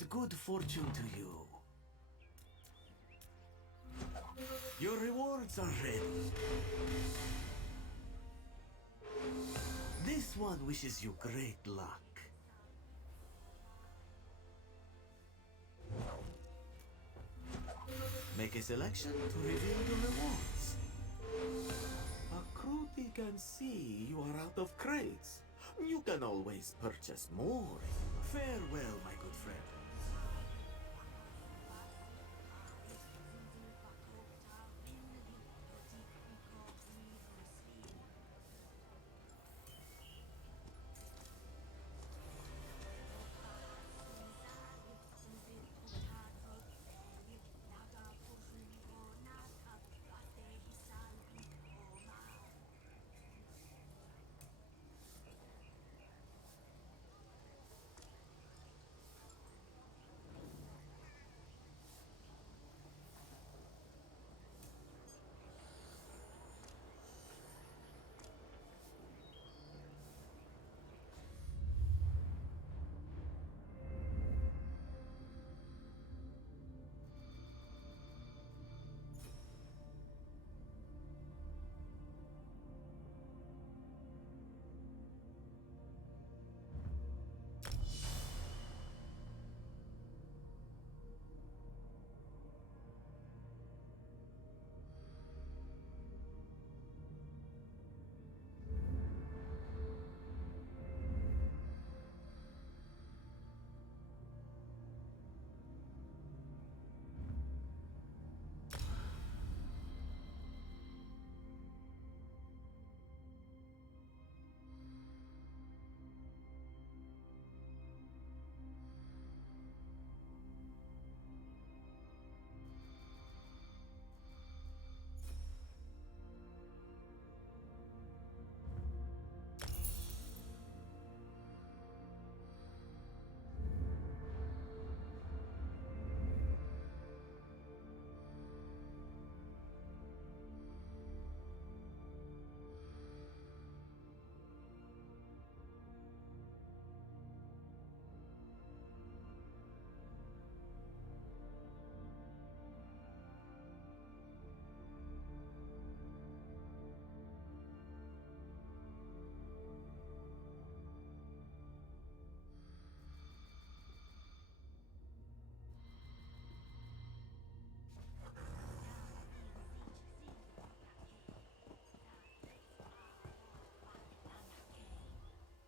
and good fortune to you. Your rewards are ready. This one wishes you great luck. Make a selection to reveal the rewards. Akruti can see you are out of crates. You can always purchase more. Farewell, my good friend.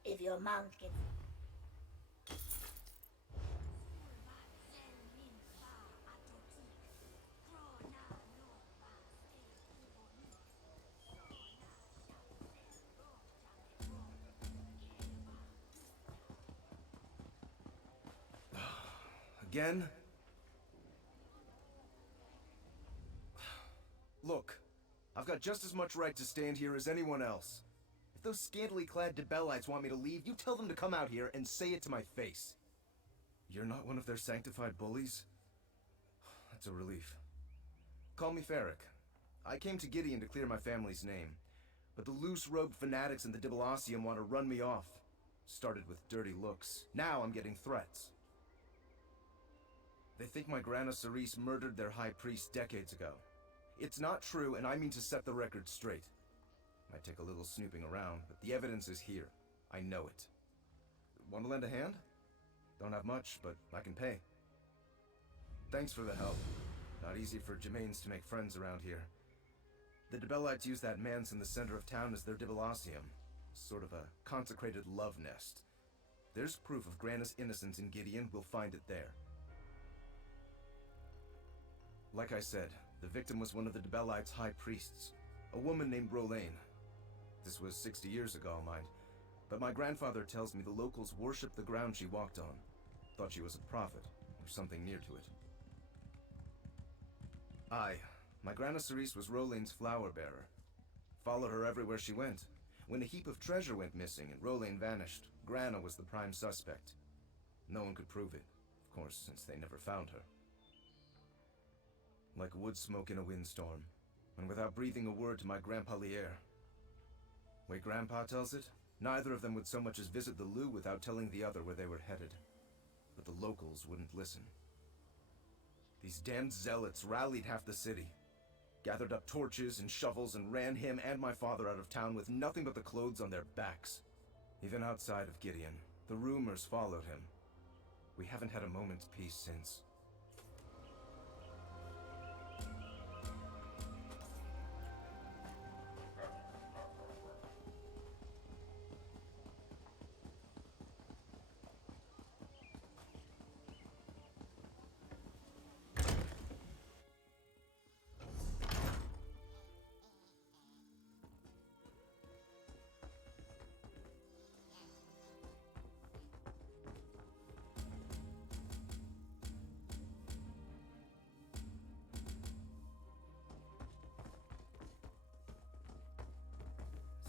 If your mount gets... Again? Look, I've got just as much right to stand here as anyone else. If those scantily clad Debellites want me to leave, you tell them to come out here and say it to my face. You're not one of their sanctified bullies? That's a relief. Call me Ferric. I came to Gideon to clear my family's name, but the loose-robed fanatics in the Dibellasium want to run me off. Started with dirty looks. Now I'm getting threats. They think my Grana Cerise murdered their high priest decades ago. It's not true, and I mean to set the record straight. Might take a little snooping around, but the evidence is here. I know it. Want to lend a hand? Don't have much, but I can pay. Thanks for the help. Not easy for Germains to make friends around here. The Dibellites use that manse in the center of town as their Dibellasium. Sort of a consecrated love nest. There's proof of Grana's innocence in Gideon, we'll find it there. Like I said, the victim was one of the Dibellites' high priests, a woman named Rolaine. This was 60 years ago, mind, but my grandfather tells me the locals worshiped the ground she walked on. Thought she was a prophet, or something near to it. My Grana Cerise was Rolaine's flower bearer. Followed her everywhere she went. When a heap of treasure went missing and Rolaine vanished, Grana was the prime suspect. No one could prove it, of course, since they never found her. Like wood smoke in a windstorm, and without breathing a word to my Grandpa Lier. Way Grandpa tells it, neither of them would so much as visit the Lou without telling the other where they were headed. but the locals wouldn't listen. These damned zealots rallied half the city, gathered up torches and shovels and ran him and my father out of town with nothing but the clothes on their backs. Even outside of Gideon, the rumors followed him. We haven't had a moment's peace since.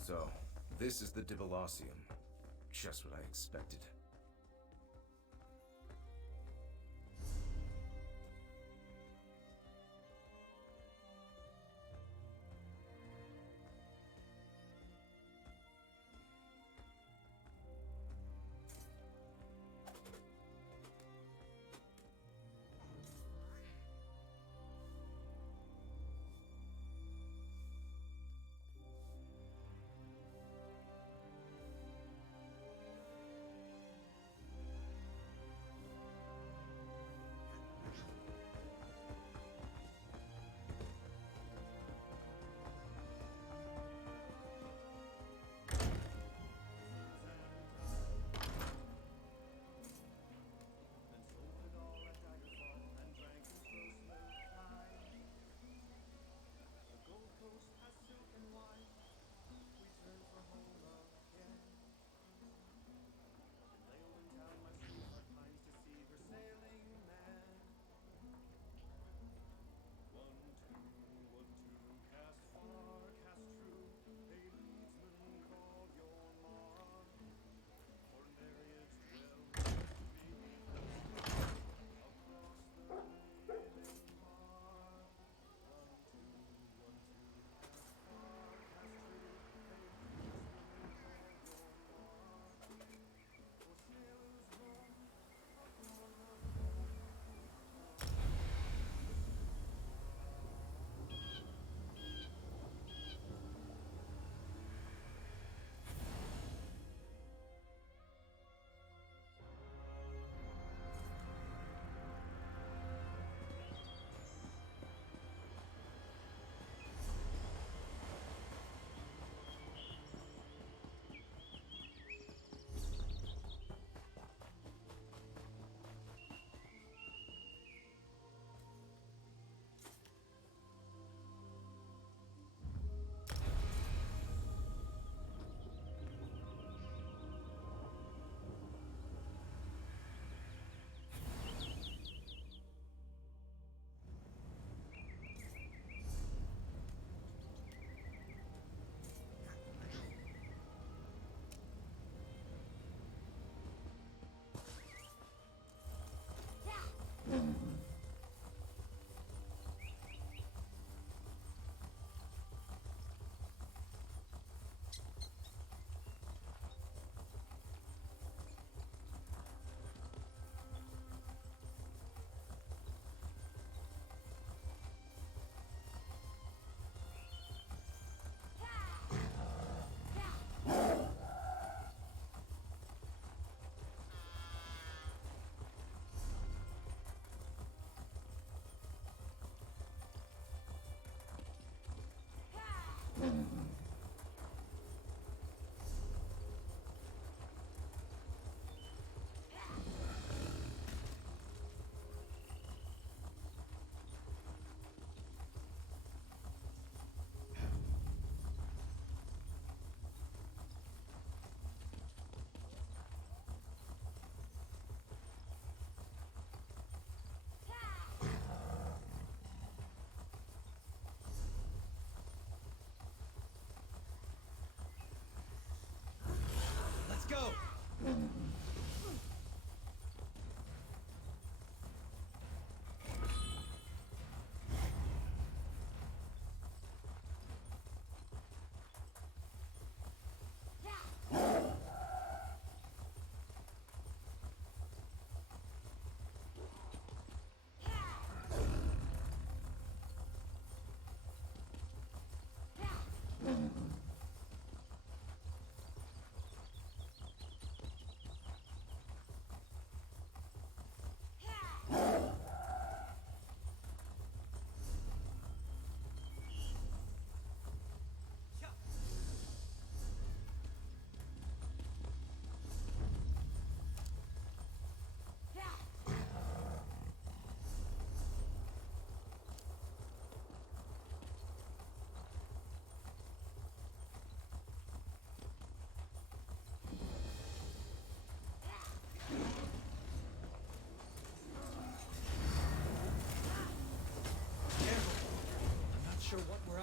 So, this is the Dibolosium. Just what I expected.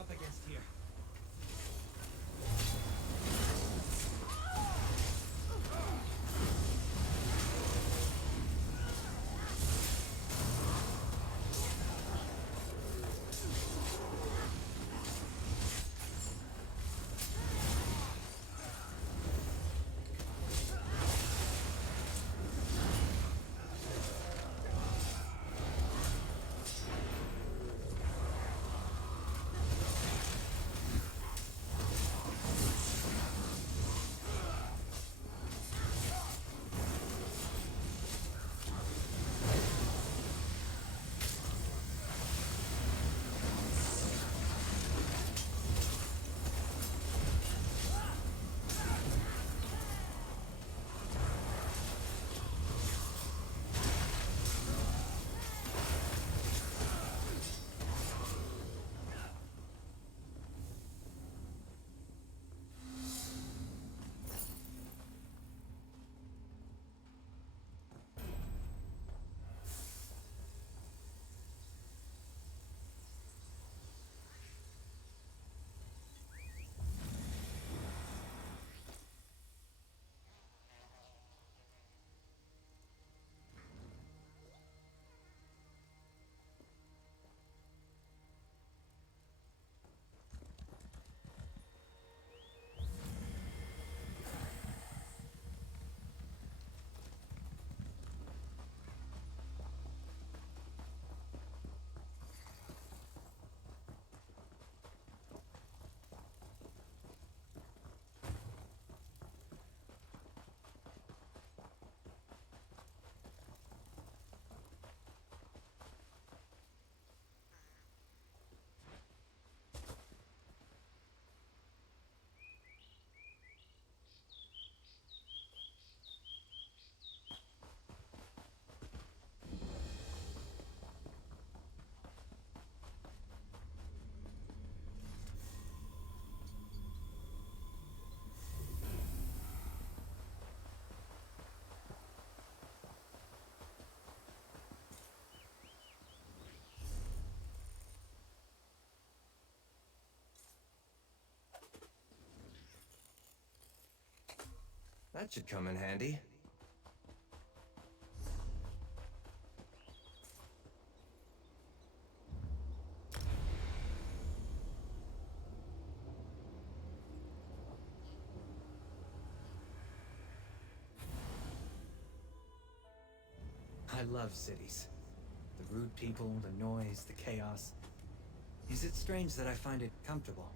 up against here. That should come in handy. I love cities. The rude people, the noise, the chaos. Is it strange that I find it comfortable?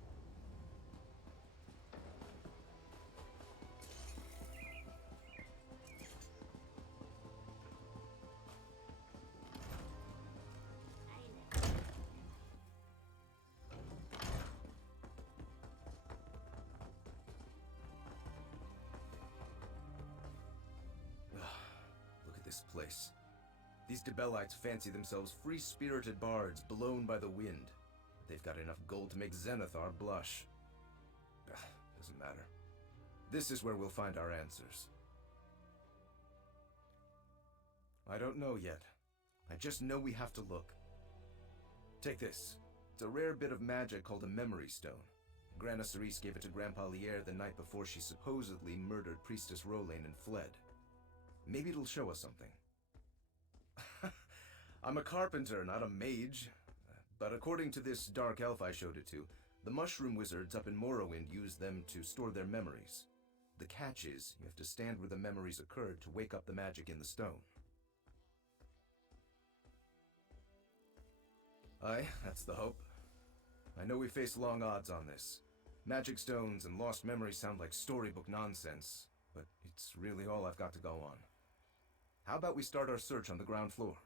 Look at this place. These Debellites fancy themselves free-spirited bards blown by the wind. They've got enough gold to make Zenithar blush. Doesn't matter. This is where we'll find our answers. I don't know yet. I just know we have to look. Take this. It's a rare bit of magic called a memory stone. Grana Cerise gave it to Grandpa Lier the night before she supposedly murdered Priestess Rolain and fled. Maybe it'll show us something. I'm a carpenter, not a mage. But according to this dark elf I showed it to, the mushroom wizards up in Morrowind use them to store their memories. The catch is, you have to stand where the memories occurred to wake up the magic in the stone. Aye, that's the hope. I know we face long odds on this. Magic stones and lost memories sound like storybook nonsense, but it's really all I've got to go on. How about we start our search on the ground floor?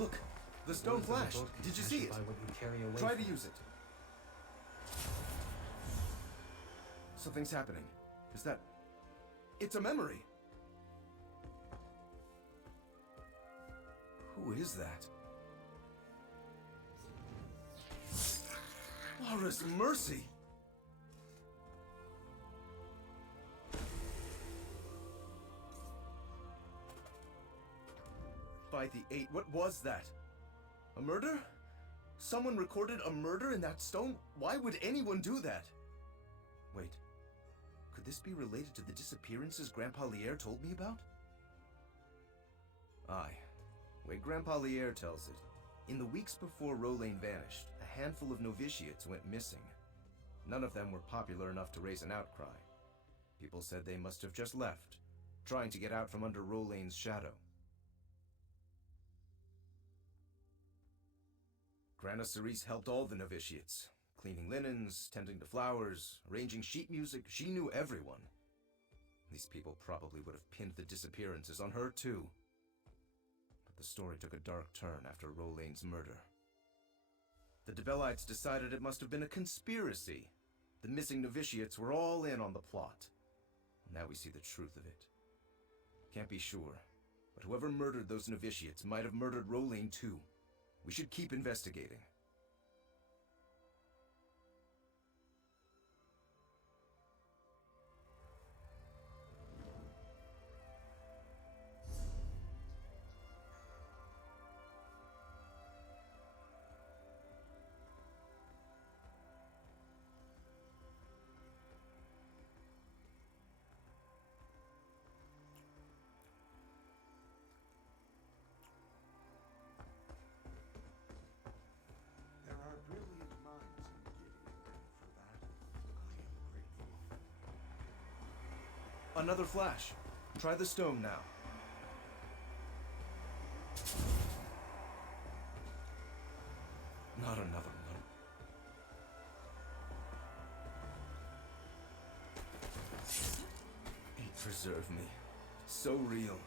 Look, the stone Words of a flashed. book Did you measure see it? by what you carry away Try to from use it. Something's happening. Is that... It's a memory! Who is that? Laura's Mercy! By the eight, what was that? A murder? Someone recorded a murder in that stone? Why would anyone do that? Wait, could this be related to the disappearances Grandpa Lier told me about? Aye. Way Grandpa Lier tells it, in the weeks before Rolain vanished, a handful of novitiates went missing. None of them were popular enough to raise an outcry. People said they must have just left, trying to get out from under Rolain's shadow. Grana Cerise helped all the novitiates, cleaning linens, tending to flowers, arranging sheet music. She knew everyone. These people probably would have pinned the disappearances on her too. But the story took a dark turn after Rolain's murder. The Debellites decided it must have been a conspiracy. The missing novitiates were all in on the plot. Now we see the truth of it. Can't be sure, but whoever murdered those novitiates might have murdered Rolain too. We should keep investigating. There are brilliant minds in Gideon, and for that, I am grateful. Another flash. Try the stone now. Not another one. It preserved me. So real.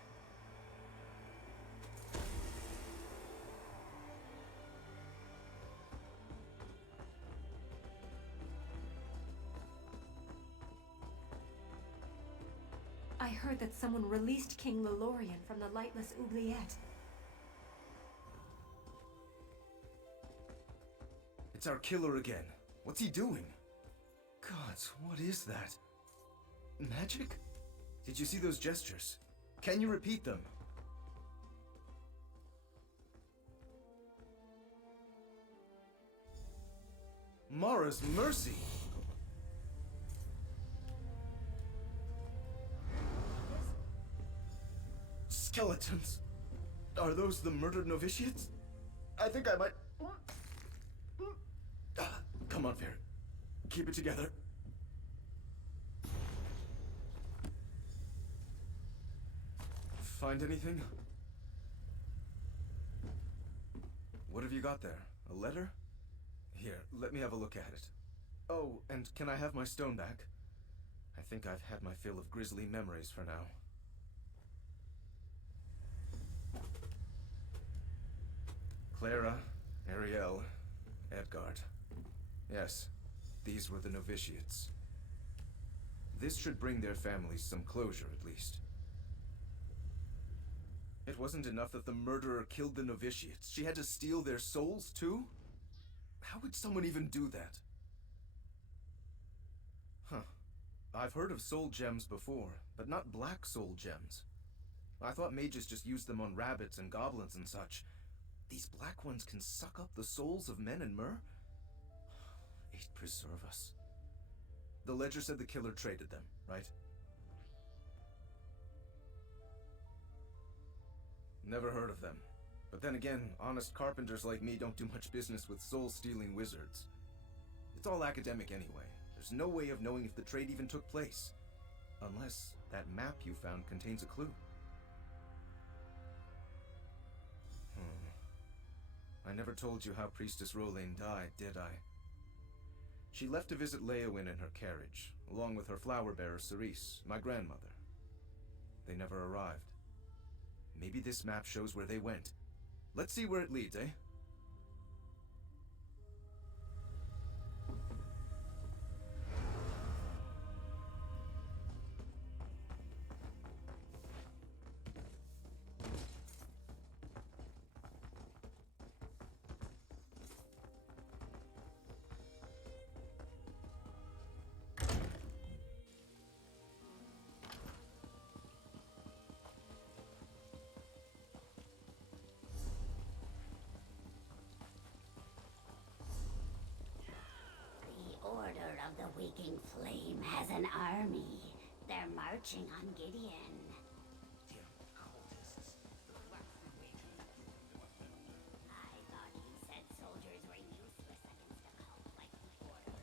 I heard that someone released King Lelorian from the Lightless Oubliette. It's our killer again. What's he doing? Gods, what is that? Magic? Did you see those gestures? Can you repeat them? Mara's Mercy! Skeletons! Are those the murdered novitiates? I think I might... Come on, Fair. Keep it together. Find anything? What have you got there? A letter? Here, let me have a look at it. Oh, and can I have my stone back? I think I've had my fill of grisly memories for now. Clara, Ariel, Edgard. Yes, these were the novitiates. This should bring their families some closure, at least. It wasn't enough that the murderer killed the novitiates. She had to steal their souls, too? How would someone even do that? Huh. I've heard of soul gems before, but not black soul gems. I thought mages just used them on rabbits and goblins and such. These black ones can suck up the souls of men and mer? Eight preserve us. The ledger said the killer traded them, right? Never heard of them. But then again, honest carpenters like me don't do much business with soul-stealing wizards. It's all academic anyway. There's no way of knowing if the trade even took place. Unless that map you found contains a clue. I never told you how Priestess Rolain died, did I? She left to visit Leowyn in her carriage, along with her flower-bearer Cerise, my grandmother. They never arrived. Maybe this map shows where they went. Let's see where it leads, eh? The Order of the Waking Flame has an army. They're marching on Gideon. I thought you said soldiers were useless against a cult like the Order.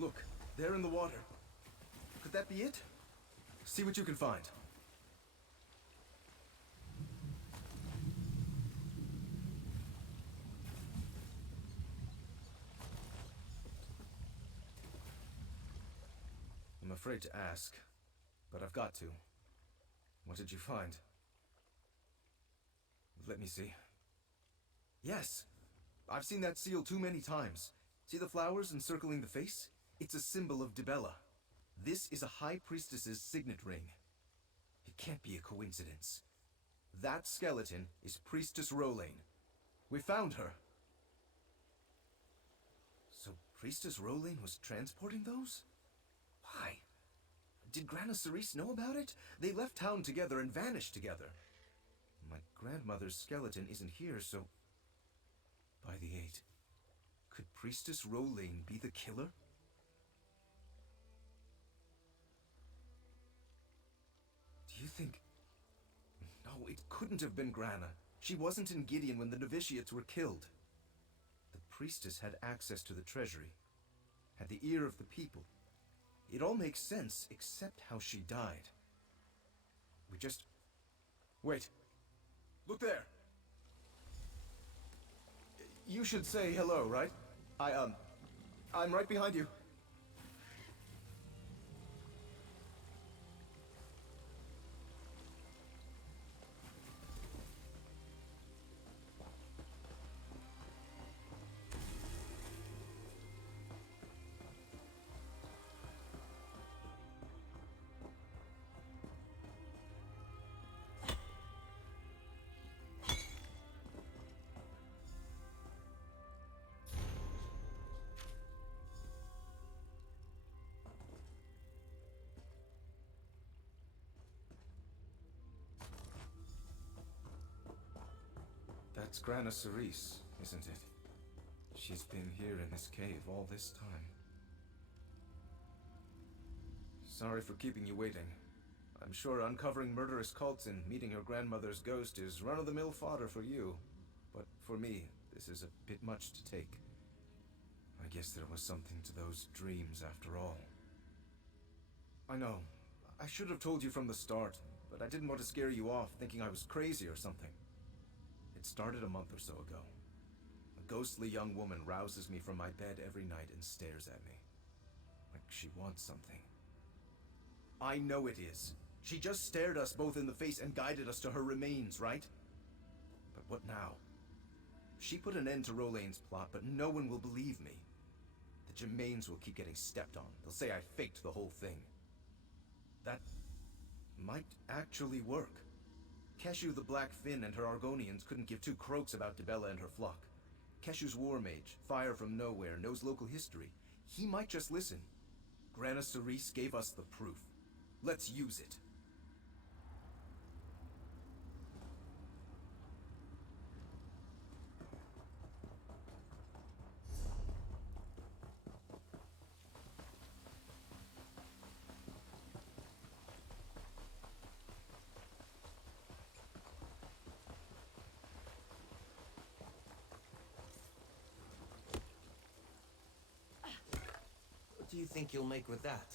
Look, there in the water. Could that be it? See what you can find. I'm afraid to ask, but I've got to. What did you find? Let me see. Yes! I've seen that seal too many times. See the flowers encircling the face? It's a symbol of Dibella. This is a High Priestess's signet ring. It can't be a coincidence. That skeleton is Priestess Rolain. We found her. So Priestess Rolain was transporting those? Why? Did Grana Cerise know about it? They left town together and vanished together. My grandmother's skeleton isn't here, so... By the Eight, could Priestess Rolain be the killer? Do you think... No, it couldn't have been Grana. She wasn't in Gideon when the novitiates were killed. The priestess had access to the treasury, had the ear of the people. It all makes sense, except how she died. We just... Wait. Look there! You should say hello, right? I'm right behind you. That's Grana Cerise, isn't it? She's been here in this cave all this time. Sorry for keeping you waiting. I'm sure uncovering murderous cults and meeting your grandmother's ghost is run-of-the-mill fodder for you. But for me, this is a bit much to take. I guess there was something to those dreams after all. I know. I should have told you from the start, but I didn't want to scare you off thinking I was crazy or something. It started a month or so ago. A ghostly young woman rouses me from my bed every night and stares at me. Like she wants something. I know it is. She just stared us both in the face and guided us to her remains, right? But what now? She put an end to Rolain's plot, but no one will believe me. The Germains will keep getting stepped on. They'll say I faked the whole thing. That might actually work. Keshu the Black Fin and her Argonians couldn't give two croaks about Dibella and her flock. Keshu's war mage, fire from nowhere, knows local history. He might just listen. Grana Cerise gave us the proof. Let's use it. What do you think you'll make with that?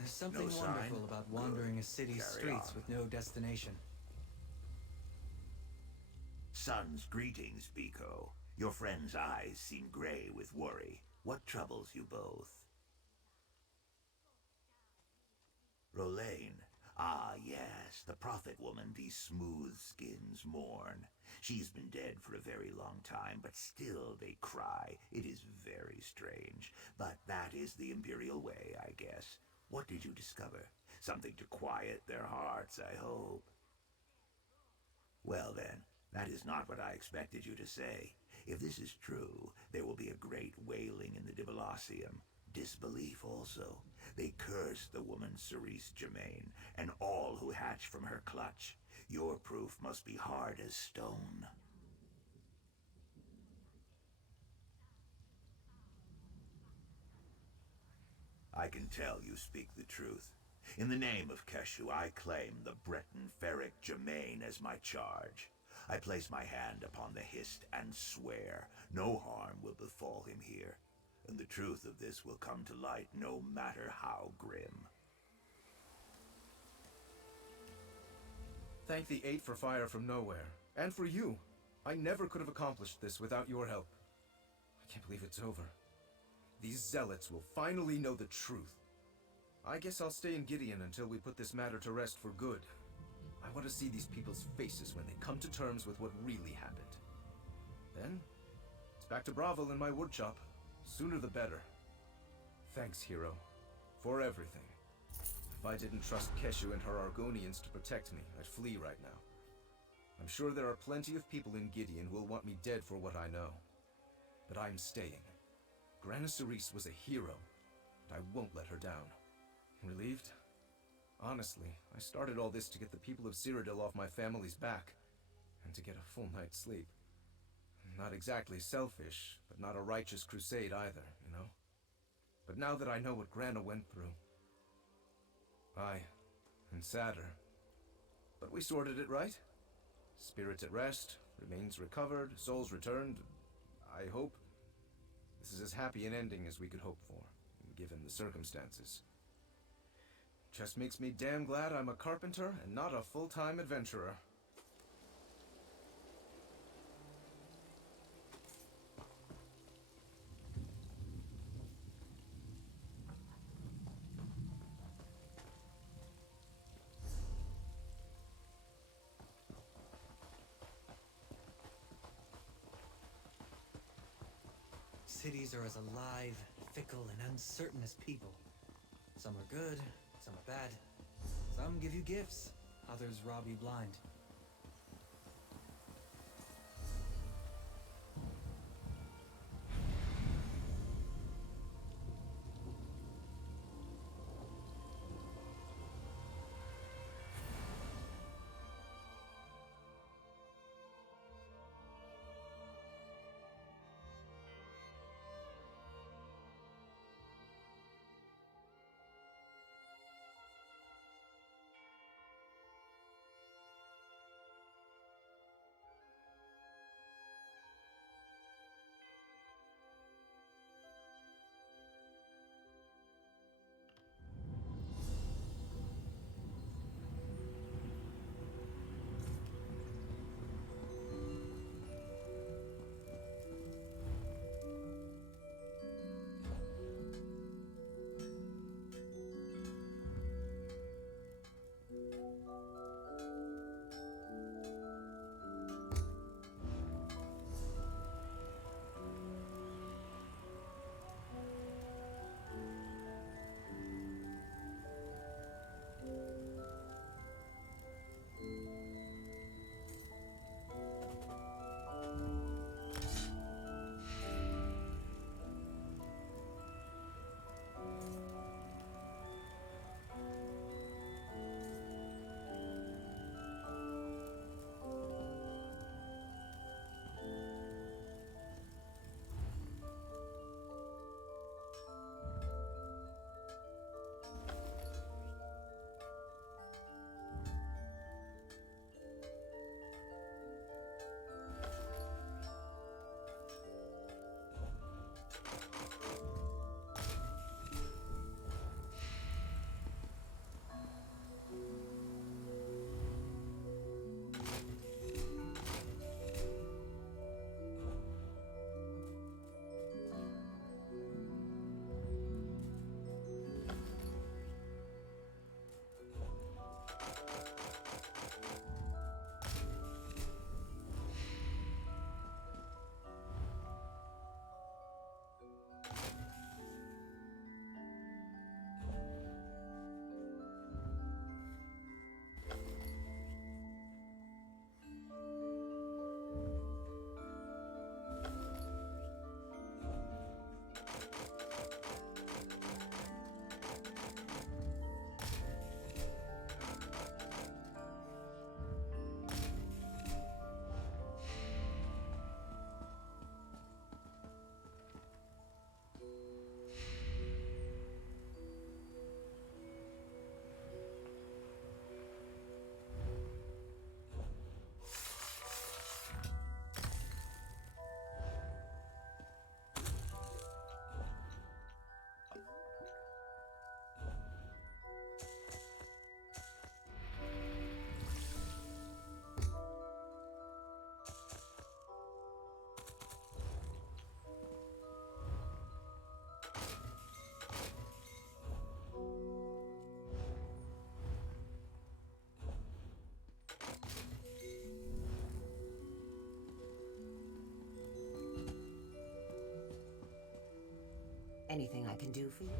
There's something No sign? wonderful about wandering a city's Carry streets on. with no destination. Son's greetings, Biko. Your friend's eyes seem gray with worry. What troubles you both? Rolaine. Ah, yes, the prophet woman these smooth skins mourn. She's been dead for a very long time, but still they cry. It is very strange. But that is the Imperial way, I guess. What did you discover? Something to quiet their hearts, I hope. Well then, that is not what I expected you to say. If this is true, there will be a great wailing in the Dibalacium. Disbelief also. They curse the woman Cerise Germain, and all who hatch from her clutch. Your proof must be hard as stone. I can tell you speak the truth. In the name of Keshu, I claim the Breton Ferric Germain as my charge. I place my hand upon the Hist and swear no harm will befall him here, and the truth of this will come to light no matter how grim. Thank the Eight for fire from nowhere. And for you. I never could have accomplished this without your help. I can't believe it's over. These zealots will finally know the truth. I guess I'll stay in Gideon until we put this matter to rest for good. I want to see these people's faces when they come to terms with what really happened. Then, it's back to Bravo in my woodshop. Sooner the better. Thanks, hero. For everything. If I didn't trust Keshu and her Argonians to protect me, I'd flee right now. I'm sure there are plenty of people in Gideon who will want me dead for what I know. But I'm staying. Grana Cerise was a hero, and I won't let her down. Relieved? Honestly, I started all this to get the people of Cyrodiil off my family's back, and to get a full night's sleep. Not exactly selfish, but not a righteous crusade either, you know? But now that I know what Grana went through... Aye, and sadder. But we sorted it right. Spirits at rest, remains recovered, souls returned. I hope this is as happy an ending as we could hope for, given the circumstances. Just makes me damn glad I'm a carpenter and not a full-time adventurer. Cities are as alive, fickle, and uncertain as people. Some are good, some are bad. Some give you gifts, others rob you blind. can do for you?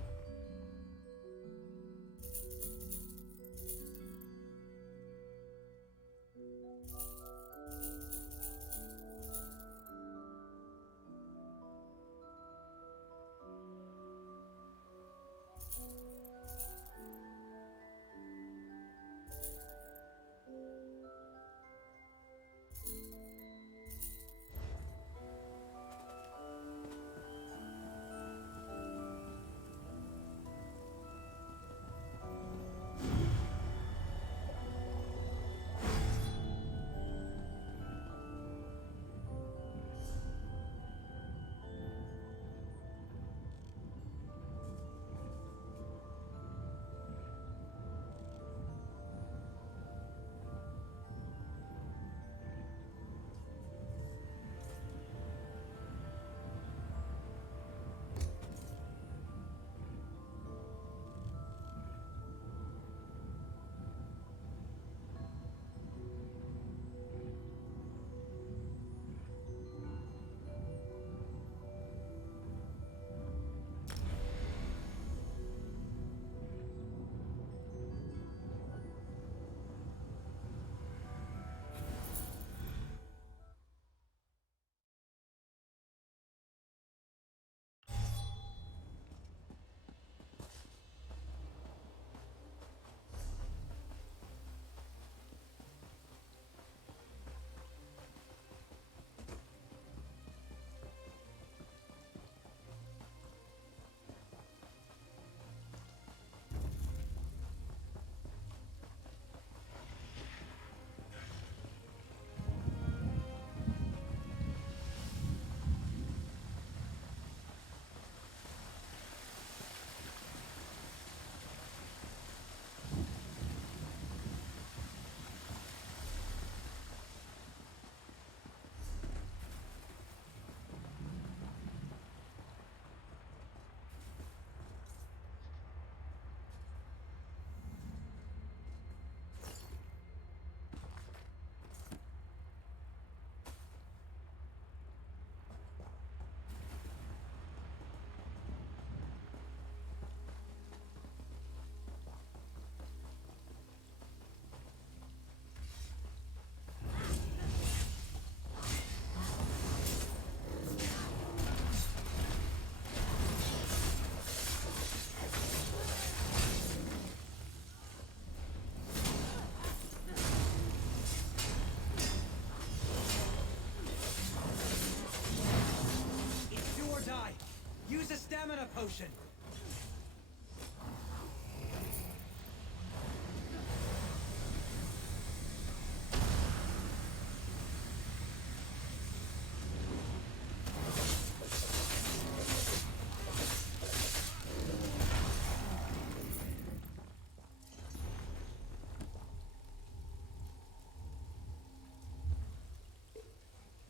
Use a stamina potion!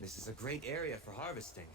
This is a great area for harvesting.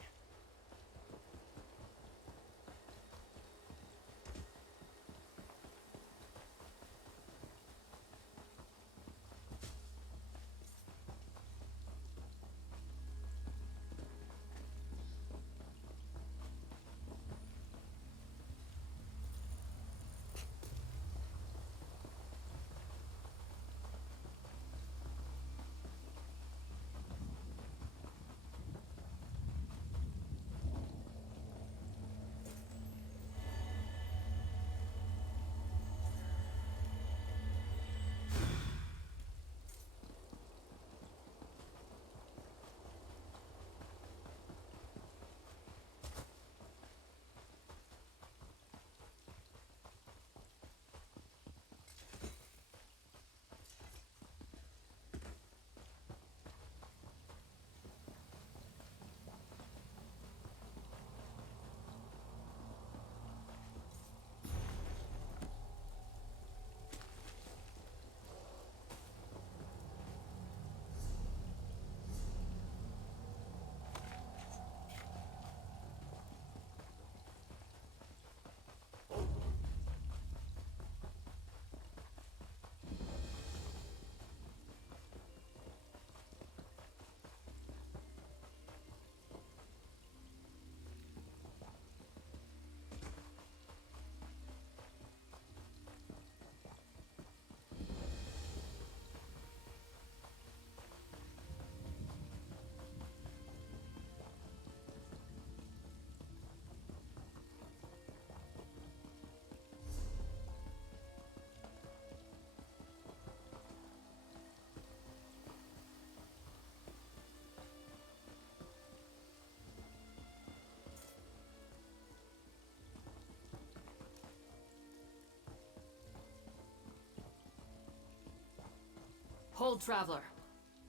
Hold, Traveler.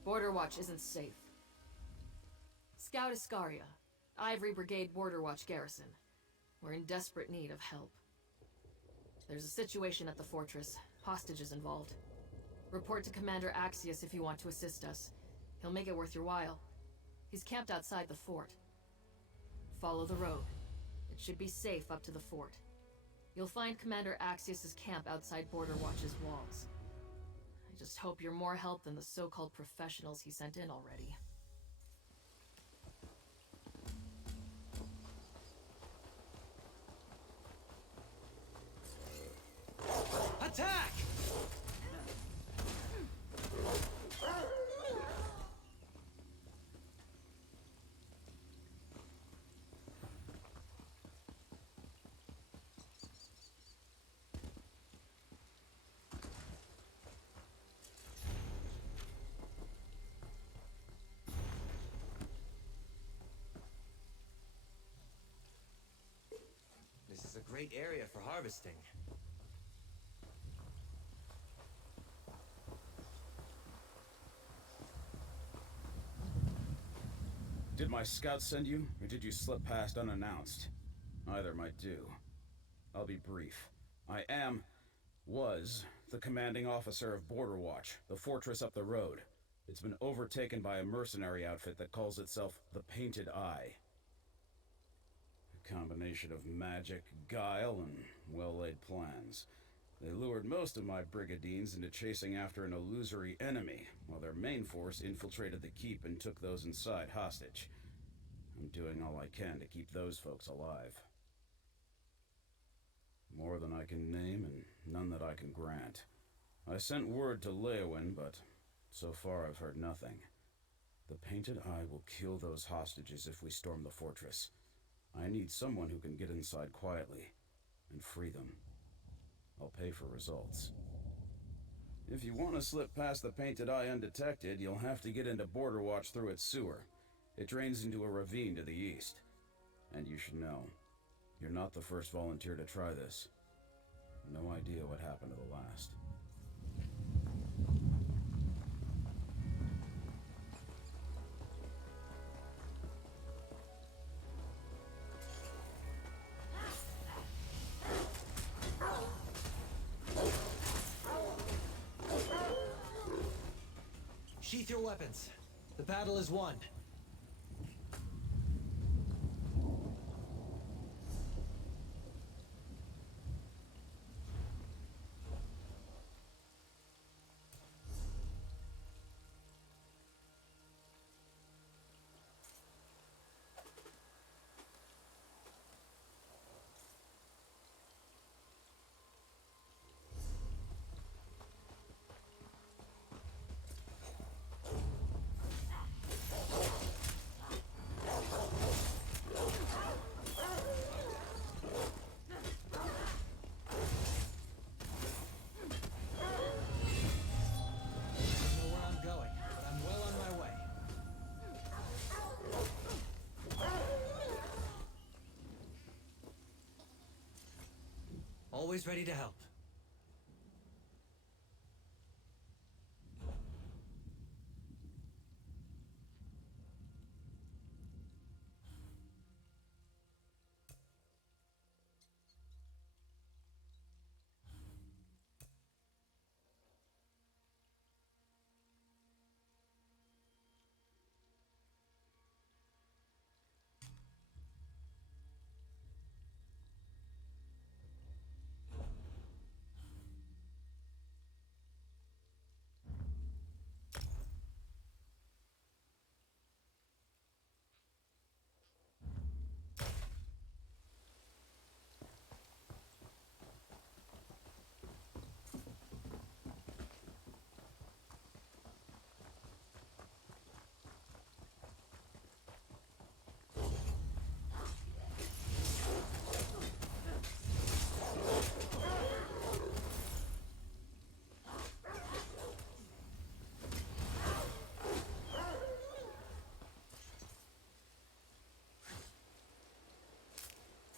Border Watch isn't safe. Scout Iscaria, Ivory Brigade Border Watch garrison. We're in desperate need of help. There's a situation at the fortress. Hostages involved. Report to Commander Axius if you want to assist us. He'll make it worth your while. He's camped outside the fort. Follow the road. It should be safe up to the fort. You'll find Commander Axius's camp outside Border Watch's walls. I just hope you're more help than the so-called professionals he sent in already. Attack! This is a great area for harvesting. Did my scouts send you, or did you slip past unannounced? Either might do. I'll be brief. I was the commanding officer of Border Watch, the fortress up the road. It's been overtaken by a mercenary outfit that calls itself the Painted Eye. A combination of magic, guile, and well-laid plans. They lured most of my brigadines into chasing after an illusory enemy, while their main force infiltrated the keep and took those inside hostage. I'm doing all I can to keep those folks alive. More than I can name, and none that I can grant. I sent word to Leowyn, but so far I've heard nothing. The Painted Eye will kill those hostages if we storm the fortress. I need someone who can get inside quietly and free them. I'll pay for results. If you want to slip past the Painted Eye undetected, you'll have to get into Border Watch through its sewer. It drains into a ravine to the east. And you should know, you're not the first volunteer to try this. No idea what happened to the last. Sheath your weapons. The battle is won. Always ready to help.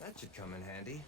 That should come in handy.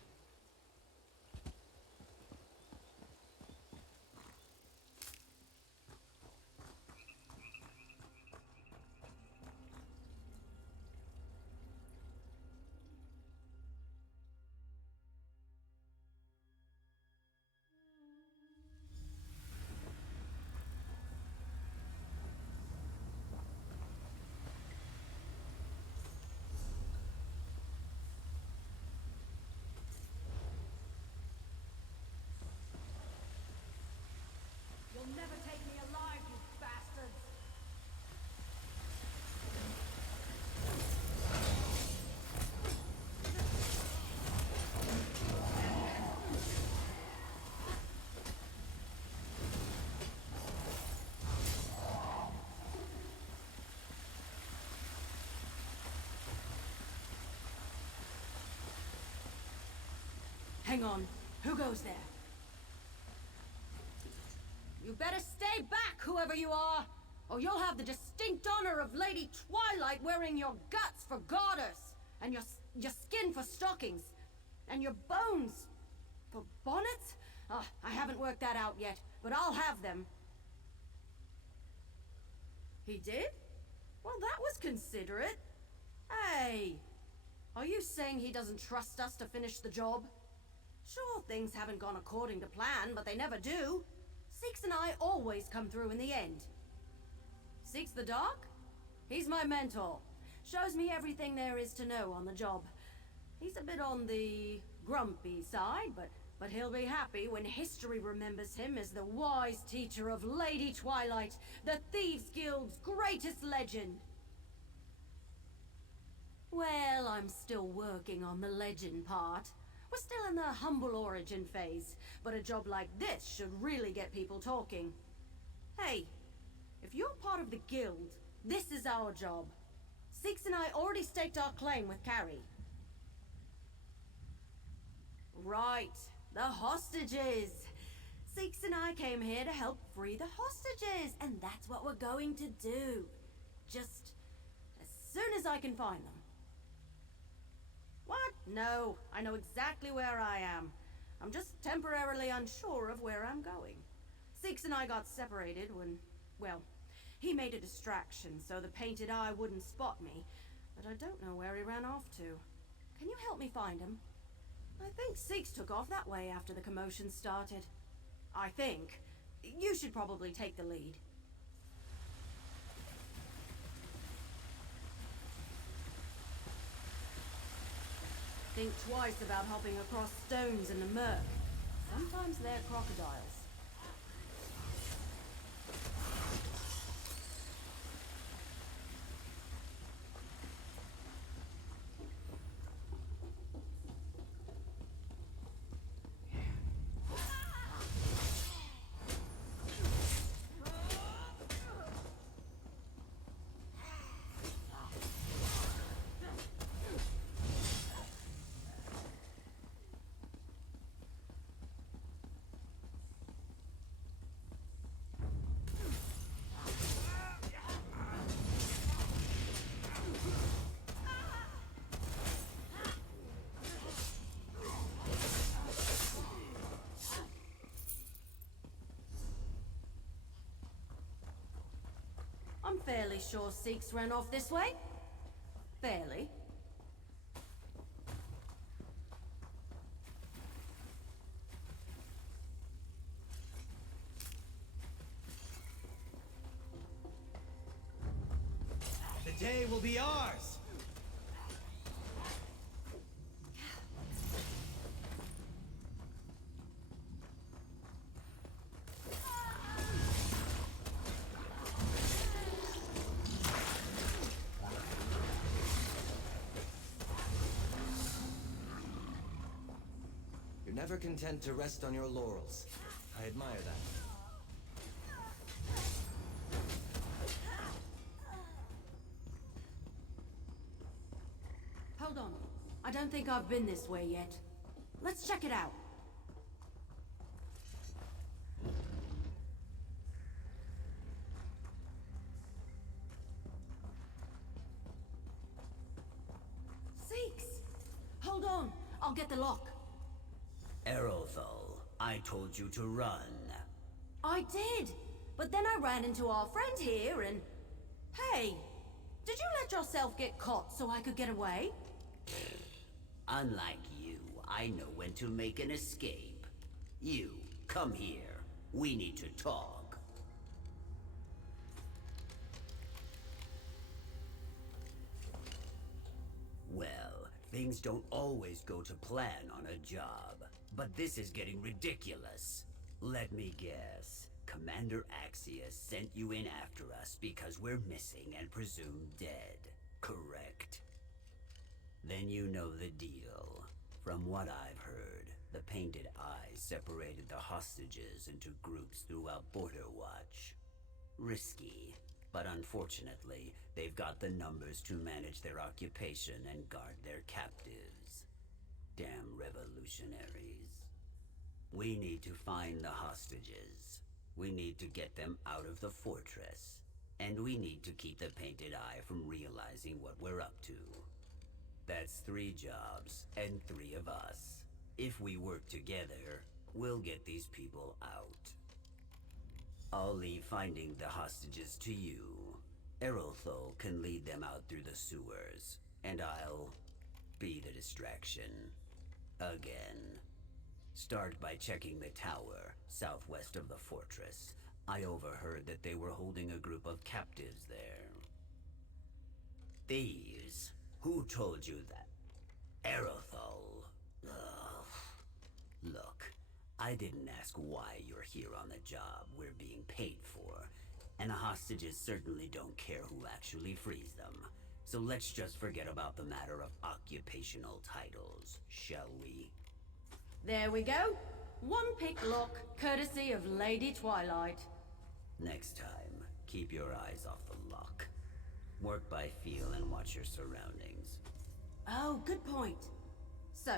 Hang on. Who goes there? You better stay back, whoever you are, or you'll have the distinct honor of Lady Twilight wearing your guts for garters, and your skin for stockings, and your bones for bonnets? I haven't worked that out yet, but I'll have them. He did? Well, that was considerate. Hey, are you saying he doesn't trust us to finish the job? Sure, things haven't gone according to plan, but they never do. Six and I always come through in the end. Six the Dark? He's my mentor. Shows me everything there is to know on the job. He's a bit on the grumpy side, but he'll be happy when history remembers him as the wise teacher of Lady Twilight, the Thieves Guild's greatest legend. Well, I'm still working on the legend part. We're still in the humble origin phase, but a job like this should really get people talking. Hey, if you're part of the guild, this is our job. Six and I already staked our claim with Carrie. Right, the hostages. Six and I came here to help free the hostages, and that's what we're going to do. Just as soon as I can find them. What? No, I know exactly where I am. I'm just temporarily unsure of where I'm going. Six and I got separated when, well, he made a distraction so the painted eye wouldn't spot me, but I don't know where he ran off to. Can you help me find him? I think Six took off that way after the commotion started. I think. You should probably take the lead. Think twice about hopping across stones in the murk. Sometimes they're crocodiles. I'm fairly sure Six ran off this way. Fairly. The day will be ours! You're never content to rest on your laurels. I admire that. Hold on. I don't think I've been this way yet. Let's check it out. Six! Hold on. I'll get the lock. Aerothal, I told you to run. I did. But then I ran into our friend here and... Hey! Did you let yourself get caught so I could get away? Unlike you, I know when to make an escape. You, come here. We need to talk. Well, things don't always go to plan on a job, but this is getting ridiculous. Let me guess. Commander Axius sent you in after us because we're missing and presumed dead, correct? Then you know the deal. From what I've heard, the Painted Eyes separated the hostages into groups throughout Border Watch. Risky, but unfortunately, they've got the numbers to manage their occupation and guard their captives. damn revolutionaries. We need to find the hostages. We need to get them out of the fortress. And we need to keep the Painted Eye from realizing what we're up to. That's 3 jobs, and 3 of us. If we work together, we'll get these people out. I'll leave finding the hostages to you. Erothol can lead them out through the sewers, and I'll be the distraction. Again. Start by checking the tower, southwest of the fortress. I overheard that they were holding a group of captives there. Thieves? Who told you that? Erothol. Ugh. Look, I didn't ask why you're here on the job we're being paid for, and the hostages certainly don't care who actually frees them. So let's just forget about the matter of occupational titles, shall we? There we go. One pick lock, courtesy of Lady Twilight. Next time, keep your eyes off the lock. Work by feel and watch your surroundings. Oh, good point. So,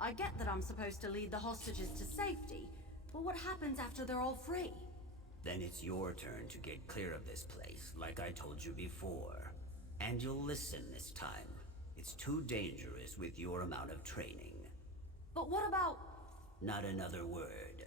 I get that I'm supposed to lead the hostages to safety, but what happens after they're all free? Then it's your turn to get clear of this place, like I told you before. And you'll listen this time. It's too dangerous with your amount of training. But what about... Not another word.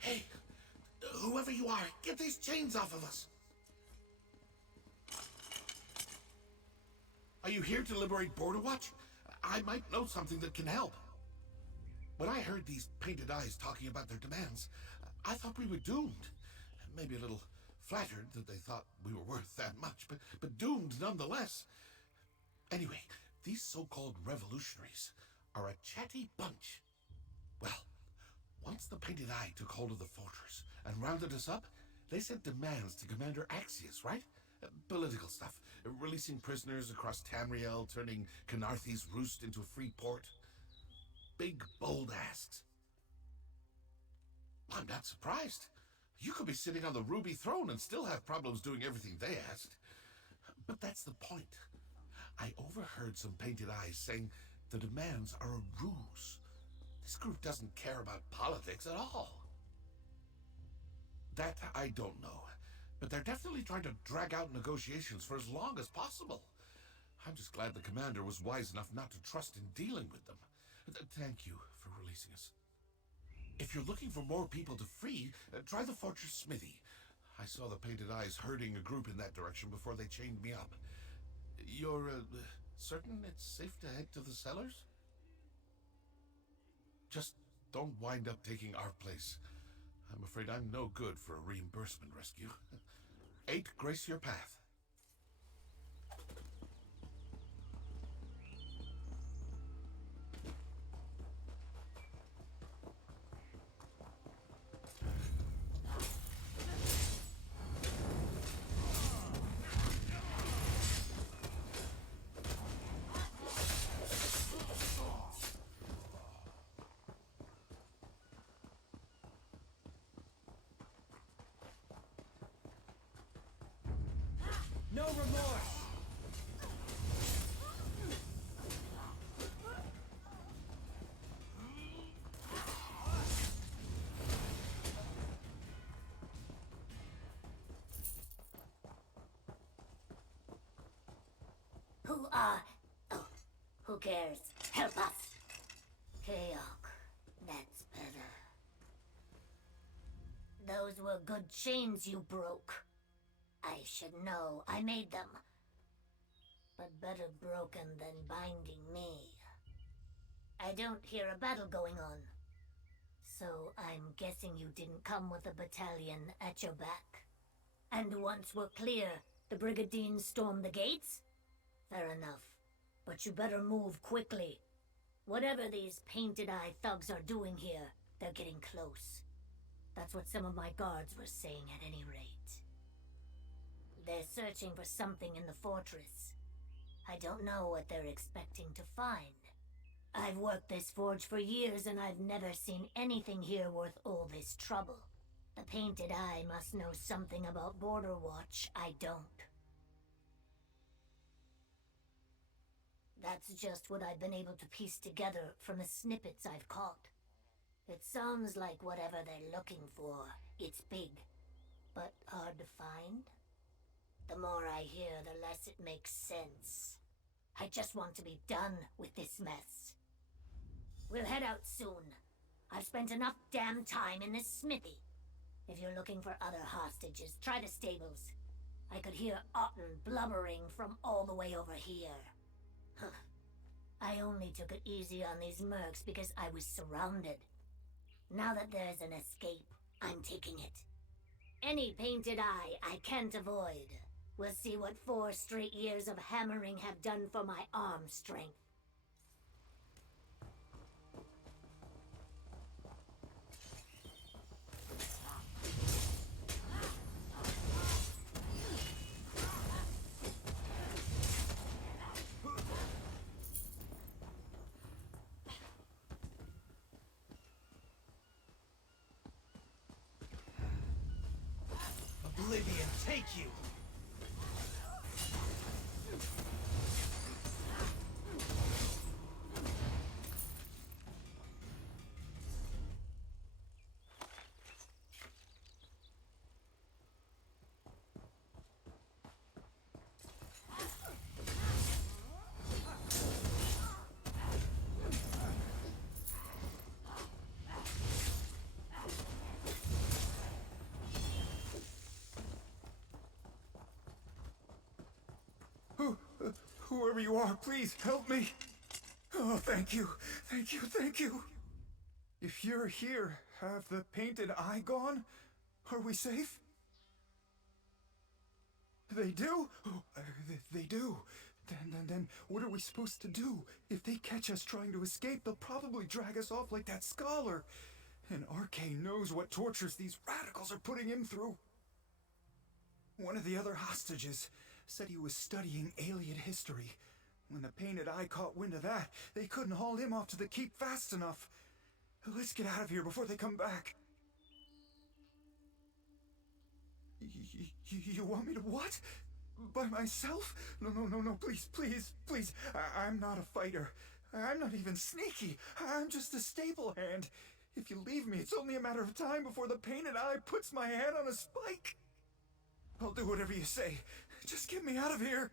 Hey, whoever you are, get these chains off of us. Are you here to liberate Border Watch? I might know something that can help. When I heard these Painted Eyes talking about their demands, I thought we were doomed. Maybe a little flattered that they thought we were worth that much, but doomed nonetheless. Anyway, these so-called revolutionaries are a chatty bunch. Well, once the Painted Eye took hold of the fortress and rounded us up, they sent demands to Commander Axius, right? Political stuff. Releasing prisoners across Tamriel, turning Canarthy's roost into a free port. Big, bold asks. I'm not surprised. You could be sitting on the Ruby Throne and still have problems doing everything they asked. But that's the point. I overheard some Painted Eyes saying the demands are a ruse. This group doesn't care about politics at all. That I don't know. But they're definitely trying to drag out negotiations for as long as possible. I'm just glad the commander was wise enough not to trust in dealing with them. Thank you for releasing us. If you're looking for more people to free, try the fortress smithy. I saw the Painted Eyes herding a group in that direction before they chained me up. You're certain it's safe to head to the cellars? Just don't wind up taking our place. I'm afraid I'm no good for a reimbursement rescue. 8, grace your path. No remorse! Who cares? Help us! Keok, that's better. Those were good chains you broke. I should know. I made them. But better broken than binding me. I don't hear a battle going on. So I'm guessing you didn't come with a battalion at your back. And once we're clear, the Brigadines storm the gates? Fair enough. But you better move quickly. Whatever these Painted Eye thugs are doing here, they're getting close. That's what some of my guards were saying at any rate. They're searching for something in the fortress. I don't know what they're expecting to find. I've worked this forge for years and I've never seen anything here worth all this trouble. The Painted Eye must know something about Border Watch I don't. That's just what I've been able to piece together from the snippets I've caught. It sounds like whatever they're looking for, it's big, but hard to find. The more I hear, the less it makes sense. I just want to be done with this mess. We'll head out soon. I've spent enough damn time in this smithy. If you're looking for other hostages, try the stables. I could hear Otten blubbering from all the way over here. I only took it easy on these mercs because I was surrounded. Now that there's an escape, I'm taking it. Any Painted Eye I can't avoid. We'll see what 4 straight years of hammering have done for my arm strength. Oblivion, take you! Whoever you are, please help me. Oh, thank you. Thank you, thank you. If you're here, have the Painted Eye gone? Are we safe? They do? Oh, they do. Then, what are we supposed to do? If they catch us trying to escape, they'll probably drag us off like that scholar. And Arcane knows what tortures these radicals are putting him through. One of the other hostages said he was studying alien history. When the Painted Eye caught wind of that, they couldn't haul him off to the keep fast enough. Let's get out of here before they come back. You want me to what? By myself? No, please. I'm not a fighter. I'm not even sneaky. I'm just a staple hand. If you leave me, it's only a matter of time before the Painted Eye puts my head on a spike. I'll do whatever you say. Just get me out of here.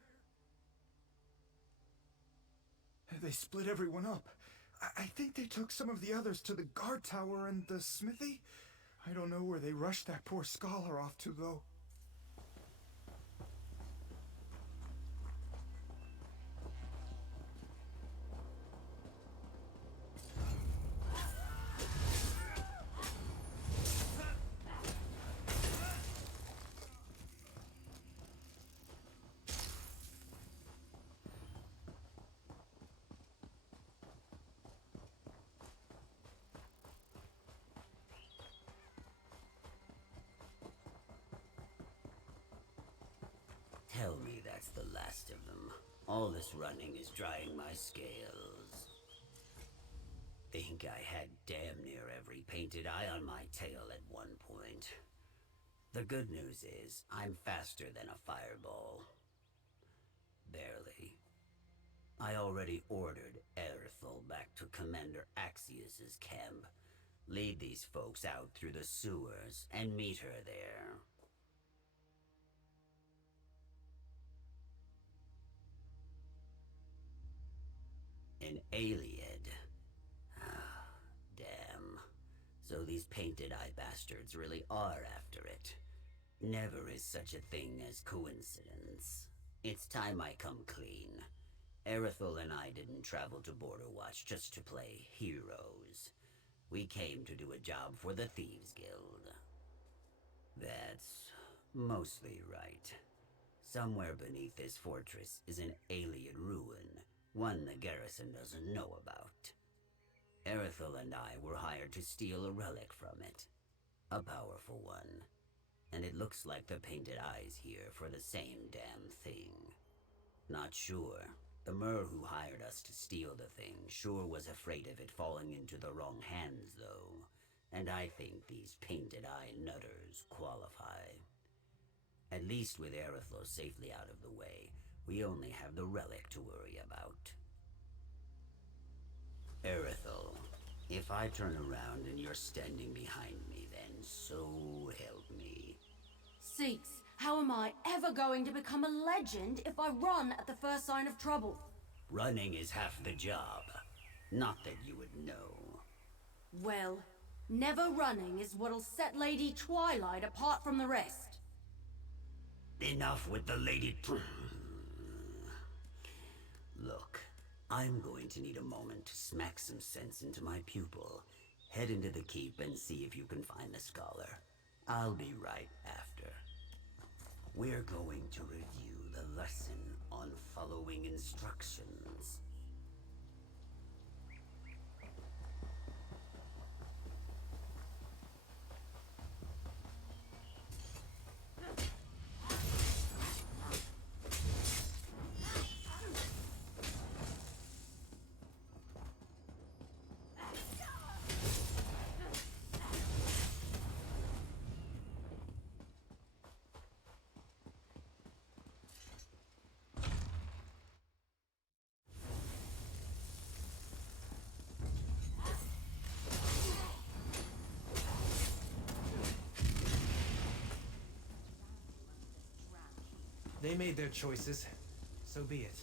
They split everyone up. I think they took some of the others to the guard tower and the smithy. I don't know where they rushed that poor scholar off to, though. Tell me that's the last of them. All this running is drying my scales. Think I had damn near every painted eye on my tail at one point. The good news is, I'm faster than a fireball. Barely. I already ordered Erithel back to Commander Axius's camp. Lead these folks out through the sewers and meet her there. An Aliad. Ah, damn. So these painted eye bastards really are after it. Never is such a thing as coincidence. It's time I come clean. Erithel and I didn't travel to Border Watch just to play heroes. We came to do a job for the Thieves Guild. That's mostly right. Somewhere beneath this fortress is an alien ruin, one the garrison doesn't know about. Erithel and I were hired to steal a relic from it. A powerful one. And it looks like the Painted Eyes here for the same damn thing. Not sure. The Mer who hired us to steal the thing sure was afraid of it falling into the wrong hands, though. And I think these Painted Eye nutters qualify. At least with Erithel safely out of the way, we only have the relic to worry about. Erithel, if I turn around and you're standing behind me, then so help me. Seeks, how am I ever going to become a legend if I run at the first sign of trouble? Running is half the job. Not that you would know. Well, never running is what'll set Lady Twilight apart from the rest. Enough with the Lady... Look, I'm going to need a moment to smack some sense into my pupil. Head into the keep and see if you can find the scholar. I'll be right after. We're going to review the lesson on following instructions. They made their choices. So be it.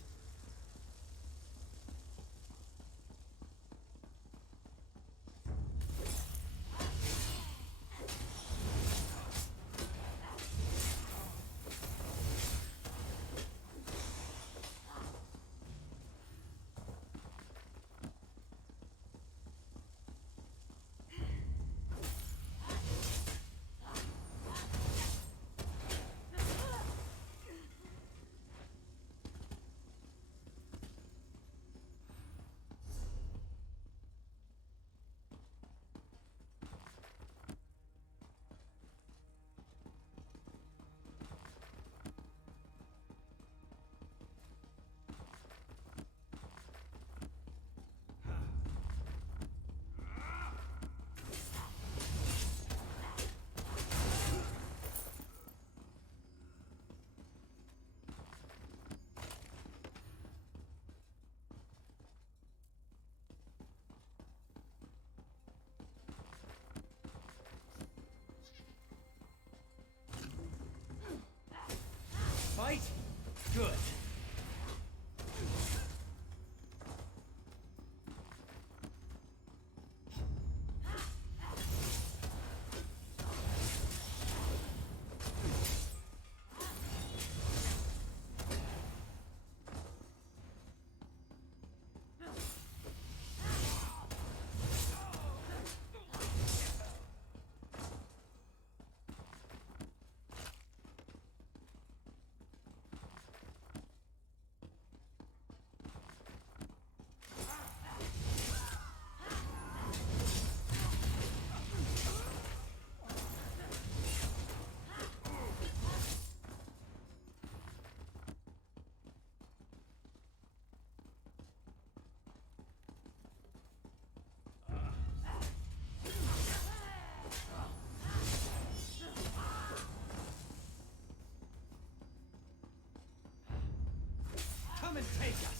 and take us!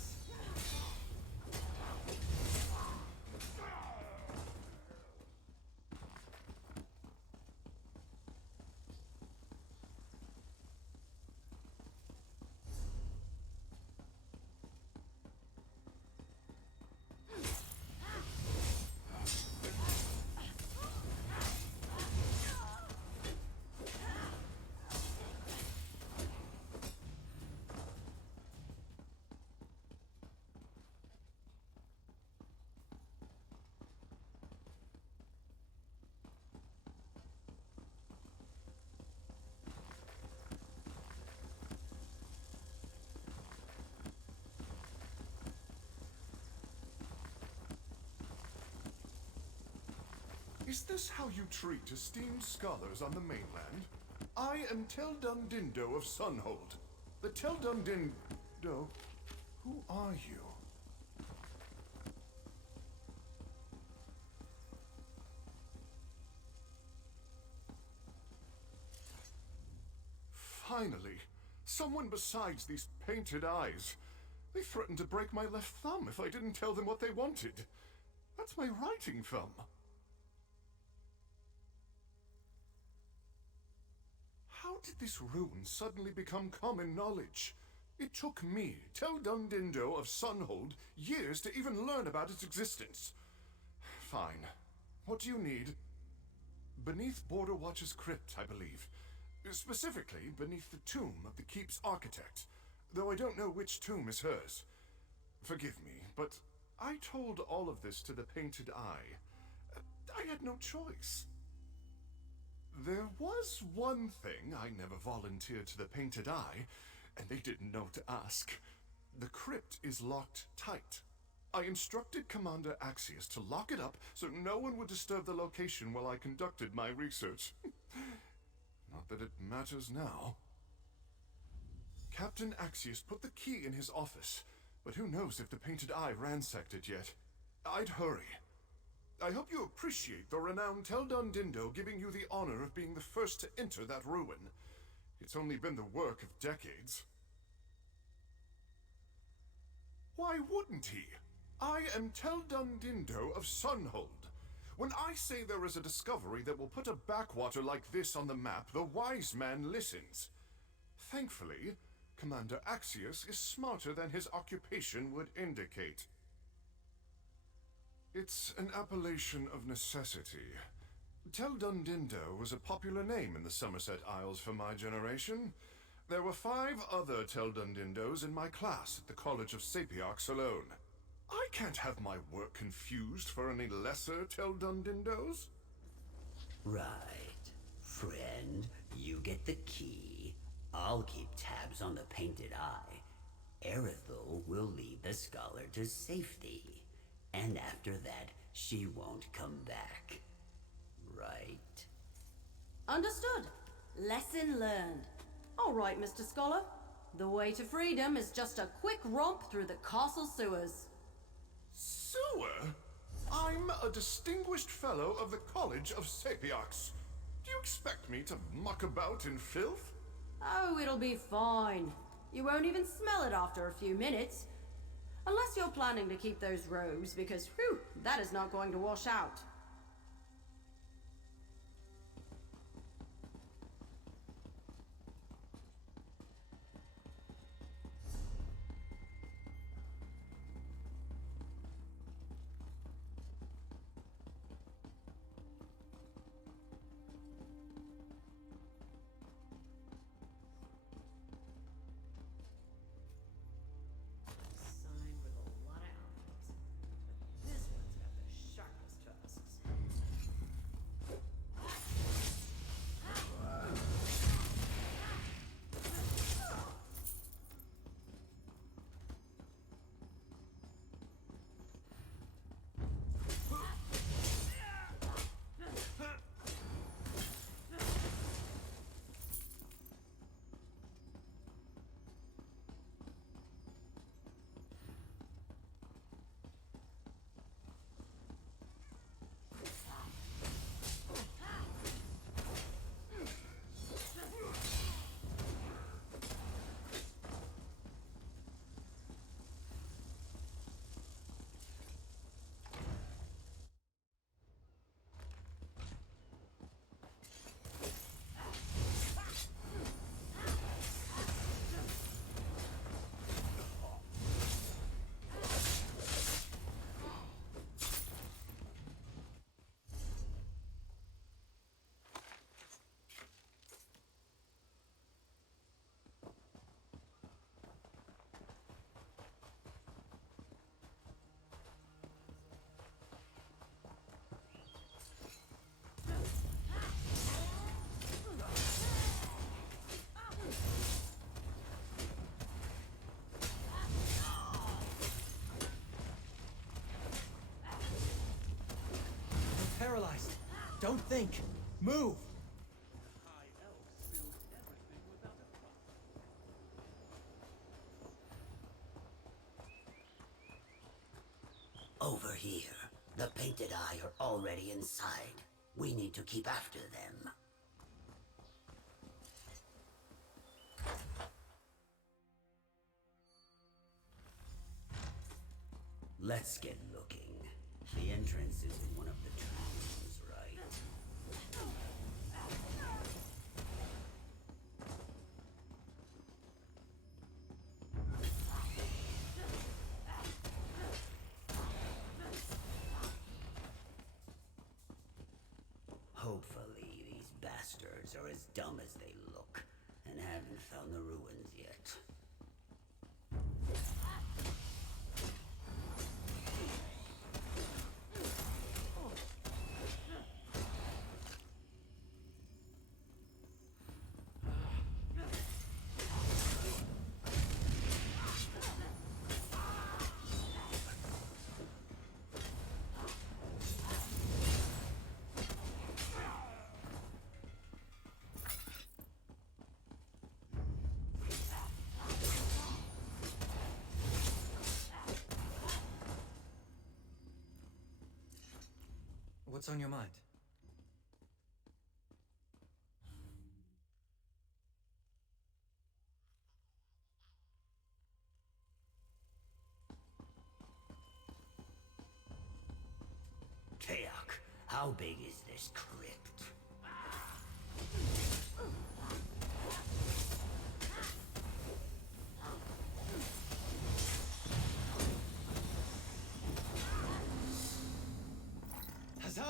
Is this how you treat esteemed scholars on the mainland? I am Tel Dundindo of Sunhold. The Tel Dundindo... Who are you? Finally, someone besides these painted eyes. They threatened to break my left thumb if I didn't tell them what they wanted. That's my writing thumb. How did this rune suddenly become common knowledge? It took me, Tel Dundindo of Sunhold, years to even learn about its existence. Fine. What do you need? Beneath Border Watch's crypt, I believe. Specifically, beneath the tomb of the keep's architect, though I don't know which tomb is hers. Forgive me, but I told all of this to the Painted Eye. I had no choice. There was one thing I never volunteered to the Painted Eye, and they didn't know to ask. The crypt is locked tight. I instructed Commander Axius to lock it up so no one would disturb the location while I conducted my research. Not that it matters now. Captain Axius put the key in his office, but who knows if the Painted Eye ransacked it yet. I'd hurry. I hope you appreciate the renowned Tel Dundindo giving you the honor of being the first to enter that ruin. It's only been the work of decades. Why wouldn't he? I am Tel Dundindo of Sunhold. When I say there is a discovery that will put a backwater like this on the map, the wise man listens. Thankfully, Commander Axius is smarter than his occupation would indicate. It's an appellation of necessity. Tel Dundindo was a popular name in the Somerset Isles for my generation. There were 5 other Tel Dundindos in my class at the College of Sapiox alone. I can't have my work confused for any lesser Tel Dundindos. Right. Friend, you get the key. I'll keep tabs on the Painted Eye. Erithel will lead the scholar to safety. And after that, she won't come back. Right? Understood. Lesson learned. All right, Mr. Scholar. The way to freedom is just a quick romp through the castle sewers. Sewer? I'm a distinguished fellow of the College of Sapiox. Do you expect me to muck about in filth? Oh, it'll be fine. You won't even smell it after a few minutes. Unless you're planning to keep those robes, because, whew, that is not going to wash out. Sign with a lot of outfits. But this one's got the sharpest tusks. paralyzed. Don't think. Move! Over here. The Painted Eye are already inside. We need to keep after them. Let's get looking. The entrance is in one of the two rooms, right? Hopefully, these bastards are as dumb as they look and haven't found the ruins yet. What's on your mind? Teok, how big is this crypt? Huzzah!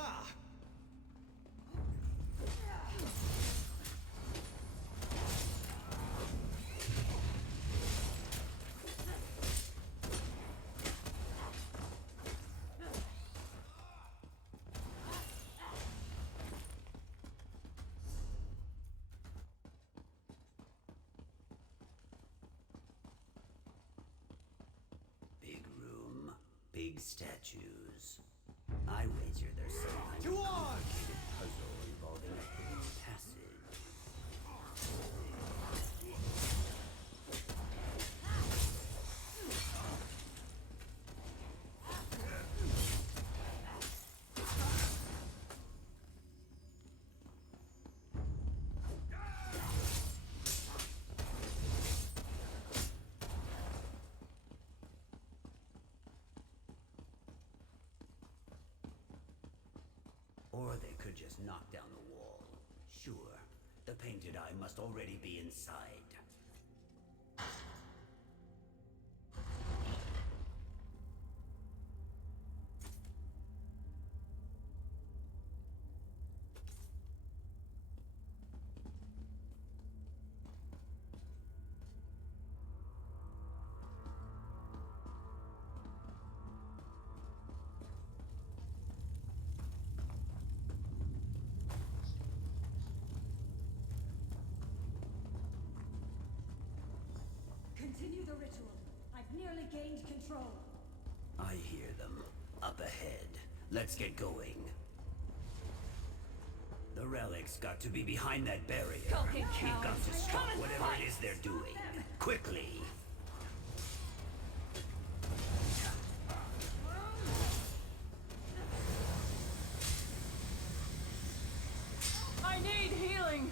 Big room, big statues. I wager there's some kind of complicated puzzle involving a hidden passage. Or they could just knock down the wall. Sure, the Painted Eye must already be inside. Continue the ritual. I've nearly gained control. I hear them. Up ahead. Let's get going. The relic's got to be behind that barrier. Skulking We've got cowards. to stop Come and whatever fight. it is they're doing. Quickly! I need healing!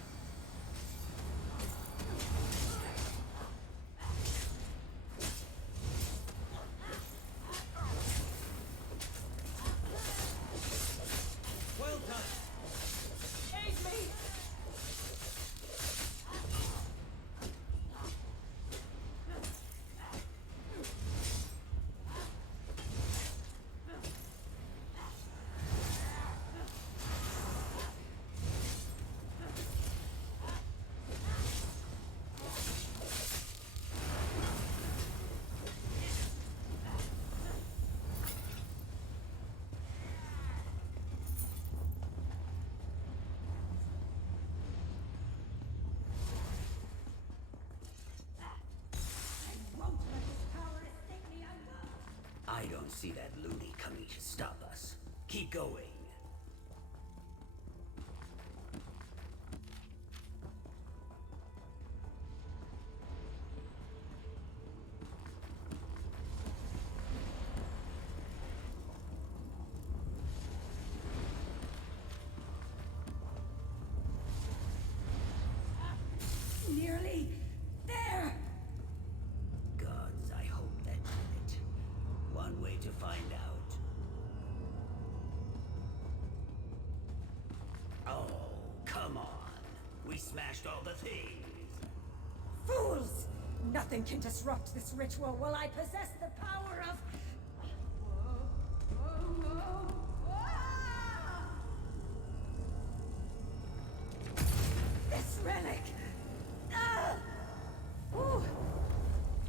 Well done! Aid me! Won't let this power escape me, I will. I don't see that loony coming to stop us. Keep going. smashed all the things. Fools! Nothing can disrupt this ritual while I possess the power of... This relic! Ah! Ooh.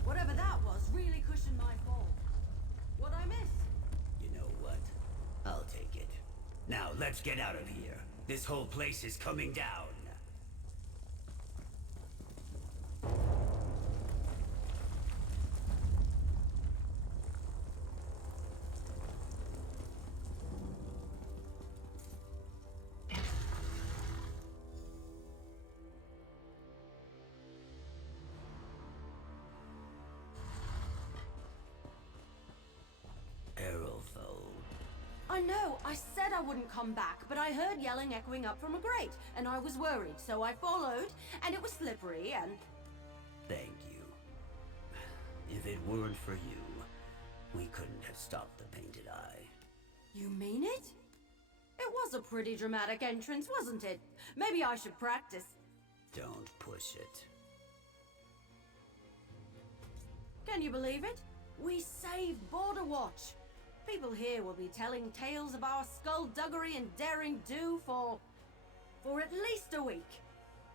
Whatever that was really cushioned my fall. What'd I miss? You know what? I'll take it. Now, let's get out of here. This whole place is coming down. I know, I said I wouldn't come back, but I heard yelling echoing up from a grate, and I was worried, so I followed, and it was slippery, and... Thank you. If it weren't for you, we couldn't have stopped the Painted Eye. You mean it? It was a pretty dramatic entrance, wasn't it? Maybe I should practice. Don't push it. Can you believe it? We saved Border Watch. People here will be telling tales of our skullduggery and daring do for at least a week.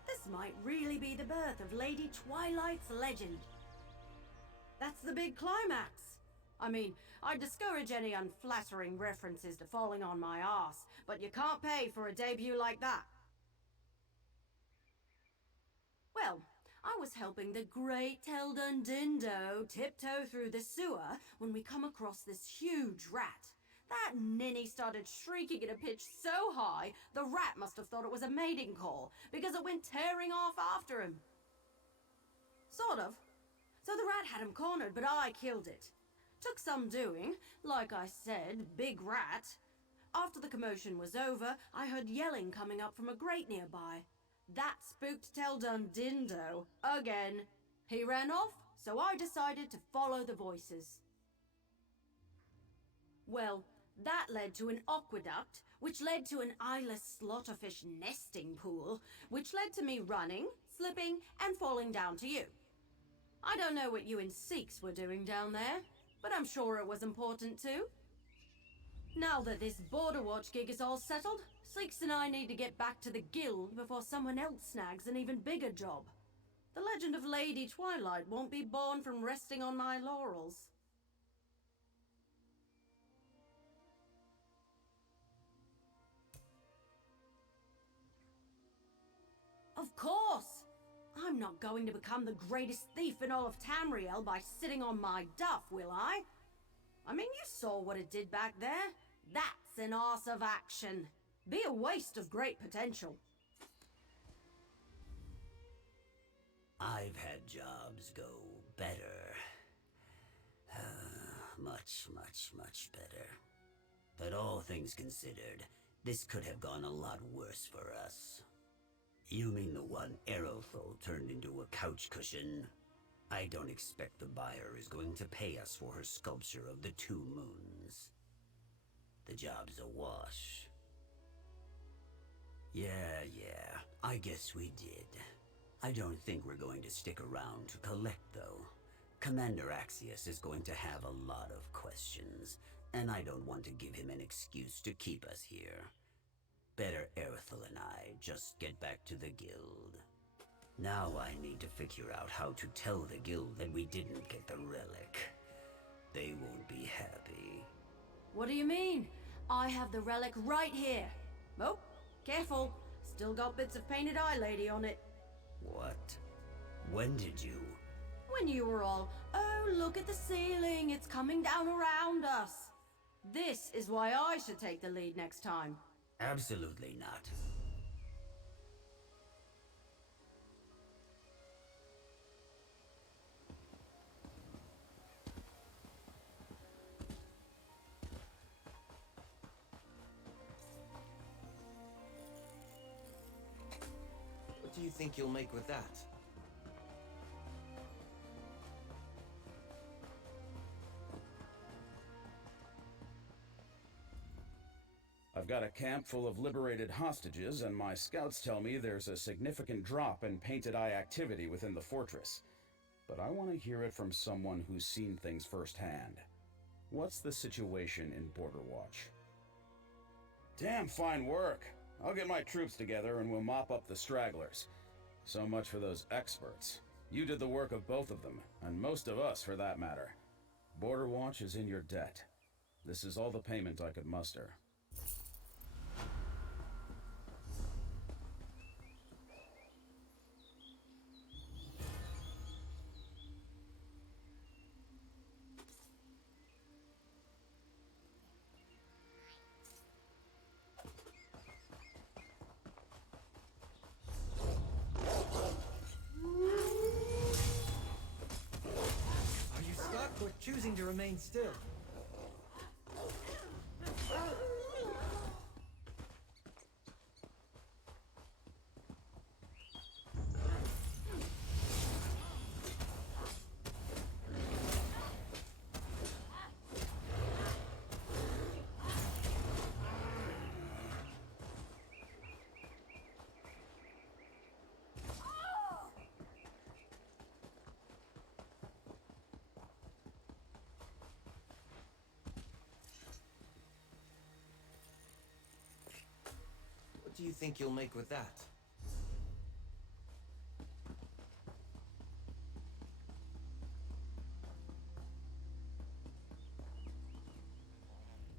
This might really be the birth of Lady Twilight's legend. That's the big climax. I mean, I discourage any unflattering references to falling on my arse, but you can't pay for a debut like that. Well, I was helping the great Teldon Dindo tiptoe through the sewer when we come across this huge rat. That ninny started shrieking at a pitch so high, the rat must have thought it was a mating call, because it went tearing off after him. Sort of. So the rat had him cornered, but I killed it. Took some doing, like I said, big rat. After the commotion was over, I heard yelling coming up from a grate nearby. That spooked Teldon Dindo again. He ran off, so I decided to follow the voices. Well, that led to an aqueduct, which led to an eyeless slaughterfish nesting pool, which led to me running, slipping, and falling down to you. I don't know what you and Sikhs were doing down there, but I'm sure it was important too. Now that this Border Watch gig is all settled, Sikhs and I need to get back to the guild before someone else snags an even bigger job. The legend of Lady Twilight won't be born from resting on my laurels. Of course! I'm not going to become the greatest thief in all of Tamriel by sitting on my duff, will I? I mean, you saw what it did back there. That's an arse of action. Be a waste of great potential. I've had jobs go better. Much, much, much better. But all things considered, this could have gone a lot worse for us. You mean the one Aerothol turned into a couch cushion? I don't expect the buyer is going to pay us for her sculpture of the 2 moons. The job's a wash. Yeah, I guess we did. I don't think we're going to stick around to collect, though. Commander Axius is going to have a lot of questions, and I don't want to give him an excuse to keep us here. Better Erithel and I just get back to the guild. Now I need to figure out how to tell the guild that we didn't get the relic. They won't be happy. What do you mean? I have the relic right here. Oh, careful. Still got bits of Painted Eye Lady on it. What? When did you? When you were all, oh, look at the ceiling, it's coming down around us. This is why I should take the lead next time. Absolutely not. What do you think you'll make with that? I've got a camp full of liberated hostages, and my scouts tell me there's a significant drop in Painted Eye activity within the fortress. But I want to hear it from someone who's seen things firsthand. What's the situation in Border Watch? Damn fine work. I'll get my troops together and we'll mop up the stragglers. So much for those experts. You did the work of both of them, and most of us for that matter. Border Watch is in your debt. This is all the payment I could muster. Are you stuck or choosing to remain still? What do you think you'll make with that?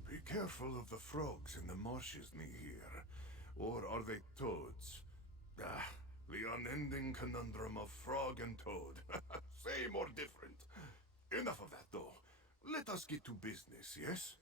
Be careful of the frogs in the marshes near here. Or are they toads? Ah, the unending conundrum of frog and toad. Same or different. Enough of that, though. Let us get to business, yes?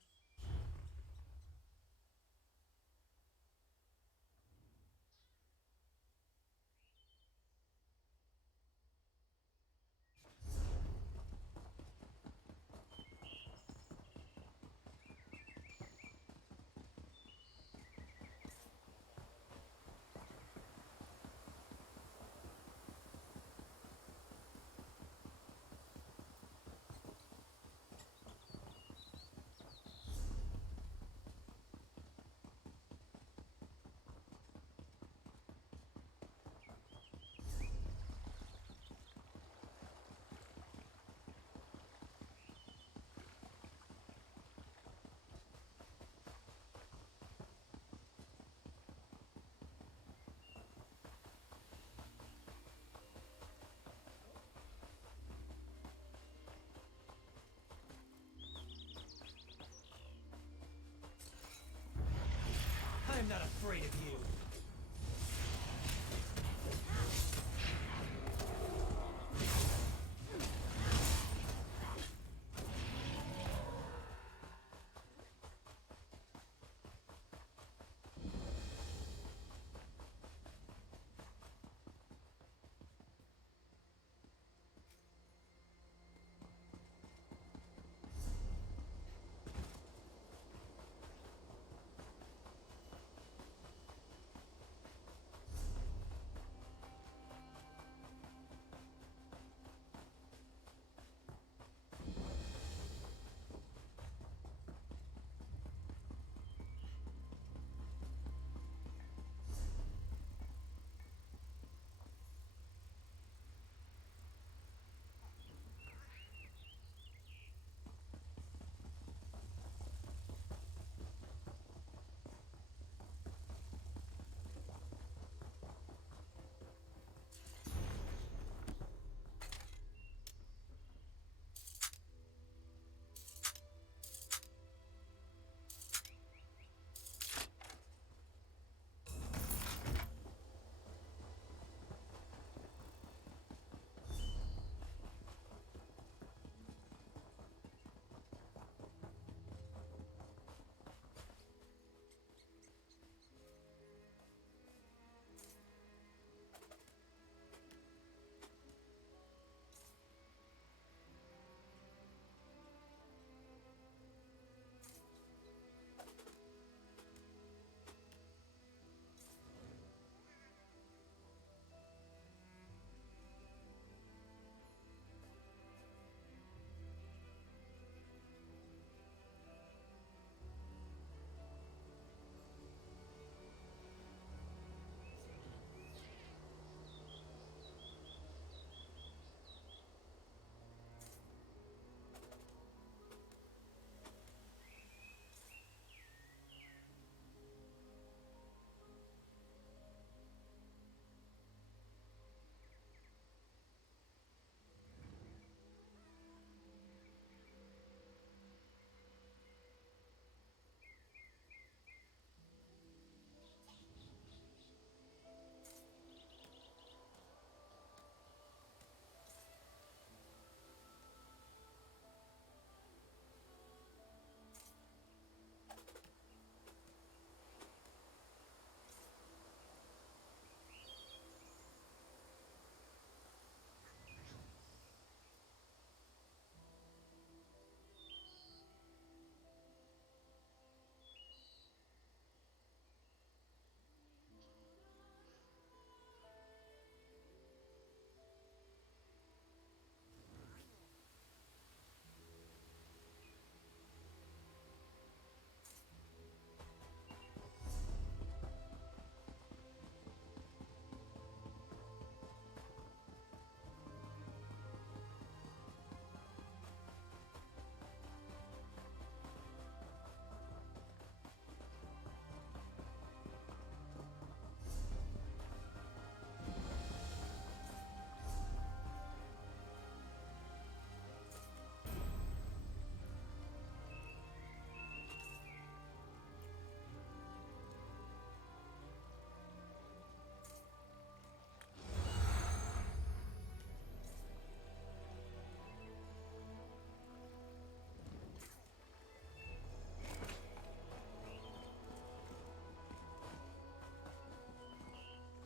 I'm not afraid of you.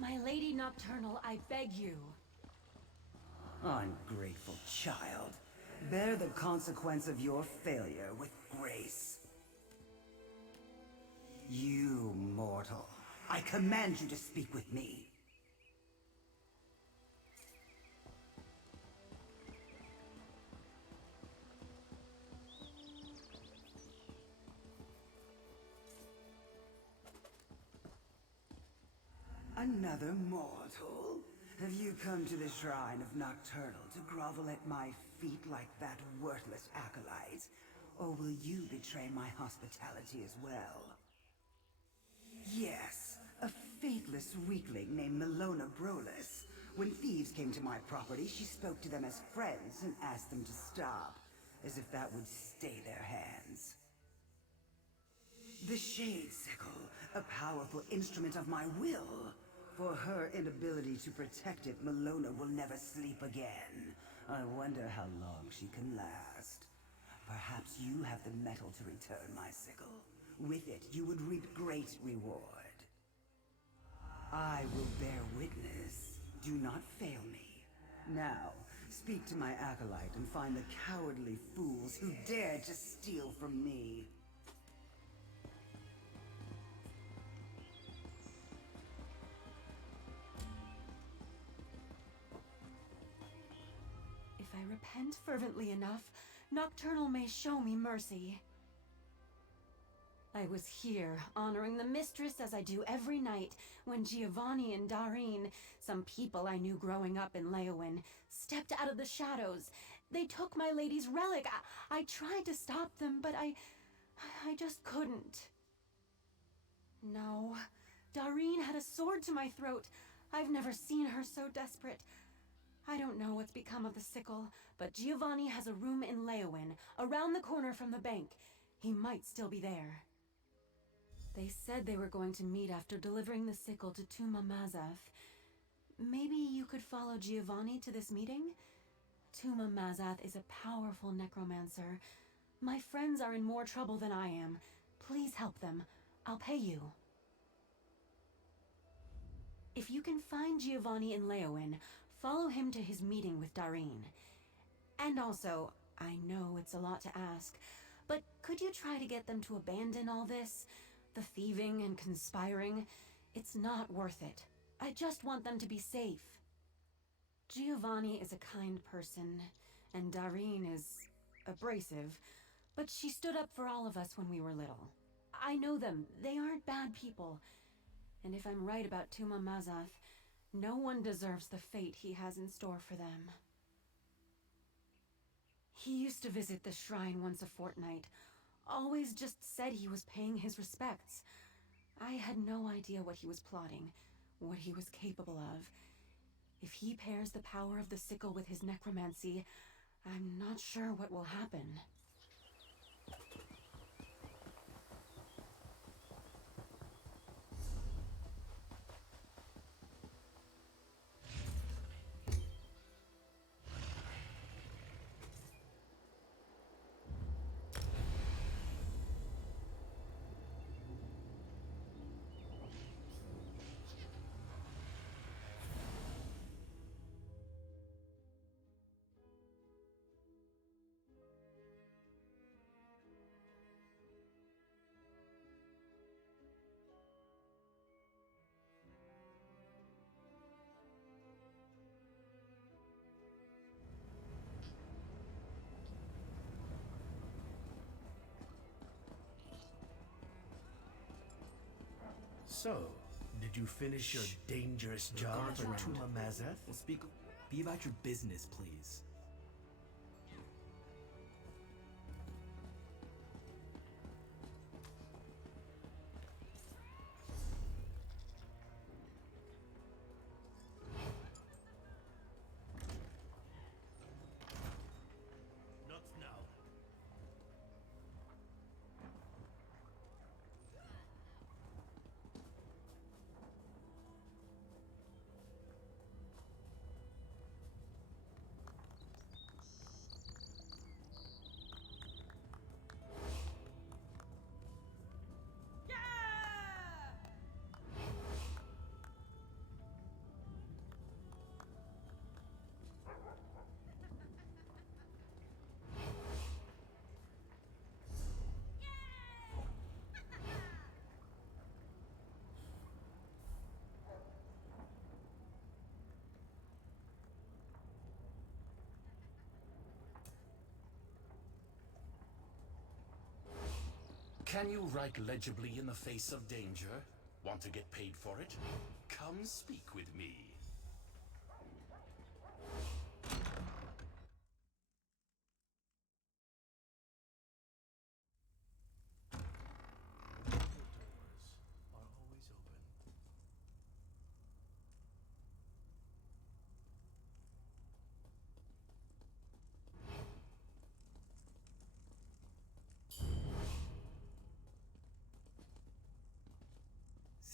My Lady Nocturnal, I beg you. Ungrateful child. Bear the consequence of your failure with grace. You mortal, I command you to speak with me. Another mortal? Have you come to the shrine of Nocturnal to grovel at my feet like that worthless acolyte? Or will you betray my hospitality as well? Yes, a faithless weakling named Milona Brolis. When thieves came to my property, she spoke to them as friends and asked them to stop, as if that would stay their hands. The Shade Sickle, a powerful instrument of my will. For her inability to protect it, Milona will never sleep again. I wonder how long she can last. Perhaps you have the metal to return my sickle. With it, you would reap great reward. I will bear witness. Do not fail me. Now, speak to my acolyte and find the cowardly fools who dared to steal from me. If I repent fervently enough, Nocturnal may show me mercy. I was here, honoring the mistress as I do every night, when Giovanni and Darine, some people I knew growing up in Leowin, stepped out of the shadows. They took my lady's relic. I tried to stop them, but I just couldn't. No, Darine had a sword to my throat. I've never seen her so desperate. I don't know what's become of the sickle, but Giovanni has a room in Leowin, around the corner from the bank. He might still be there. They said they were going to meet after delivering the sickle to Tuma Mazath. Maybe you could follow Giovanni to this meeting? Tuma Mazath is a powerful necromancer. My friends are in more trouble than I am. Please help them. I'll pay you. If you can find Giovanni in Leowin, follow him to his meeting with Darine. And also, I know it's a lot to ask, but could you try to get them to abandon all this? The thieving and conspiring? It's not worth it. I just want them to be safe. Giovanni is a kind person, and Darine is abrasive, but she stood up for all of us when we were little. I know them. They aren't bad people. And if I'm right about Tuma Mazath, no one deserves the fate he has in store for them. He used to visit the shrine once a fortnight. Always just said he was paying his respects. I had no idea what he was plotting, what he was capable of. If he pairs the power of the sickle with his necromancy, I'm not sure what will happen. So, did you finish your dangerous job for Tuma Mazath? Well, be about your business, please. Not now. Can you write legibly in the face of danger? Want to get paid for it? Come speak with me.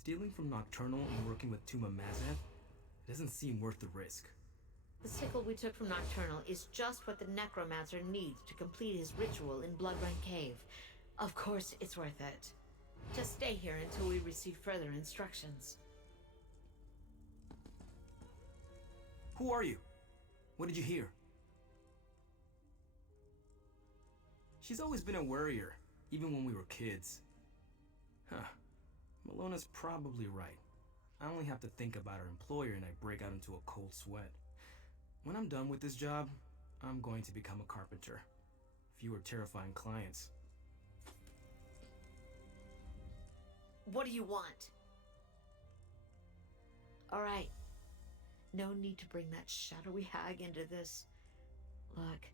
Stealing from Nocturnal and working with Tuma Mazev doesn't seem worth the risk. The sickle we took from Nocturnal is just what the Necromancer needs to complete his ritual in Bloodrun Cave. Of course, it's worth it. Just stay here until we receive further instructions. Who are you? What did you hear? She's always been a worrier, even when we were kids. Huh. Melona's probably right. I only have to think about her employer and I break out into a cold sweat. When I'm done with this job, I'm going to become a carpenter. Fewer terrifying clients. What do you want? Alright. No need to bring that shadowy hag into this. Look,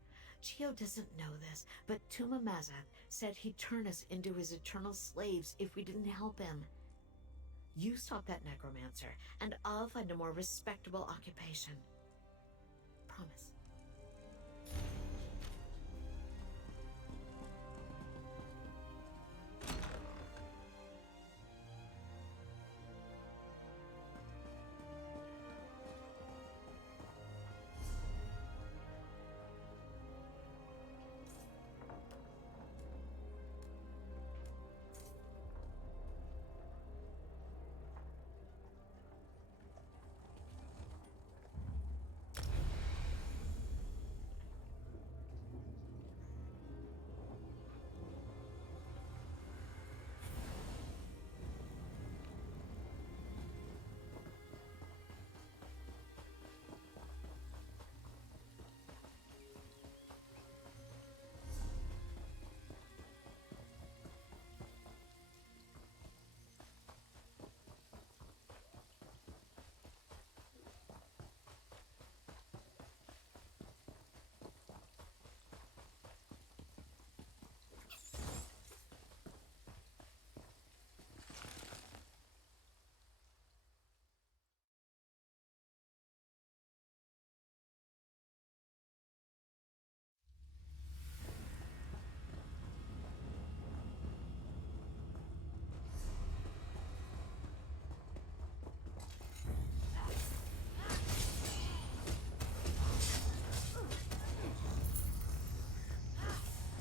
Gio doesn't know this, but Tuma Mazath said he'd turn us into his eternal slaves if we didn't help him. You stop that necromancer, and I'll find a more respectable occupation. Promise.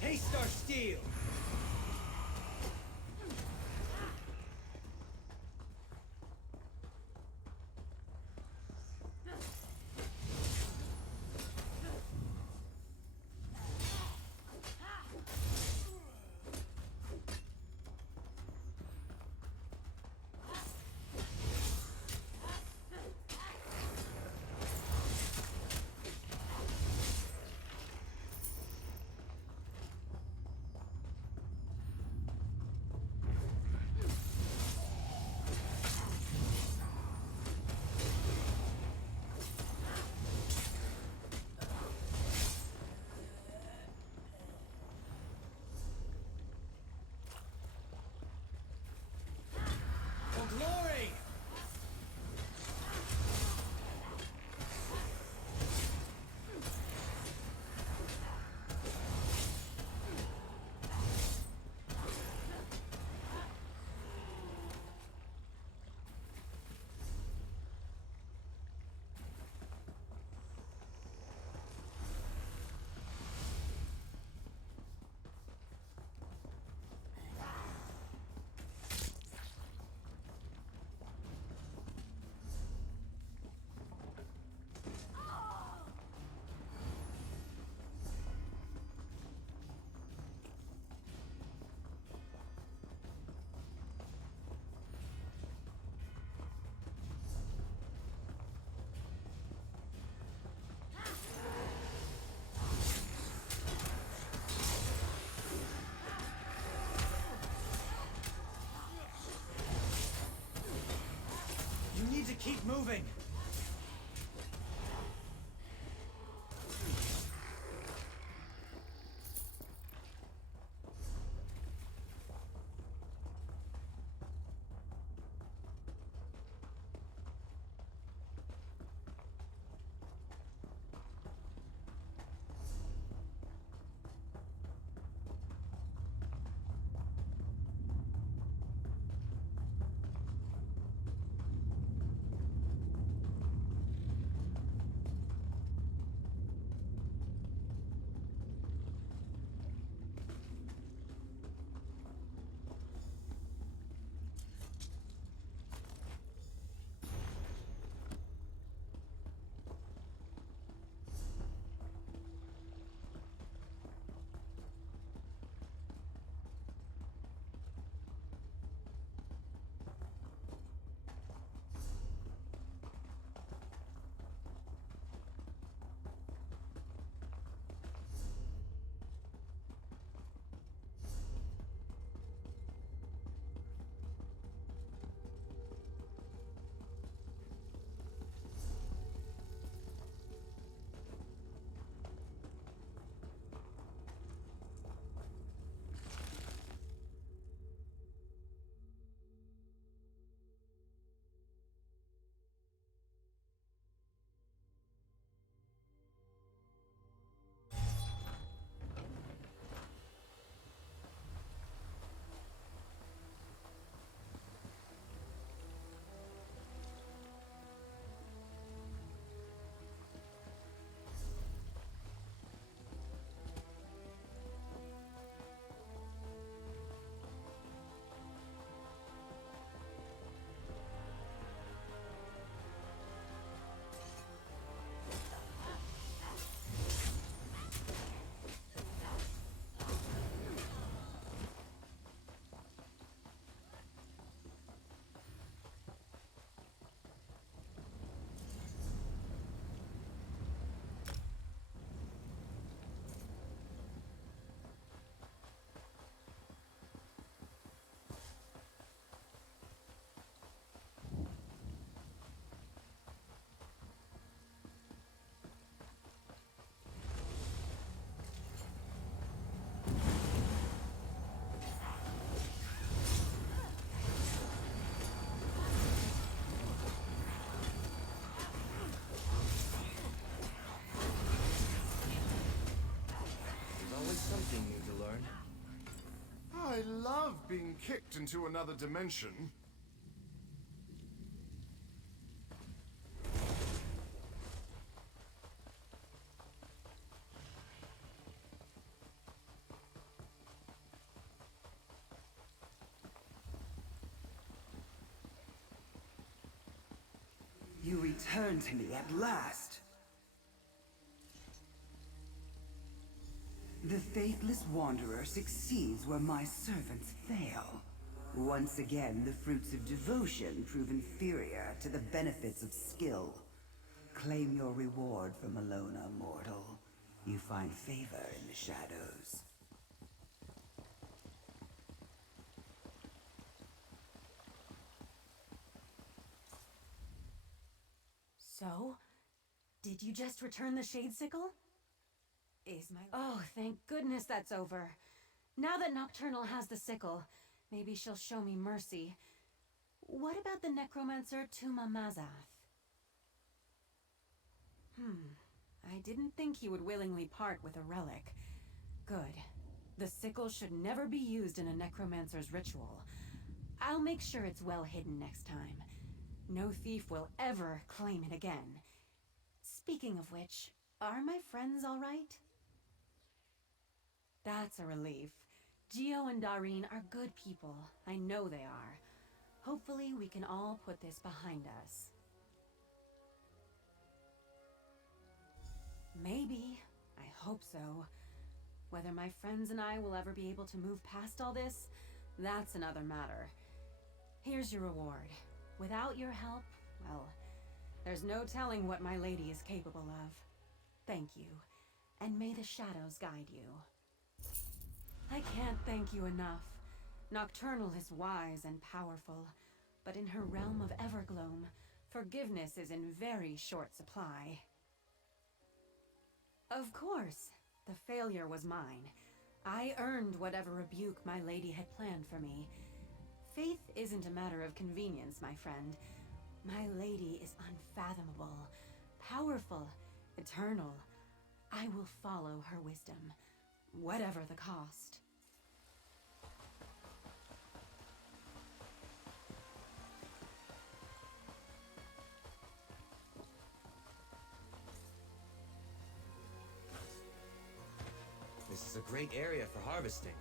Taste our steel! You need to keep moving! Something new to learn. I love being kicked into another dimension. You returned to me at last. The faithless wanderer succeeds where my servants fail. Once again, the fruits of devotion prove inferior to the benefits of skill. Claim your reward from Alona, mortal. You find favor in the shadows. So, did you just return the Shade Sickle? Oh, thank goodness that's over. Now that Nocturnal has the sickle, maybe she'll show me mercy. What about the necromancer Tuma Mazath? I didn't think he would willingly part with a relic. Good. The sickle should never be used in a necromancer's ritual. I'll make sure it's well hidden next time. No thief will ever claim it again. Speaking of which, are my friends all right? That's a relief. Gio and Dareen are good people. I know they are. Hopefully we can all put this behind us. Maybe. I hope so. Whether my friends and I will ever be able to move past all this, that's another matter. Here's your reward. Without your help, well, there's no telling what my lady is capable of. Thank you, and may the shadows guide you. I can't thank you enough. Nocturnal is wise and powerful, but in her realm of Evergloam, Forgiveness is in very short supply. Of course, the failure was mine. I earned whatever rebuke my lady had planned for me. Faith isn't a matter of convenience, my friend. My lady is unfathomable, powerful, eternal. I will follow her wisdom, whatever the cost. This is a great area for harvesting.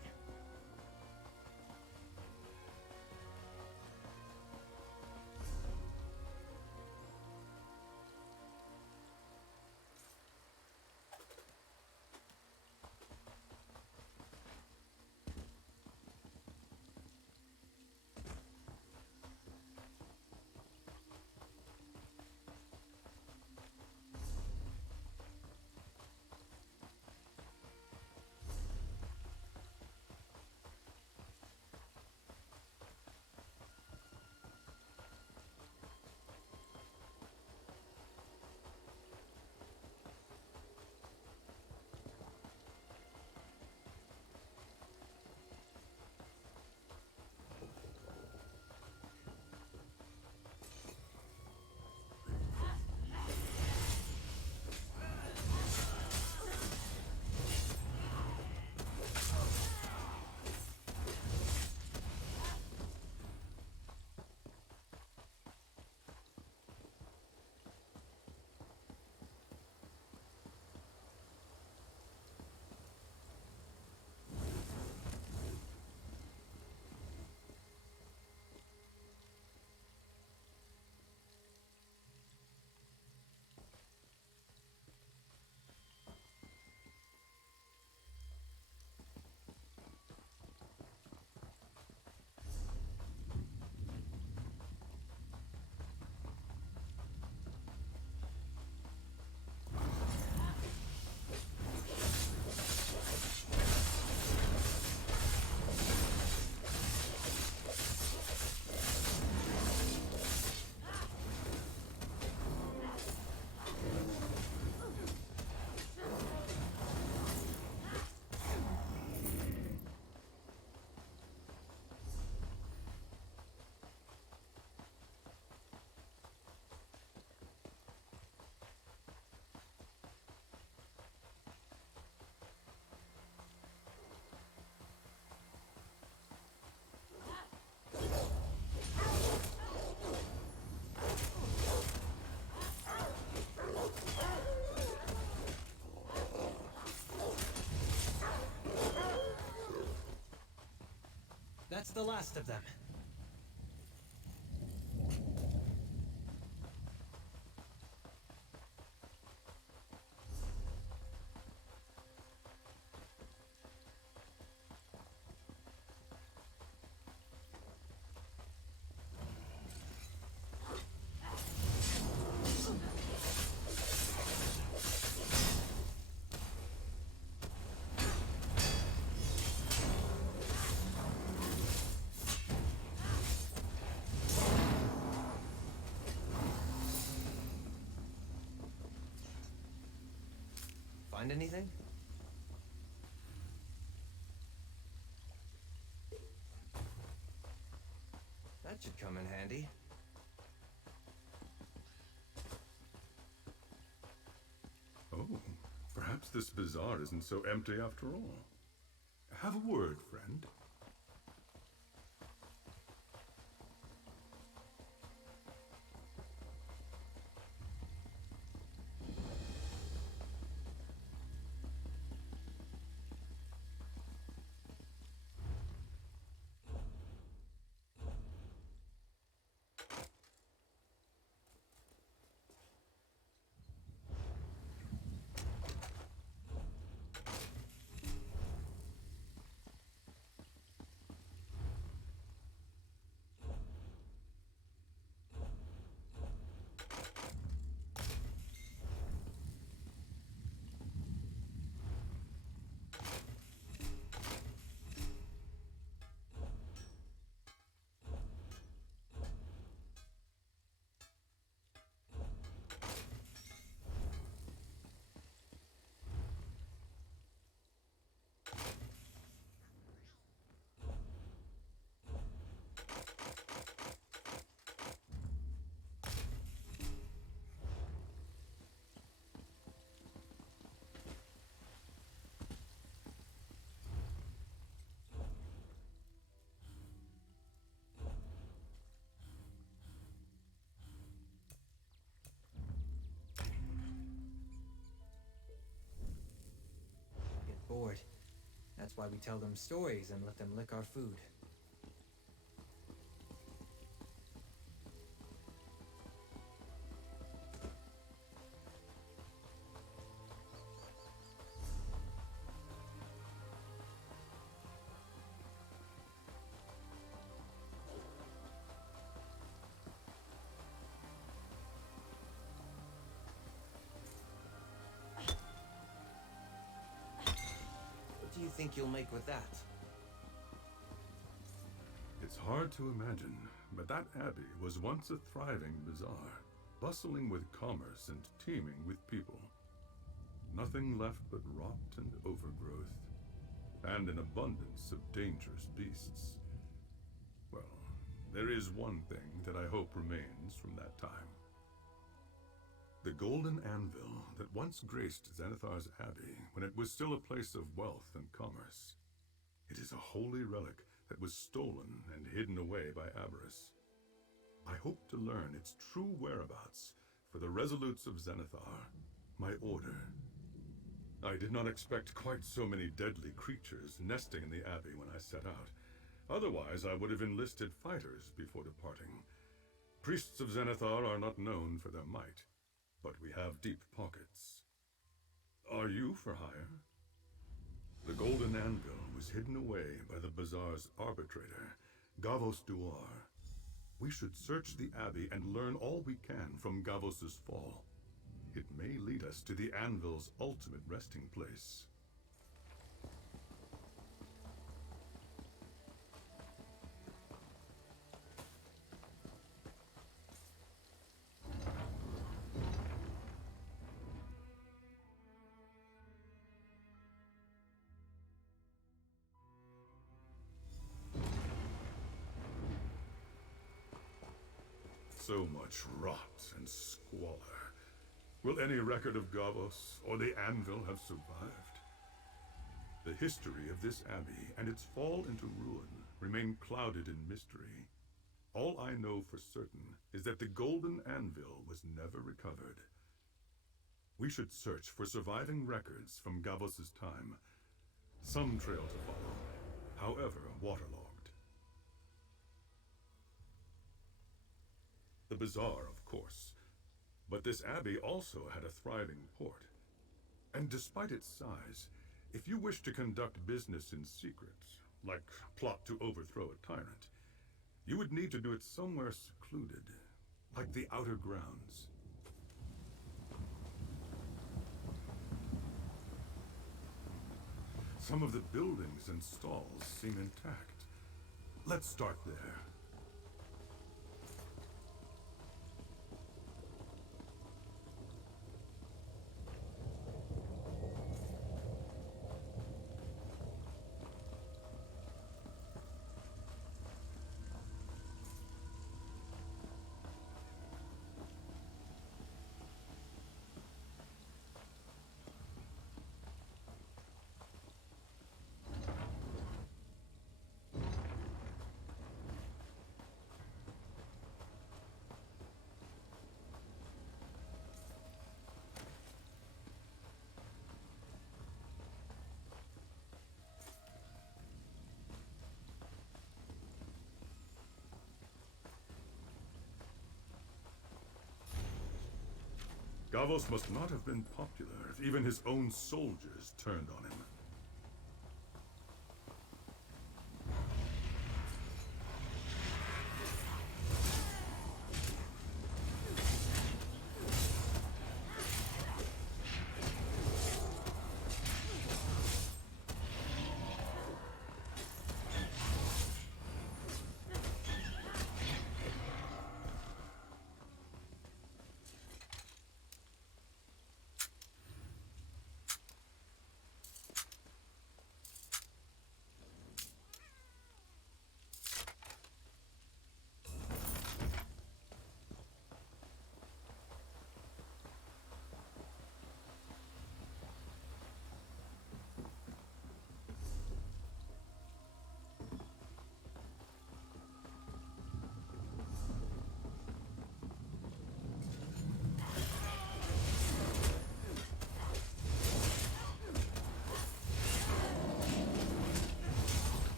That's the last of them. Find anything? That should come in handy. Oh, perhaps this bazaar isn't so empty after all. Have a word, friend. why we tell them stories and let them lick our food. What do you think you'll make with that? It's hard to imagine, but that abbey was once a thriving bazaar, bustling with commerce and teeming with people. Nothing left but rot and overgrowth, and an abundance of dangerous beasts. Well, there is one thing that I hope remains from that time. The golden anvil that once graced Xanathar's abbey when it was still a place of wealth and commerce. It is a holy relic that was stolen and hidden away by avarice. I hope to learn its true whereabouts for the resolutes of Xanathar, my order. I did not expect quite so many deadly creatures nesting in the abbey when I set out. Otherwise, I would have enlisted fighters before departing. Priests of Xanathar are not known for their might, but we have deep pockets. Are you for hire? The golden anvil was hidden away by the bazaar's arbitrator, Gavos Duar. We should search the abbey and learn all we can from Gavos's fall. It may lead us to the anvil's ultimate resting place. So much rot and squalor. Will any record of Gavos or the anvil have survived? The history of this abbey and its fall into ruin remain clouded in mystery. All I know for certain is that the golden anvil was never recovered. We should search for surviving records from Gavos's time. Some trail to follow, however waterlogged. The bazaar, of course. But this abbey also had a thriving port. And despite its size, if you wish to conduct business in secret, like plot to overthrow a tyrant, you would need to do it somewhere secluded, like the outer grounds. Some of the buildings and stalls seem intact. Let's start there. Gavos must not have been popular if even his own soldiers turned on him.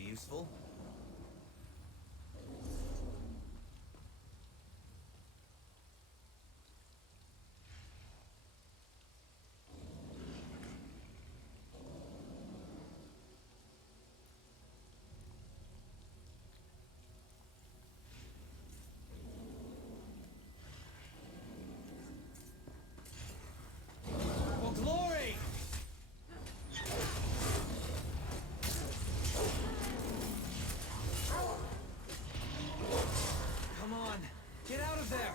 be useful. For glory! Come on, get out of there!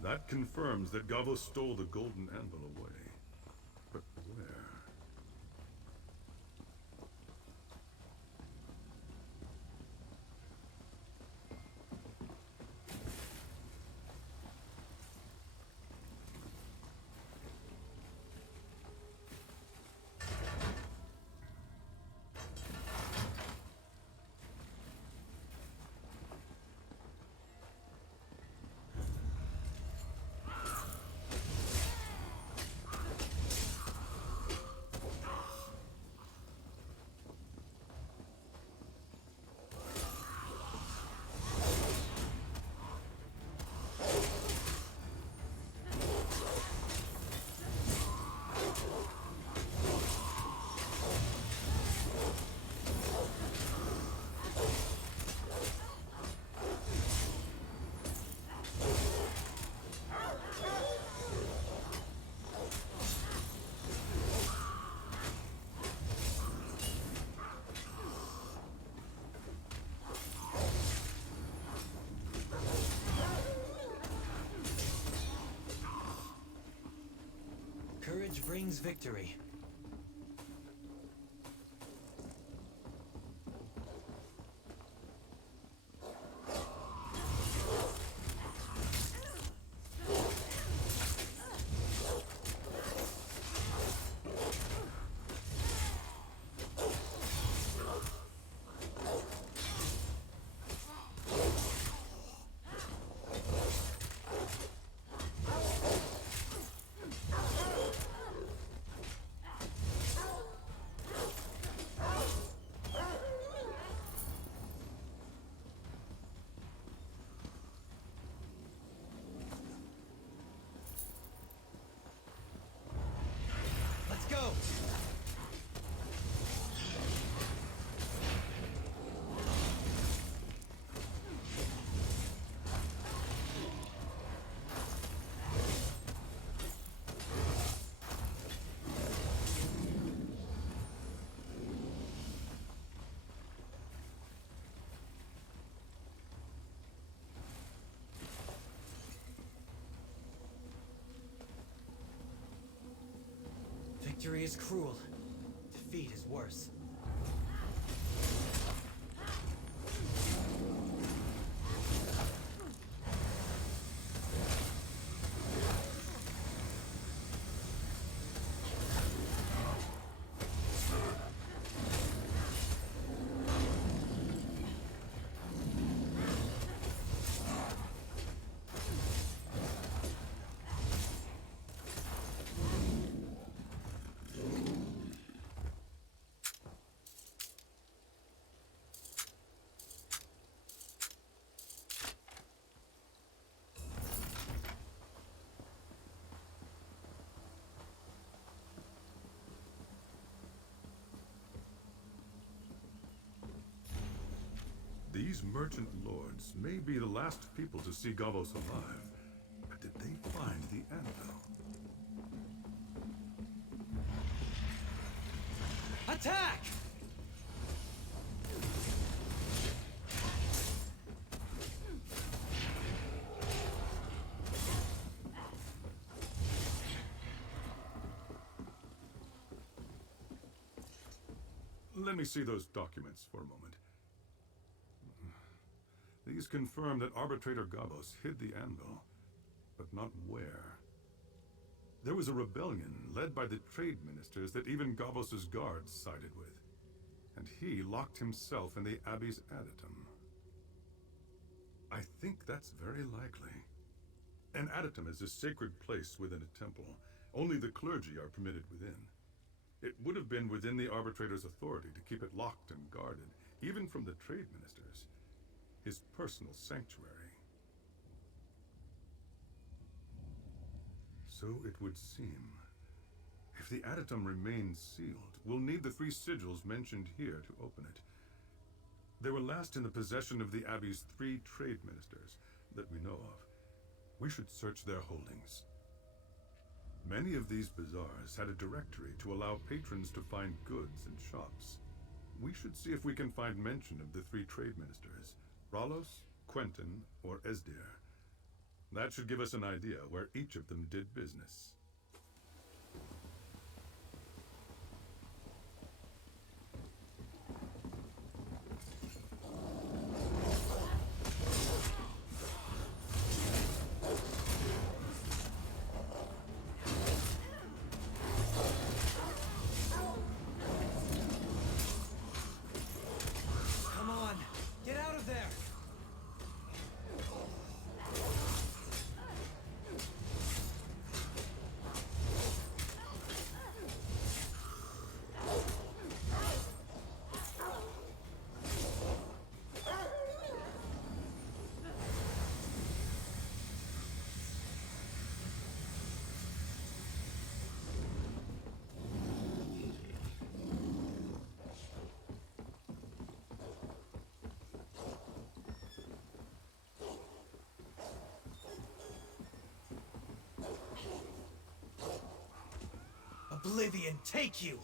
That confirms that Gavo stole the golden anvil away. But where? Courage brings victory. Let's go! Victory is cruel. Defeat is worse. These merchant lords may be the last people to see Gavos alive, but did they find the anvil? Attack! Let me see those documents for a moment. These confirm that Arbitrator Gabos hid the anvil, but not where. There was a rebellion led by the trade ministers that even Gabos's guards sided with, and he locked himself in the Abbey's adytum. I think that's very likely. An adytum is a sacred place within a temple. Only the clergy are permitted within. It would have been within the arbitrator's authority to keep it locked and guarded, even from the trade ministers. His personal sanctuary. So it would seem. If the adytum remains sealed, we'll need the 3 sigils mentioned here to open it. They were last in the possession of the Abbey's 3 trade ministers that we know of. We should search their holdings. Many of these bazaars had a directory to allow patrons to find goods and shops. We should see if we can find mention of the 3 trade ministers, Ralos, Quentin, or Esdir. That should give us an idea where each of them did business. Come on, get out of there! Oblivion take you!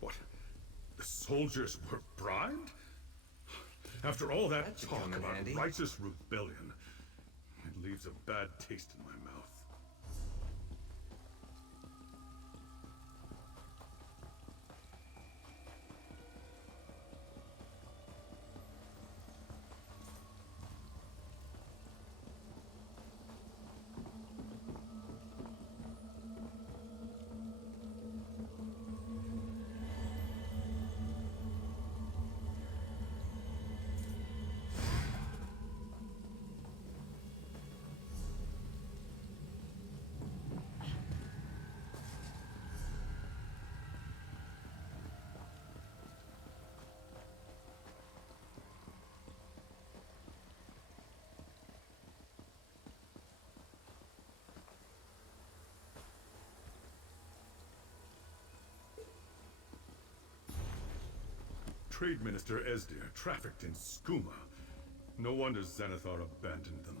What? The soldiers were bribed? After all that talk about righteous rebellion, it leaves a bad taste in my mouth. Trade Minister Esdir trafficked in skooma. No wonder Xanathar abandoned them.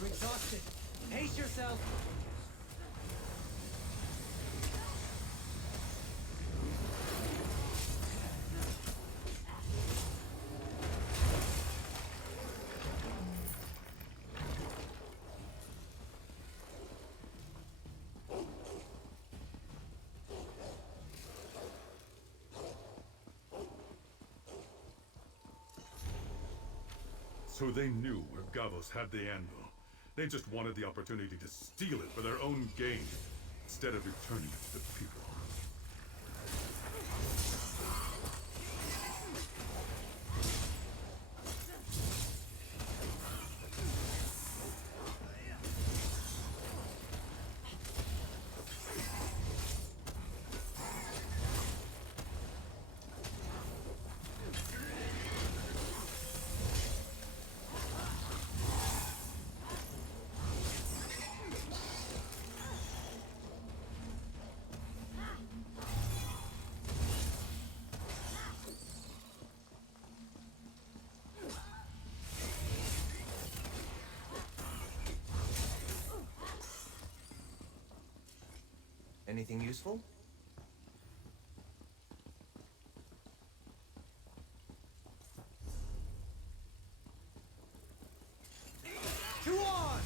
You're exhausted. Pace yourself. So they knew where Gavos had the anvil. They just wanted the opportunity to steal it for their own gain, instead of returning it to the people. Anything useful? Two on!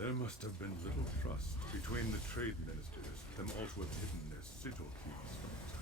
There must have been little trust between the trade ministers for them all to have hidden their sigil keys from attack.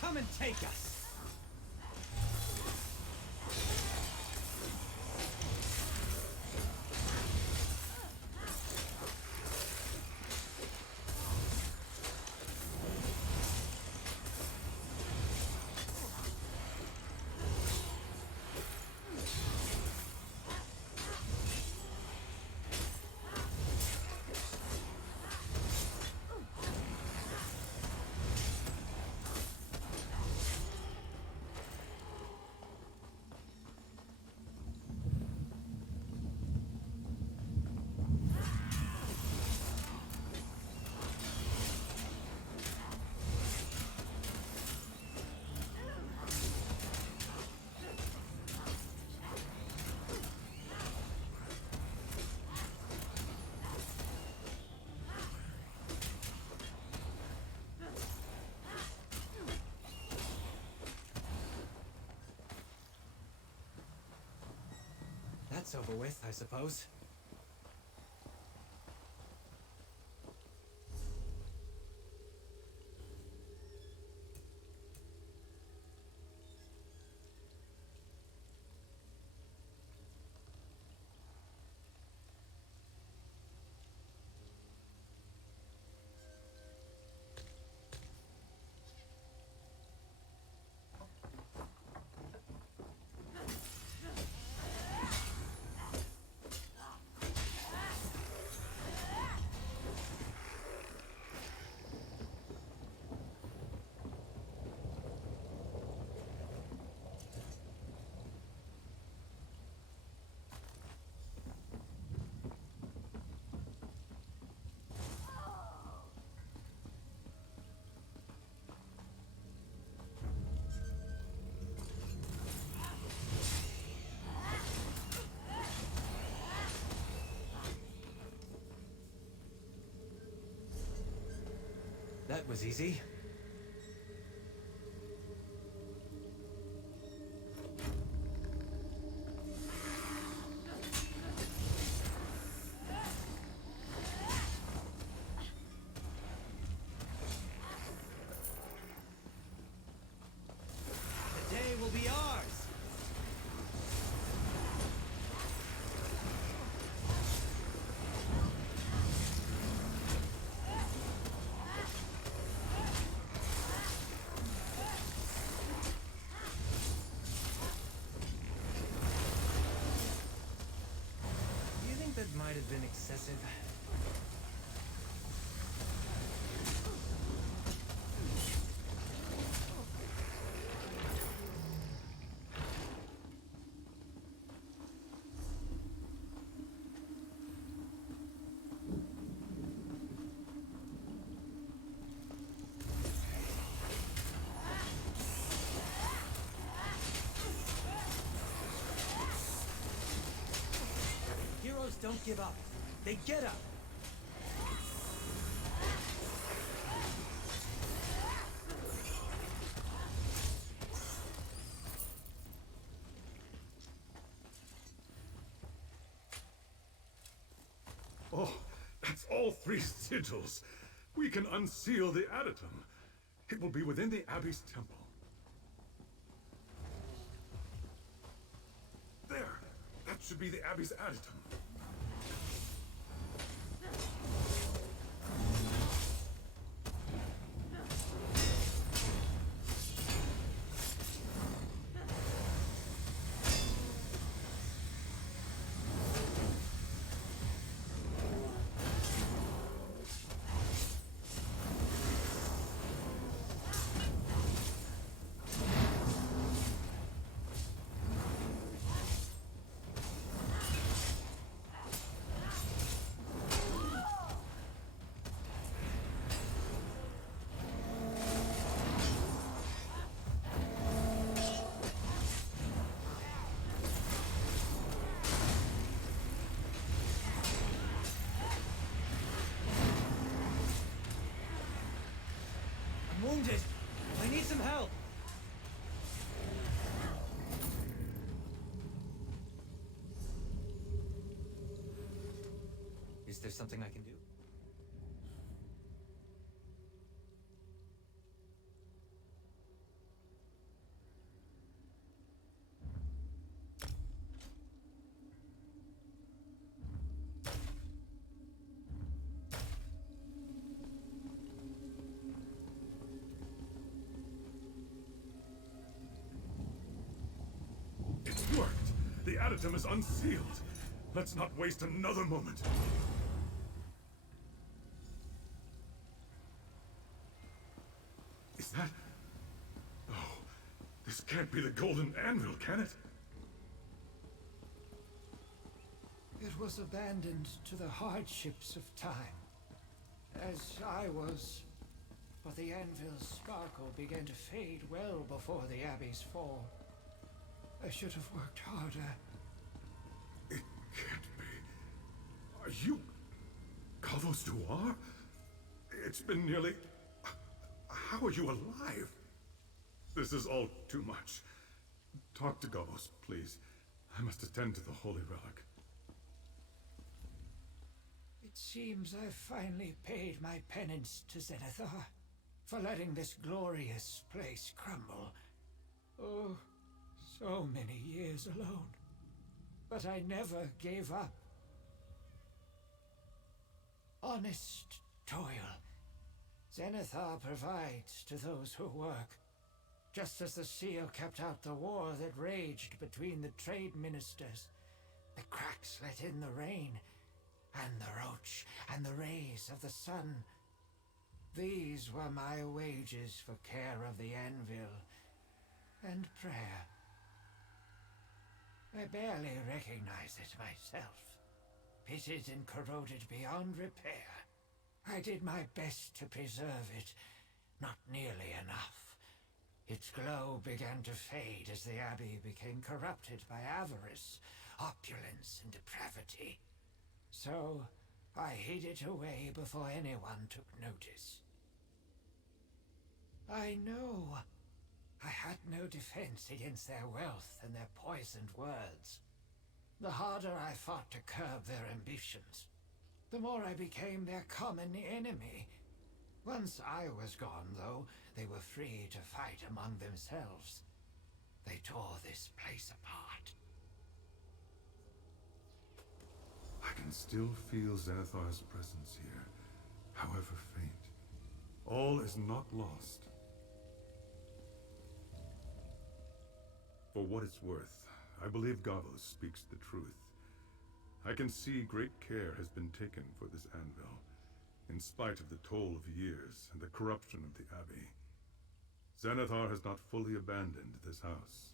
Come and take us! that's over with, I suppose. That was easy. The day will be ours! That might have been excessive. Heroes don't give up. They get up. Oh, that's all 3 sigils. We can unseal the Adytum. It will be within the Abbey's temple. There! That should be the Abbey's Adytum. I'm wounded. I need some help. Is there something I can do? It worked! The Adytum is unsealed. Let's not waste another moment. Is that... Oh, this can't be the Golden Anvil, can it? It was abandoned to the hardships of time, as I was. But the anvil's sparkle began to fade well before the Abbey's fall. I should have worked harder. It can't be. Are you... Kavos Duar? It's been nearly... How are you alive? This is all too much. Talk to Kavos, please. I must attend to the holy relic. It seems I've finally paid my penance to Zenithar for letting this glorious place crumble. Oh, so many years alone. But I never gave up. Honest toil. Zenithar provides to those who work. Just as the seal kept out the war that raged between the trade ministers, the cracks let in the rain, and the roach and the rays of the sun. These were my wages for care of the anvil and prayer. I barely recognize it myself. Pitted and corroded beyond repair. I did my best to preserve it, not nearly enough. Its glow began to fade as the abbey became corrupted by avarice, opulence, and depravity. So, I hid it away before anyone took notice. I know I had no defense against their wealth and their poisoned words. The harder I fought to curb their ambitions, the more I became their common enemy. Once I was gone, though, they were free to fight among themselves. They tore this place apart. I can still feel Zenithar's presence here, however faint. All is not lost. For what it's worth, I believe Gavos speaks the truth. I can see great care has been taken for this anvil, in spite of the toll of years and the corruption of the abbey. Zenithar has not fully abandoned this house.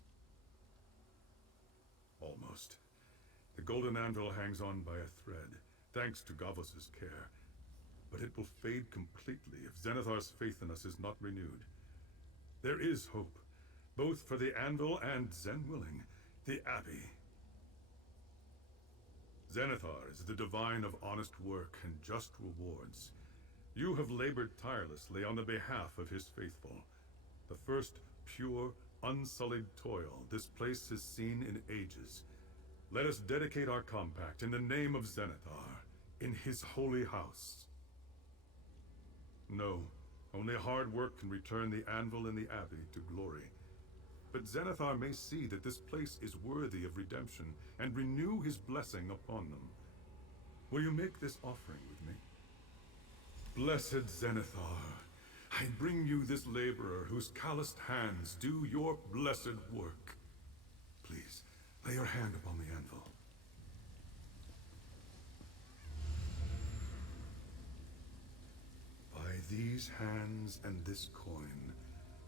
Almost. The golden anvil hangs on by a thread, thanks to Gavos' care. But it will fade completely if Zenithar's faith in us is not renewed. There is hope, both for the anvil and, Zen willing, the abbey. Zenithar is the divine of honest work and just rewards. You have labored tirelessly on the behalf of his faithful. The first pure, unsullied toil this place has seen in ages. Let us dedicate our compact in the name of Zenithar, in his holy house. No, only hard work can return the anvil and the abbey to glory. But Zenithar may see that this place is worthy of redemption and renew his blessing upon them. Will you make this offering with me? Blessed Zenithar, I bring you this laborer whose calloused hands do your blessed work. Please, lay your hand upon the anvil. By these hands and this coin,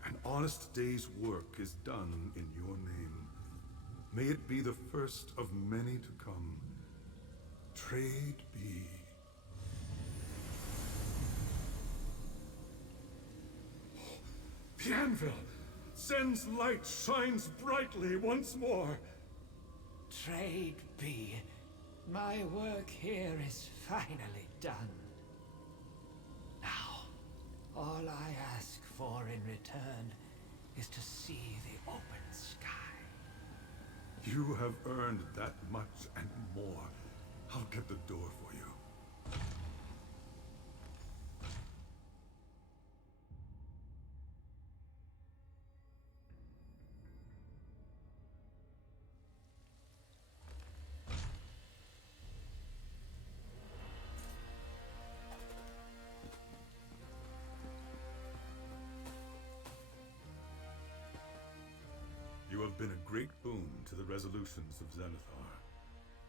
an honest day's work is done in your name. May it be the first of many to come. Trade be. The anvil! Zen's light shines brightly once more! Trade be. My work here is finally done. Now, all I ask for in return is to see the open sky. You have earned that much and more. I'll get the door for you. You have been a great boon to the resolutions of Zenithar.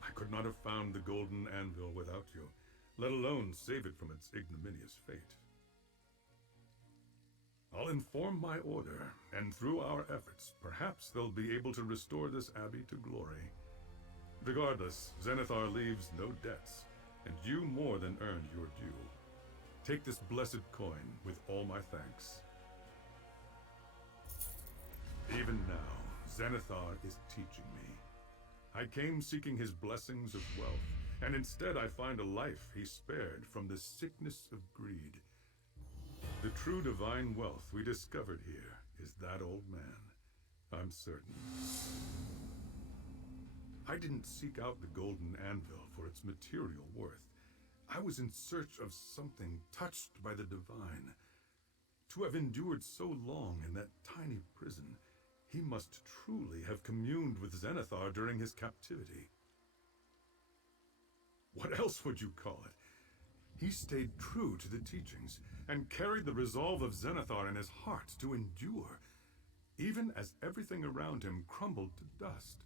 I could not have found the golden anvil without you, let alone save it from its ignominious fate. I'll inform my order, and through our efforts, perhaps they'll be able to restore this abbey to glory. Regardless, Zenithar leaves no debts, and you more than earned your due. Take this blessed coin with all my thanks. Even now, Zenithar is teaching me. I came seeking his blessings of wealth, and instead I find a life he spared from the sickness of greed. The true divine wealth we discovered here is that old man, I'm certain. I didn't seek out the golden anvil for its material worth. I was in search of something touched by the divine. To have endured so long in that tiny prison, he must truly have communed with Zenithar during his captivity. What else would you call it? He stayed true to the teachings and carried the resolve of Zenithar in his heart to endure, even as everything around him crumbled to dust.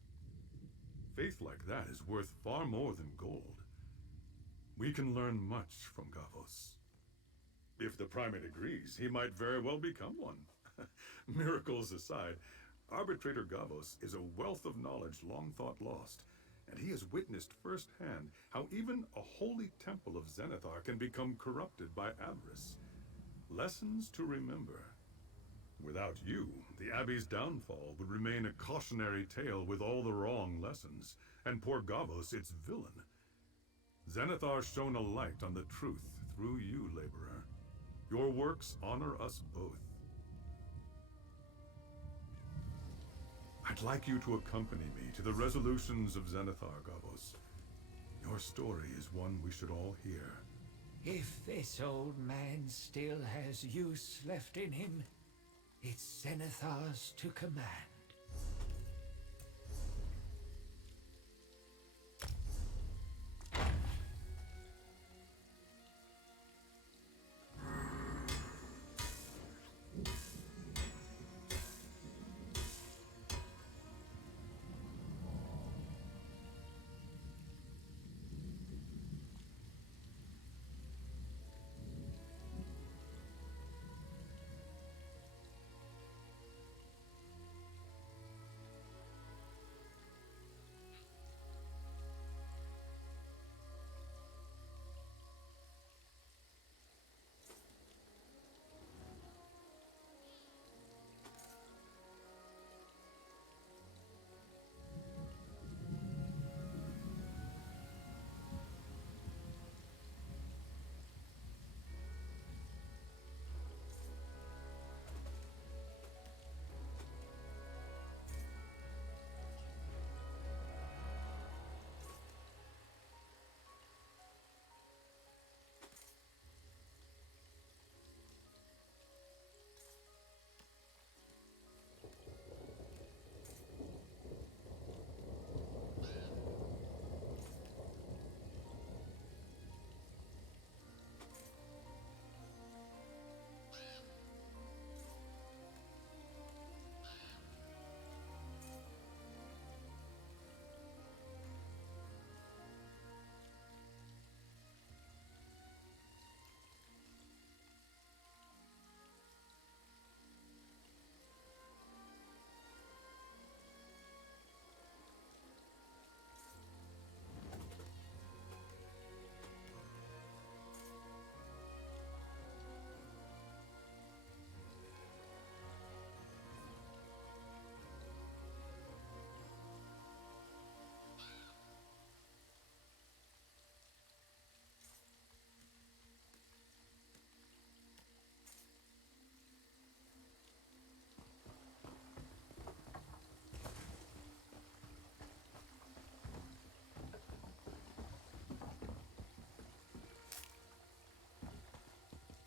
Faith like that is worth far more than gold. We can learn much from Gavos. If the Primate agrees, he might very well become one. Miracles aside, Arbitrator Gavos is a wealth of knowledge long thought lost, and he has witnessed firsthand how even a holy temple of Zenithar can become corrupted by avarice. Lessons to remember. Without you, the Abbey's downfall would remain a cautionary tale with all the wrong lessons, and poor Gavos its villain. Zenithar shone a light on the truth through you, laborer. Your works honor us both. I'd like you to accompany me to the resolutions of Zenithar, Gavos. Your story is one we should all hear. If this old man still has use left in him, it's Zenithar's to command.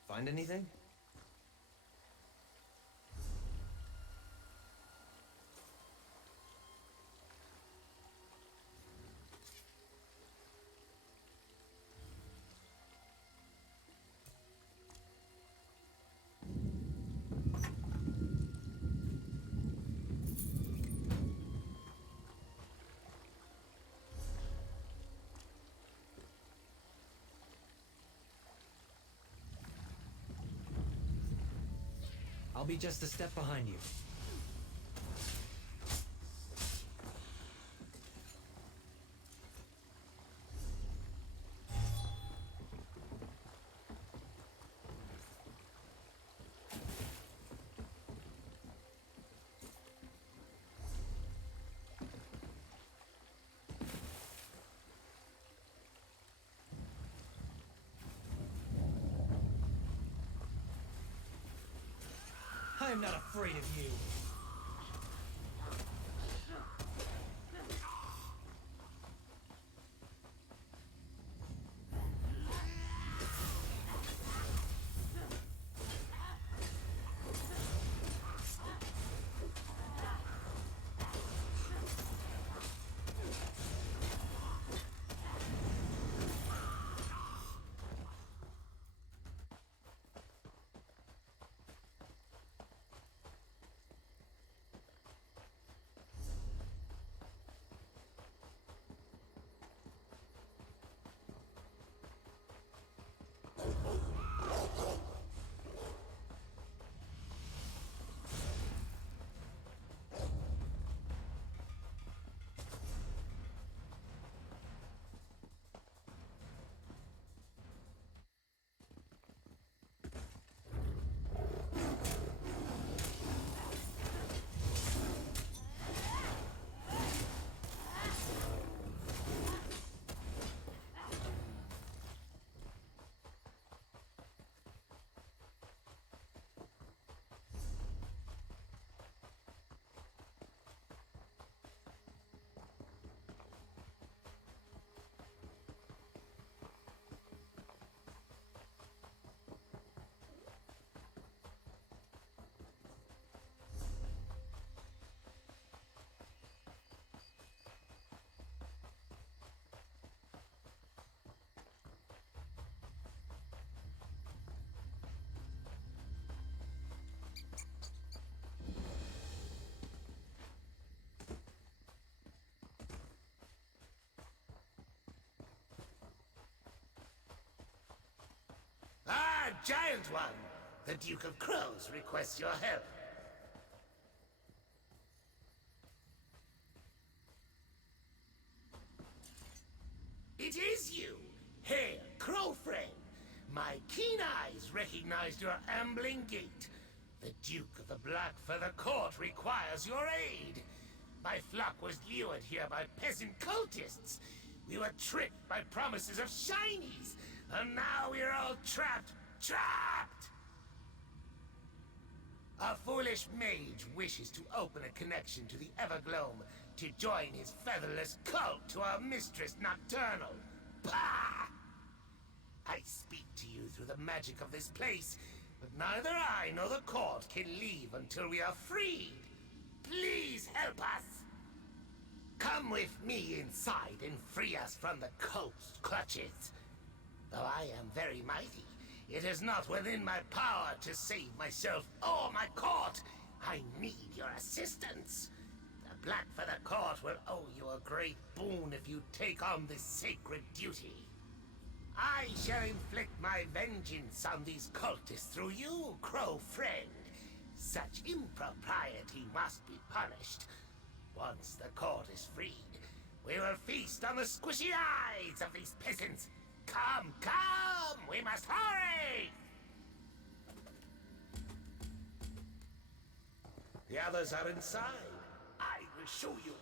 Find anything? I'll be just a step behind you. I'm not afraid of you. Giant One! The Duke of Crows requests your help. It is you! Hail, Crow Friend! My keen eyes recognized your ambling gait. The Duke of the Black Feather Court requires your aid. My flock was lured here by peasant cultists. We were tricked by promises of shinies, and now we're all trapped. Trapped! A foolish mage wishes to open a connection to the Evergloam to join his featherless cult to our mistress Nocturnal. Bah! I speak to you through the magic of this place, but neither I nor the court can leave until we are freed. Please help us! Come with me inside and free us from the cult's clutches. Though I am very mighty, it is not within my power to save myself or my court. I need your assistance. The Blackfeather Court will owe you a great boon if you take on this sacred duty. I shall inflict my vengeance on these cultists through you, Crow Friend. Such impropriety must be punished. Once the court is freed, we will feast on the squishy eyes of these peasants. Come, come! We must hurry! The others are inside. I will show you.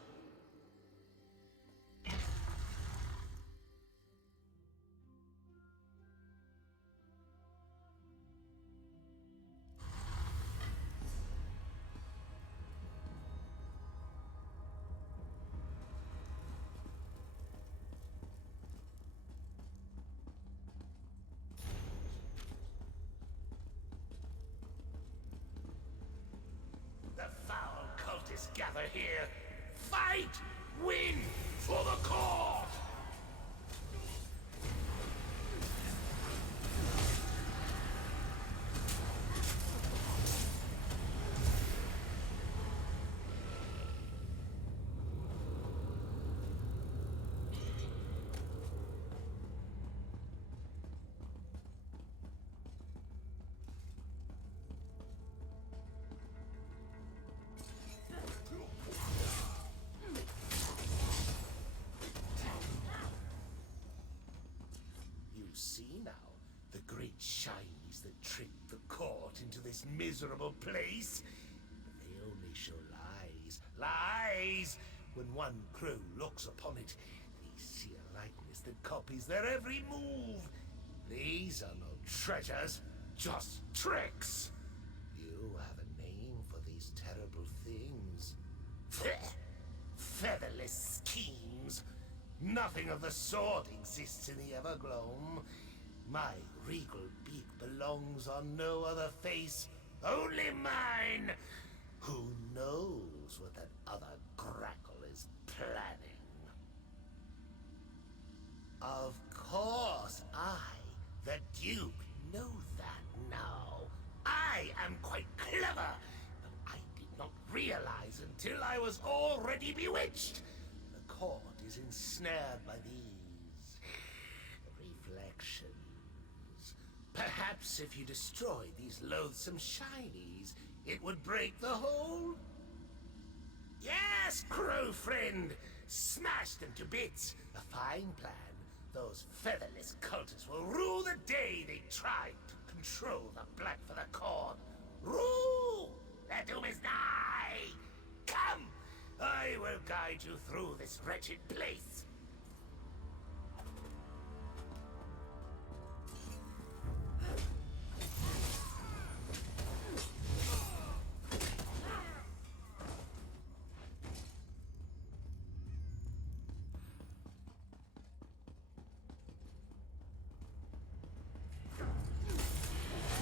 Gather here. Fight! Win! For the court! See now, the great shinies that tricked the court into this miserable place. They only show lies. Lies! When one crow looks upon it, they see a likeness that copies their every move. These are no treasures, just tricks. You have a name for these terrible things. Featherless schemes. Nothing of the sort exists in the Evergloam. My regal beak belongs on no other face, only mine. Who knows what that other grackle is planning? Of course, I, the Duke, know that now. I am quite clever, but I did not realize until I was already bewitched. The court is ensnared by these reflections. Perhaps if you destroyed these loathsome shinies, it would break the hold? Yes, Crow Friend! Smash them to bits! A fine plan. Those featherless cultists will rue the day they tried to control the Blackfeather Court. Rule! Their doom is nigh! Come! I will guide you through this wretched place.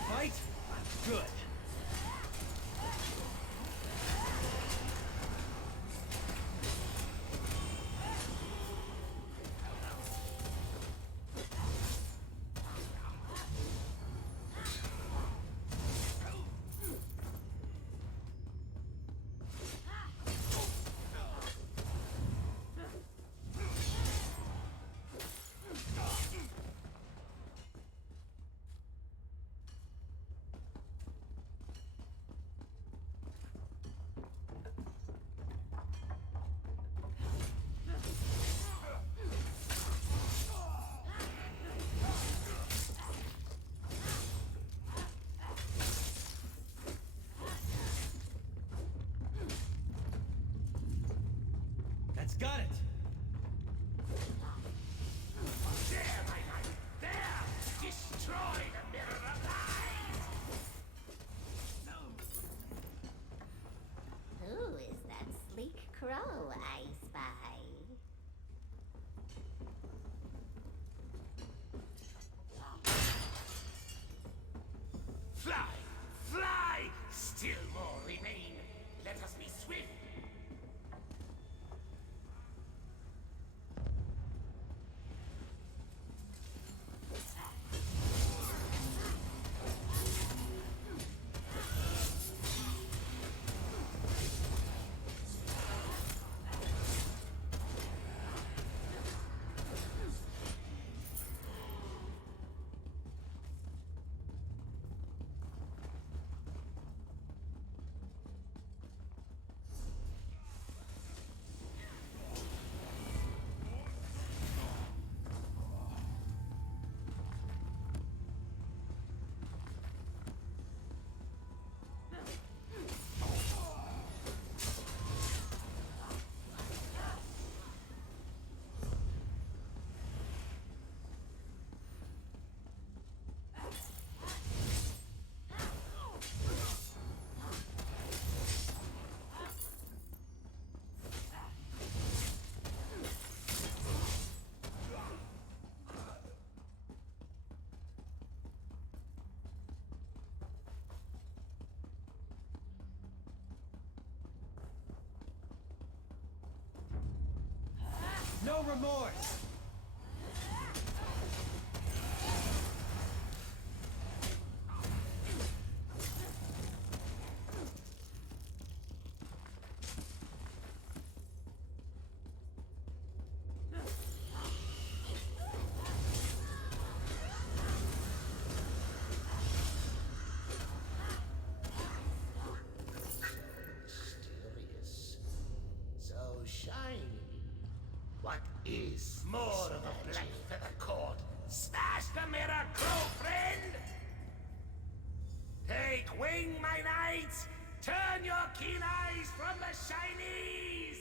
Fight? Good. Got it! There, my knight! There! Destroy the mirror of light! Who is that sleek crow I spy? Fly! Fly! Still more remain. Let us be swift. No remorse! Mysterious. So shiny. What is more of a blight for the court? Smash the mirror, crow friend! Take wing, my knights! Turn your keen eyes from the shinies!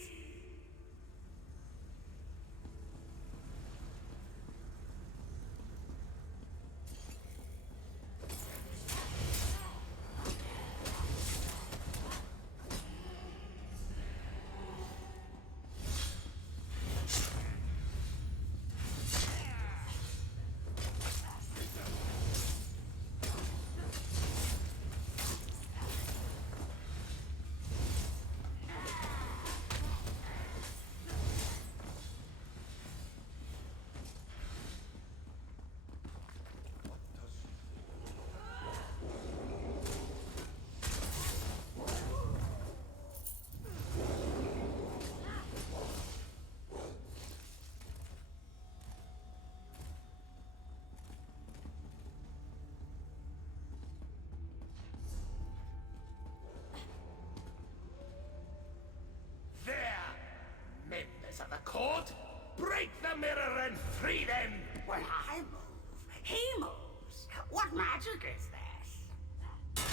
Members of the court, break the mirror and free them! When I move, he moves. What magic is this?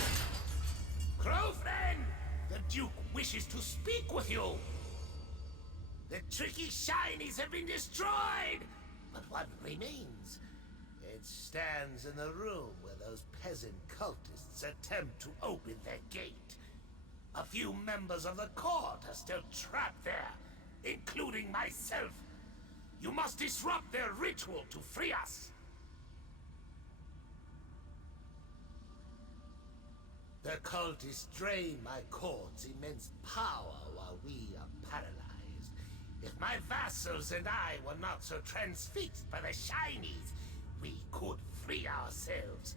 Crow friend, the Duke wishes to speak with you. The tricky shinies have been destroyed, but one remains. It stands in the room where those peasant cultists attempt to open their gate. A few members of the court are still trapped there, including myself. You must disrupt their ritual to free us. The cultists drain my court's immense power while we are paralyzed. If my vassals and I were not so transfixed by the shinies, we could free ourselves.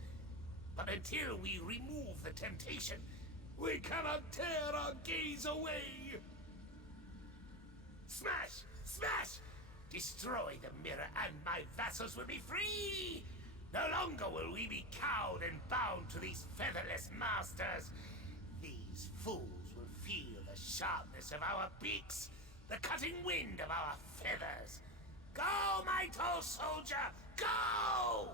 But until we remove the temptation, we cannot tear our gaze away. Smash! Smash! Destroy the mirror and my vassals will be free! No longer will we be cowed and bound to these featherless masters. These fools will feel the sharpness of our beaks, the cutting wind of our feathers. Go, my tall soldier, go!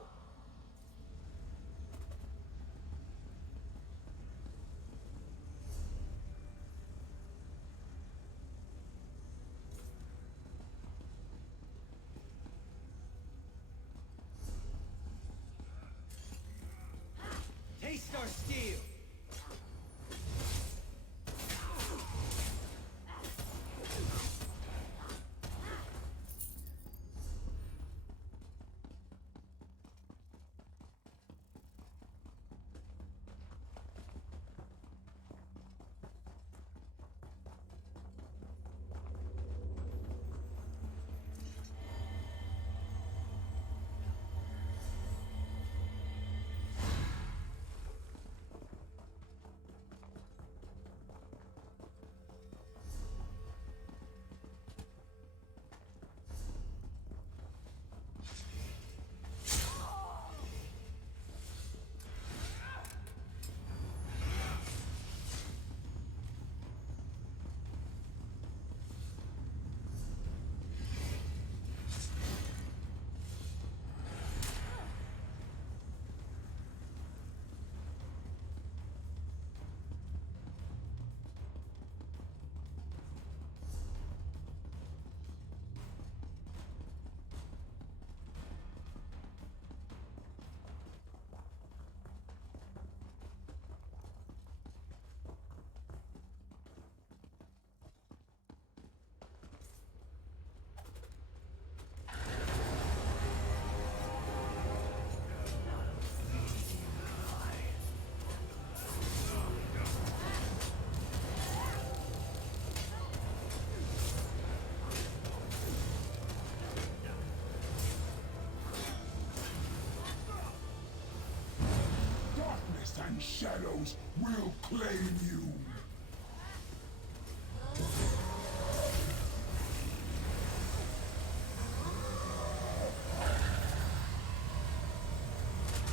and shadows will claim you.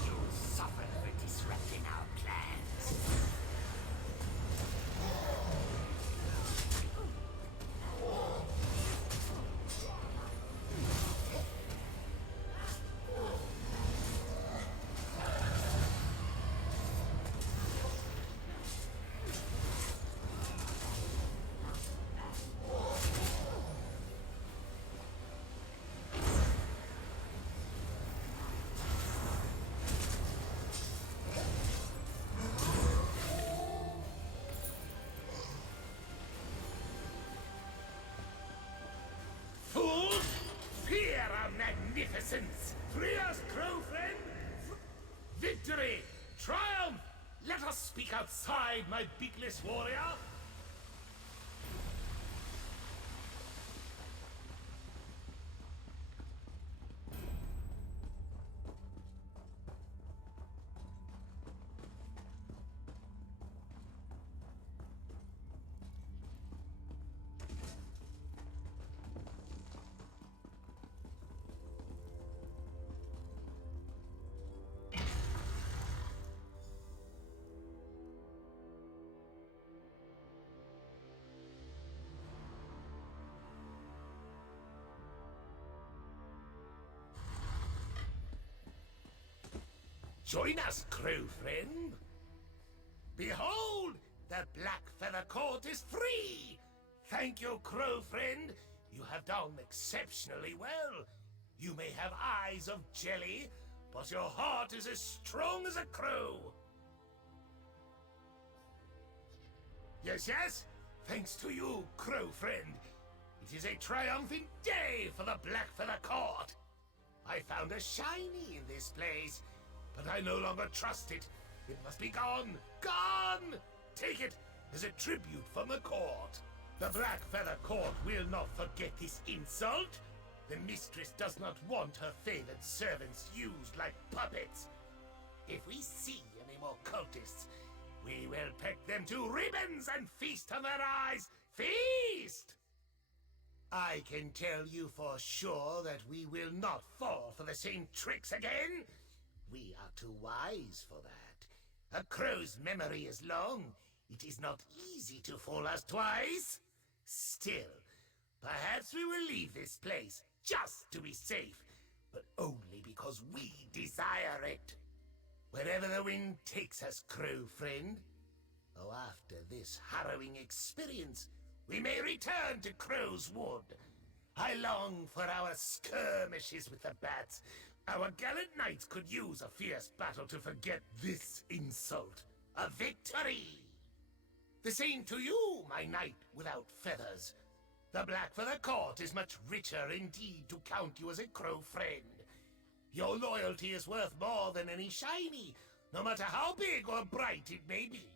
You'll suffer for disrupting our plans. Fools! Fear our magnificence! Free us, crow friend! Victory! Triumph! Let us speak outside, my beakless warrior! Join us, crow friend. Behold, the Black Feather Court is free! Thank you, crow friend. You have done exceptionally well. You may have eyes of jelly, but your heart is as strong as a crow. Yes, yes. Thanks to you, crow friend. It is a triumphant day for the Black Feather Court. I found a shiny in this place, but I no longer trust it. It must be gone. Gone! Take it as a tribute from the court. The Black Feather Court will not forget this insult. The mistress does not want her favored servants used like puppets. If we see any more cultists, we will peck them to ribbons and feast on their eyes. Feast! I can tell you for sure that we will not fall for the same tricks again. We are too wise for that. A crow's memory is long. It is not easy to fool us twice. Still, perhaps we will leave this place just to be safe, but only because we desire it. Wherever the wind takes us, crow friend. Oh, after this harrowing experience, we may return to Crow's Wood. I long for our skirmishes with the bats. Our gallant knights could use a fierce battle to forget this insult. A victory! The same to you, my knight without feathers. The Black Feather Court is much richer indeed to count you as a crow friend. Your loyalty is worth more than any shiny, no matter how big or bright it may be.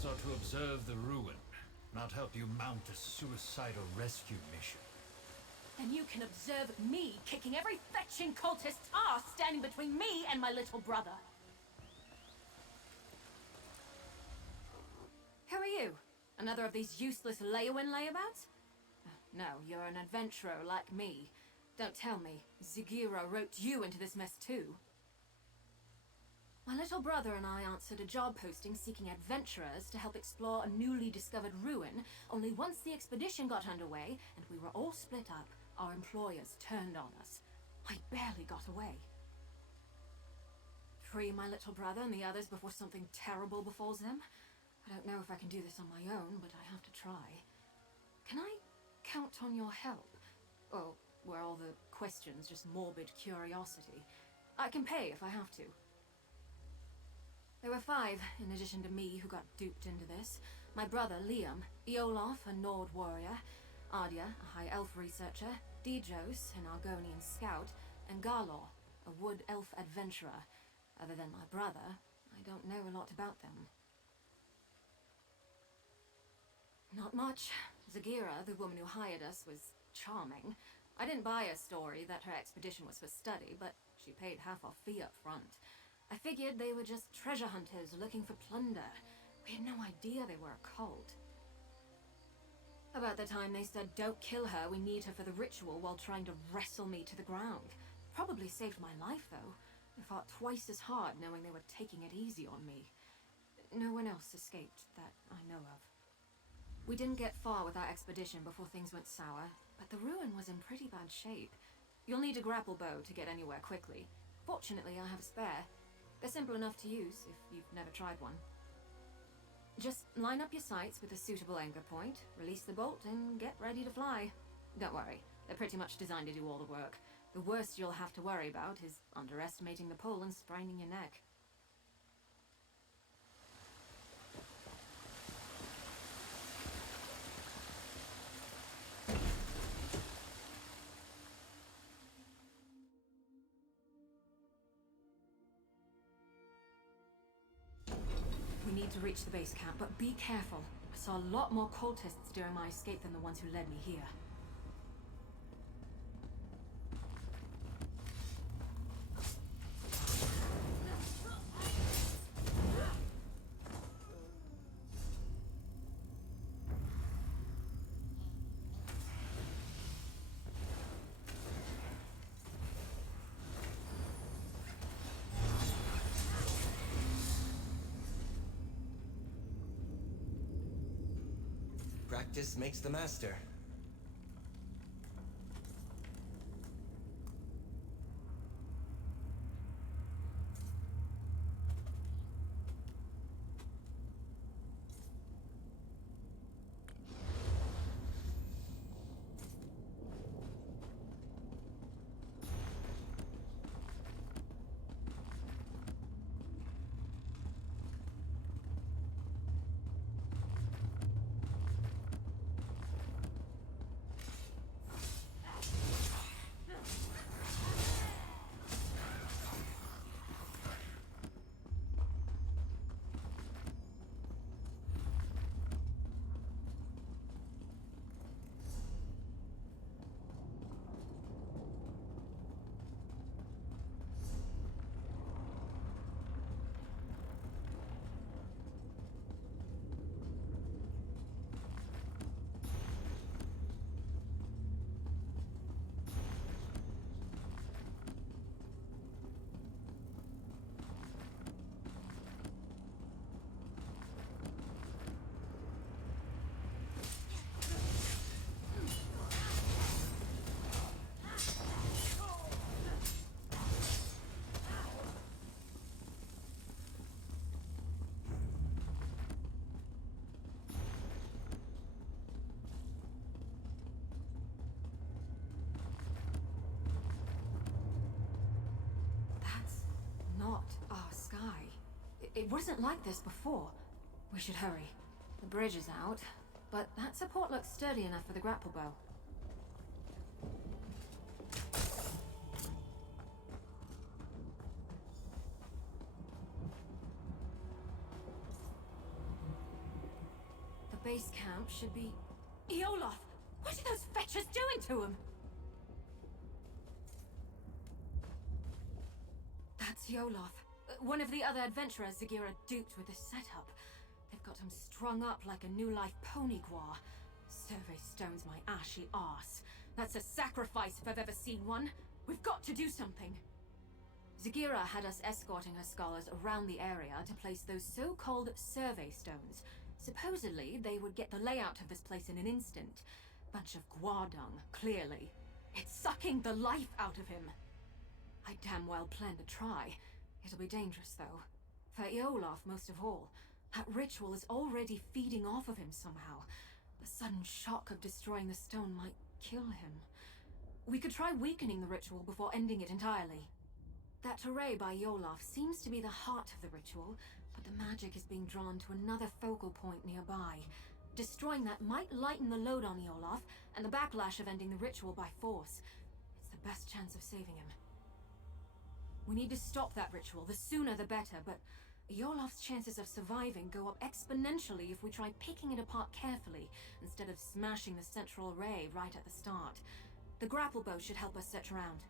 orders are to observe the ruin, not help you mount a suicidal rescue mission. Then you can observe me kicking every fetching cultist's ass standing between me and my little brother. Who are you? Another of these useless Leowin layabouts? No, you're an adventurer like me. Don't tell me, Zagira wrote you into this mess too. My little brother and I answered a job posting seeking adventurers to help explore a newly discovered ruin, only once the expedition got underway and we were all split up, our employers turned on us. I barely got away. Free my little brother and the others before something terrible befalls them? I don't know if I can do this on my own, but I have to try. Can I count on your help? Or were all the questions just morbid curiosity? I can pay if I have to. There were 5, in addition to me, who got duped into this. My brother, Liam, Eolaf, a Nord warrior, Ardia, a High Elf researcher, Dijos, an Argonian scout, and Garlor, a Wood Elf adventurer. Other than my brother, I don't know a lot about them. Not much. Zagira, the woman who hired us, was charming. I didn't buy a story that her expedition was for study, but she paid half our fee up front. I figured they were just treasure hunters looking for plunder. We had no idea they were a cult. About the time they said, "Don't kill her, we need her for the ritual," while trying to wrestle me to the ground. Probably saved my life, though. I fought twice as hard knowing they were taking it easy on me. No one else escaped that I know of. We didn't get far with our expedition before things went sour, but the ruin was in pretty bad shape. You'll need a grapple bow to get anywhere quickly. Fortunately, I have a spare. They're simple enough to use if you've never tried one. Just line up your sights with a suitable anchor point, release the bolt, and get ready to fly. Don't worry, they're pretty much designed to do all the work. The worst you'll have to worry about is underestimating the pull and spraining your neck. We need to reach the base camp, but be careful. I saw a lot more cultists during my escape than the ones who led me here. Practice makes the master. It wasn't like this before. We should hurry. The bridge is out, but that support looks sturdy enough for the grapple bow. base camp should be... Eolaf! What are those fetchers doing to him? That's Eolaf. One of the other adventurers Zagira duped with this setup. They've got him strung up like a new life pony guar. Survey stones my ashy arse. That's a sacrifice if I've ever seen one. We've got to do something. Zagira had us escorting her scholars around the area to place those so-called survey stones. Supposedly, they would get the layout of this place in an instant. Bunch of guardung, clearly. It's sucking the life out of him. I damn well plan to try. It'll be dangerous, though. For Eolaf, most of all. That ritual is already feeding off of him somehow. The sudden shock of destroying the stone might kill him. We could try weakening the ritual before ending it entirely. That array by Eolaf seems to be the heart of the ritual, but the magic is being drawn to another focal point nearby. Destroying that might lighten the load on Eolaf, and the backlash of ending the ritual by force. It's the best chance of saving him. We need to stop that ritual, the sooner the better, but Eolaf's chances of surviving go up exponentially if we try picking it apart carefully, instead of smashing the central array right at the start. The grapple bow should help us search around.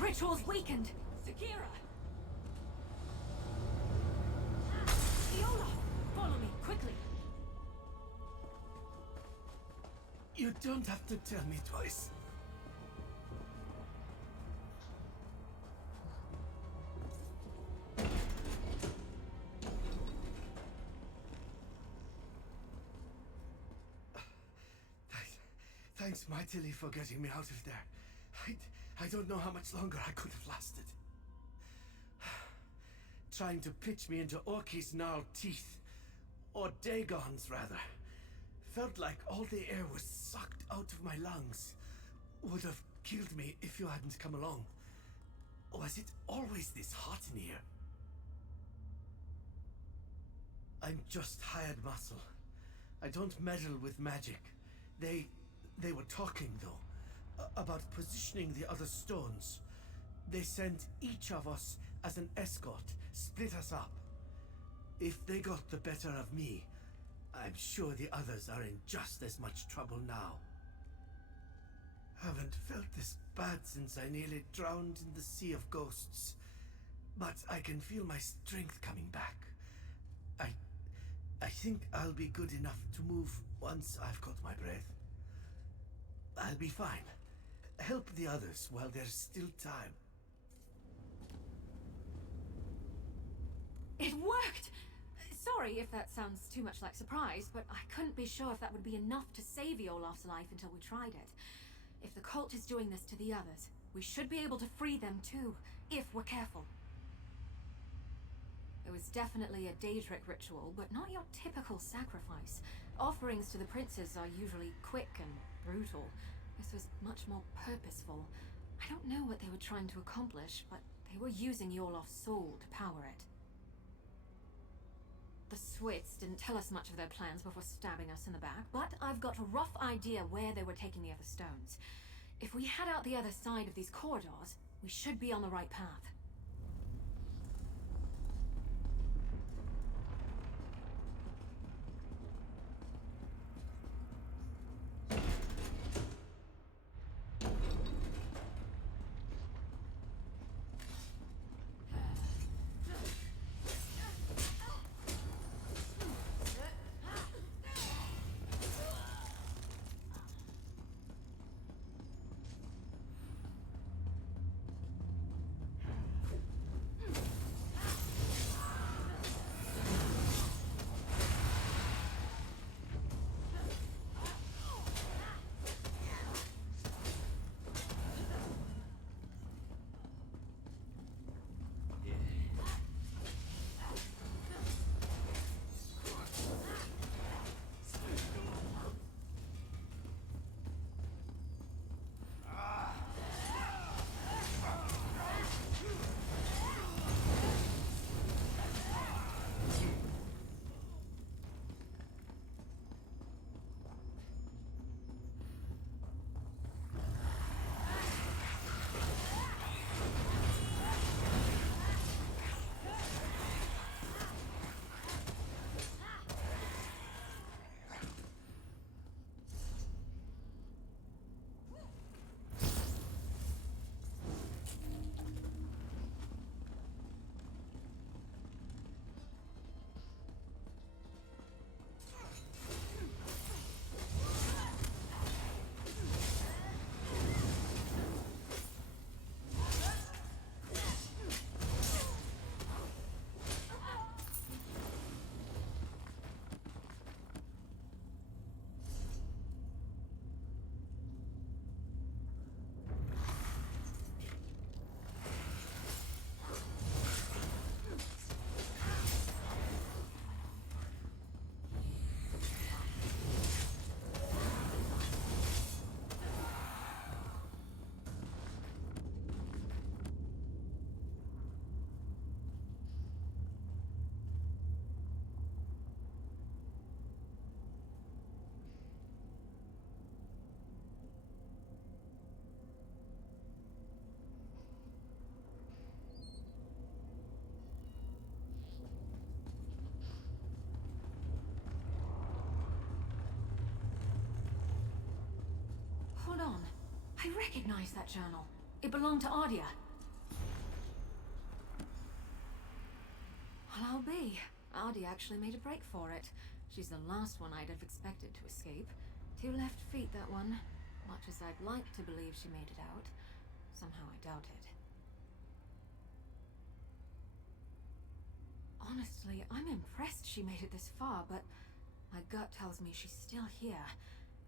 Ritual's weakened! Zagira! Eolaf! Follow me, quickly! You don't have to tell me twice. Thanks mightily for getting me out of there. I don't know how much longer I could have lasted. Trying to pitch me into Orky's gnarled teeth. Or Dagon's, rather. Felt like all the air was sucked out of my lungs. Would have killed me if you hadn't come along. Was it always this hot in here? I'm just hired muscle. I don't meddle with magic. They were talking, though, about positioning the other stones. They sent each of us as an escort, split us up. If they got the better of me, I'm sure the others are in just as much trouble now. Haven't felt this bad since I nearly drowned in the sea of ghosts. But I can feel my strength coming back. I think I'll be good enough to move once I've caught my breath. I'll be fine. Help the others while there's still time. It worked! Sorry if that sounds too much like surprise, but I couldn't be sure if that would be enough to save Olaf's life until we tried it. If the cult is doing this to the others, we should be able to free them too, if we're careful. It was definitely a Daedric ritual, but not your typical sacrifice. Offerings to the princes are usually quick and brutal. This was much more purposeful. I don't know what they were trying to accomplish, but they were using Olaf's soul to power it. The Swits didn't tell us much of their plans before stabbing us in the back, but I've got a rough idea where they were taking the other stones. If we head out the other side of these corridors, we should be on the right path. Hold on. I recognize that journal. It belonged to Ardia. Well, I'll be. Ardia actually made a break for it. She's the last one I'd have expected to escape. 2 left feet, that one. Much as I'd like to believe she made it out, somehow I doubt it. Honestly, I'm impressed she made it this far, but my gut tells me she's still here.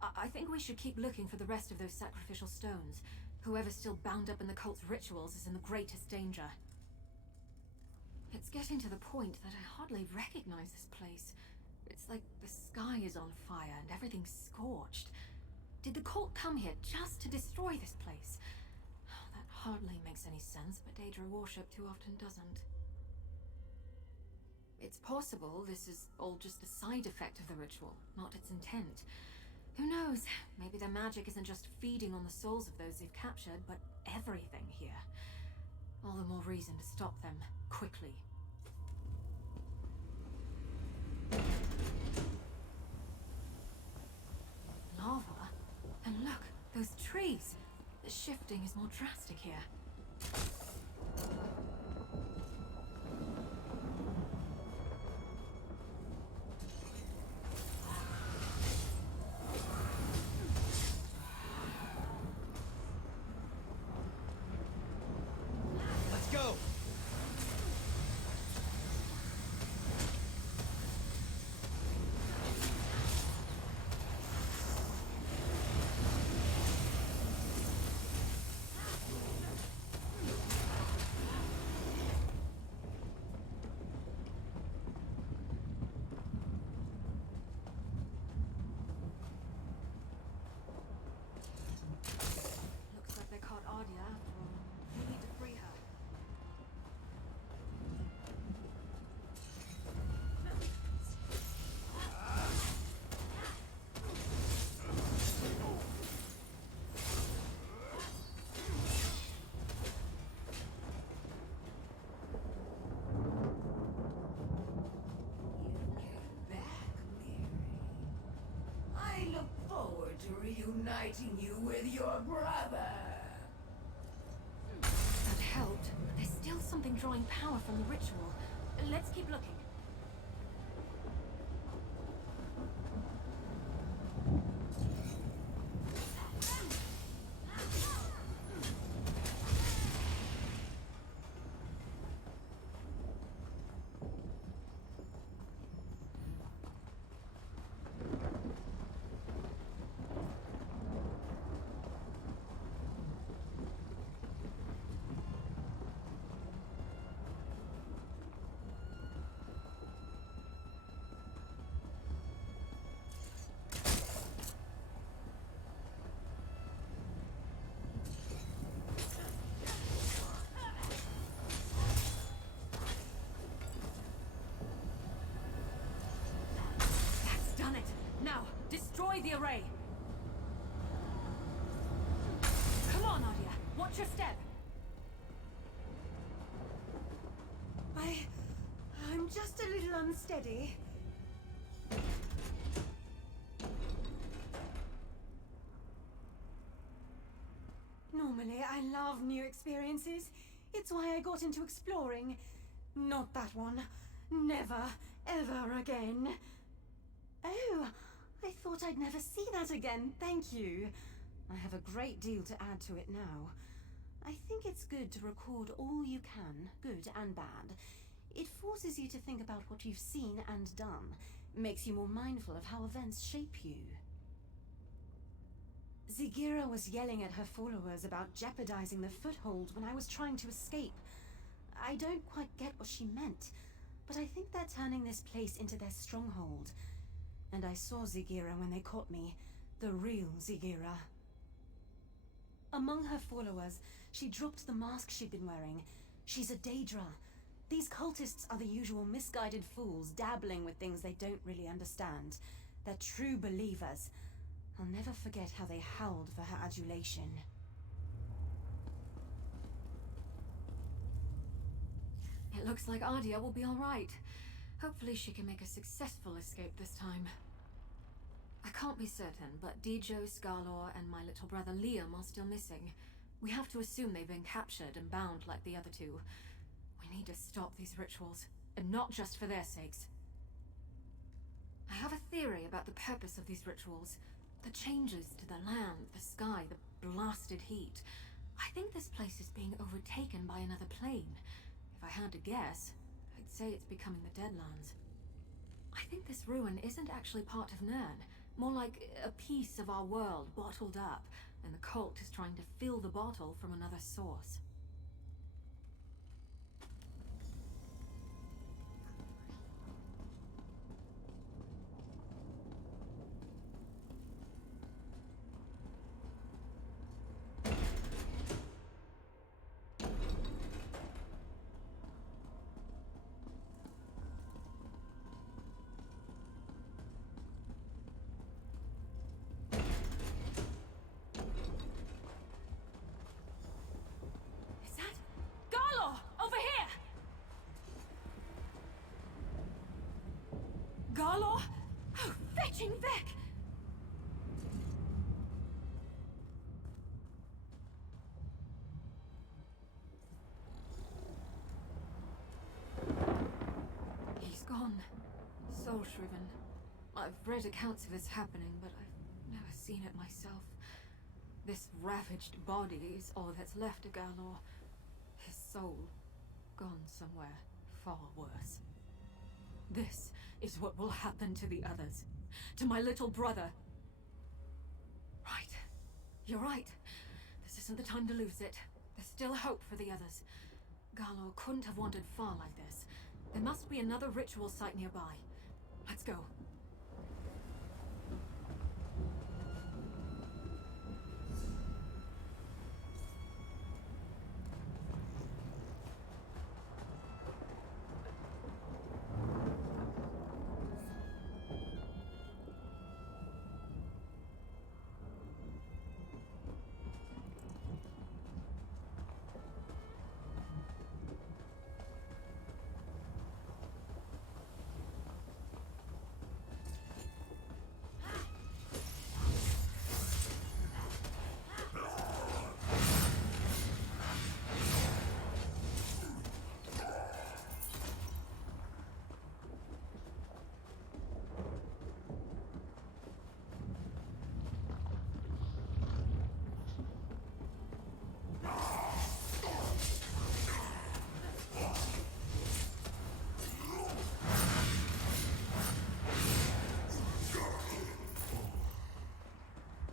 I think we should keep looking for the rest of those sacrificial stones. Whoever's still bound up in the cult's rituals is in the greatest danger. It's getting to the point that I hardly recognize this place. It's like the sky is on fire and everything's scorched. Did the cult come here just to destroy this place? That hardly makes any sense, but Daedra worship too often doesn't. It's possible this is all just a side effect of the ritual, not its intent. Who knows? Maybe their magic isn't just feeding on the souls of those they've captured, but everything here. All the more reason to stop them, quickly. Lava? And look, those trees! The shifting is more drastic here. Let's go! Looks like they caught Ardia after all. We need to free her. I look forward to reuniting you with your brother. That helped, but there's still something drawing power from the ritual. Let's keep looking. That's done it! Now, destroy the array! Come on, Ardia! Watch your step! I'm just a little unsteady. Normally, I love new experiences. It's why I got into exploring. Not that one. Never, ever again. Oh, I thought I'd never see that again. Thank you. I have a great deal to add to it now. I think it's good to record all you can, good and bad. It forces you to think about what you've seen and done, makes you more mindful of how events shape you. Zigira was yelling at her followers about jeopardizing the foothold when I was trying to escape. I don't quite get what she meant, but I think they're turning this place into their stronghold. And I saw Zigira when they caught me, the real Zigira. Among her followers, she dropped the mask she'd been wearing. She's a Daedra. These cultists are the usual misguided fools dabbling with things they don't really understand. They're true believers. I'll never forget how they howled for her adulation. It looks like Ardia will be alright. Hopefully she can make a successful escape this time. I can't be certain, but Dijo, Scarlor, and my little brother Liam are still missing. We have to assume they've been captured and bound like the other two. We need to stop these rituals, and not just for their sakes. I have a theory about the purpose of these rituals. The changes to the land, the sky, the blasted heat. I think this place is being overtaken by another plane. If I had to guess, I'd say it's becoming the Deadlands. I think this ruin isn't actually part of Nirn. More like a piece of our world bottled up, and the cult is trying to fill the bottle from another source. Garlor? Oh, fetching Vec! He's gone. Soul-shriven. I've read accounts of this happening, but I've never seen it myself. This ravaged body is all that's left of Garlor. His soul, gone somewhere far worse. This is what will happen to the others. To my little brother. Right. You're right. This isn't the time to lose it. There's still hope for the others. Garlor couldn't have wandered far like this. There must be another ritual site nearby. Let's go.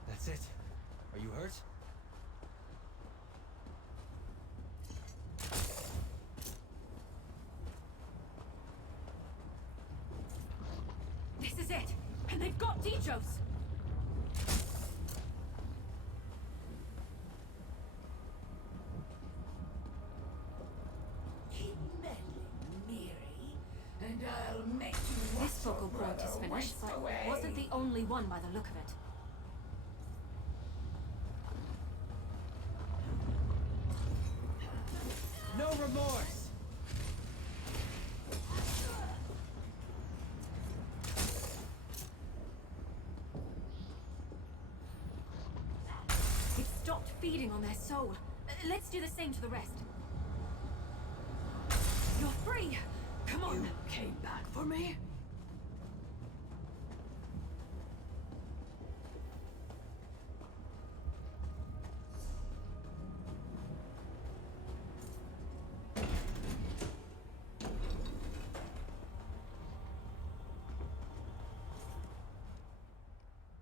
That's it. Are you hurt? This is it! And they've got Dijos! Keep meddling, Miri, and I'll make you This focal point is finished, but wasn't the only one by the look of it. No remorse! It stopped feeding on their soul. Let's do the same to the rest. You're free! Come on! You came back for me?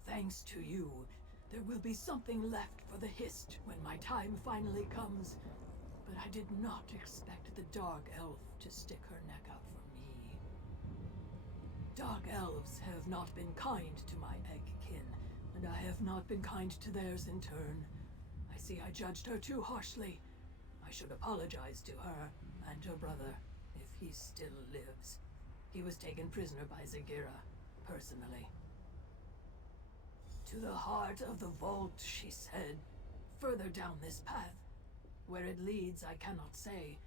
Thanks to you, there will be something left for the Hist when my time finally comes. But I did not expect the Dark Elf to stick her neck out for me. Dark Elves have not been kind to my Eggkin, and I have not been kind to theirs in turn. I see I judged her too harshly. I should apologize to her and her brother, if he still lives. He was taken prisoner by Zagira, personally. To the heart of the vault, she said. Further down this path. Where it leads, I cannot say.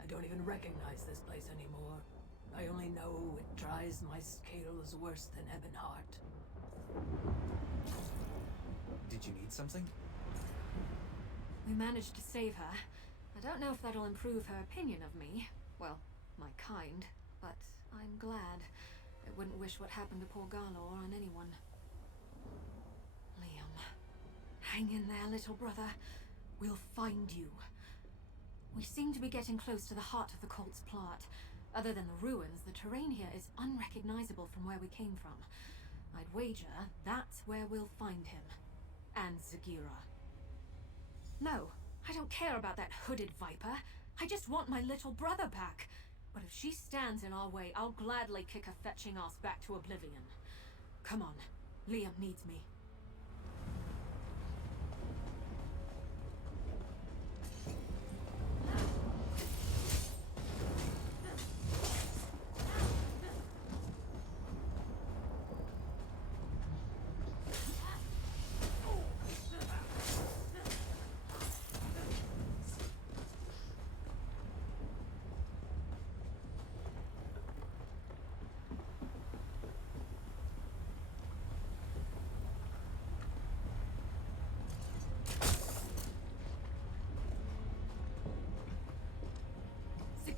I don't even recognize this place anymore. I only know it dries my scales worse than Ebonheart. Did you need something? We managed to save her. I don't know if that'll improve her opinion of me. Well, my kind. But I'm glad. I wouldn't wish what happened to poor Garlor on anyone. Liam. Hang in there, little brother. We'll find you. We seem to be getting close to the heart of the cult's plot. Other than the ruins, the terrain here is unrecognizable from where we came from. I'd wager that's where we'll find him. And Zagira. No, I don't care about that hooded viper. I just want my little brother back. But if she stands in our way, I'll gladly kick her fetching ass back to oblivion. Come on, Liam needs me.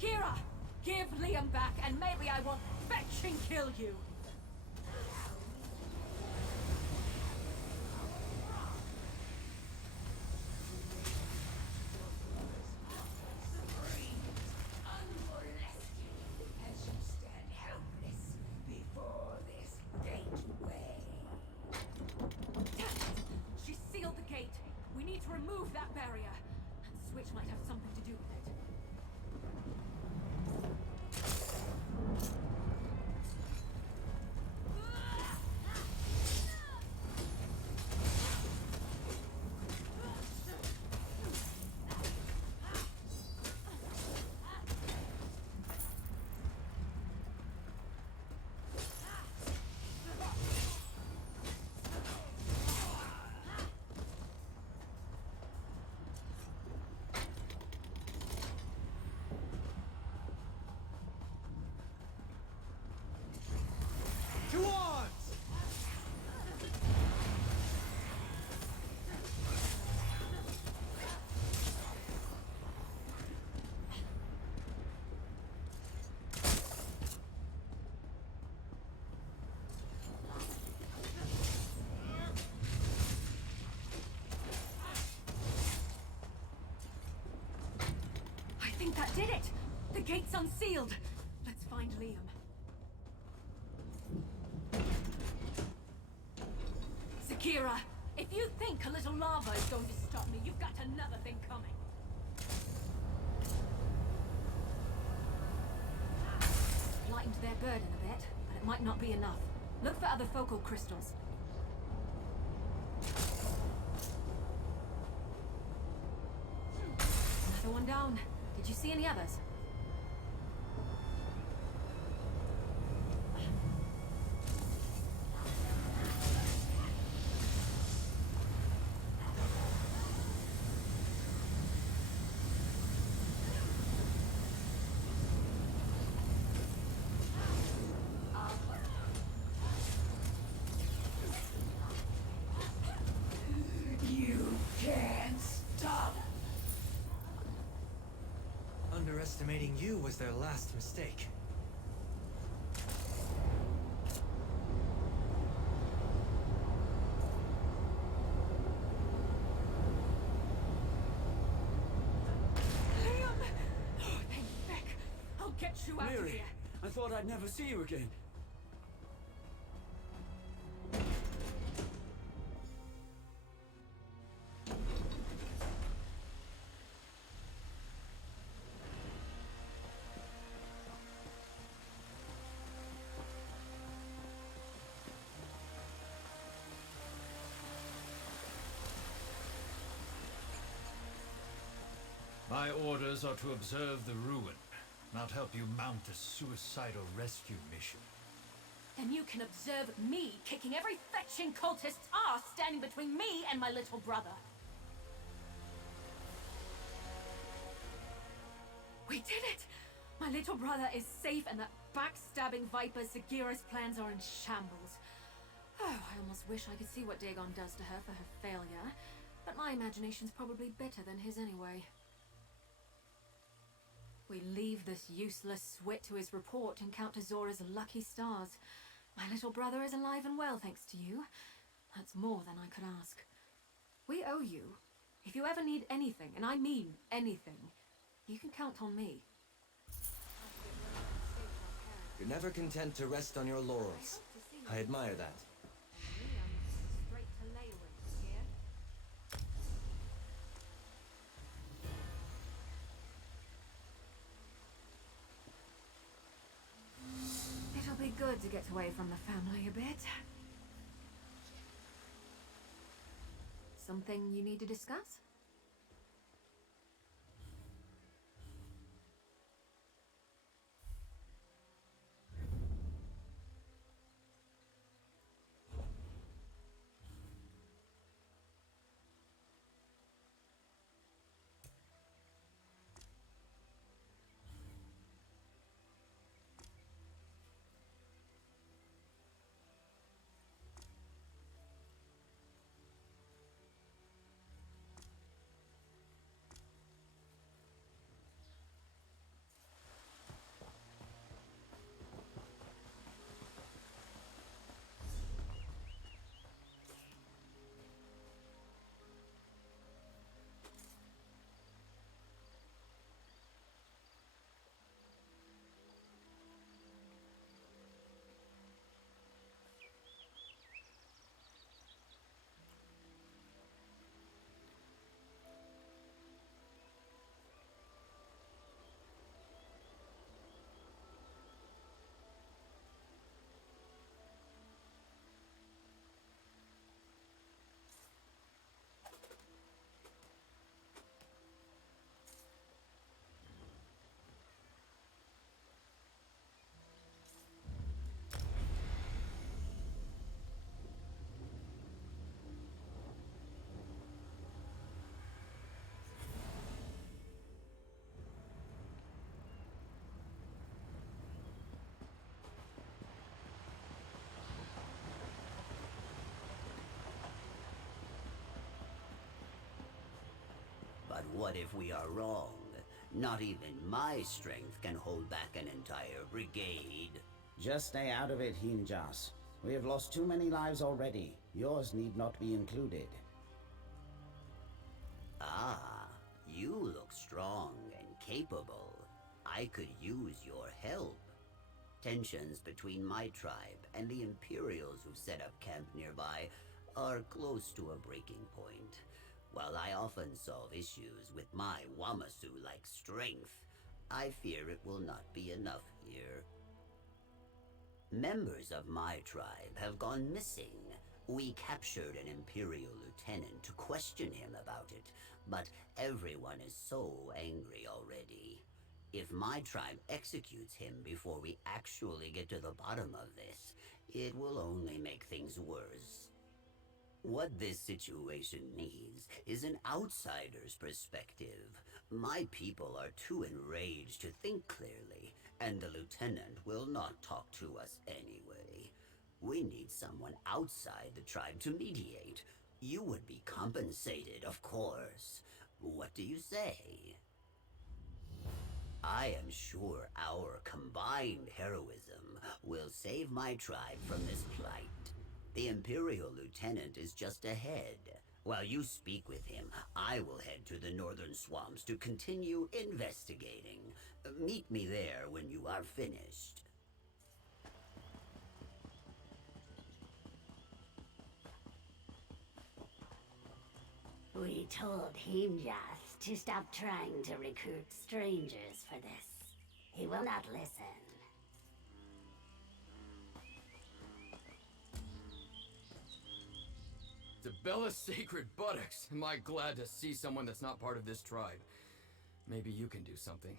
Kira, give Liam back, and maybe I won't fetch and kill you. As you stand helpless before this gateway. Damn it! She sealed the gate. We need to remove that barrier. And Switch might have something to do with it. To arms! I think that did it! The gate's unsealed! Let's find Liam. Zakira, if you think a little lava is going to stop me, you've got another thing coming. Lightened their burden a bit, but it might not be enough. Look for other focal crystals. Another one down. Did you see any others? You can't stop. Underestimating you was their last mistake. Liam! Oh, thank Beck. I'll get you out of Mary, here. I thought I'd never see you again. My orders are to observe the ruin, not help you mount a suicidal rescue mission. Then you can observe me kicking every fetching cultist's ass standing between me and my little brother. We did it! My little brother is safe and that backstabbing viper Zagira's plans are in shambles. Oh, I almost wish I could see what Dagon does to her for her failure, but my imagination's probably better than his anyway. We leave this useless Swit to his report and count to Zora's lucky stars. My little brother is alive and well, thanks to you. That's more than I could ask. We owe you. If you ever need anything, and I mean anything, you can count on me. You're never content to rest on your laurels. I admire that. Good to get away from the family a bit. Something you need to discuss? But what if we are wrong? Not even my strength can hold back an entire brigade. Just stay out of it, Hinjas. We have lost too many lives already. Yours need not be included. Ah, you look strong and capable. I could use your help. Tensions between my tribe and the Imperials who set up camp nearby are close to a breaking point. While I often solve issues with my Wamasu-like strength, I fear it will not be enough here. Members of my tribe have gone missing. We captured an Imperial lieutenant to question him about it, but everyone is so angry already. If my tribe executes him before we actually get to the bottom of this, it will only make things worse. What this situation needs is an outsider's perspective. My people are too enraged to think clearly, and the lieutenant will not talk to us anyway. We need someone outside the tribe to mediate. You would be compensated, of course. What do you say? I am sure our combined heroism will save my tribe from this plight. The Imperial Lieutenant is just ahead. While you speak with him, I will head to the northern swamps to continue investigating. Meet me there when you are finished. We told Himjas to stop trying to recruit strangers for this. He will not listen. Bella's sacred buttocks! Am I glad to see someone that's not part of this tribe. Maybe you can do something.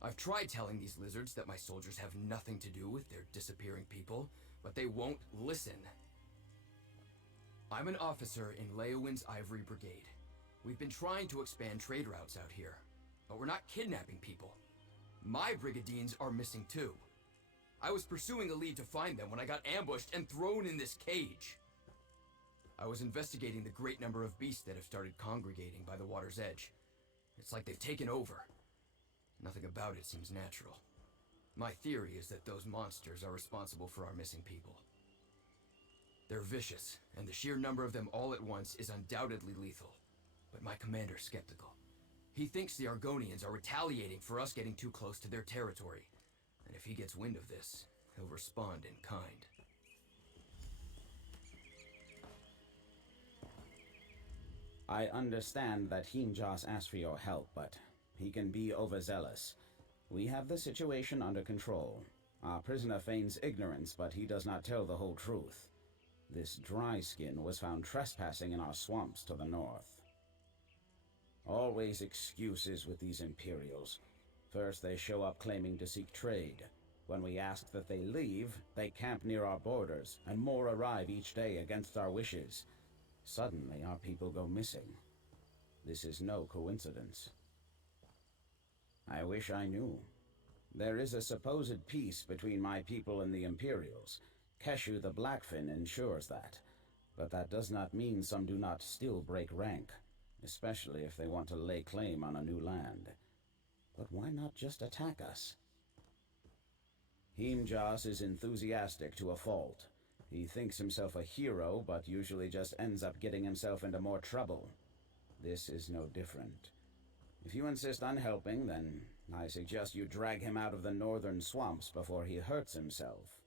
I've tried telling these lizards that my soldiers have nothing to do with their disappearing people, but they won't listen. I'm an officer in Leowin's Ivory Brigade. We've been trying to expand trade routes out here, but we're not kidnapping people. My brigadiers are missing too. I was pursuing a lead to find them when I got ambushed and thrown in this cage. I was investigating the great number of beasts that have started congregating by the water's edge. It's like they've taken over. Nothing about it seems natural. My theory is that those monsters are responsible for our missing people. They're vicious, and the sheer number of them all at once is undoubtedly lethal. But my commander's skeptical. He thinks the Argonians are retaliating for us getting too close to their territory. And if he gets wind of this, he'll respond in kind. I understand that Hinjas asked for your help, but he can be overzealous. We have the situation under control. Our prisoner feigns ignorance, but he does not tell the whole truth. This dry skin was found trespassing in our swamps to the north. Always excuses with these Imperials. First they show up claiming to seek trade. When we ask that they leave, they camp near our borders, and more arrive each day against our wishes. Suddenly our people go missing. This is no coincidence. I wish I knew. There is a supposed peace between my people and the Imperials. Keshu the Blackfin ensures that. But that does not mean some do not still break rank, especially if they want to lay claim on a new land. But why not just attack us? Himjas is enthusiastic to a fault. He thinks himself a hero, but usually just ends up getting himself into more trouble. This is no different. If you insist on helping, then I suggest you drag him out of the northern swamps before he hurts himself.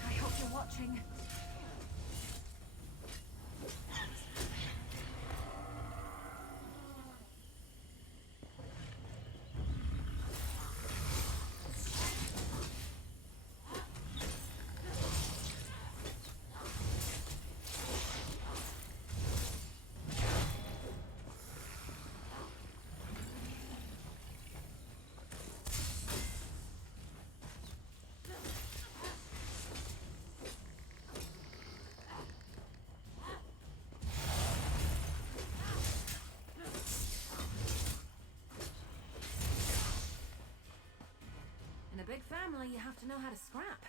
I hope you're watching. In a big family, you have to know how to scrap.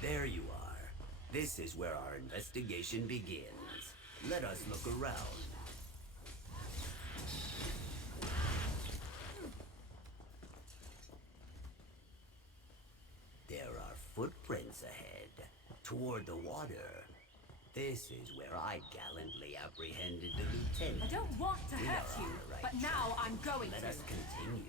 There you are. This is where our investigation begins. Let us look around. There are footprints ahead, toward the water. This is where I gallantly apprehended the lieutenant. I don't want to We hurt are you, on the right but now track. I'm going Let to. us continue.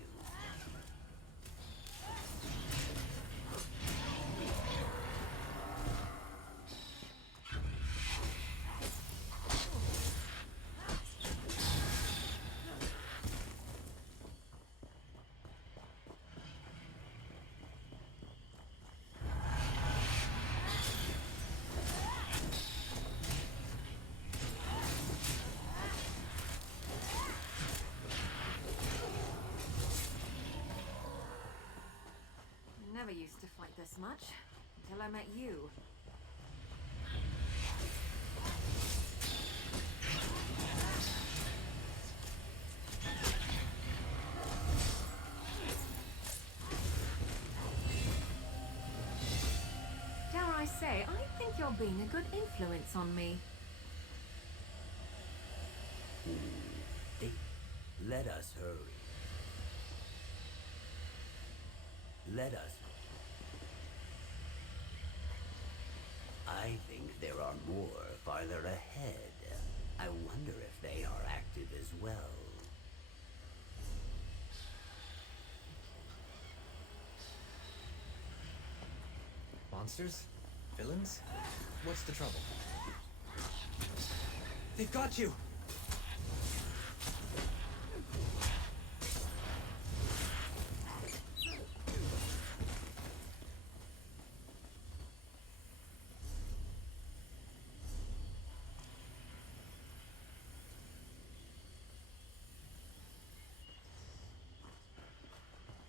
I never used to fight this much, until I met you. Dare I say, I think you're being a good influence on me. Let us hurry. Let us. I think there are more farther ahead. I wonder if they are active as well. Monsters? Villains? What's the trouble? They've got you!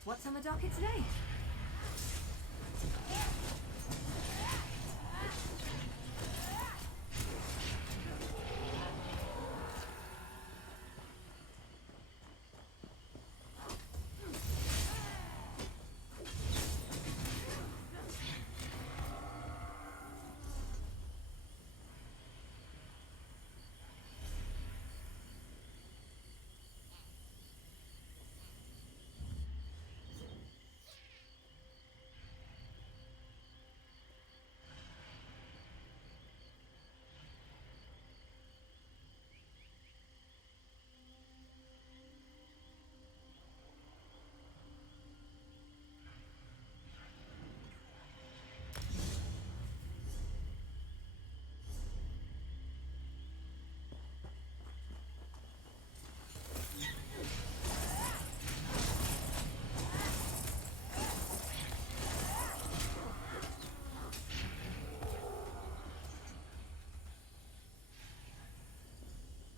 What's on the docket today?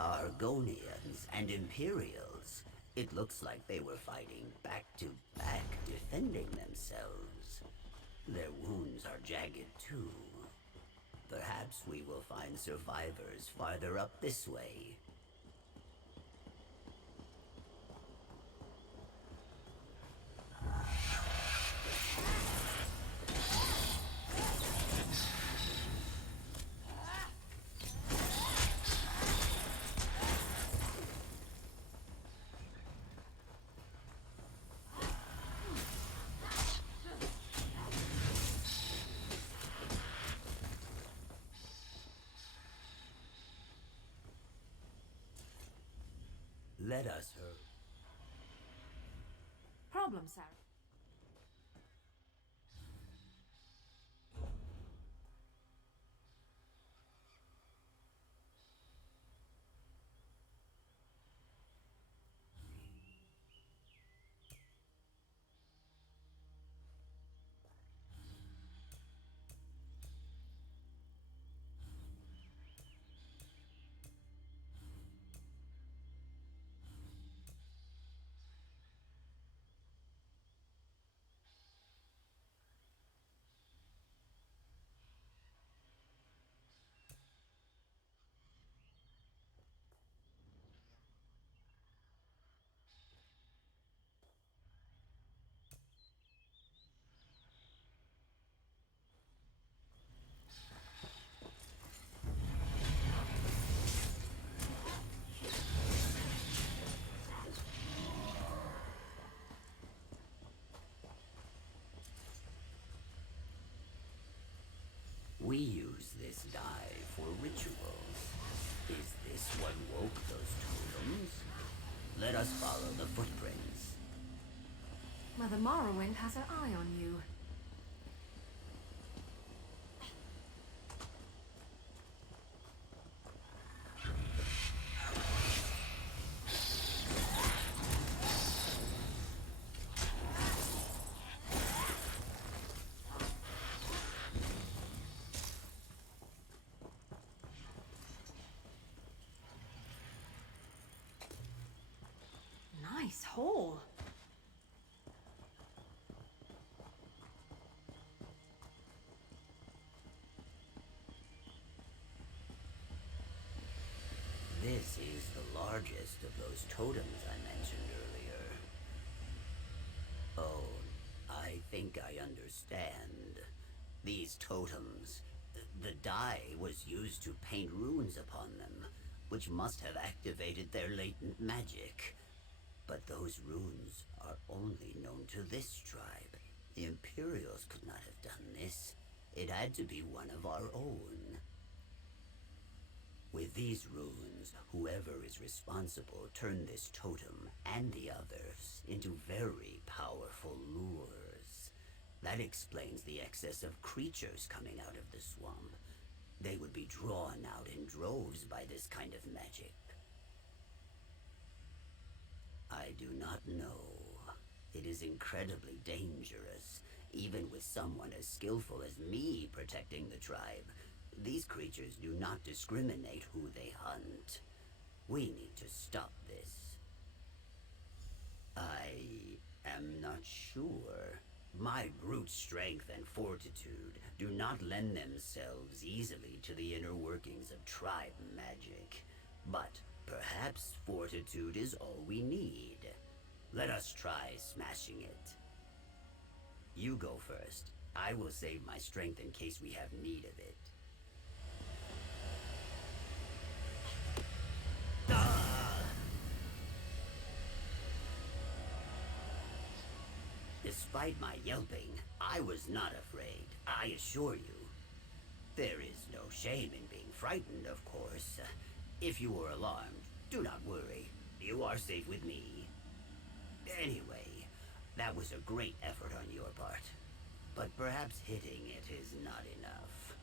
Argonians and Imperials. It looks like they were fighting back to back, defending themselves. Their wounds are jagged too. Perhaps we will find survivors farther up this way. Let us hurry. Problem, Sarah. We use this dye for rituals. Is this what woke those totems? Let us follow the footprints. Mother Morrowind has her eye on you. Nice hole. This is the largest of those totems I mentioned earlier. Oh, I think I understand. These totems, the dye was used to paint runes upon them, which must have activated their latent magic. But those runes are only known to this tribe. The Imperials could not have done this. It had to be one of our own. With these runes, whoever is responsible turned this totem and the others into very powerful lures. That explains the excess of creatures coming out of the swamp. They would be drawn out in droves by this kind of magic. I do not know. It is incredibly dangerous, even with someone as skillful as me protecting the tribe. These creatures do not discriminate who they hunt. We need to stop this. I am not sure. My brute strength and fortitude do not lend themselves easily to the inner workings of tribe magic. But perhaps fortitude is all we need. Let us try smashing it. You go first. I will save my strength in case we have need of it. Despite my yelping, I was not afraid, I assure you. There is no shame in being frightened, of course. If you were alarmed, do not worry. You are safe with me. Anyway, that was a great effort on your part. But perhaps hitting it is not enough.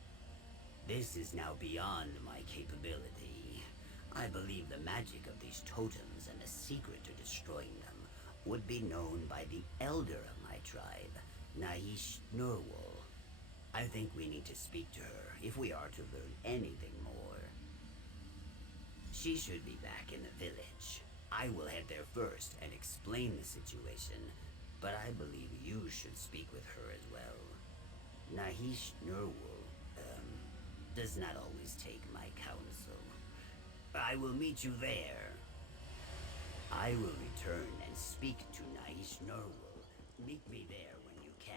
This is now beyond my capability. I believe the magic of these totems and the secret to destroying them would be known by the elder of my tribe, Naish Nurwal. I think we need to speak to her if we are to learn anything more. She should be back in the village. I will head there first and explain the situation, but I believe you should speak with her as well. Nahish Nurwul, does not always take my counsel. I will meet you there. I will return and speak to Nahish Nurwul. Meet me there when you can.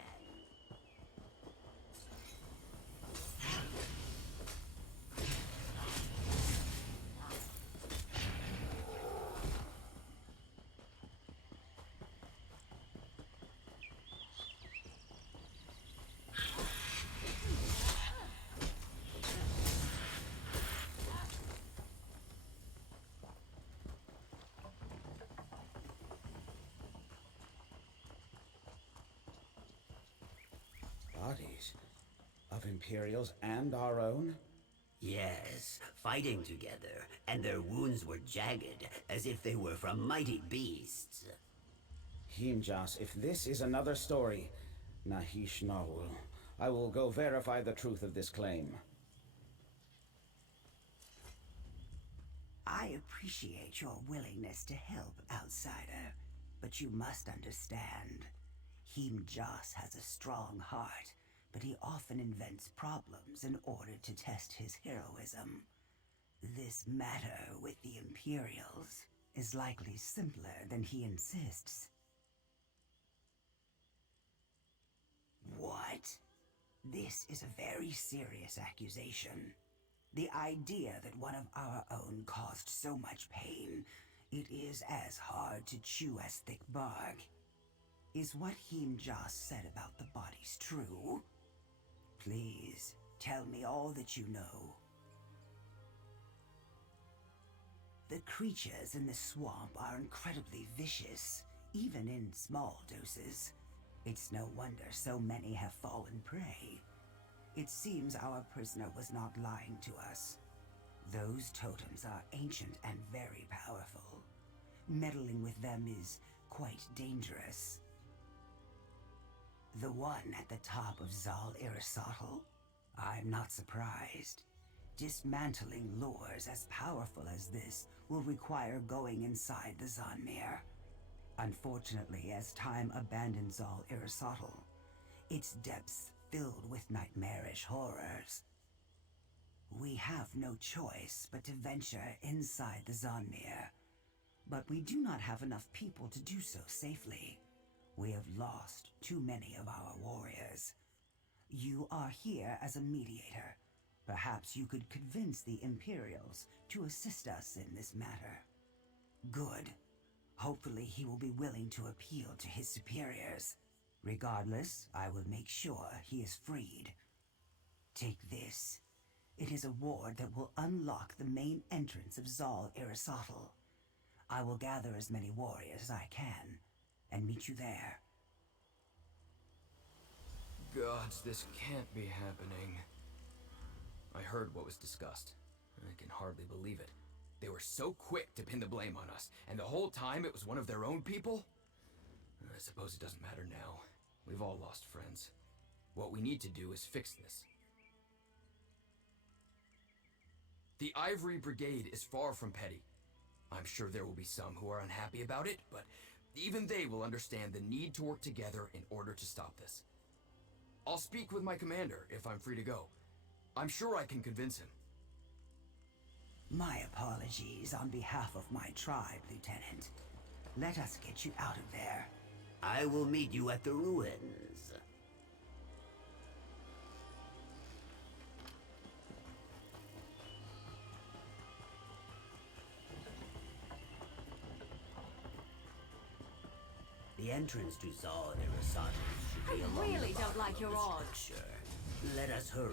Bodies? Of Imperials and our own? Yes, fighting together, and their wounds were jagged, as if they were from mighty beasts. Himjas, if this is another story, Nahish Narwul, I will go verify the truth of this claim. I appreciate your willingness to help, outsider, but you must understand. Himjas has a strong heart, but he often invents problems in order to test his heroism. This matter with the Imperials is likely simpler than he insists. What? This is a very serious accusation. The idea that one of our own caused so much pain, it is as hard to chew as thick bark. Is what Himjas said about the bodies true? Please, tell me all that you know. The creatures in the swamp are incredibly vicious, even in small doses. It's no wonder so many have fallen prey. It seems our prisoner was not lying to us. Those totems are ancient and very powerful. Meddling with them is quite dangerous. The one at the top of Zal Aristotle? I'm not surprised. Dismantling lures as powerful as this will require going inside the Zanmir. Unfortunately, as time abandoned Zal Aristotle, its depths filled with nightmarish horrors. We have no choice but to venture inside the Zanmir, but we do not have enough people to do so safely. We have lost too many of our warriors. You are here as a mediator. Perhaps you could convince the Imperials to assist us in this matter. Good. Hopefully he will be willing to appeal to his superiors. Regardless, I will make sure he is freed. Take this. It is a ward that will unlock the main entrance of Zal Aristotle. I will gather as many warriors as I can, and meet you there. Gods, this can't be happening. I heard what was discussed. I can hardly believe it. They were so quick to pin the blame on us, and the whole time it was one of their own people? I suppose it doesn't matter now. We've all lost friends. What we need to do is fix this. The Ivory Brigade is far from petty. I'm sure there will be some who are unhappy about it, but even they will understand the need to work together in order to stop this. I'll speak with my commander if I'm free to go. I'm sure I can convince him. My apologies on behalf of my tribe, Lieutenant. Let us get you out of there. I will meet you at the ruins. The entrance to Zal Aristotle should be I along really the don't bottom like of your the odds. structure. Let us hurry.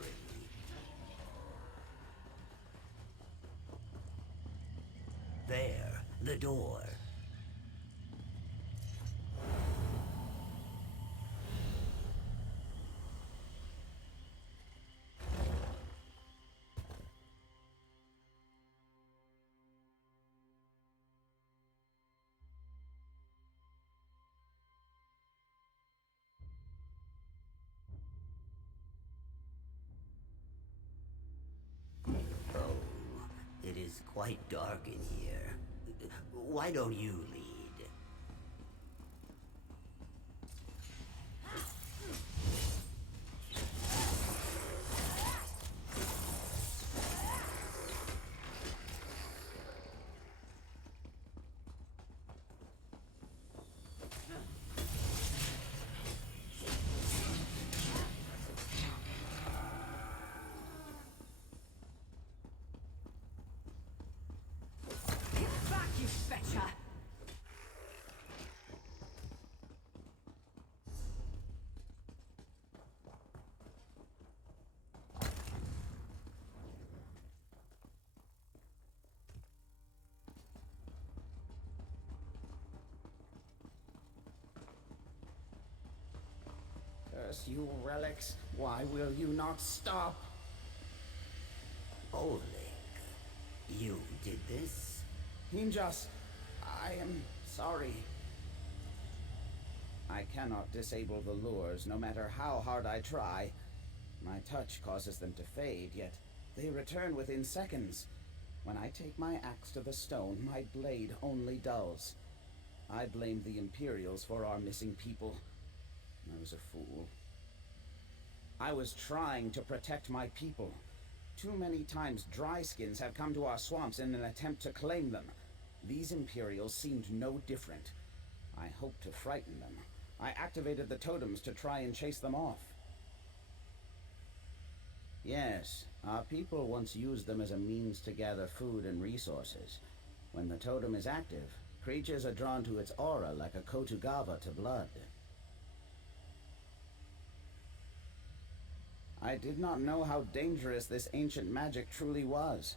There, the door. Oh, it is is quite dark in here. Why don't you lead? Get back, you fetcher! Curse you relics, why will you not stop? Oleg, you did this? Hinjas, I am sorry. I cannot disable the lures, no matter how hard I try. My touch causes them to fade, yet they return within seconds. When I take my axe to the stone, my blade only dulls. I blame the Imperials for our missing people. I was a fool. I was trying to protect my people. Too many times dryskins have come to our swamps in an attempt to claim them. These Imperials seemed no different. I hoped to frighten them. I activated the totems to try and chase them off. Yes, our people once used them as a means to gather food and resources. When the totem is active, creatures are drawn to its aura like a Kotugava to blood. I did not know how dangerous this ancient magic truly was.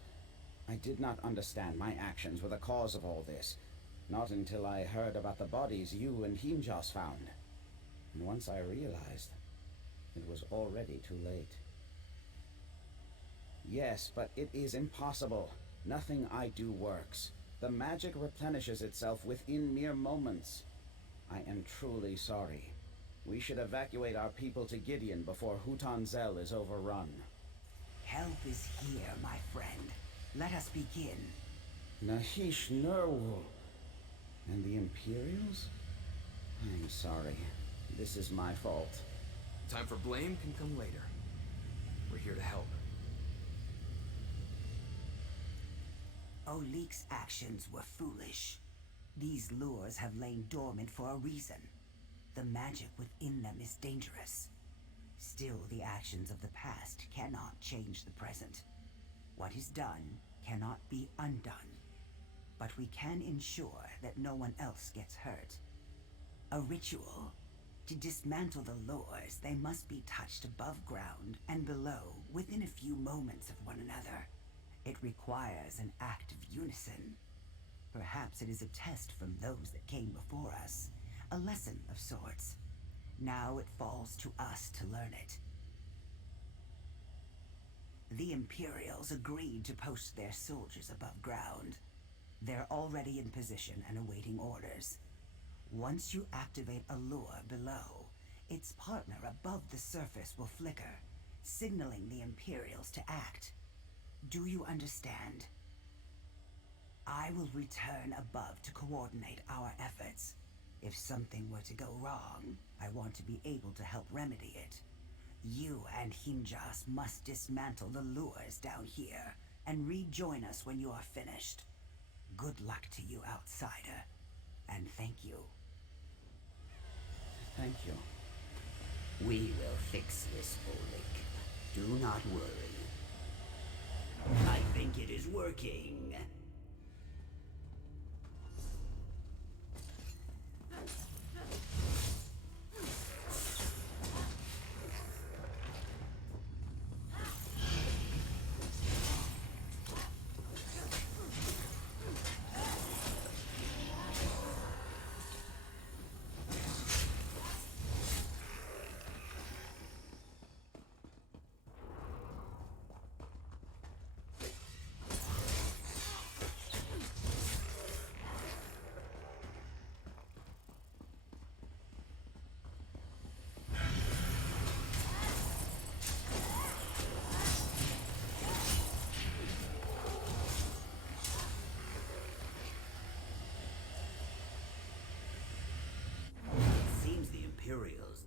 I did not understand my actions were the cause of all this. Not until I heard about the bodies you and Hinjas found. And once I realized, it was already too late. Yes, but it is impossible. Nothing I do works. The magic replenishes itself within mere moments. I am truly sorry. We should evacuate our people to Gideon before Hutan Zel is overrun. Help is here, my friend. Let us begin. Nahish Nerwul. And the Imperials? I'm sorry. This is my fault. Time for blame can come later. We're here to help. Oleg's actions were foolish. These lures have lain dormant for a reason. The magic within them is dangerous. Still, the actions of the past cannot change the present. What is done cannot be undone. But we can ensure that no one else gets hurt. A ritual. To dismantle the lures, they must be touched above ground and below within a few moments of one another. It requires an act of unison. Perhaps it is a test from those that came before us. A lesson of sorts. Now it falls to us to learn it. The Imperials agreed to post their soldiers above ground. They're already in position and awaiting orders. Once you activate a lure below, its partner above the surface will flicker, signaling the Imperials to act. Do you understand? I will return above to coordinate our efforts. If something were to go wrong, I want to be able to help remedy it. You and Hinjas must dismantle the lures down here and rejoin us when you are finished. Good luck to you, outsider, and thank you. Thank you. We will fix this, Oleg. Do not worry. I think it is working.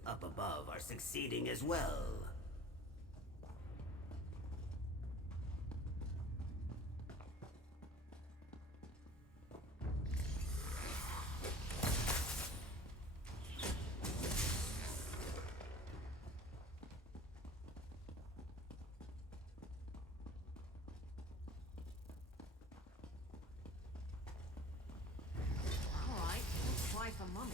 up above are succeeding as well. Alright, let's try for mummy.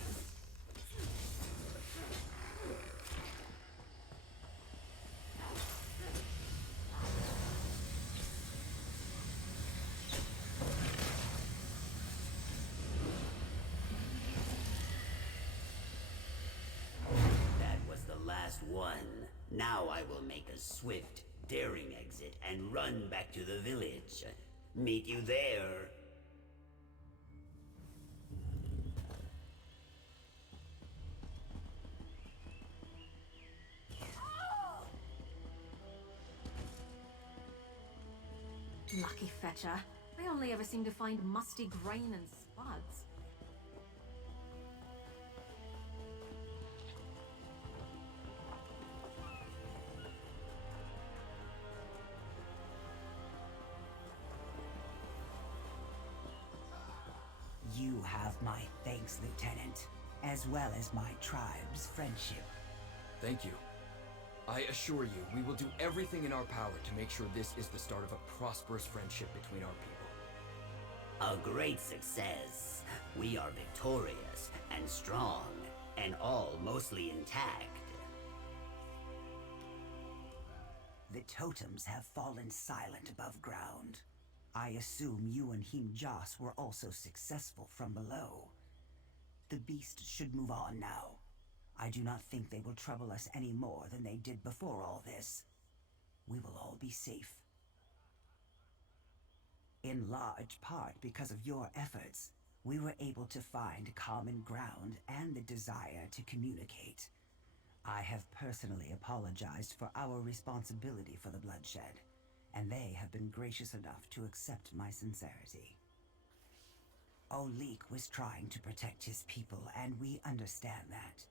That was the last one. Now I will make a swift, daring exit and run back to the village. Meet you there. Lucky fetcher. I only ever seem to find musty grain and spuds. You have my thanks, Lieutenant, as well as my tribe's friendship. Thank you. I assure you, we will do everything in our power to make sure this is the start of a prosperous friendship between our people. A great success. We are victorious and strong, and all mostly intact. The totems have fallen silent above ground. I assume you and Him Jas were also successful from below. The beast should move on now. I do not think they will trouble us any more than they did before all this. We will all be safe. In large part because of your efforts, we were able to find common ground and the desire to communicate. I have personally apologized for our responsibility for the bloodshed, and they have been gracious enough to accept my sincerity. Olik was trying to protect his people, and we understand that.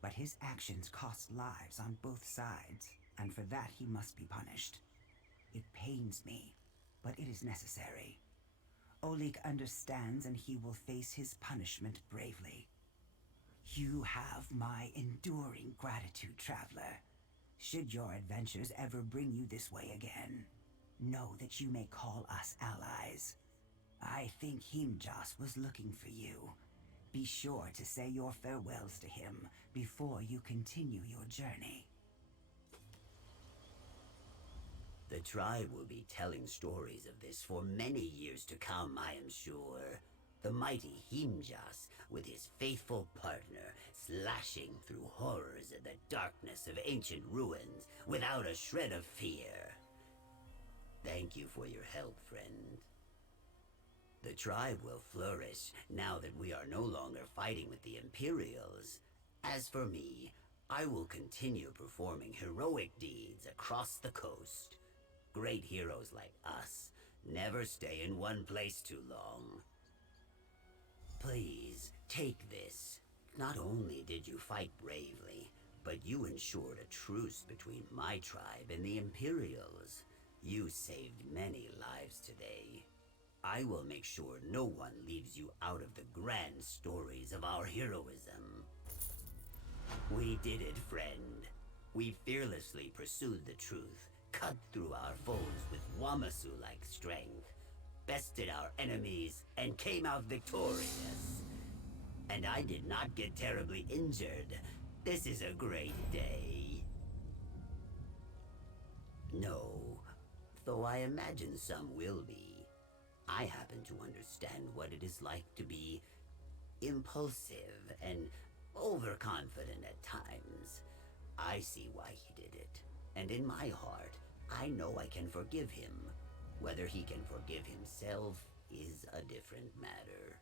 But his actions cost lives on both sides, and for that he must be punished. It pains me, but it is necessary. Olik understands, and he will face his punishment bravely. You have my enduring gratitude, traveler. Should your adventures ever bring you this way again, know that you may call us allies. I think Himjas was looking for you. Be sure to say your farewells to him before you continue your journey. The tribe will be telling stories of this for many years to come, I am sure. The mighty Himjas, with his faithful partner, slashing through horrors in the darkness of ancient ruins without a shred of fear. Thank you for your help, friend. The tribe will flourish now that we are no longer fighting with the Imperials. As for me, I will continue performing heroic deeds across the coast. Great heroes like us never stay in one place too long. Please, take this. Not only did you fight bravely, but you ensured a truce between my tribe and the Imperials. You saved many lives today. I will make sure no one leaves you out of the grand stories of our heroism. We did it, friend. We fearlessly pursued the truth, cut through our foes with Wamasu-like strength, bested our enemies, and came out victorious. And I did not get terribly injured. This is a great day. No, though I imagine some will be. I happen to understand what it is like to be impulsive and overconfident at times. I see why he did it, and in my heart, I know I can forgive him. Whether he can forgive himself is a different matter.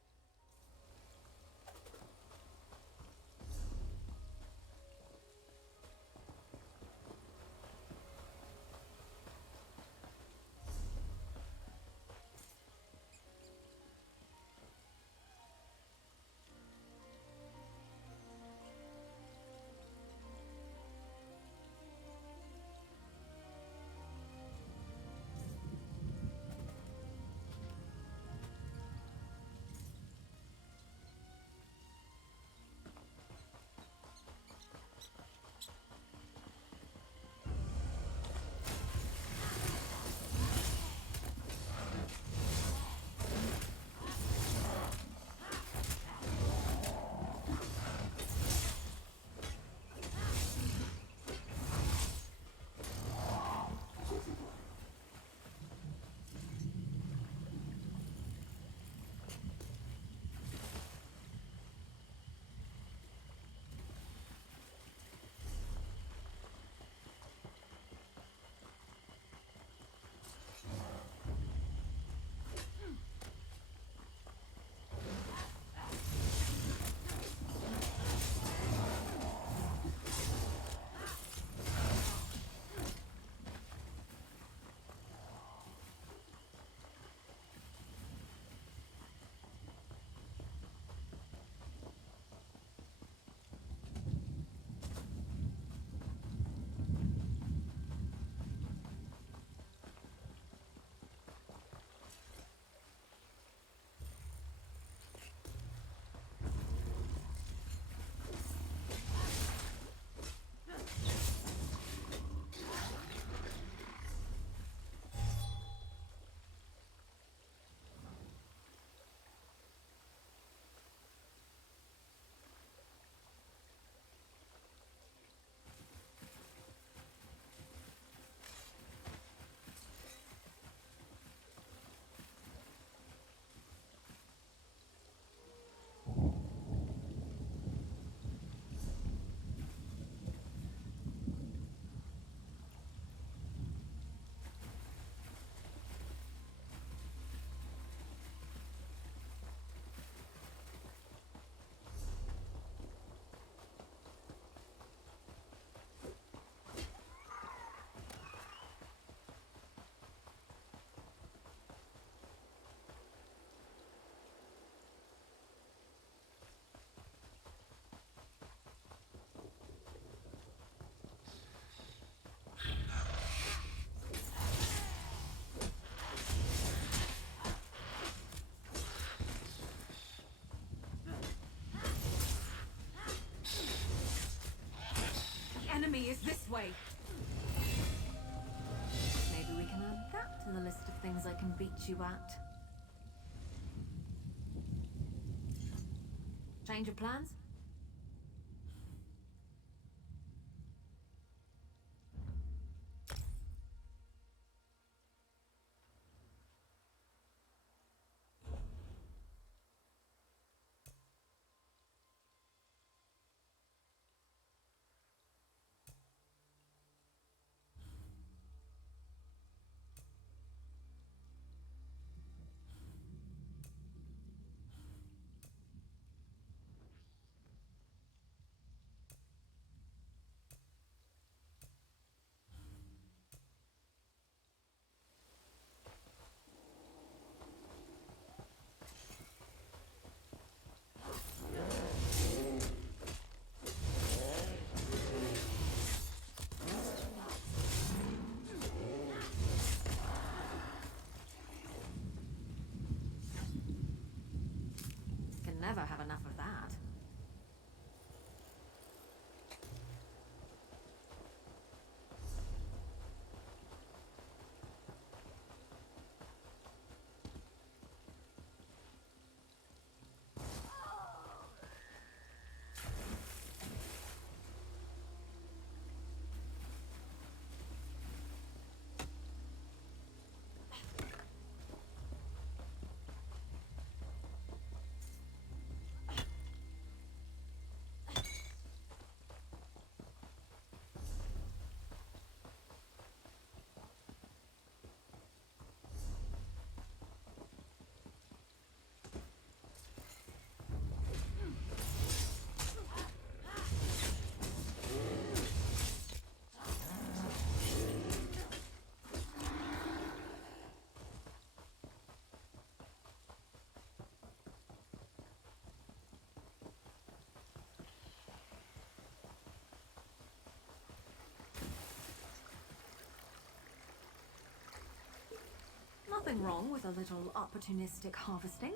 list of things I can beat you at. Change of plans? Can never have enough of that. Nothing wrong with a little opportunistic harvesting.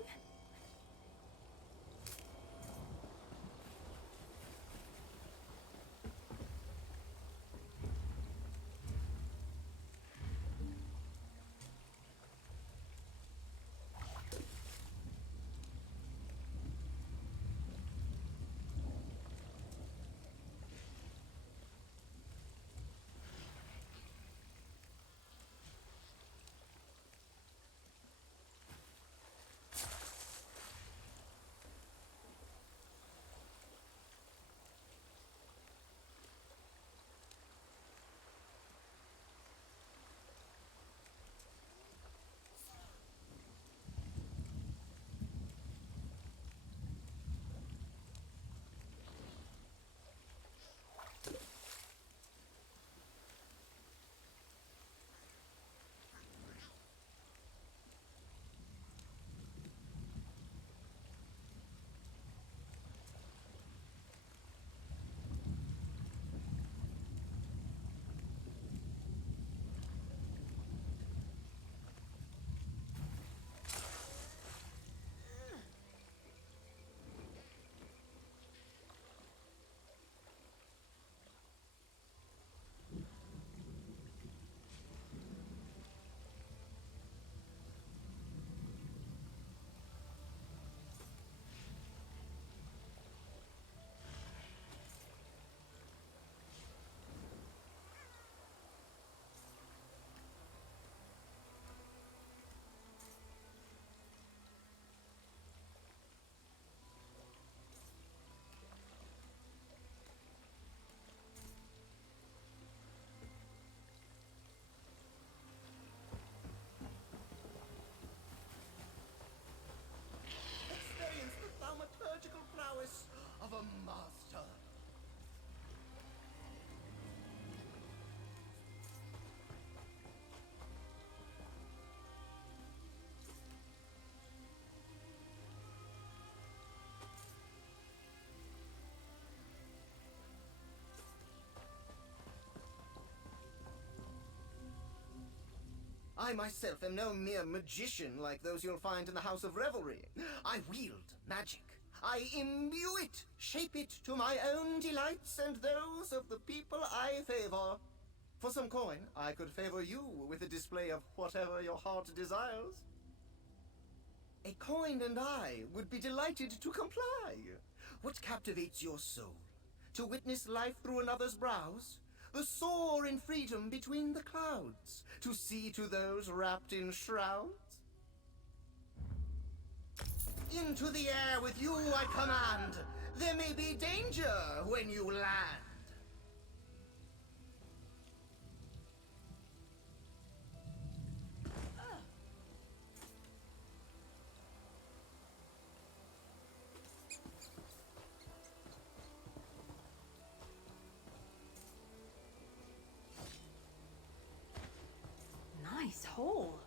Experience the thaumaturgical prowess of a master. I myself am no mere magician like those you'll find in the House of Revelry. I wield magic. I imbue it, shape it to my own delights and those of the people I favor. For some coin, I could favor you with a display of whatever your heart desires. A coin and I would be delighted to comply. What captivates your soul? To witness life through another's brows? The soar in freedom between the clouds? To see to those wrapped in shrouds? Into the air with you I command. There may be danger when you land. Nice hole.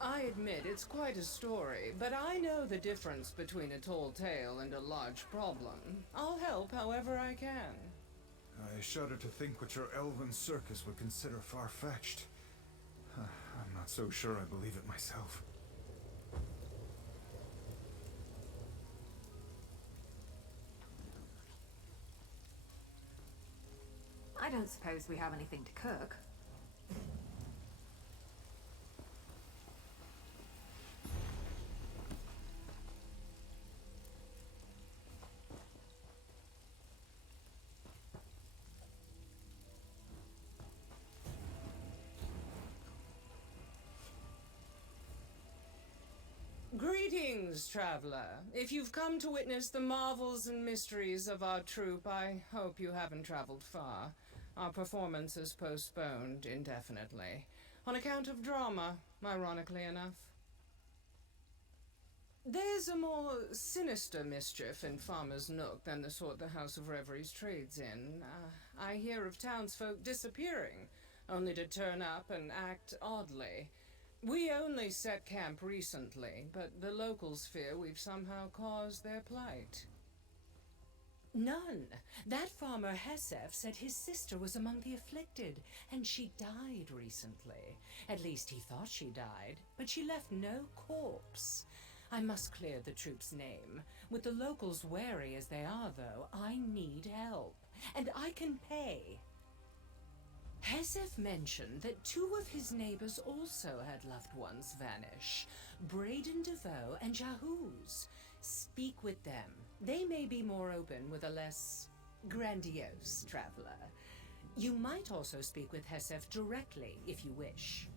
I admit it's quite a story, but I know the difference between a tall tale and a large problem. I'll help however I can. I shudder to think what your elven circus would consider far-fetched. I'm not so sure I believe it myself. I don't suppose we have anything to cook. Greetings, traveler. If you've come to witness the marvels and mysteries of our troupe, I hope you haven't traveled far. Our performance is postponed indefinitely, on account of drama, ironically enough. There's a more sinister mischief in Farmer's Nook than the sort the House of Reveries trades in. I hear of townsfolk disappearing, only to turn up and act oddly. We only set camp recently, but the locals fear we've somehow caused their plight. None. That farmer Hesef said his sister was among the afflicted, and she died recently. At least he thought she died, but she left no corpse. I must clear the troop's name. With the locals wary as they are, though, I need help, and I can pay. Hesef mentioned that two of his neighbors also had loved ones vanish, Braden DeVoe and Jahooz. Speak with them. They may be more open with a less grandiose traveler. You might also speak with Hesef directly, if you wish.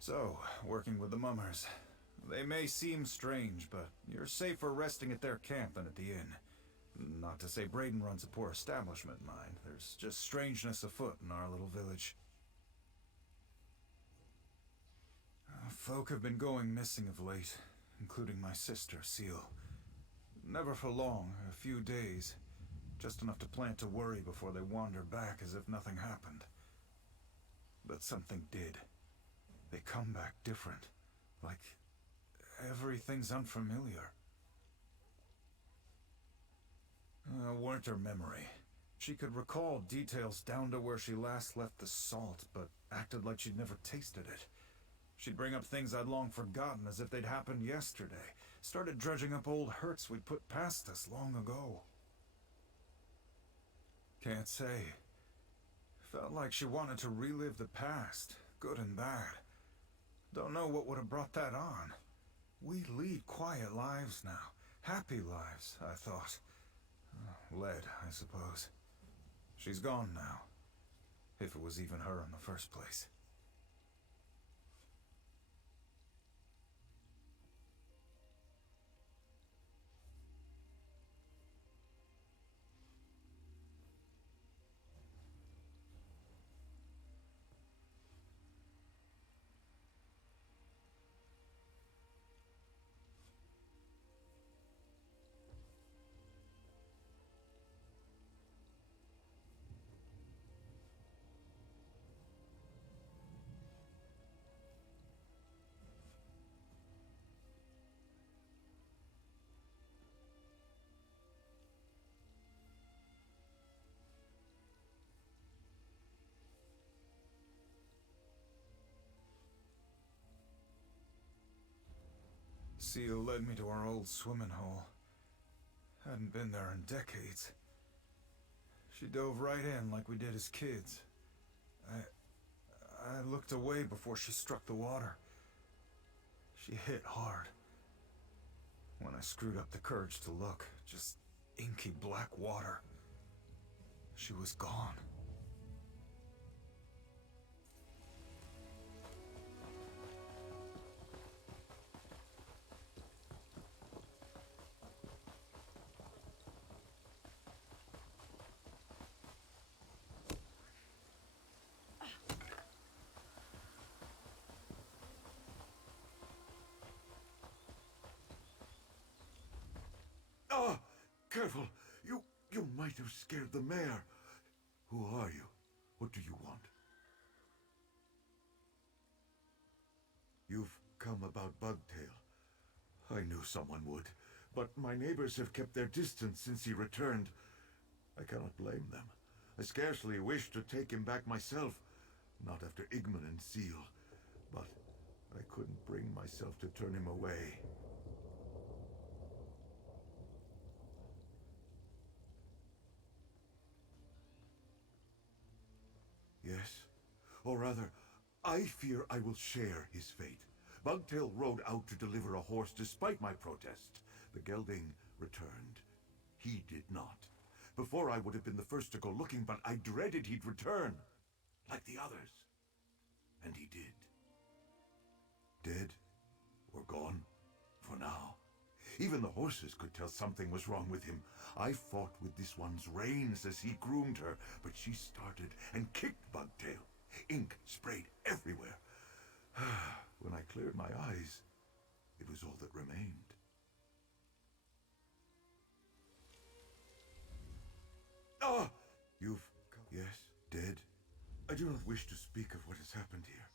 So, working with the mummers. They may seem strange, but you're safer resting at their camp than at the inn. Not to say Braden runs a poor establishment, mind. There's just strangeness afoot in our little village. Folk have been going missing of late, including my sister, Seal. Never for long, a few days. Just enough to plant a worry before they wander back as if nothing happened. But something did. They come back different. Like everything's unfamiliar. Weren't her memory. She could recall details down to where she last left the salt, but acted like she'd never tasted it. She'd bring up things I'd long forgotten as if they'd happened yesterday. Started dredging up old hurts we'd put past us long ago. Can't say. Felt like she wanted to relive the past, good and bad. Don't know what would have brought that on. We lead quiet lives now. Happy lives, I thought. Led, I suppose. She's gone now. If it was even her in the first place. Seal led me to our old swimming hole. Hadn't been there in decades. She dove right in like we did as kids. I looked away before she struck the water. She hit hard. When I screwed up the courage to look, just inky black water. She was gone. Ah! Careful! You might have scared the mayor. Who are you? What do you want? You've come about Bugtail. I knew someone would, but my neighbors have kept their distance since he returned. I cannot blame them. I scarcely wish to take him back myself, not after Igman and Seal, but I couldn't bring myself to turn him away. Yes, or rather, I fear I will share his fate. Bugtail rode out to deliver a horse despite my protest. The gelding returned. He did not. Before I would have been the first to go looking, but I dreaded he'd return, like the others. And he did. Dead, or gone, for now. Even the horses could tell something was wrong with him. I fought with this one's reins as he groomed her, but she started and kicked Bugtail. Ink sprayed everywhere. When I cleared my eyes, it was all that remained. Ah! You've... yes, dead. I do not wish to speak of what has happened here,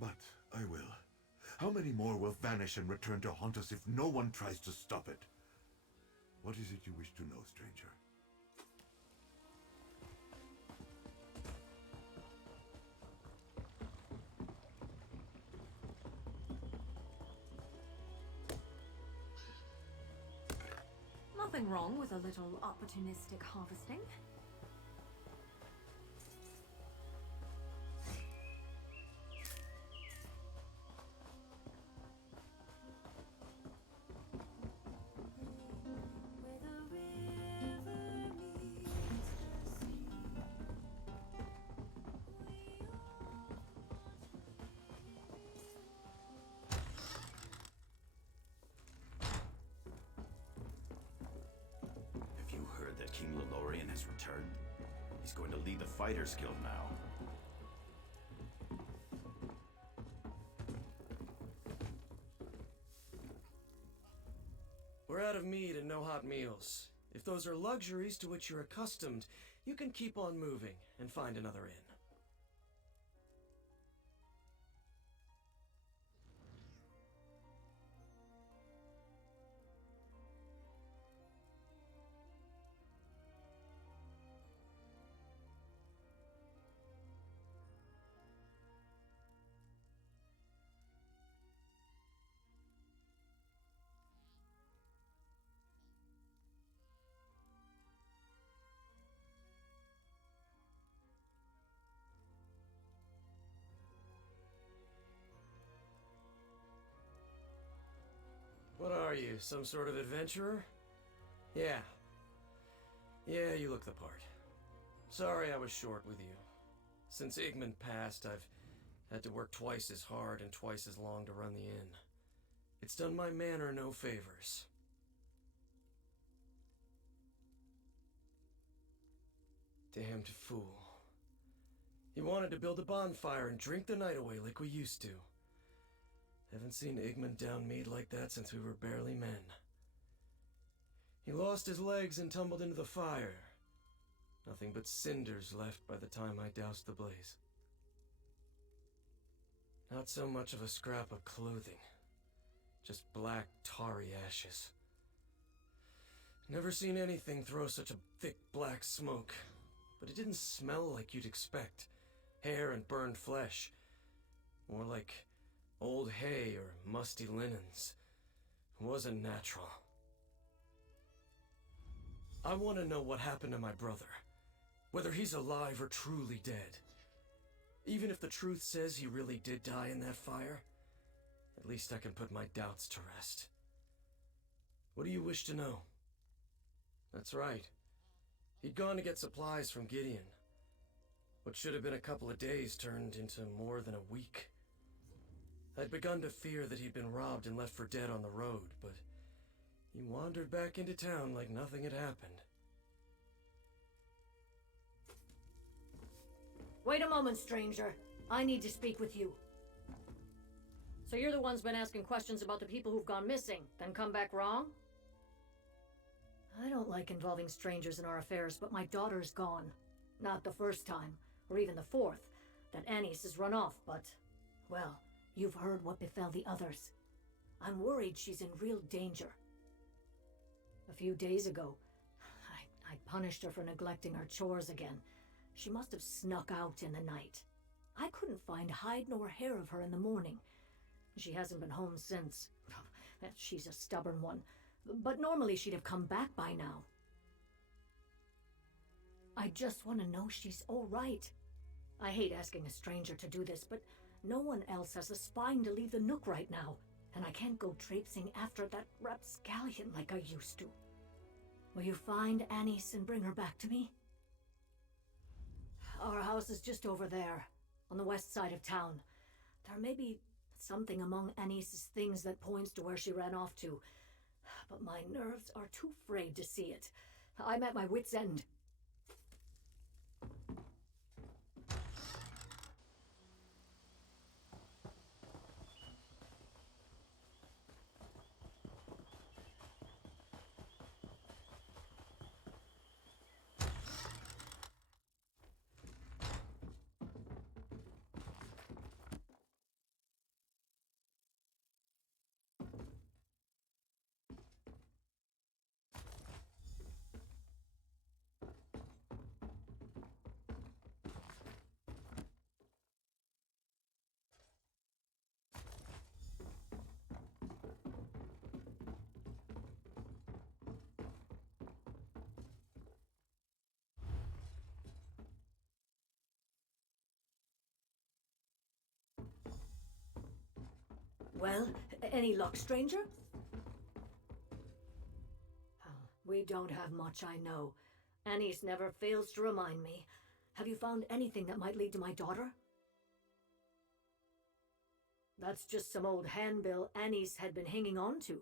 but I will. How many more will vanish and return to haunt us if no one tries to stop it? What is it you wish to know, stranger? Nothing wrong with a little opportunistic harvesting. King Lelorian has returned. He's going to lead the Fighters Guild now. We're out of meat and no hot meals. If those are luxuries to which you're accustomed, you can keep on moving and find another inn. What are you, some sort of adventurer? Yeah. Yeah, you look the part. Sorry I was short with you. Since Igmund passed, I've had to work twice as hard and twice as long to run the inn. It's done my manor no favors. Damned fool. He wanted to build a bonfire and drink the night away like we used to. Haven't seen Igmund down mead like that since we were barely men. He lost his legs and tumbled into the fire. Nothing but cinders left by the time I doused the blaze. Not so much of a scrap of clothing. Just black, tarry ashes. Never seen anything throw such a thick black smoke. But it didn't smell like you'd expect. Hair and burned flesh. More like old hay or musty linens. It wasn't natural. I want to know what happened to my brother. Whether he's alive or truly dead. Even if the truth says he really did die in that fire, at least I can put my doubts to rest. What do you wish to know? That's right. He'd gone to get supplies from Gideon. What should have been a couple of days turned into more than a week. I'd begun to fear that he'd been robbed and left for dead on the road, but he wandered back into town like nothing had happened. Wait a moment, stranger. I need to speak with you. So you're the one's been asking questions about the people who've gone missing, then come back wrong? I don't like involving strangers in our affairs, but my daughter's gone. Not the first time, or even the fourth, that Anise has run off, but, well, you've heard what befell the others. I'm worried she's in real danger. A few days ago, I punished her for neglecting her chores again. She must have snuck out in the night. I couldn't find hide nor hair of her in the morning. She hasn't been home since. She's a stubborn one. But normally she'd have come back by now. I just want to know she's all right. I hate asking a stranger to do this, but no one else has the spine to leave the Nook right now, and I can't go traipsing after that rapscallion like I used to. Will you find Anise and bring her back to me? Our house is just over there, on the west side of town. There may be something among Anise's things that points to where she ran off to, but my nerves are too frayed to see it. I'm at my wit's end. Well, any luck, stranger? We don't have much, I know. Anise never fails to remind me. Have you found anything that might lead to my daughter? That's just some old handbill Anise had been hanging on to.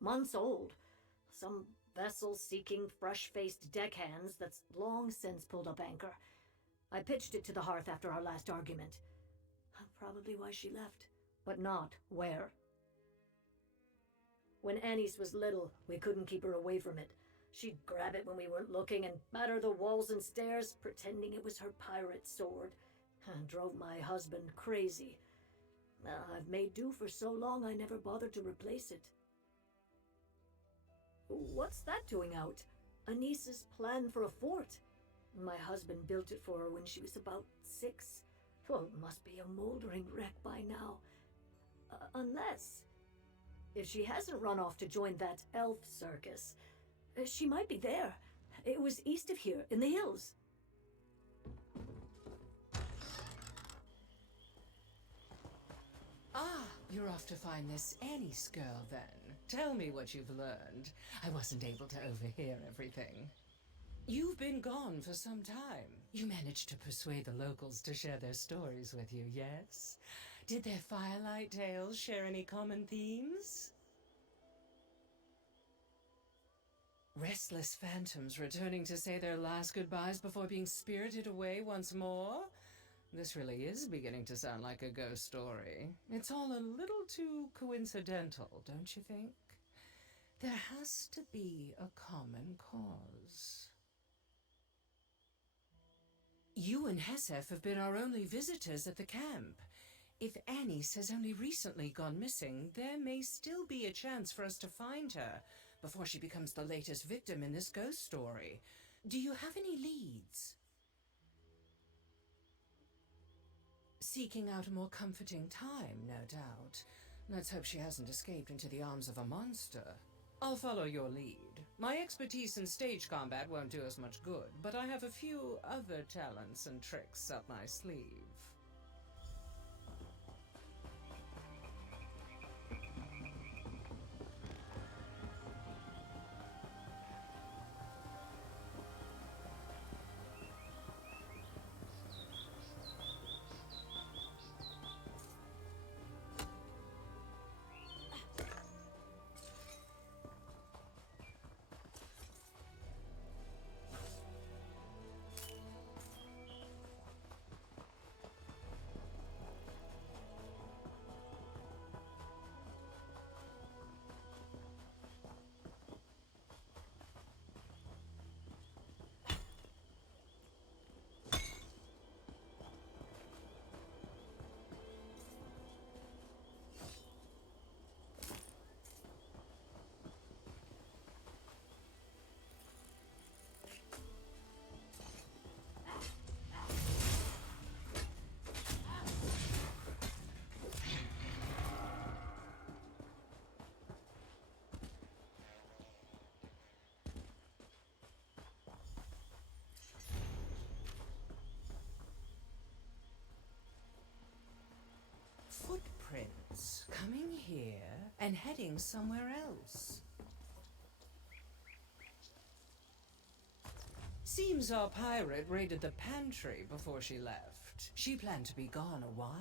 Months old. Some vessel seeking fresh-faced deckhands that's long since pulled up anchor. I pitched it to the hearth after our last argument. Probably why she left. But not where. When Annis was little, we couldn't keep her away from it. She'd grab it when we weren't looking and batter the walls and stairs, pretending it was her pirate sword. Drove my husband crazy. I've made do for so long I never bothered to replace it. What's that doing out? Anissa's plan for a fort. My husband built it for her when she was about 6. Oh, it must be a moldering wreck by now. Unless... if she hasn't run off to join that elf circus, she might be there. It was east of here, in the hills. Ah, you're off to find this Annie's girl, then. Tell me what you've learned. I wasn't able to overhear everything. You've been gone for some time. You managed to persuade the locals to share their stories with you, yes? Did their firelight tales share any common themes? Restless phantoms returning to say their last goodbyes before being spirited away once more? This really is beginning to sound like a ghost story. It's all a little too coincidental, don't you think? There has to be a common cause. You and Hesef have been our only visitors at the camp. If Annis has only recently gone missing, there may still be a chance for us to find her before she becomes the latest victim in this ghost story. Do you have any leads? Seeking out a more comforting time, no doubt. Let's hope she hasn't escaped into the arms of a monster. I'll follow your lead. My expertise in stage combat won't do us much good, but I have a few other talents and tricks up my sleeve. Footprints coming here and heading somewhere else. Seems our pirate raided the pantry before she left. She planned to be gone a while.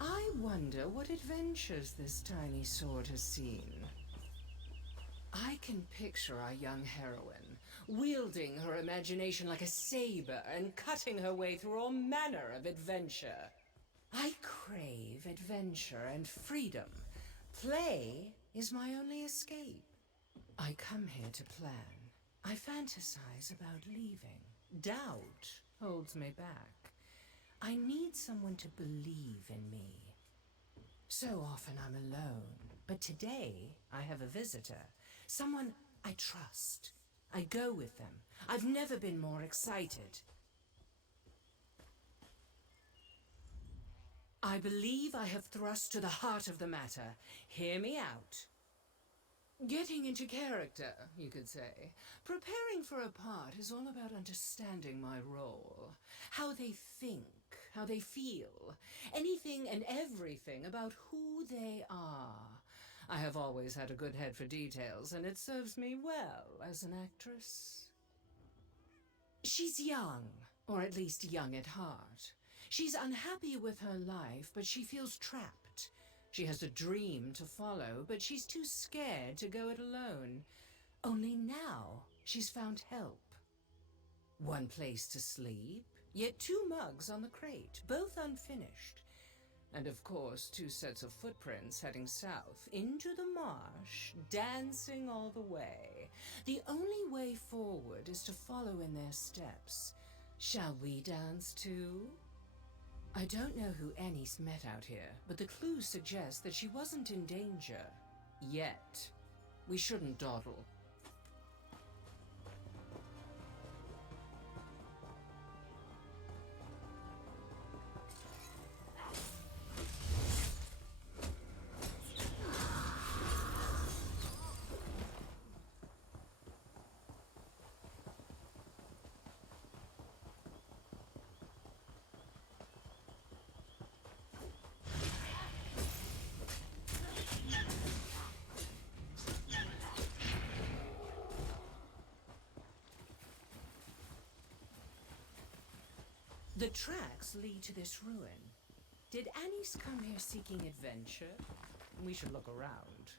I wonder what adventures this tiny sword has seen. I can picture our young heroine, wielding her imagination like a saber and cutting her way through all manner of adventure. I crave adventure and freedom. Play is my only escape. I come here to plan. I fantasize about leaving. Doubt holds me back. I need someone to believe in me. So often I'm alone, but today I have a visitor. Someone I trust. I go with them. I've never been more excited. I believe I have thrust to the heart of the matter. Hear me out. Getting into character, you could say. Preparing for a part is all about understanding my role. How they think, how they feel. Anything and everything about who they are. I have always had a good head for details, and it serves me well as an actress. She's young, or at least young at heart. She's unhappy with her life, but she feels trapped. She has a dream to follow, but she's too scared to go it alone. Only now she's found help. One place to sleep, yet 2 mugs on the crate, both unfinished. And of course, 2 sets of footprints heading south into the marsh, dancing all the way. The only way forward is to follow in their steps. Shall we dance too? I don't know who Annis met out here, but the clues suggest that she wasn't in danger. Yet. We shouldn't dawdle. The tracks lead to this ruin. Did Annis come here seeking adventure? We should look around.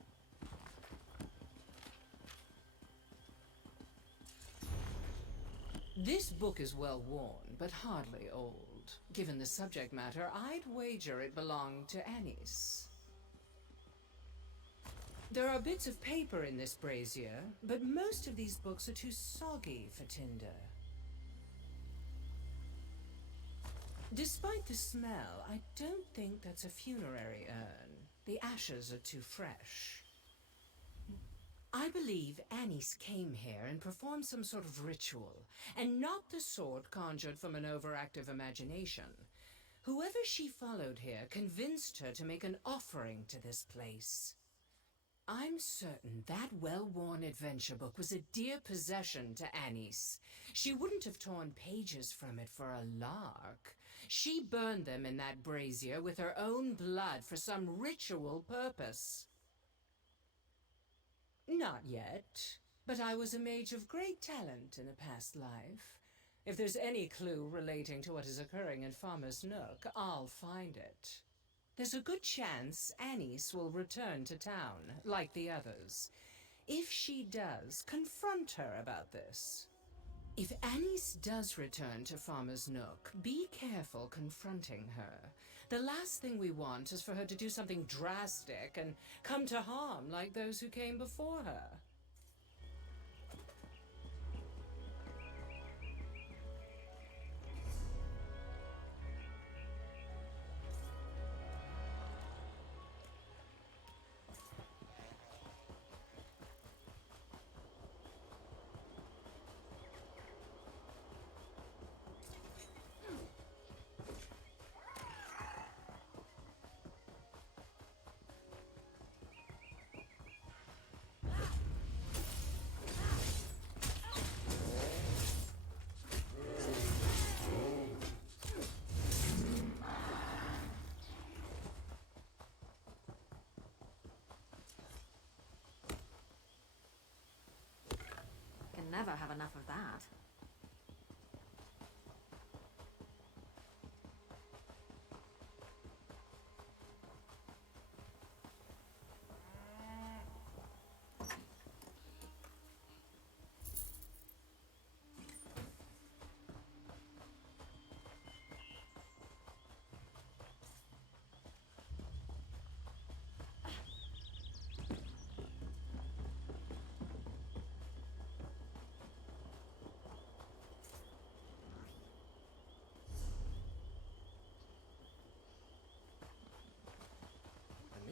This book is well worn, but hardly old. Given the subject matter, I'd wager it belonged to Annis. There are bits of paper in this brazier, but most of these books are too soggy for tinder. Despite the smell, I don't think that's a funerary urn. The ashes are too fresh. I believe Annis came here and performed some sort of ritual, and not the sort conjured from an overactive imagination. Whoever she followed here convinced her to make an offering to this place. I'm certain that well-worn adventure book was a dear possession to Annis. She wouldn't have torn pages from it for a lark. She burned them in that brazier with her own blood for some ritual purpose. Not yet, but I was a mage of great talent in a past life. If there's any clue relating to what is occurring in Farmer's Nook, I'll find it. There's a good chance Annis will return to town, like the others. If she does, confront her about this. If Annis does return to Farmer's Nook, be careful confronting her. The last thing we want is for her to do something drastic and come to harm like those who came before her. Can never have enough of that.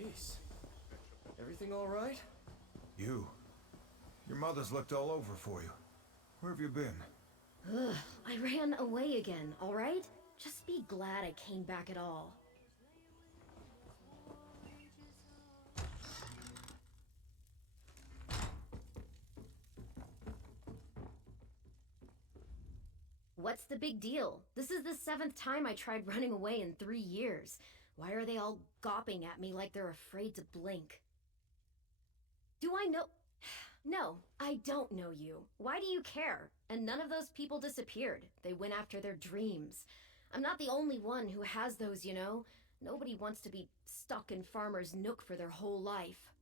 Annis, everything all right? You. Your mother's looked all over for you. Where have you been? Ugh, I ran away again, alright? Just be glad I came back at all. What's the big deal? This is the 7th time I tried running away in 3 years. Why are they all gawping at me like they're afraid to blink? Do I know? No, I don't know you. Why do you care? And none of those people disappeared. They went after their dreams. I'm not the only one who has those, you know? Nobody wants to be stuck in Farmer's Nook for their whole life.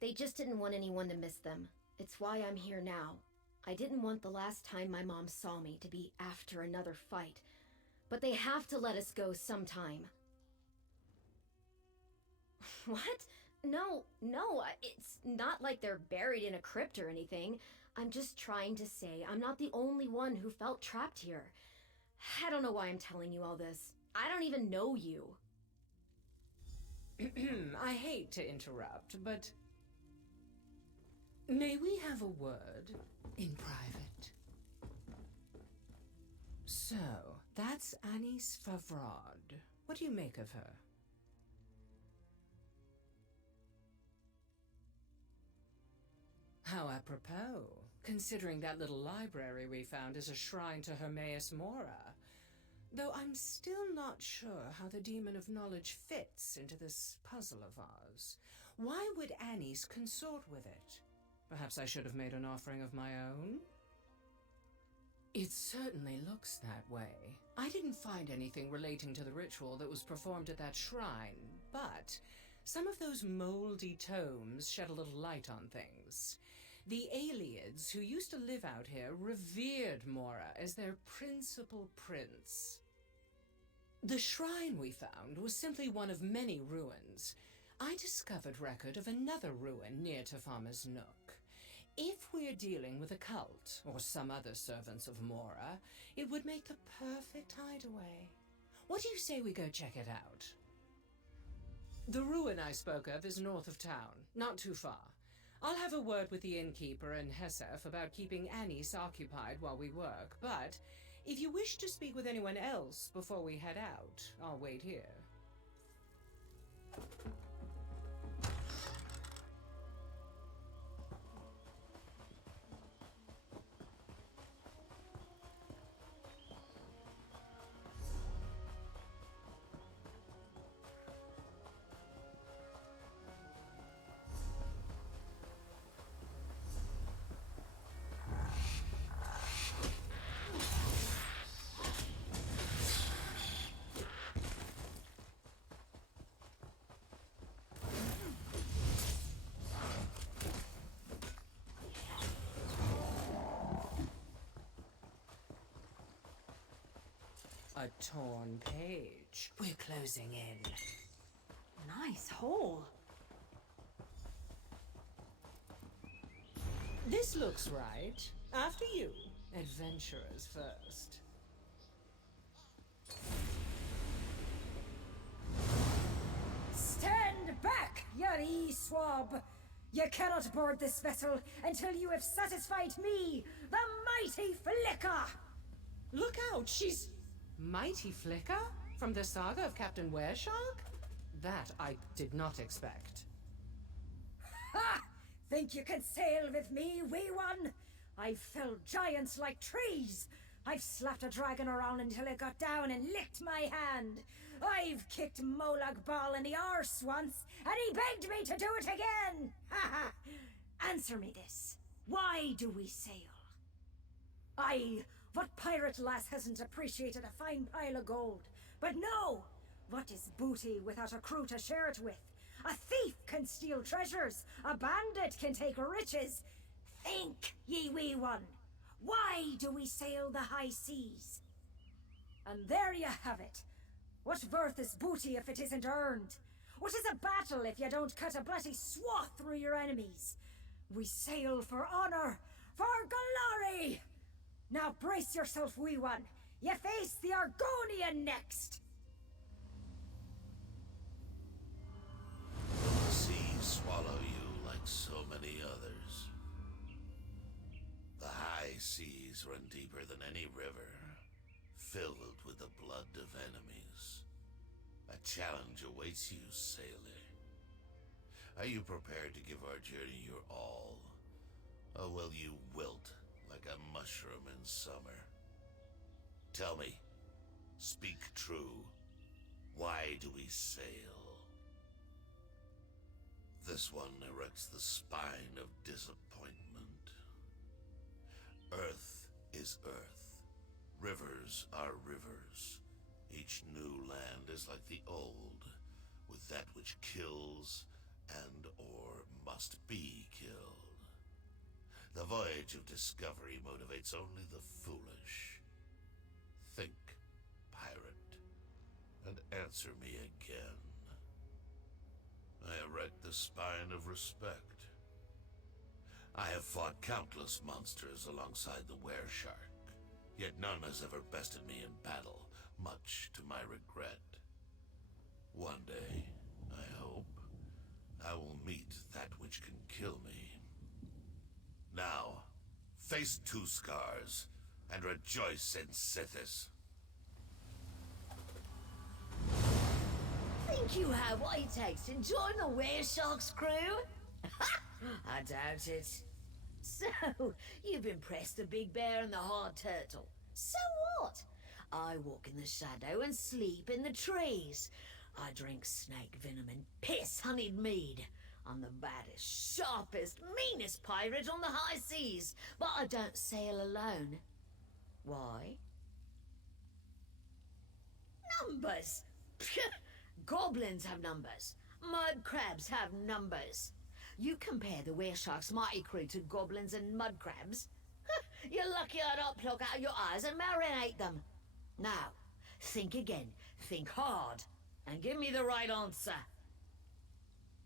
They just didn't want anyone to miss them. It's why I'm here now. I didn't want the last time my mom saw me to be after another fight. But they have to let us go sometime. What? No, it's not like they're buried in a crypt or anything. I'm just trying to say I'm not the only one who felt trapped here. I don't know why I'm telling you all this. I don't even know you. I hate to interrupt, but may we have a word in private? So, that's Anis Favrod. What do you make of her? How apropos, considering that little library we found is a shrine to Hermaeus Mora. Though I'm still not sure how the Demon of Knowledge fits into this puzzle of ours. Why would Anis consort with it? Perhaps I should have made an offering of my own? It certainly looks that way. I didn't find anything relating to the ritual that was performed at that shrine, but some of those moldy tomes shed a little light on things. The Aliads who used to live out here revered Mora as their principal prince. The shrine we found was simply one of many ruins. I discovered record of another ruin near to Farmer's Nook. If we're dealing with a cult, or some other servants of Mora, it would make the perfect hideaway. What do you say we go check it out? The ruin I spoke of is north of town, not too far. I'll have a word with the innkeeper and Hesef about keeping Anis occupied while we work, but if you wish to speak with anyone else before we head out, I'll wait here. A torn page. We're closing in. Nice hole. This looks right. After you. Adventurers first. Stand back, you swab! You cannot board this vessel until you have satisfied me, the mighty Flicker! Look out, she's... Mighty Flicker? From the saga of Captain Wereshark? That I did not expect. Ha! Think you can sail with me, wee one? I've felled giants like trees. I've slapped a dragon around until it got down and licked my hand. I've kicked Molag Bal in the arse once, and he begged me to do it again. Ha ha! Answer me this. Why do we sail? Aye, what pirate lass hasn't appreciated a fine pile of gold? But no! What is booty without a crew to share it with? A thief can steal treasures. A bandit can take riches. Think, ye wee one. Why do we sail the high seas? And there you have it. What worth is booty if it isn't earned? What is a battle if you don't cut a bloody swath through your enemies? We sail for honor, for glory! Now brace yourself, wee one. You face the Argonian next! The seas swallow you like so many others. The high seas run deeper than any river, filled with the blood of enemies. A challenge awaits you, sailor. Are you prepared to give our journey your all? Or will you wilt like a mushroom in summer? Tell me, speak true. Why do we sail? This one erects the spine of disappointment. Earth is earth. Rivers are rivers. Each new land is like the old, with that which kills and or must be killed. The voyage of discovery motivates only the foolish. Think, pirate, and answer me again. I erect the spine of respect. I have fought countless monsters alongside the were-shark, yet none has ever bested me in battle, much to my regret. One day, I hope, I will meet that which can kill me. Now, face two scars, and rejoice in Sithis. Think you have what it takes to join the Were-Shark's crew? I doubt it. So, you've impressed the big bear and the hard turtle. So what? I walk in the shadow and sleep in the trees. I drink snake venom and piss-honeyed mead. I'm the baddest, sharpest, meanest pirate on the high seas, but I don't sail alone. Why? Numbers! Goblins have numbers. Mud crabs have numbers. You compare the were-shark's mighty crew to goblins and mud crabs? You're lucky I don't pluck out your eyes and marinate them. Now, think again, think hard, and give me the right answer.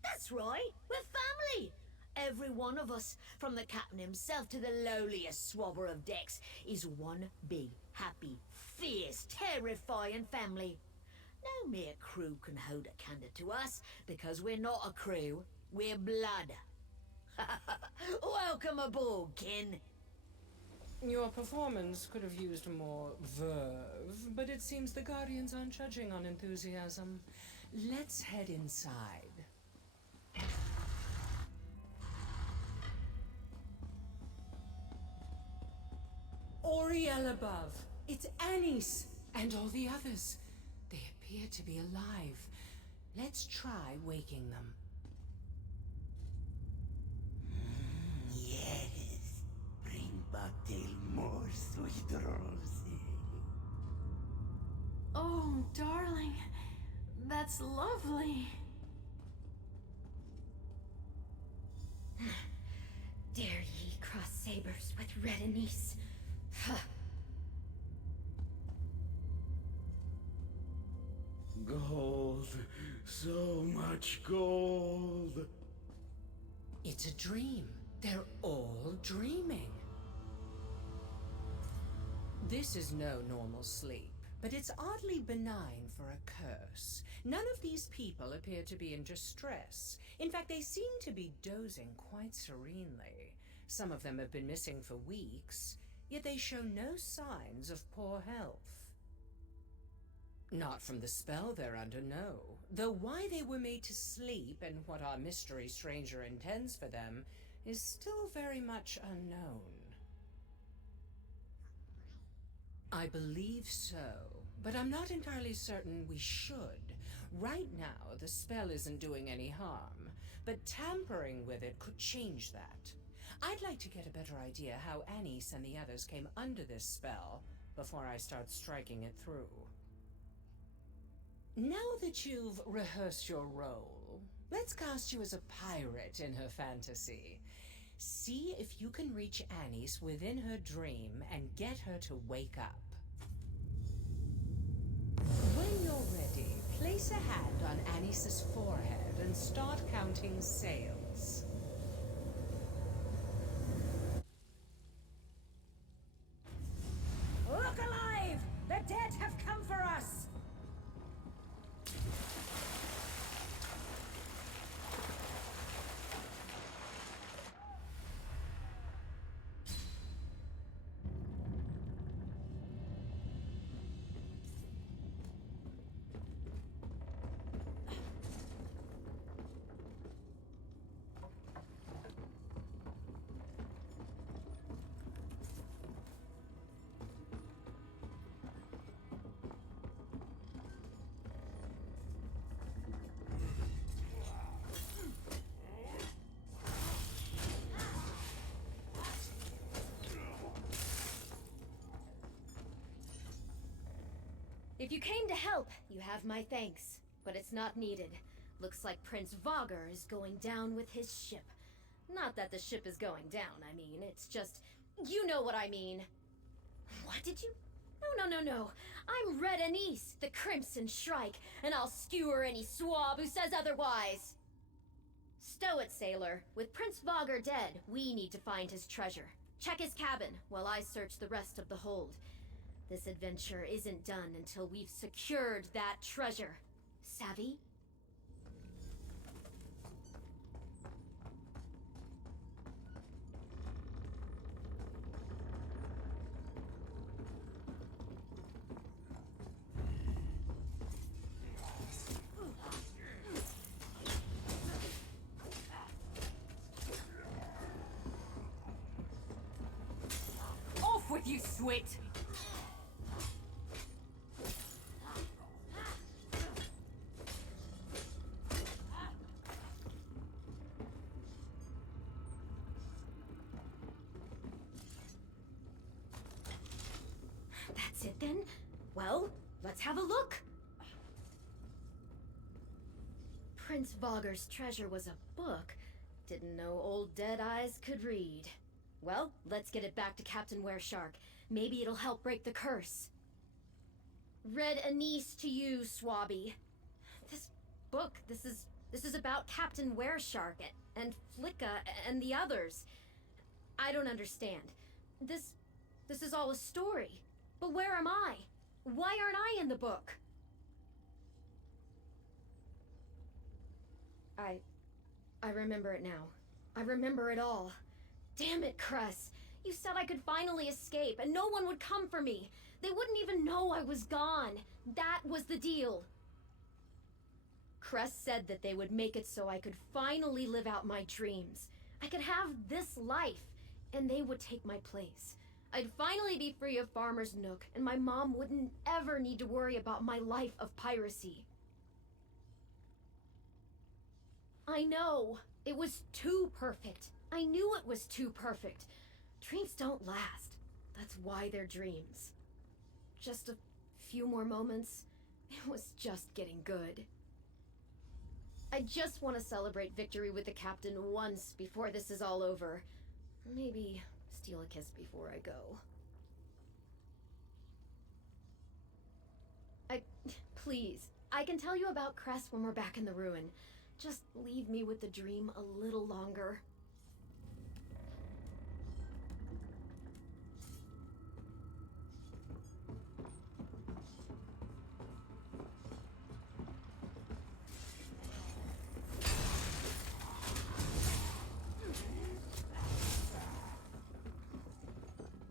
That's right, we're family. Every one of us, from the captain himself to the lowliest swabber of decks, is one big, happy, fierce, terrifying family. No mere crew can hold a candle to us, because we're not a crew, we're blood. Welcome aboard, kin. Your performance could have used more verve, but it seems the Guardians aren't judging on enthusiasm. Let's head inside. Oriel above. It's Anis and all the others. They appear to be alive. Let's try waking them. Yes. Bring Bucktail more sweet rolls. Oh, darling. That's lovely. Dare ye cross sabers with red anise? Gold. So much gold. It's a dream. They're all dreaming. This is no normal sleep, but it's oddly benign for a curse. None of these people appear to be in distress. In fact, they seem to be dozing quite serenely. Some of them have been missing for weeks, yet they show no signs of poor health. Not from the spell they're under, no. Though why they were made to sleep and what our mystery stranger intends for them is still very much unknown. I believe so, but I'm not entirely certain we should. Right now, the spell isn't doing any harm, but tampering with it could change that. I'd like to get a better idea how Anis and the others came under this spell before I start striking it through. Now that you've rehearsed your role, let's cast you as a pirate in her fantasy. See if you can reach Anis within her dream and get her to wake up. When you're ready, place a hand on Anis's forehead and start counting sails. Look alive! The dead have come for us! If you came to help, you have my thanks. But it's not needed. Looks like Prince Vogger is going down with his ship. Not that the ship is going down, I mean, it's just... You know what I mean. What did you... No. I'm Red Anise, the Crimson Shrike, and I'll skewer any swab who says otherwise. Stow it, sailor. With Prince Vogger dead, we need to find his treasure. Check his cabin while I search the rest of the hold. This adventure isn't done until we've secured that treasure. Savvy? Off with you, Swit! That's it then? Well, let's have a look. Prince Vogger's treasure was a book. Didn't know old Dead Eyes could read. Well, let's get it back to Captain Wereshark. Maybe it'll help break the curse. Red anise to you, Swabby. This book, this is about Captain Wereshark and Flicka and the others. I don't understand. This is all a story. But where am I? Why aren't I in the book? I remember it now. I remember it all. Damn it, Cress. You said I could finally escape and no one would come for me. They wouldn't even know I was gone. That was the deal. Cress said that they would make it so I could finally live out my dreams. I could have this life, and they would take my place. I'd finally be free of Farmer's Nook, and my mom wouldn't ever need to worry about my life of piracy. I know. It was too perfect. I knew it was too perfect. Dreams don't last. That's why they're dreams. Just a few more moments. It was just getting good. I just want to celebrate victory with the captain once before this is all over. Maybe steal a kiss before I go. Please, I can tell you about Cress when we're back in the ruin. Just leave me with the dream a little longer.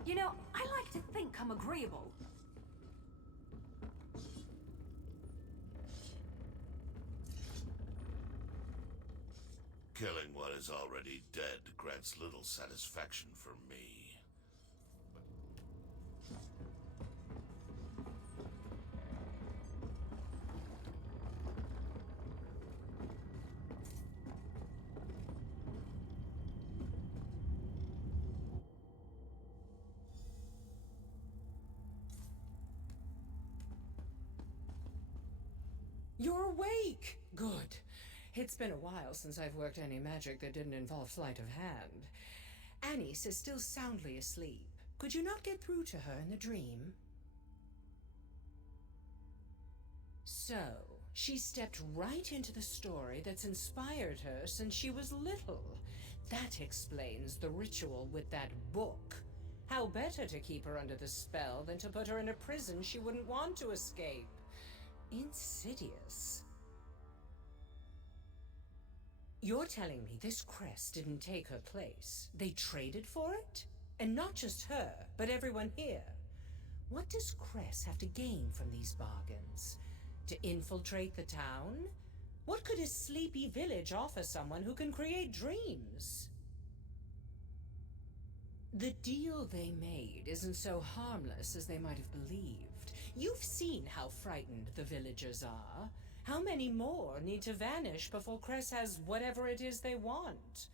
You know, I like to think I'm agreeable. Killing what is already dead grants little satisfaction for me. You're awake! Good. It's been a while since I've worked any magic that didn't involve sleight of hand. Anise is still soundly asleep. Could you not get through to her in the dream? So, she stepped right into the story that's inspired her since she was little. That explains the ritual with that book. How better to keep her under the spell than to put her in a prison she wouldn't want to escape. Insidious. You're telling me this crest didn't take her place? They traded for it? And not just her, but everyone here. What does Cress have to gain from these bargains? To infiltrate the town? What could a sleepy village offer someone who can create dreams? The deal they made isn't so harmless as they might have believed. You've seen how frightened the villagers are. How many more need to vanish before Cress has whatever it is they want?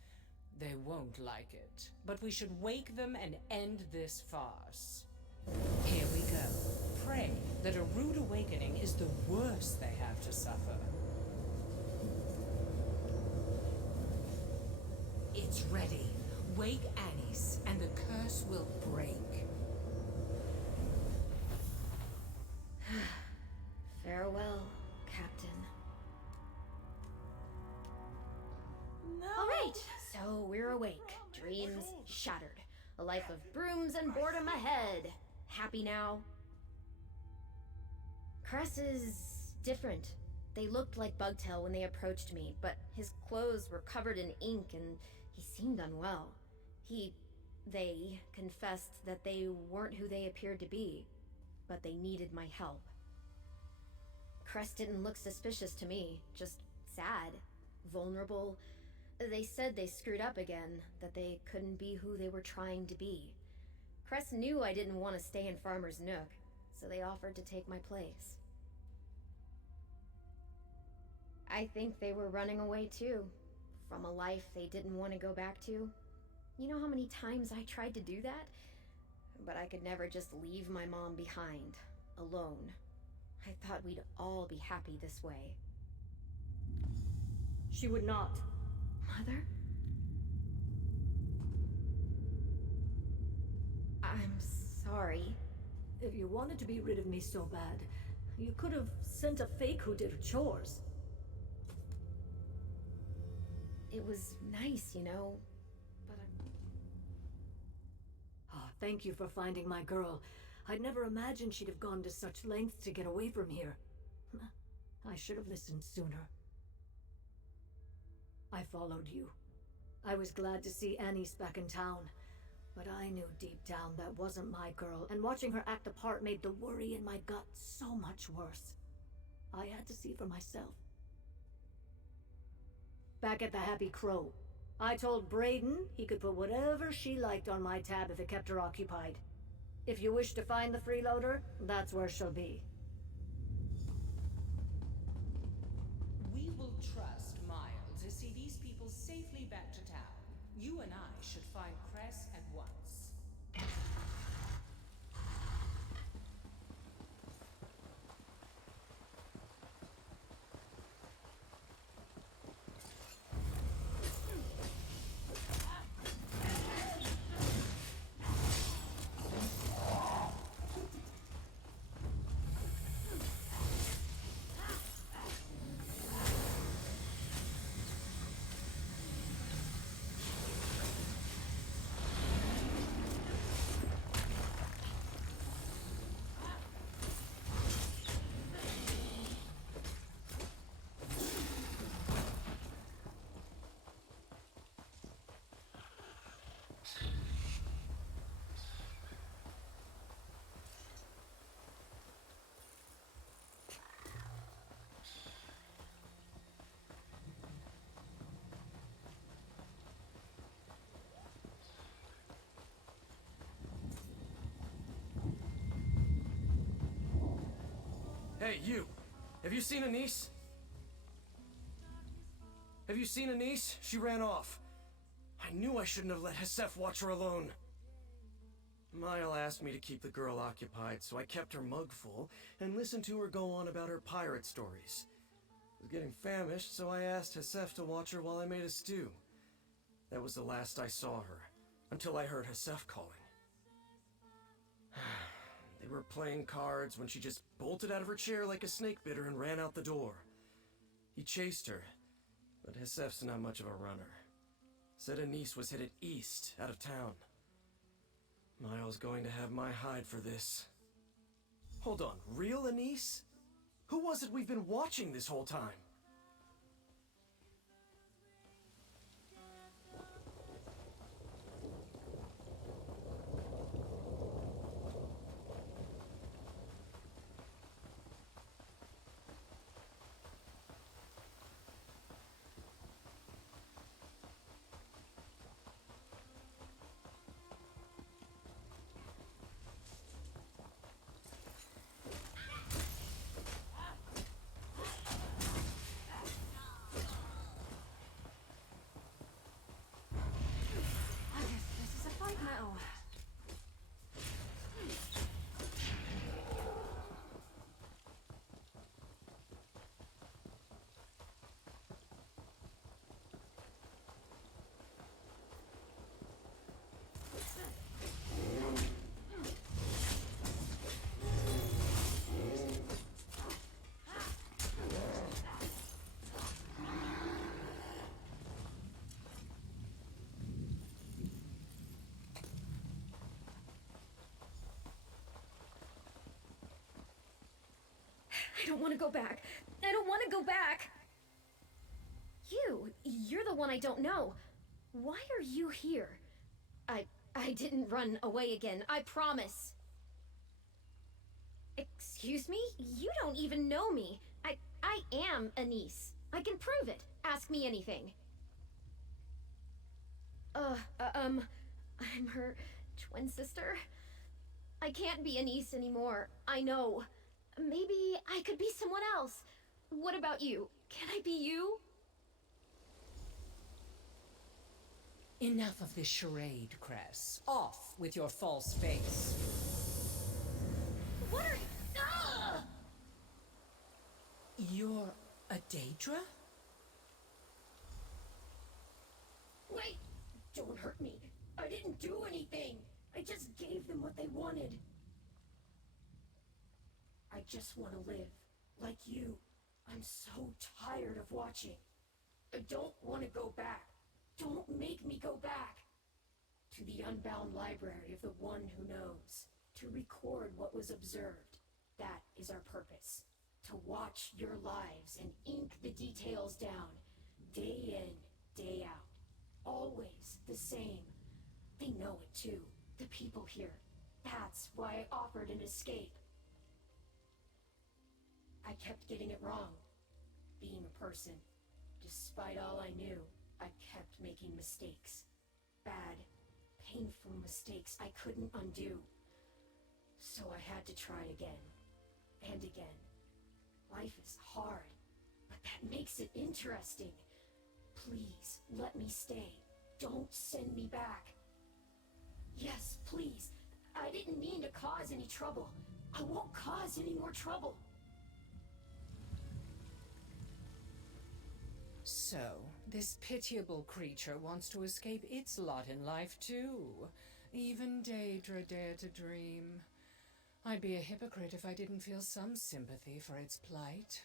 They won't like it, but we should wake them and end this farce. Here we go. Pray that a rude awakening is the worst they have to suffer. It's ready. Wake Anise, and the curse will break. Farewell, Captain. Right, so we're awake. Dreams shattered. A life of brooms and boredom ahead. Happy now? Cress is different. They looked like Bugtail when they approached me, but his clothes were covered in ink and he seemed unwell. They confessed that they weren't who they appeared to be, but they needed my help. Cress didn't look suspicious to me, just sad, vulnerable. They said they screwed up again, that they couldn't be who they were trying to be. Cress knew I didn't want to stay in Farmer's Nook, so they offered to take my place. I think they were running away too, from a life they didn't want to go back to. You know how many times I tried to do that? But I could never just leave my mom behind, alone. I thought we'd all be happy this way. She would not. Mother? I'm sorry. If you wanted to be rid of me so bad, you could have sent a fake who did her chores. It was nice, you know, but Oh, thank you for finding my girl. I'd never imagined she'd have gone to such lengths to get away from here. I should have listened sooner. I followed you. I was glad to see Annie's back in town, but I knew deep down that wasn't my girl, and watching her act a part made the worry in my gut so much worse. I had to see for myself. Back at the Happy Crow, I told Braden he could put whatever she liked on my tab if it kept her occupied. If you wish to find the freeloader, that's where she'll be. We will trust Mile to see these people safely back to town. You and I should find Cress at once. Hey, you! Have you seen Anise? Have you seen Anise? She ran off. I knew I shouldn't have let Hesef watch her alone. Mile asked me to keep the girl occupied, so I kept her mug full and listened to her go on about her pirate stories. I was getting famished, so I asked Hesef to watch her while I made a stew. That was the last I saw her, until I heard Hesef calling. They were playing cards when she just bolted out of her chair like a snake biter and ran out the door. He chased her, but Hesef's not much of a runner. Said Anise was headed east, out of town. Miles going to have my hide for this. Hold on, real Anise? Who was it we've been watching this whole time? I don't want to go back. I don't want to go back. You're the one I don't know. Why are you here? I didn't run away again, I promise. Excuse me? You don't even know me. I am Anise. I can prove it. Ask me anything. I'm her twin sister. I can't be Anise anymore. I know. Maybe I could be someone else. What about you? Can I be you? Enough of this charade, Cress. Off with your false face. What are you? Ah! You're a Daedra? Wait! Don't hurt me. I didn't do anything. I just gave them what they wanted. I just want to live. Like you. I'm so tired of watching. I don't want to go back. Don't make me go back. To the unbound library of the one who knows. To record what was observed. That is our purpose. To watch your lives and ink the details down. Day in, day out. Always the same. They know it too. The people here. That's why I offered an escape. I kept getting it wrong. Being a person. Despite all I knew, I kept making mistakes. Bad, painful mistakes I couldn't undo. So I had to try again. And again. Life is hard, but that makes it interesting. Please, let me stay. Don't send me back. Yes, please. I didn't mean to cause any trouble. I won't cause any more trouble. So, this pitiable creature wants to escape its lot in life too. Even Daedra dared to dream. I'd be a hypocrite if I didn't feel some sympathy for its plight.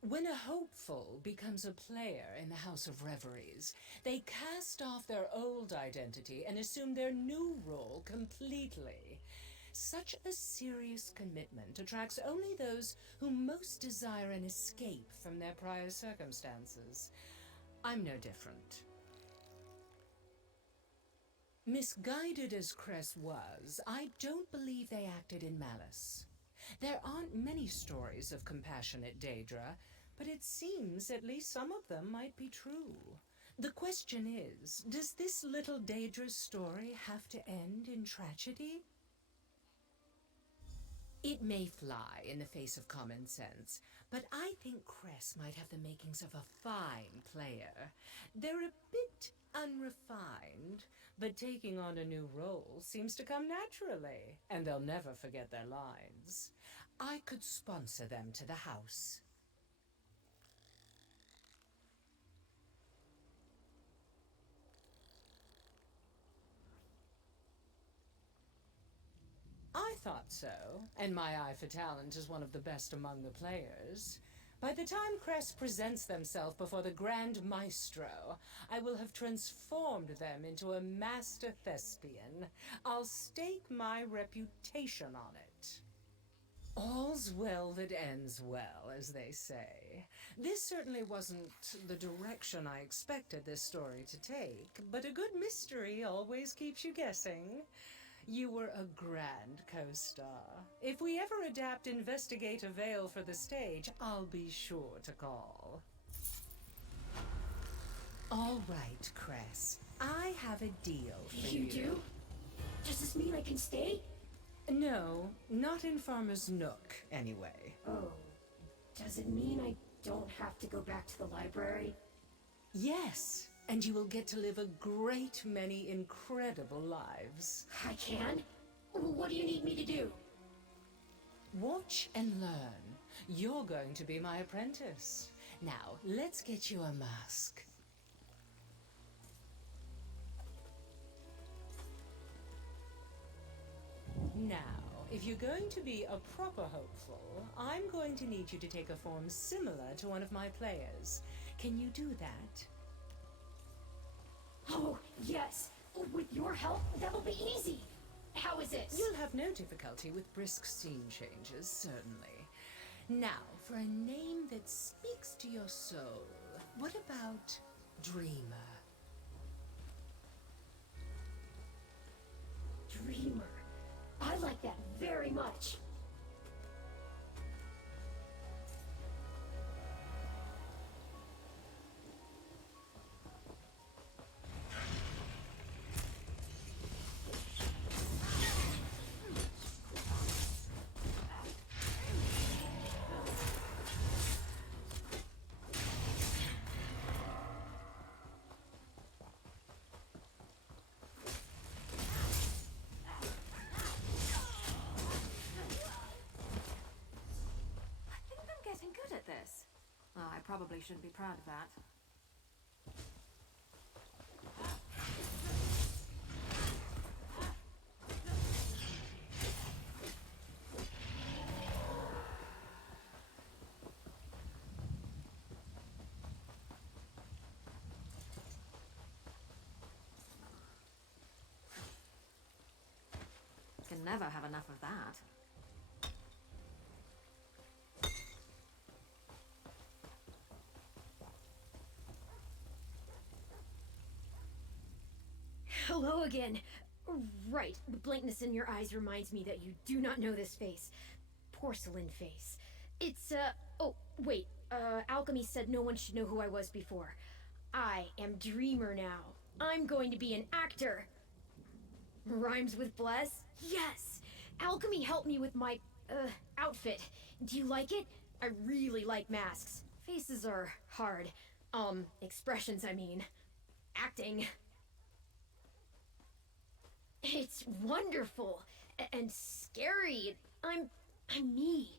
When a hopeful becomes a player in the House of Reveries, they cast off their old identity and assume their new role completely. Such a serious commitment attracts only those who most desire an escape from their prior circumstances. I'm no different. Misguided as Cress was, I don't believe they acted in malice. There aren't many stories of compassionate Daedra, but it seems at least some of them might be true. The question is, does this little Daedra's story have to end in tragedy? It may fly in the face of common sense, but I think Cress might have the makings of a fine player. They're a bit unrefined, but taking on a new role seems to come naturally, and they'll never forget their lines. I could sponsor them to the house. I thought so, and my eye for talent is one of the best among the players. By the time Cress presents themselves before the Grand Maestro, I will have transformed them into a master thespian. I'll stake my reputation on it. All's well that ends well, as they say. This certainly wasn't the direction I expected this story to take, but a good mystery always keeps you guessing. You were a grand co-star. If we ever adapt Investigate a Veil for the stage, I'll be sure to call. All right, Cress. I have a deal for you. You do? Does this mean I can stay? No, not in Farmer's Nook, anyway. Oh. Does it mean I don't have to go back to the library? Yes, and you will get to live a great many incredible lives. I can? What do you need me to do? Watch and learn. You're going to be my apprentice. Now, let's get you a mask. Now, if you're going to be a proper hopeful, I'm going to need you to take a form similar to one of my players. Can you do that? Oh, yes. With your help, that'll be easy. How is it? You'll have no difficulty with brisk scene changes, certainly. Now, for a name that speaks to your soul, what about Dreamer? Dreamer. I like that very much. Getting good at this. Oh, I probably shouldn't be proud of that. Can never have enough of that. Hello again. Right, the blankness in your eyes reminds me that you do not know this face. Porcelain face. It's, oh, wait, Alchemy said no one should know who I was before. I am Dreamer now. I'm going to be an actor. Rhymes with bless? Yes! Alchemy helped me with my, outfit. Do you like it? I really like masks. Faces are hard. Expressions, I mean. Acting. It's wonderful and scary. I'm me.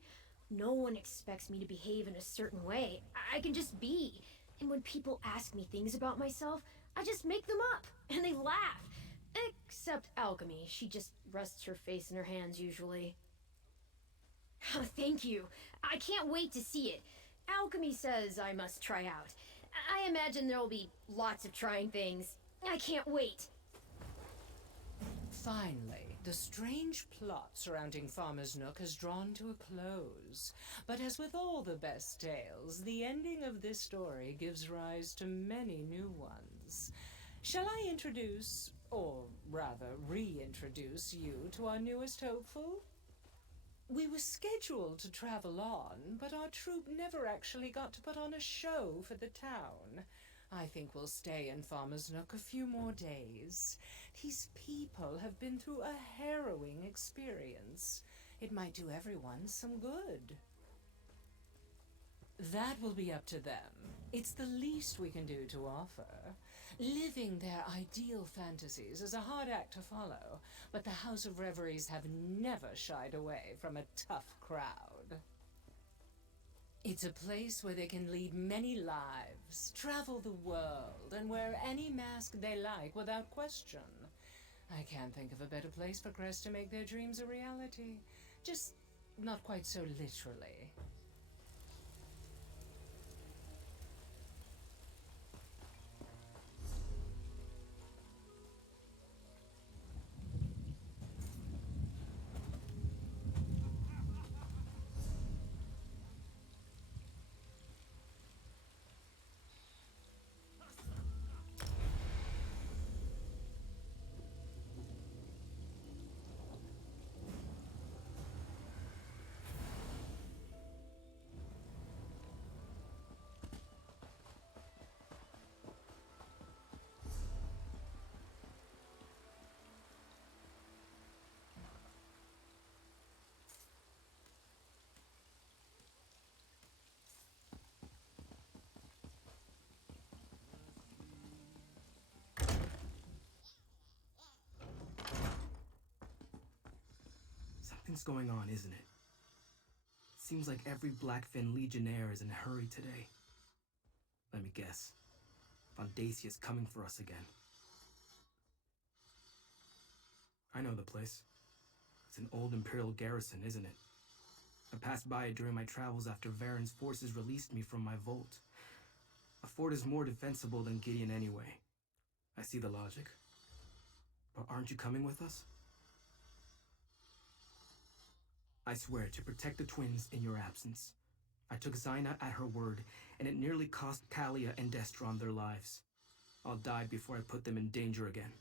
No one expects me to behave in a certain way. I can just be. And when people ask me things about myself, I just make them up and they laugh. Except Alchemy. She just rests her face in her hands usually. Thank you. I can't wait to see it. Alchemy says I must try out. I imagine there'll be lots of trying things. I can't wait. Finally, the strange plot surrounding Farmer's Nook has drawn to a close. But as with all the best tales, the ending of this story gives rise to many new ones. Shall I introduce, or rather reintroduce you to our newest hopeful? We were scheduled to travel on, but our troupe never actually got to put on a show for the town. I think we'll stay in Farmer's Nook a few more days. These people have been through a harrowing experience. It might do everyone some good. That will be up to them. It's the least we can do to offer. Living their ideal fantasies is a hard act to follow, but the House of Reveries have never shied away from a tough crowd. It's a place where they can lead many lives, travel the world, and wear any mask they like without question. I can't think of a better place for Crest to make their dreams a reality. Just not quite so literally. Something's going on, isn't it? Seems like every Blackfin Legionnaire is in a hurry today. Let me guess. Vondacia's coming for us again. I know the place. It's an old Imperial garrison, isn't it? I passed by it during my travels after Varen's forces released me from my vault. A fort is more defensible than Gideon anyway. I see the logic. But aren't you coming with us? I swear to protect the twins in your absence. I took Zaina at her word, and it nearly cost Talia and Destron their lives. I'll die before I put them in danger again.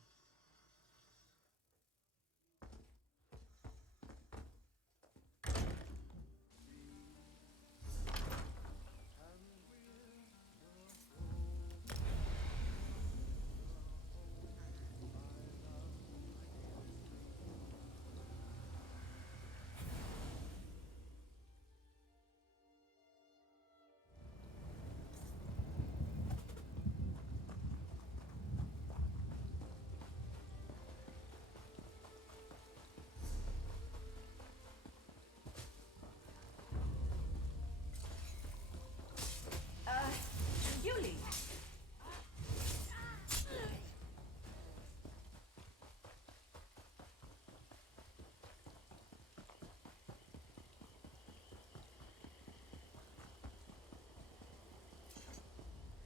Yuli!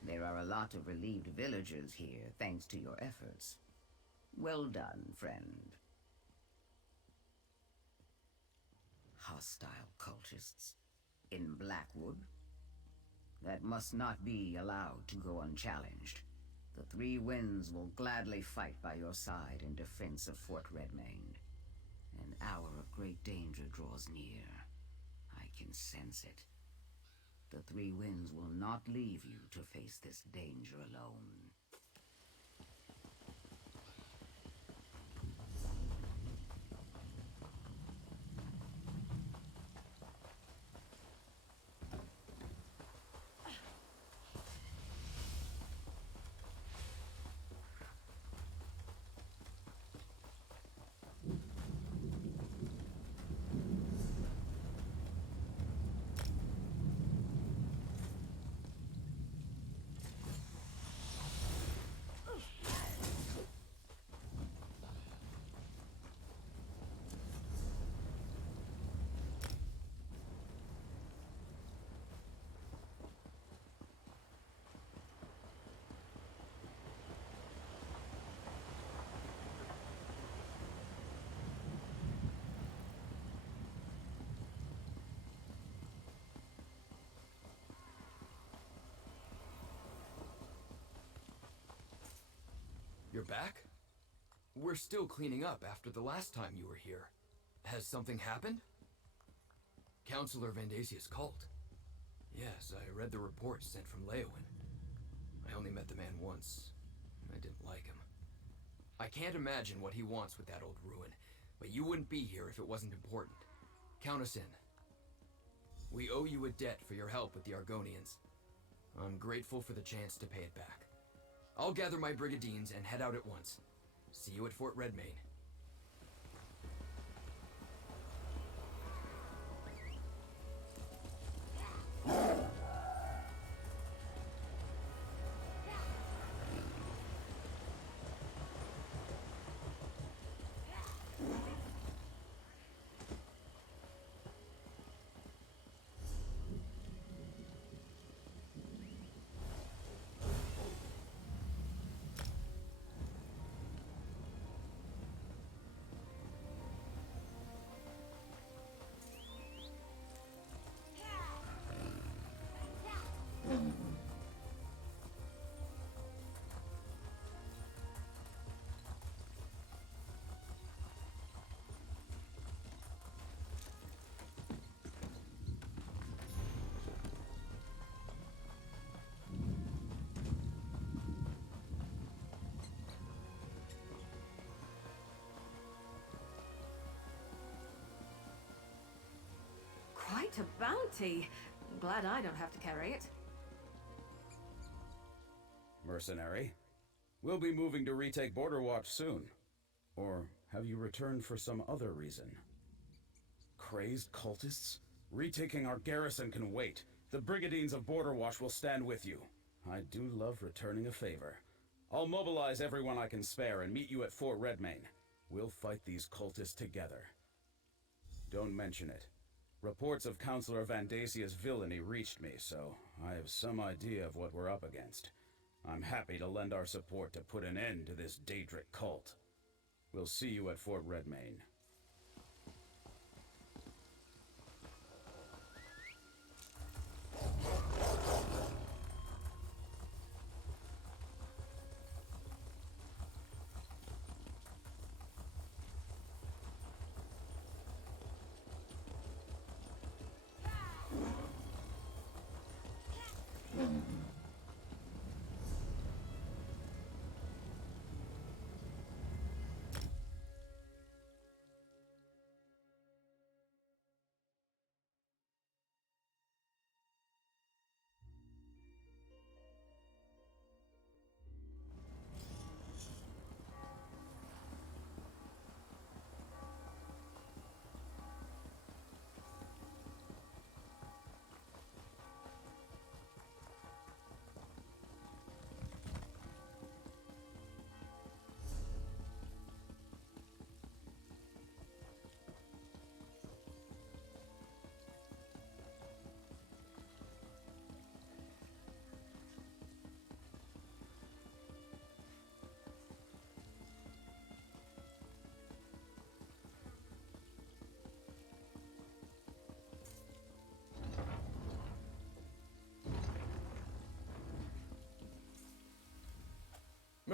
There are a lot of relieved villagers here, thanks to your efforts. Well done, friend. Hostile cultists in Blackwood? That must not be allowed to go unchallenged. The Three Winds will gladly fight by your side in defense of Fort Redmain. An hour of great danger draws near. I can sense it. The Three Winds will not leave you to face this danger alone. You're back? We're still cleaning up after the last time you were here. Has something happened? Counselor Vandasia's cult. Yes, I read the report sent from Leowin. I only met the man once. I didn't like him. I can't imagine what he wants with that old ruin, but you wouldn't be here if it wasn't important. Count us in. We owe you a debt for your help with the Argonians. I'm grateful for the chance to pay it back. I'll gather my brigandines and head out at once. See you at Fort Redmain. Quite a bounty. Glad I don't have to carry it. Mercenary, we'll be moving to retake Border Watch soon. Or have you returned for some other reason? Crazed cultists? Retaking our garrison can wait. The Brigandines of Border Watch will stand with you. I do love returning a favor. I'll mobilize everyone I can spare and meet you at Fort Redmain. We'll fight these cultists together. Don't mention it. Reports of Counselor Vandasia's villainy reached me, so I have some idea of what we're up against. I'm happy to lend our support to put an end to this Daedric cult. We'll see you at Fort Redmain.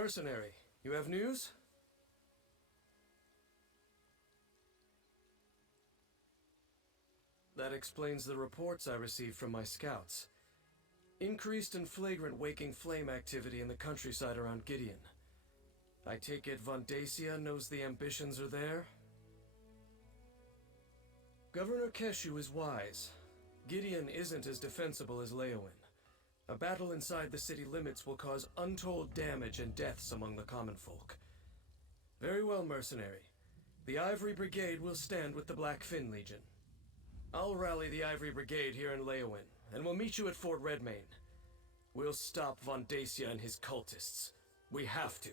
Mercenary, you have news? That explains the reports I received from my scouts. Increased and flagrant waking flame activity in the countryside around Gideon. I take it Von Dacia knows the ambitions are there? Governor Keshu is wise. Gideon isn't as defensible as Leowin. A battle inside the city limits will cause untold damage and deaths among the common folk. Very well, mercenary. The Ivory Brigade will stand with the Black Fin Legion. I'll rally the Ivory Brigade here in Leowin, and we'll meet you at Fort Redmayne. We'll stop Von Dacia and his cultists. We have to.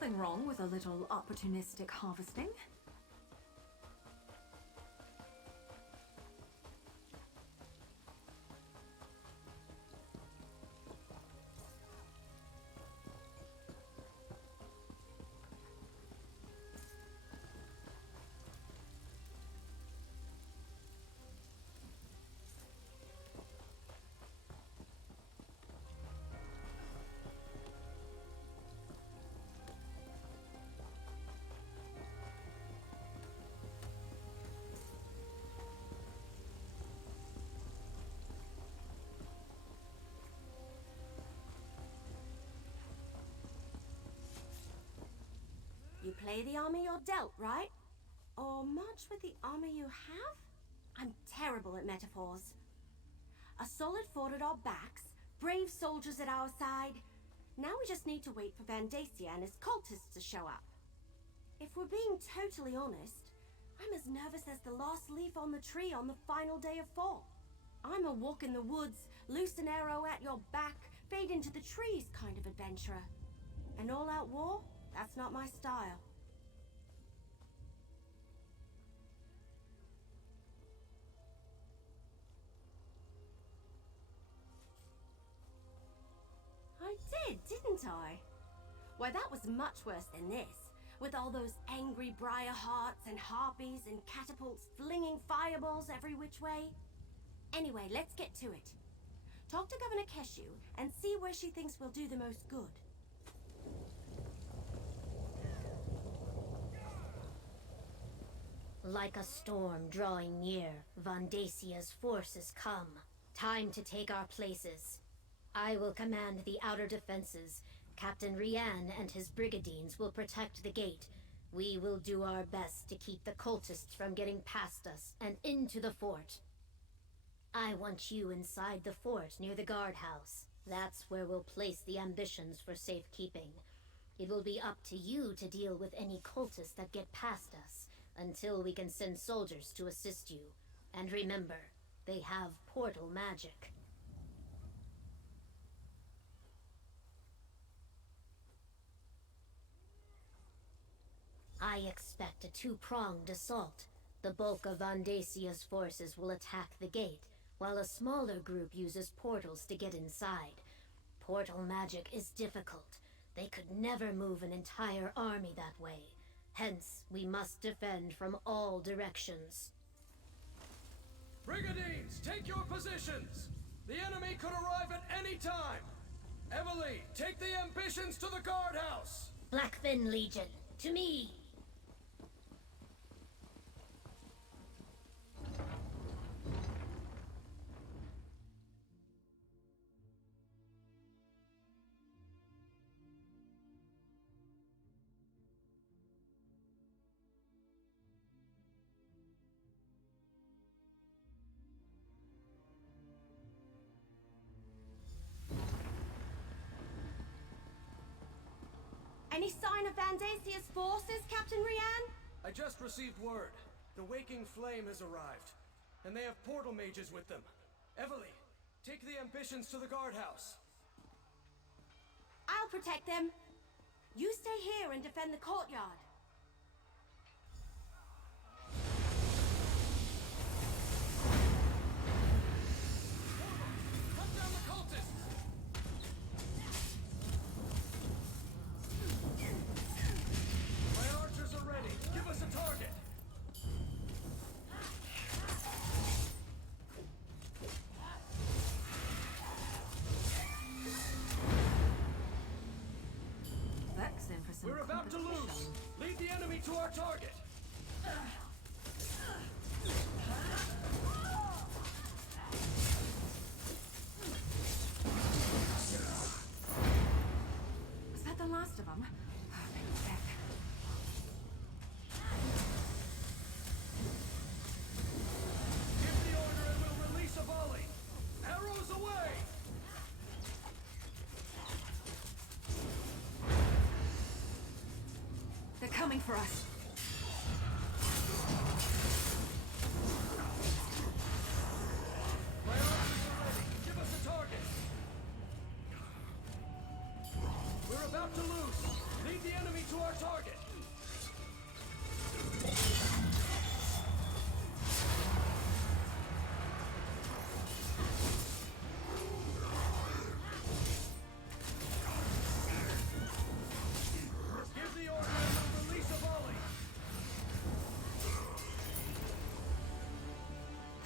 Nothing wrong with a little opportunistic harvesting. You play the army you're dealt, right? Or march with the army you have? I'm terrible at metaphors. A solid fort at our backs, brave soldiers at our side. Now we just need to wait for Van Dacia and his cultists to show up. If we're being totally honest, I'm as nervous as the last leaf on the tree on the final day of fall. I'm a walk in the woods, loose an arrow at your back, fade into the trees kind of adventurer. An all-out war? That's not my style. I did, didn't I? Why, that was much worse than this. With all those angry briar hearts and harpies and catapults flinging fireballs every which way. Anyway, let's get to it. Talk to Governor Keshu and see where she thinks we'll do the most good. Like a storm drawing near, Von Dacia's forces come. Time to take our places. I will command the outer defenses. Captain Rian and his brigadines will protect the gate. We will do our best to keep the cultists from getting past us and into the fort. I want you inside the fort near the guardhouse. That's where we'll place the ambitions for safekeeping. It will be up to you to deal with any cultists that get past us, until we can send soldiers to assist you. And remember, they have portal magic. I expect a two-pronged assault. The bulk of Von Dacia's forces will attack the gate, while a smaller group uses portals to get inside. Portal magic is difficult. They could never move an entire army that way. Hence, we must defend from all directions. Brigadines, take your positions! The enemy could arrive at any time! Emily, take the ambitions to the guardhouse! Blackfin Legion, to me! Any sign of Vandasia's forces, Captain Rian? I just received word. The Waking Flame has arrived, and they have portal mages with them. Evely, take the ambitions to the guardhouse. I'll protect them. You stay here and defend the courtyard. Cut down the cultists! My archers are ready. Give us a target. Vex in for some We're about to lose. Lead the enemy to our target. Was that the last of them? Oh, thank heck. Give the order and we'll release a volley. Arrows away! They're coming for us. My archers are ready. Give us a target. We're about to lose. Lead the enemy to our target. Give the order and we'll release a volley.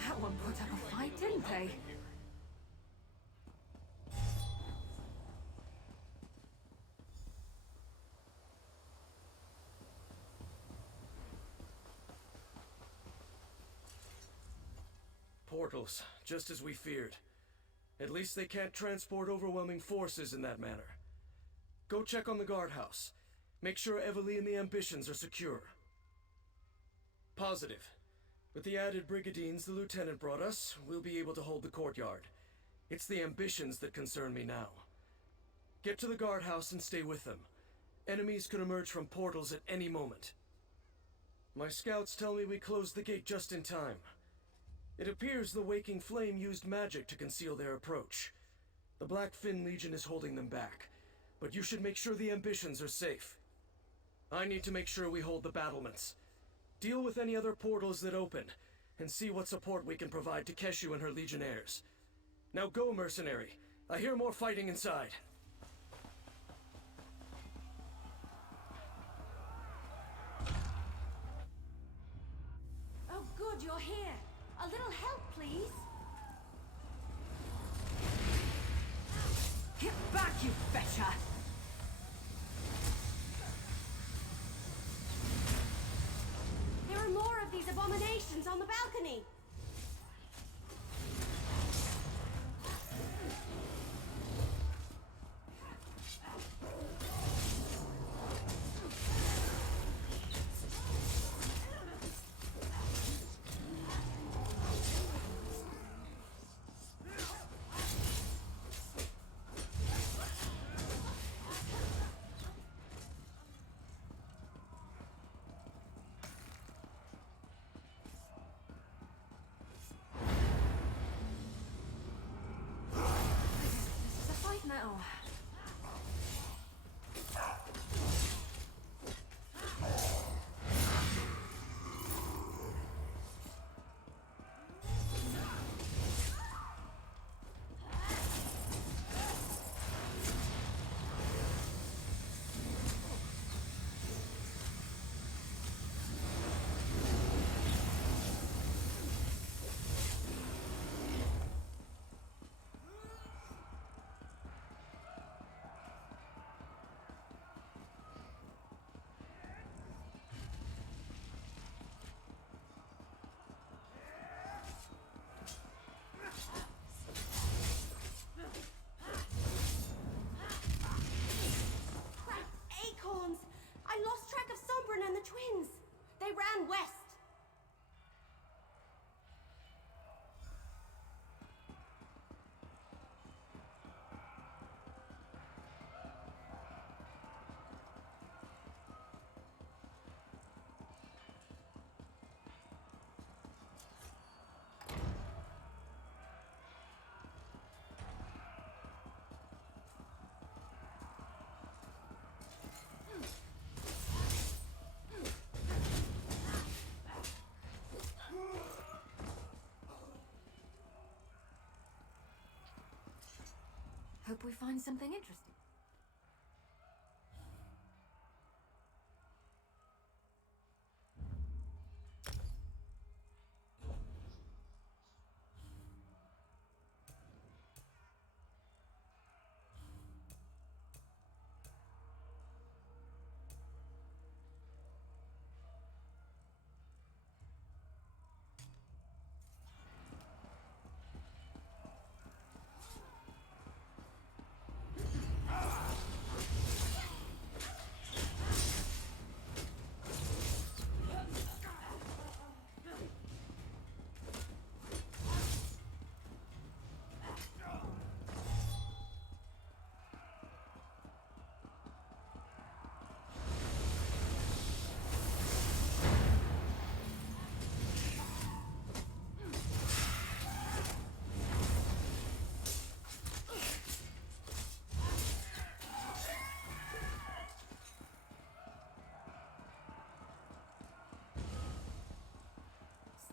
That one put up a fight, didn't they? Portals, just as we feared. At least they can't transport overwhelming forces in that manner. Go check on the guardhouse. Make sure Evely and the ambitions are secure. Positive. With the added brigadines the lieutenant brought us, we'll be able to hold the courtyard. It's the ambitions that concern me now. Get to the guardhouse and stay with them. Enemies could emerge from portals at any moment. My scouts tell me we closed the gate just in time. It appears the Waking Flame used magic to conceal their approach. The Blackfin Legion is holding them back, but you should make sure the ambitions are safe. I need to make sure we hold the battlements. Deal with any other portals that open, and see what support we can provide to Keshu and her legionnaires. Now go, mercenary. I hear more fighting inside. Oh, good, you're here. A little help, please. Get back, you fetcher! There are more of these abominations on the balcony. This is a fight now. Hope we find something interesting.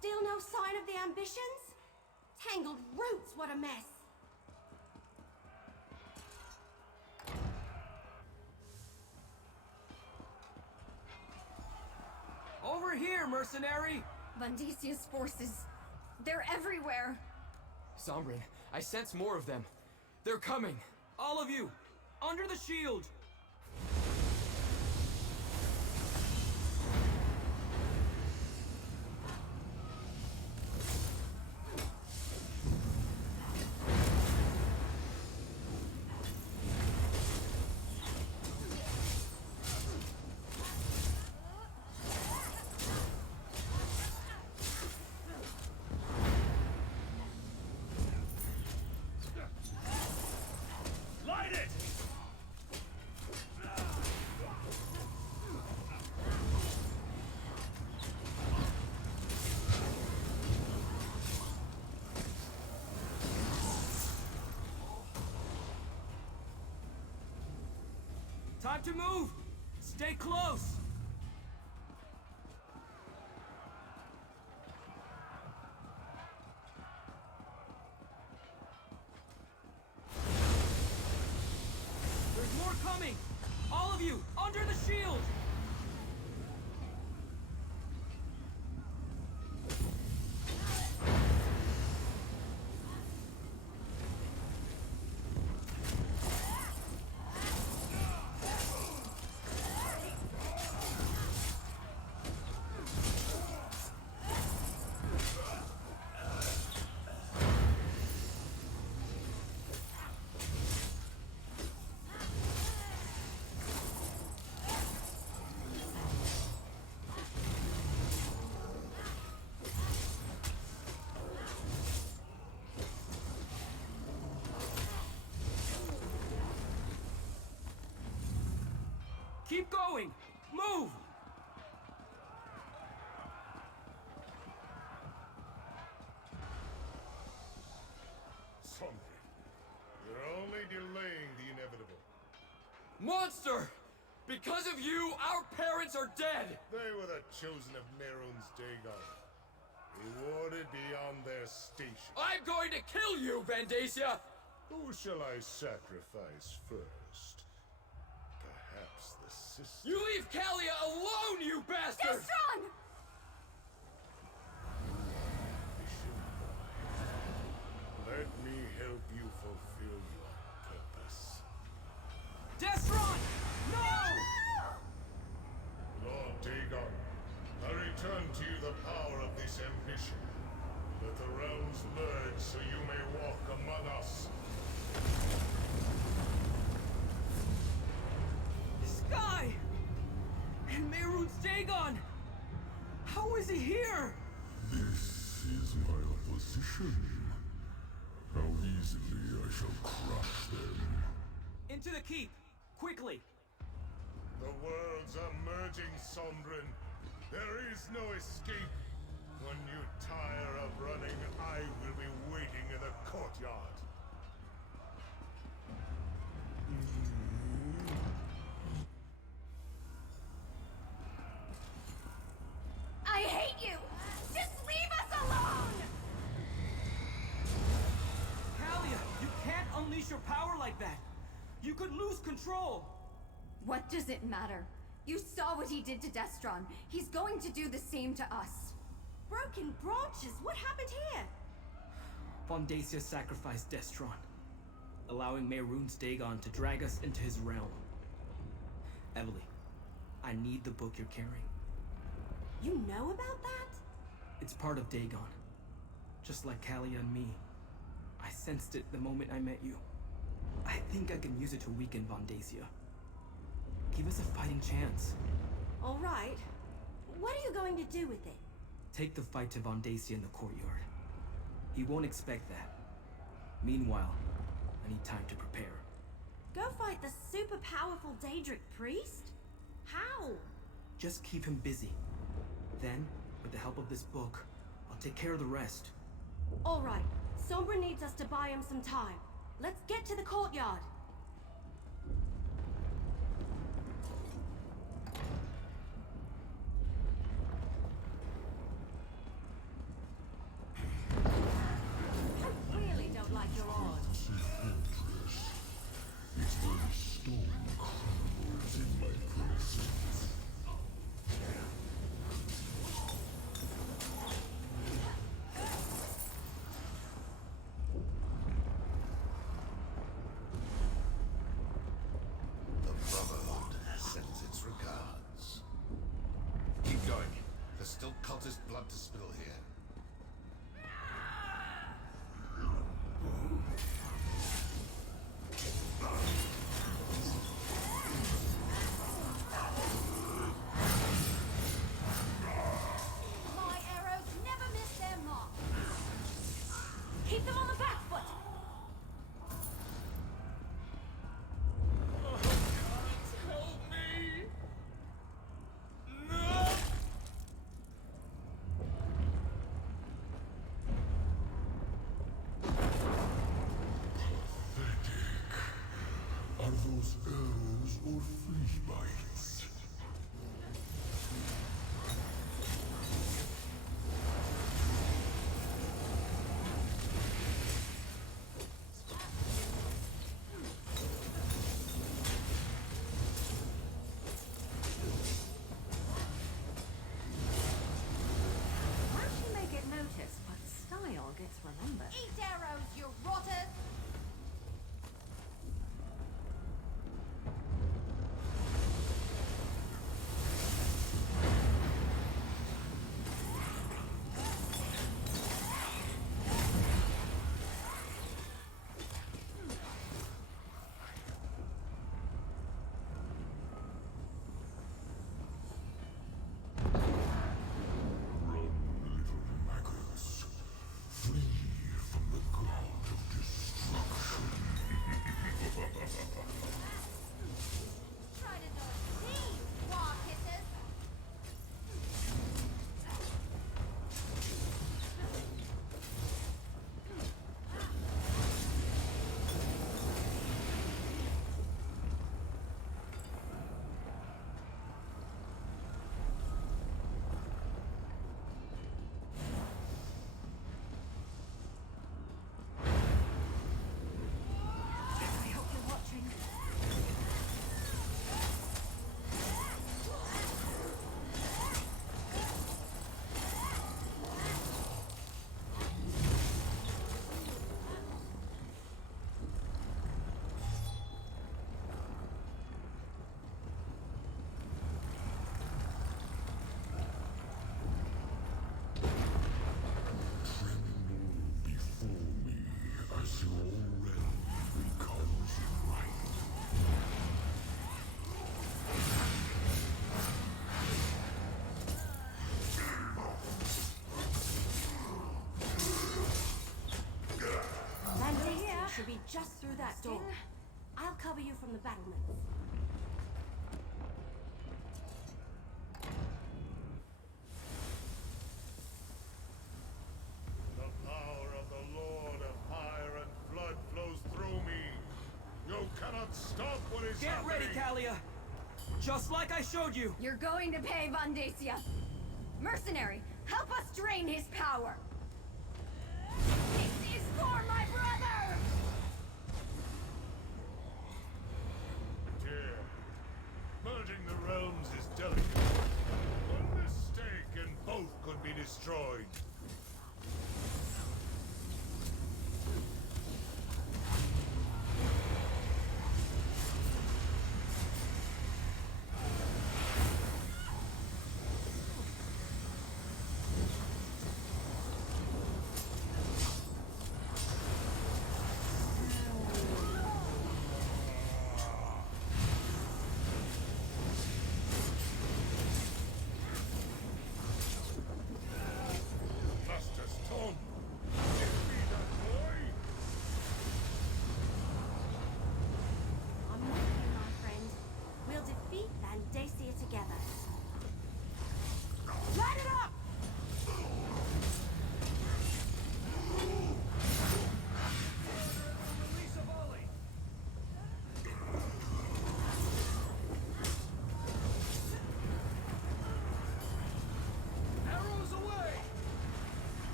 Still no sign of the ambitions? Tangled roots, what a mess! Over here, mercenary! Vandisia's forces. They're everywhere. Sombrin, I sense more of them. They're coming. All of you, under the shield! Light it! Time to move! Stay close! There's more coming! All of you, under the shield! Keep going! Move! Something. You're only delaying the inevitable. Monster! Because of you, our parents are dead! They were the chosen of Nerun's Dagon. Rewarded beyond their station. I'm going to kill you, Vandasia! Who shall I sacrifice first? Perhaps the sister. You leave Kalia alone, you bastard! Destron! Let me help you fulfill your purpose. Destron! No! Lord Dagon, I return to you the power of this ambition. Let the realms merge so you may walk among us. Sky! And Merun's Dagon! How is he here? This is my opposition. How easily I shall crush them. Into the keep! Quickly! The worlds are merging, Sombrin. There is no escape. When you tire of running, I will be waiting in the courtyard. I hate you! Just leave us alone! Kalia, you can't unleash your power like that! could lose control! What does it matter? You saw what he did to Destron. He's going to do the same to us. Broken branches? What happened here? Vondacia sacrificed Destron, allowing Mehrunes Dagon to drag us into his realm. Emily, I need the book you're carrying. You know about that? It's part of Dagon. Just like Kalia and me. I sensed it the moment I met you. I think I can use it to weaken Vondacia. Give us a fighting chance. All right. What are you going to do with it? Take the fight to Vondacia in the courtyard. He won't expect that. Meanwhile, I need time to prepare. Go fight the super powerful Daedric priest? How? Just keep him busy. Then, with the help of this book, I'll take care of the rest. All right. Sombra needs us to buy him some time. Let's get to the courtyard. I really don't like your odds. Its very stone crumbles in my presence. The Brotherhood sends its regards. Keep going. There's still cultist blood to spill here. My arrows never miss their mark. Keep them on the back foot. Help me! No! Are those arrows or flea bites? Flashy may get noticed, but style gets remembered. Eat arrows, you rotters! Run, little maggots. Flee from the god of destruction. Try to dodge these, war kissers! I hope you're watching. Tremble before me as your realm becomes right. Vandacia should be just through that door. I'll cover you from the battlements. The power of the Lord of Fire and Blood flows through me. You cannot stop what is Get ready, happening. Kalia! Just like I showed you! You're going to pay, Vondacia. Mercenary, help us drain his power. This is for my brother!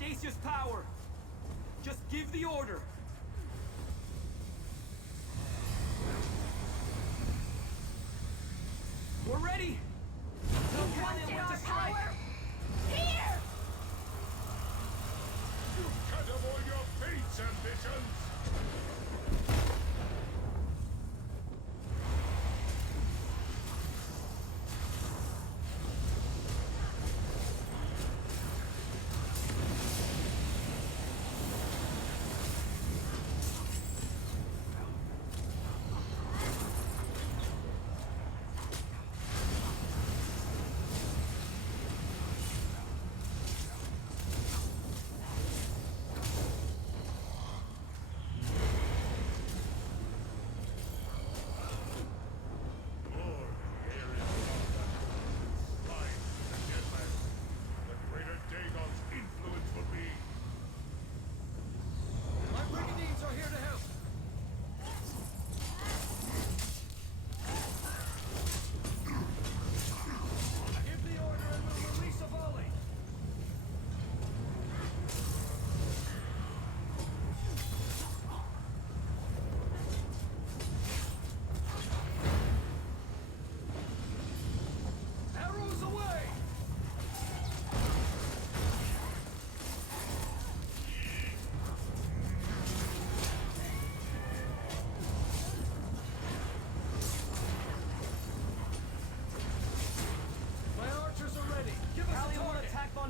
Dacia's power! Just give the order! We're ready! Tell Captain when to strike! Here! You can't avoid your fate's ambitions!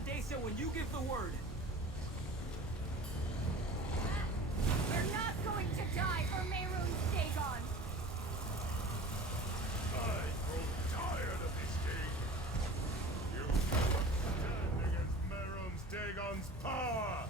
Dacia when you give the word. We're not going to die for Mehrunes Dagon. I grow tired of this game. You cannot stand against Mehrunes Dagon's power.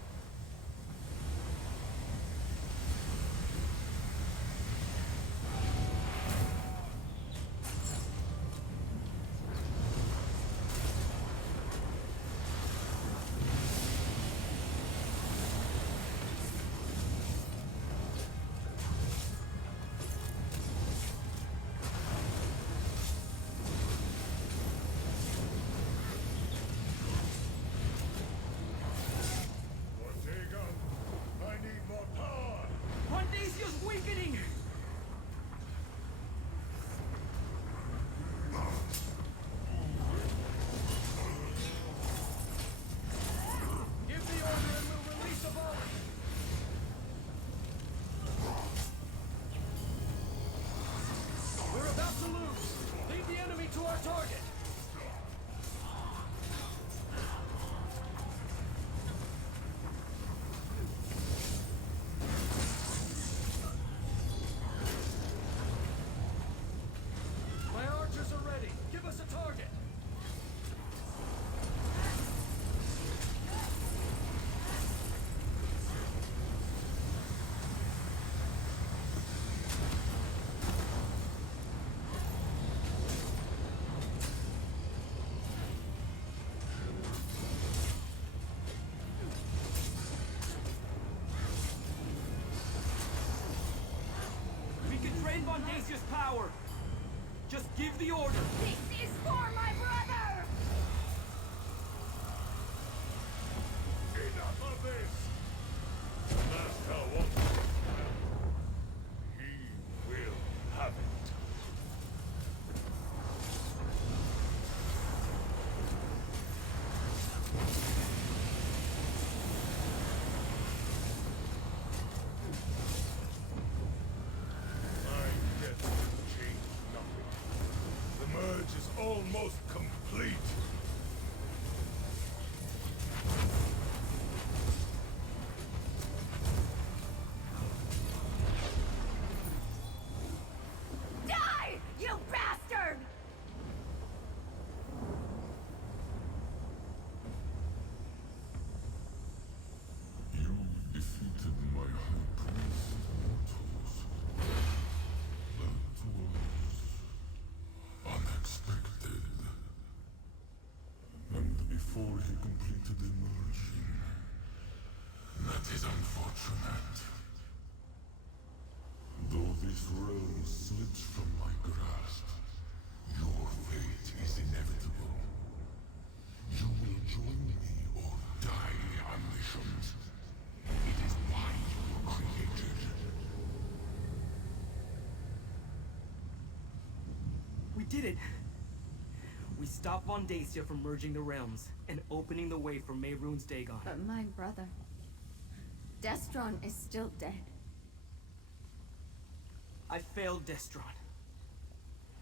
Dacia's power. Just give the order. This is for my brother! Enough of this! Master wants it. He will have it. Almost complete. Die, you bastard! You defeated my high priest, mortals. That was unexpected. And before he completed emerging, that is unfortunate. Though this realm slips from my grasp, your fate is inevitable. You will join me or die unleashed. We did it! We stopped Von Dacia from merging the realms and opening the way for Mehrunes Dagon. But my brother, Destron, is still dead. I failed Destron,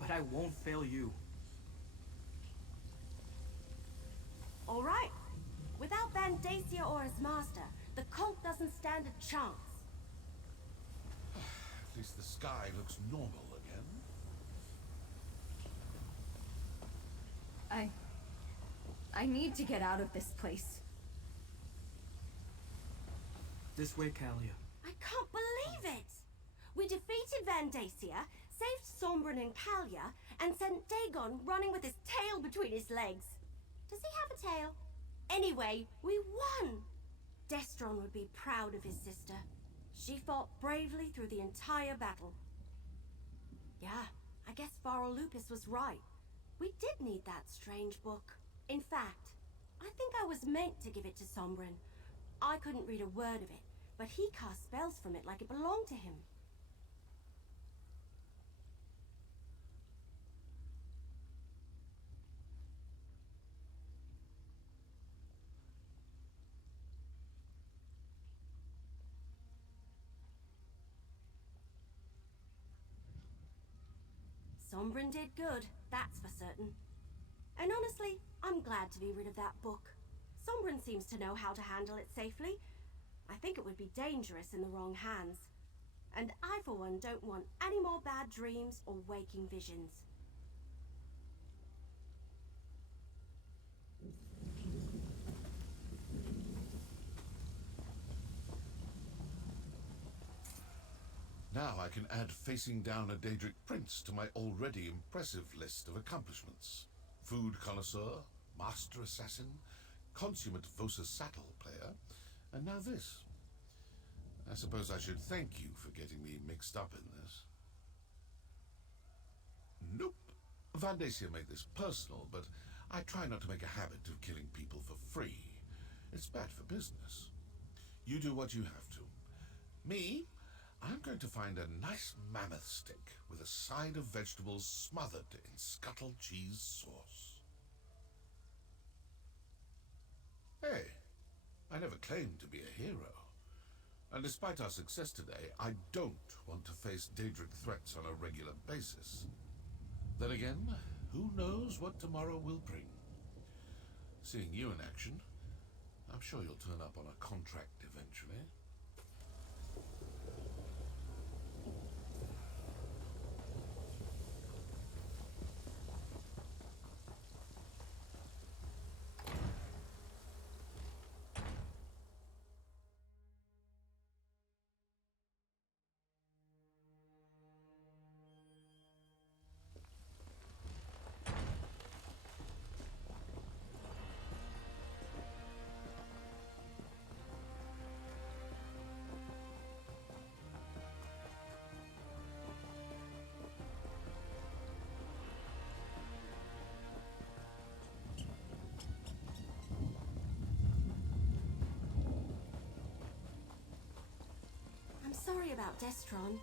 but I won't fail you. All right. Without Van Dacia or his master, the cult doesn't stand a chance. At least the sky looks normal again. I need to get out of this place. This way, Kalia. I can't believe it! We defeated Van Dacia, saved Sombrin and Kalia, and sent Dagon running with his tail between his legs. Does he have a tail? Anyway, we won! Destron would be proud of his sister. She fought bravely through the entire battle. Yeah, I guess Varl Lupus was right. We did need that strange book. In fact, I think I was meant to give it to Sombrin. I couldn't read a word of it, but he cast spells from it like it belonged to him. Sombrin did good, that's for certain. And honestly, I'm glad to be rid of that book. Sombrin seems to know how to handle it safely. I think it would be dangerous in the wrong hands. And I, for one, don't want any more bad dreams or waking visions. Now I can add facing down a Daedric prince to my already impressive list of accomplishments. Food connoisseur, master assassin, consummate Vosa Saddle player, and now this. I suppose I should thank you for getting me mixed up in this. Nope. Van Dacia made this personal, but I try not to make a habit of killing people for free. It's bad for business. You do what you have to. Me? I'm going to find a nice mammoth steak with a side of vegetables smothered in scuttle cheese sauce. Hey, I never claimed to be a hero. And despite our success today, I don't want to face Daedric threats on a regular basis. Then again, who knows what tomorrow will bring? Seeing you in action, I'm sure you'll turn up on a contract eventually. I'm sorry about Destron.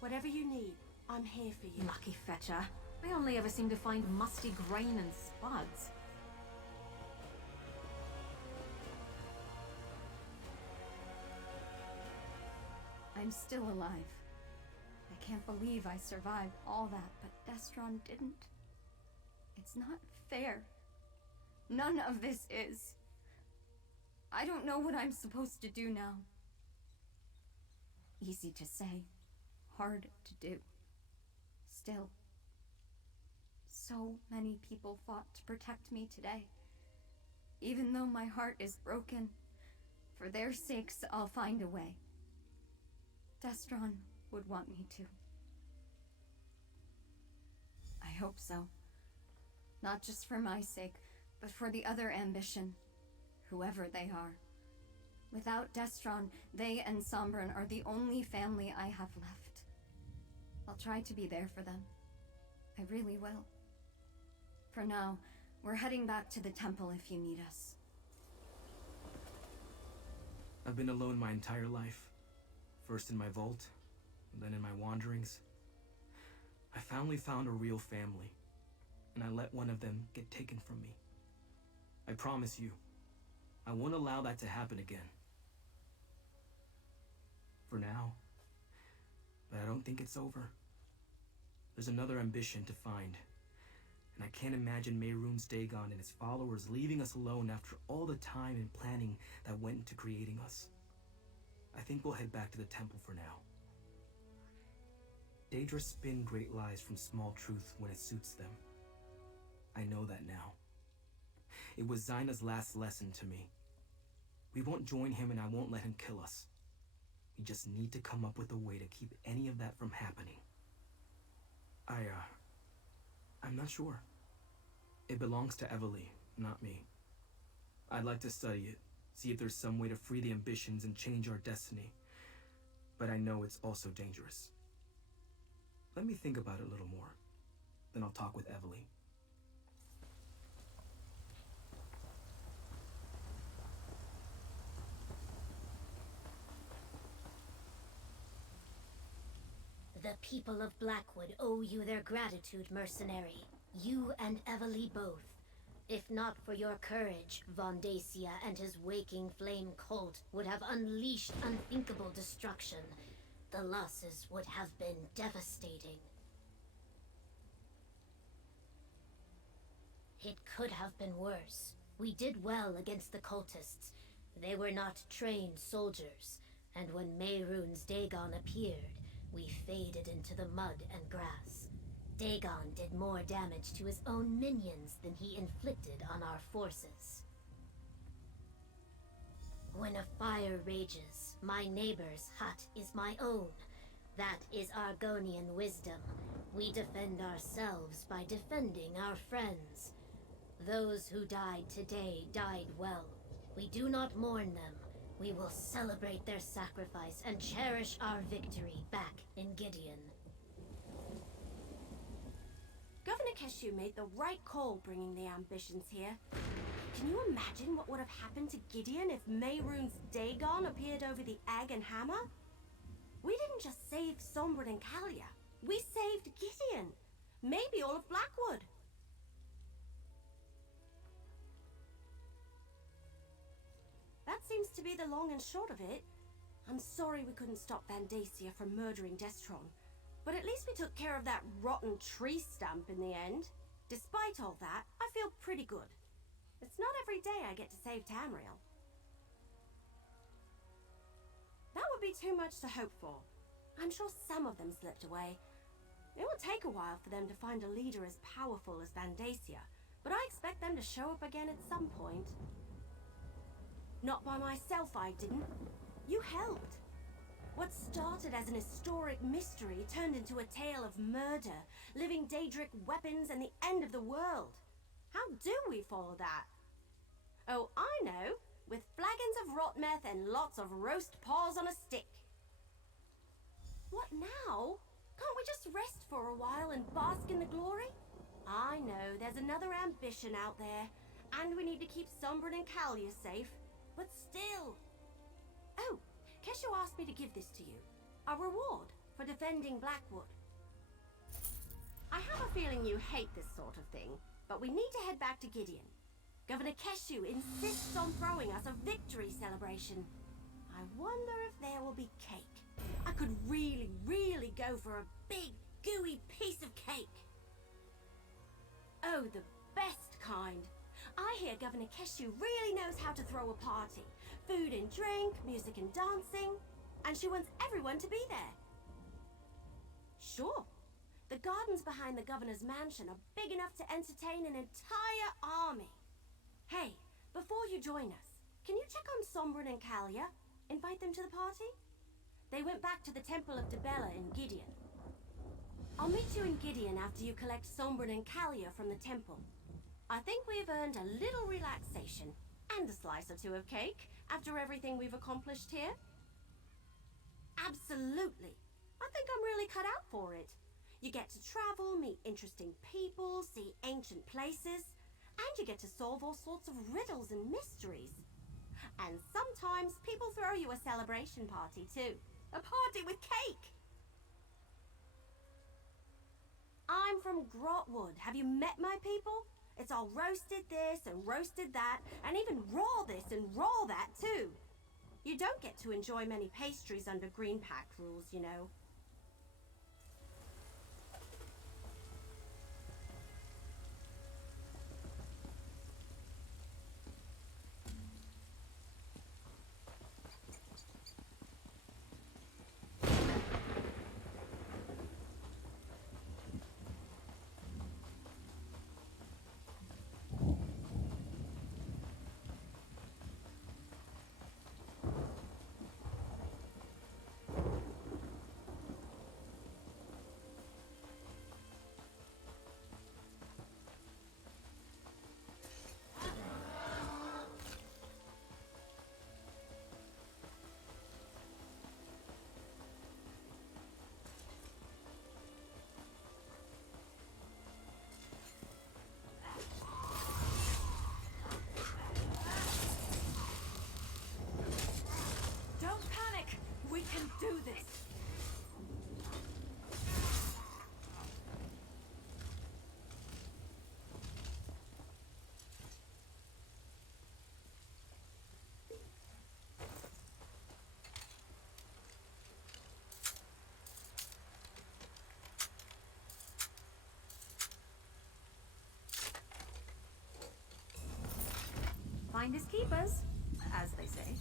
Whatever you need, I'm here for you. Lucky fetcher. I only ever seem to find musty grain and spuds. I'm still alive. I can't believe I survived all that, but Destron didn't. It's not fair. None of this is. I don't know what I'm supposed to do now. Easy to say, hard to do. Still, so many people fought to protect me today. Even though my heart is broken, for their sakes, I'll find a way. Destron would want me to. I hope so. Not just for my sake, but for the other ambition, whoever they are. Without Destron, they and Sombrin are the only family I have left. I'll try to be there for them. I really will. For now, we're heading back to the temple if you need us. I've been alone my entire life. First in my vault, then in my wanderings. I finally found a real family, and I let one of them get taken from me. I promise you, I won't allow that to happen again. For now. But I don't think it's over. There's another ambition to find, and I can't imagine Mehrunes Dagon and his followers leaving us alone after all the time and planning that went into creating us. I think we'll head back to the temple for now. Daedra spin great lies from small truth when it suits them. I know that now. It was Zaina's last lesson to me. We won't join him and I won't let him kill us. We just need to come up with a way to keep any of that from happening. I'm not sure. It belongs to Evely, not me. I'd like to study it, see if there's some way to free the ambitions and change our destiny. But I know it's also dangerous. Let me think about it a little more. Then I'll talk with Evely. The people of Blackwood owe you their gratitude, mercenary. You and Evely both. If not for your courage, Von Dacia and his waking flame cult would have unleashed unthinkable destruction. The losses would have been devastating. It could have been worse. We did well against the cultists. They were not trained soldiers, and when Mehrunes Dagon appeared, we faded into the mud and grass. Dagon did more damage to his own minions than he inflicted on our forces. When a fire rages, my neighbor's hut is my own. That is Argonian wisdom. We defend ourselves by defending our friends. Those who died today died well. We do not mourn them. We will celebrate their sacrifice and cherish our victory back in Gideon. Governor Keshu made the right call bringing the ambitions here. Can you imagine what would have happened to Gideon if Mehrunes Dagon appeared over the egg and hammer? We didn't just save Sombrin and Kalia. We saved Gideon. Maybe all of Blackwood. That seems to be the long and short of it. I'm sorry we couldn't stop Van Dacia from murdering Destron, but at least we took care of that rotten tree stump in the end. Despite all that, I feel pretty good. It's not every day I get to save Tamriel. That would be too much to hope for. I'm sure some of them slipped away. It will take a while for them to find a leader as powerful as Van Dacia, but I expect them to show up again at some point. Not by myself, I didn't. You helped. What started as an historic mystery turned into a tale of murder, living Daedric weapons, and the end of the world. How do we follow that? Oh, I know. With flagons of rot meth and lots of roast paws on a stick. What now? Can't we just rest for a while and bask in the glory? I know there's another ambition out there, and we need to keep Sombrin and Kalia safe, but still. Oh, Keshu asked me to give this to you. A reward for defending Blackwood. I have a feeling you hate this sort of thing, but we need to head back to Gideon. Governor Keshu insists on throwing us a victory celebration. I wonder if there will be cake. I could really, really go for a big, gooey piece of cake. Oh, the best kind. I hear Governor Keshu really knows how to throw a party. Food and drink, music and dancing, and she wants everyone to be there. Sure. The gardens behind the governor's mansion are big enough to entertain an entire army. Hey, before you join us, can you check on Sombrin and Kalia? Invite them to the party? They went back to the Temple of Dibella in Gideon. I'll meet you in Gideon after you collect Sombrin and Kalia from the temple. I think we've earned a little relaxation and a slice or two of cake after everything we've accomplished here. Absolutely. I think I'm really cut out for it. You get to travel, meet interesting people, see ancient places, and you get to solve all sorts of riddles and mysteries. And sometimes people throw you a celebration party too. A party with cake! I'm from Grotwood. Have you met my people? It's all roasted this and roasted that, and even raw this and raw that too. You don't get to enjoy many pastries under Green Pact rules, you know. Don't panic! We can do this! Finders keepers, as they say.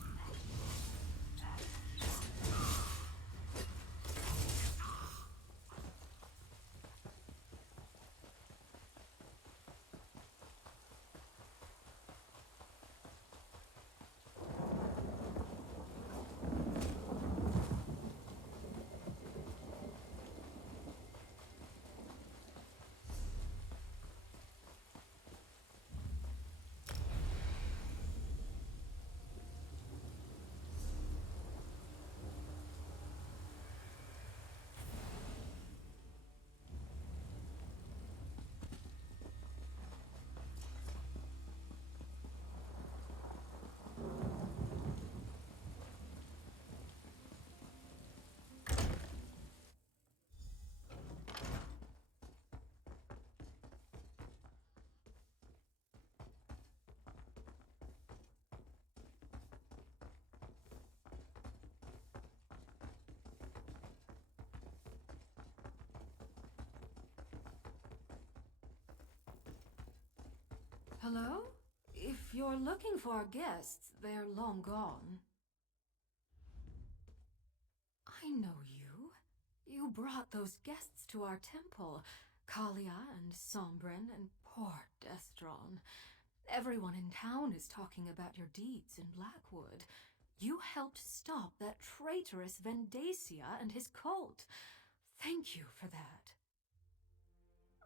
Hello? If you're looking for guests, they're long gone. I know you. You brought those guests to our temple. Kalia and Sombrin and poor Destron. Everyone in town is talking about your deeds in Blackwood. You helped stop that traitorous Vendacia and his cult. Thank you for that.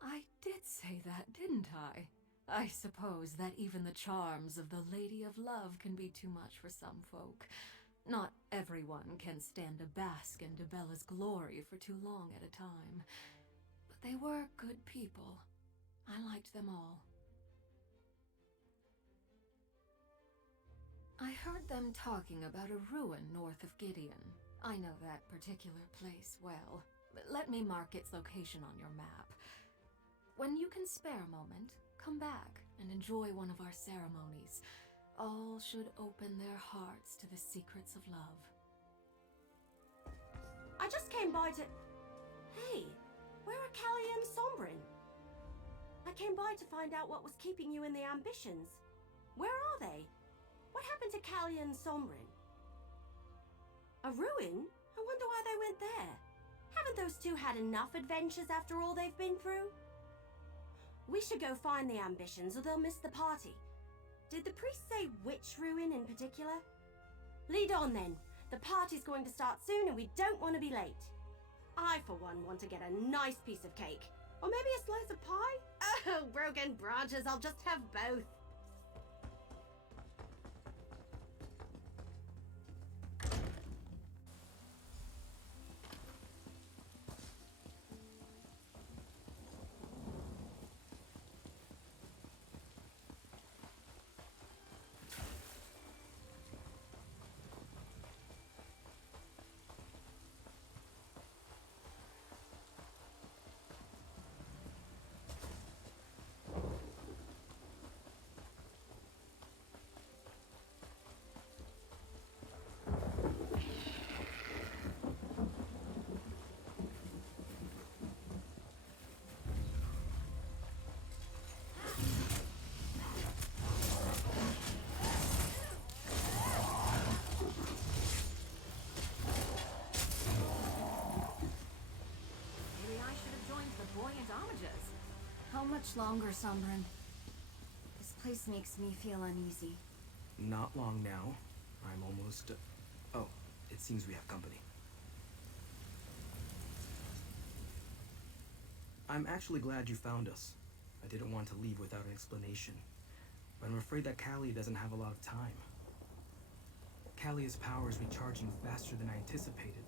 I did say that, didn't I? I suppose that even the charms of the Lady of Love can be too much for some folk. Not everyone can stand a bask in Debella's glory for too long at a time. But they were good people. I liked them all. I heard them talking about a ruin north of Gideon. I know that particular place well. Let me mark its location on your map. When you can spare a moment, come back and enjoy one of our ceremonies. All should open their hearts to the secrets of love. I just came by to... Hey, where are Callie and Sombrin? I came by to find out what was keeping you in the ambitions. Where are they? What happened to Callie and Sombrin? A ruin? I wonder why they went there. Haven't those two had enough adventures after all they've been through? We should go find the ambitions or they'll miss the party. Did the priest say which ruin in particular? Lead on then. The party's going to start soon and we don't want to be late. I, for one, want to get a nice piece of cake. Or maybe a slice of pie? Oh, broken branches, I'll just have both. much longer, Sombrin? This place makes me feel uneasy. Not long now. I'm almost... Oh, it seems we have company. I'm actually glad you found us. I didn't want to leave without an explanation. But I'm afraid that Callia doesn't have a lot of time. Callia's power is recharging faster than I anticipated.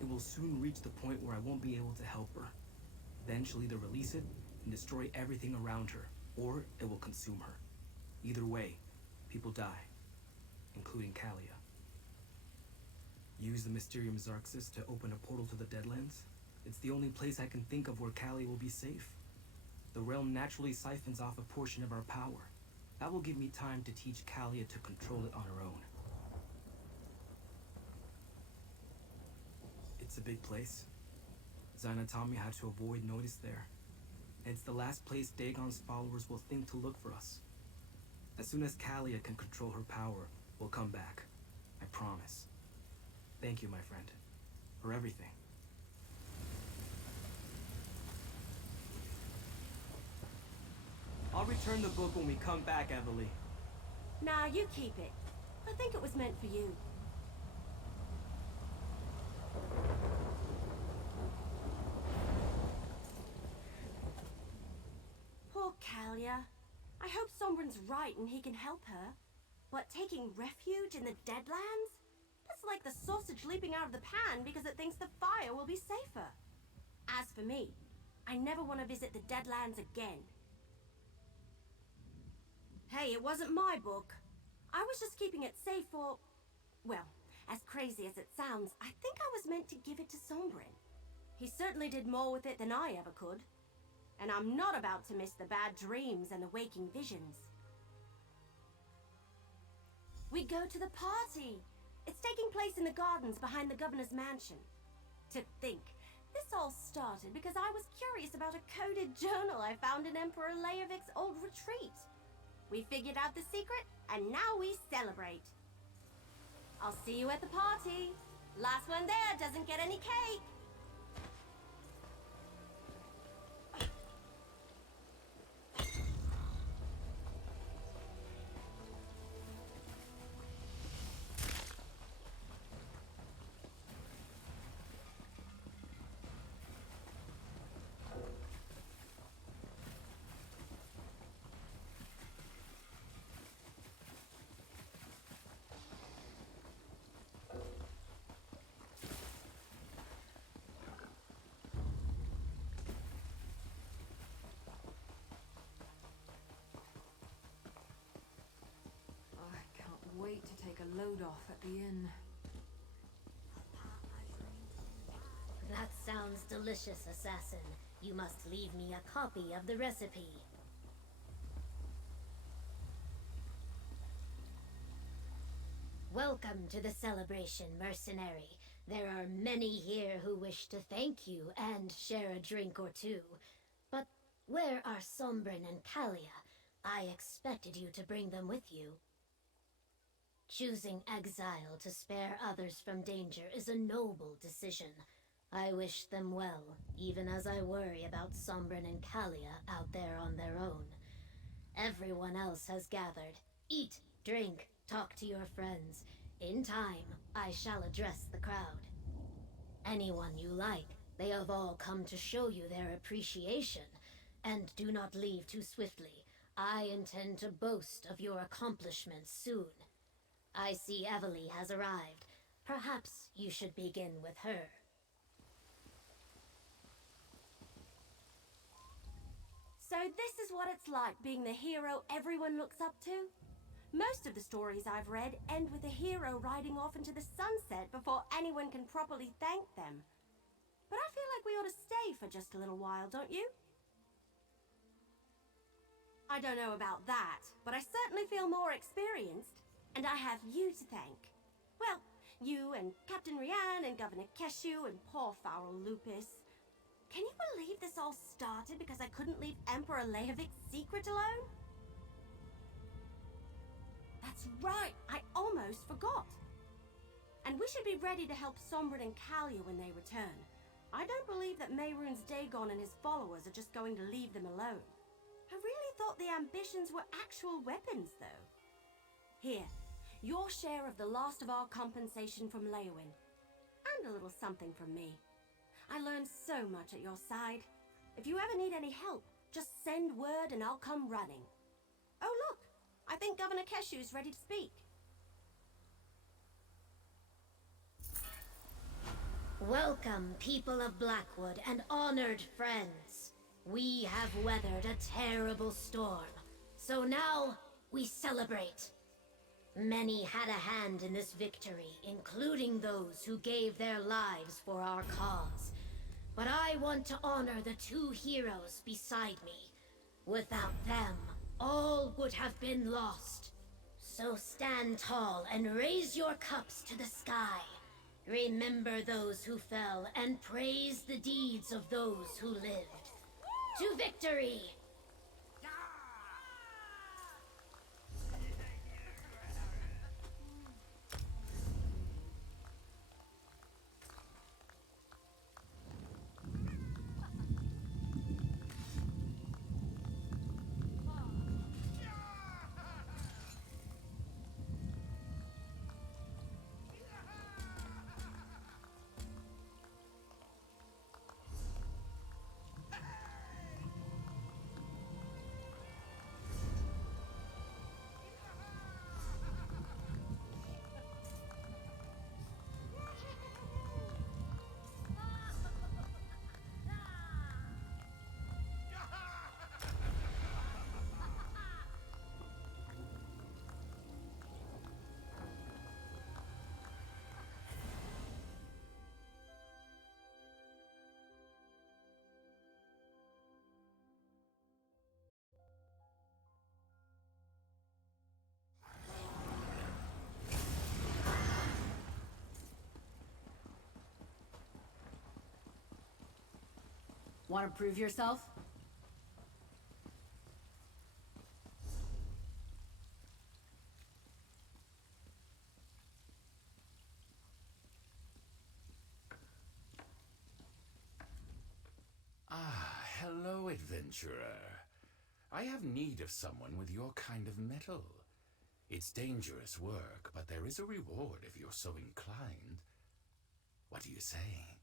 It will soon reach the point where I won't be able to help her. Then she'll either release it and destroy everything around her, or it will consume her. Either way, people die, including Callia. Use the Mysterium Xarxis to open a portal to the Deadlands? It's the only place I can think of where Callia will be safe. The realm naturally siphons off a portion of our power. That will give me time to teach Callia to control it on her own. It's a big place. Zainatami had to avoid notice there. It's the last place Dagon's followers will think to look for us. As soon as Callia can control her power, we'll come back. I promise. Thank you, my friend, for everything. I'll return the book when we come back, Evely. Nah, you keep it. I think it was meant for you. Poor Callia. I hope Sombrin's right and he can help her. But taking refuge in the Deadlands? That's like the sausage leaping out of the pan because it thinks the fire will be safer. As for me, I never want to visit the Deadlands again. Hey, it wasn't my book. I was just keeping it safe for... Well, as crazy as it sounds, I think I was meant to give it to Sombrin. He certainly did more with it than I ever could. And I'm not about to miss the bad dreams and the waking visions. We go to the party! It's taking place in the gardens behind the governor's mansion. To think, this all started because I was curious about a coded journal I found in Emperor Leovik's old retreat. We figured out the secret, and now we celebrate. I'll see you at the party. Last one there doesn't get any cake. Wait to take a load off at the inn. That sounds delicious, assassin. You must leave me a copy of the recipe. Welcome to the celebration, mercenary. There are many here who wish to thank you and share a drink or two. But where are Sombrin and Callia? I expected you to bring them with you. Choosing exile to spare others from danger is a noble decision. I wish them well, even as I worry about Sombrin and Callia out there on their own. Everyone else has gathered. Eat, drink, talk to your friends. In time, I shall address the crowd. Anyone you like, they have all come to show you their appreciation. And do not leave too swiftly. I intend to boast of your accomplishments soon. I see Evely has arrived. Perhaps you should begin with her. So this is what it's like being the hero everyone looks up to? Most of the stories I've read end with a hero riding off into the sunset before anyone can properly thank them. But I feel like we ought to stay for just a little while, don't you? I don't know about that, but I certainly feel more experienced. And I have you to thank. Well, you and Captain Rian and Governor Keshu and poor Foul Lupus. Can you believe this all started because I couldn't leave Emperor Leovik's secret alone? That's right, I almost forgot. And we should be ready to help Sombrin and Callia when they return. I don't believe that Mehrunes Dagon and his followers are just going to leave them alone. thought the ambitions were actual weapons, though. Here, your share of the last of our compensation from Leowin. And a little something from me. I learned so much at your side. If you ever need any help, just send word and I'll come running. Oh look, I think Governor Keshu's ready to speak. Welcome, people of Blackwood and honored friends. We have weathered a terrible storm, so now we celebrate. Many had a hand in this victory, including those who gave their lives for our cause. But I want to honor the two heroes beside me. Without them, all would have been lost. So stand tall and raise your cups to the sky. Remember those who fell and praise the deeds of those who lived. To victory! Want to prove yourself? Hello, adventurer. I have need of someone with your kind of mettle. It's dangerous work, but there is a reward if you're so inclined. What do you say?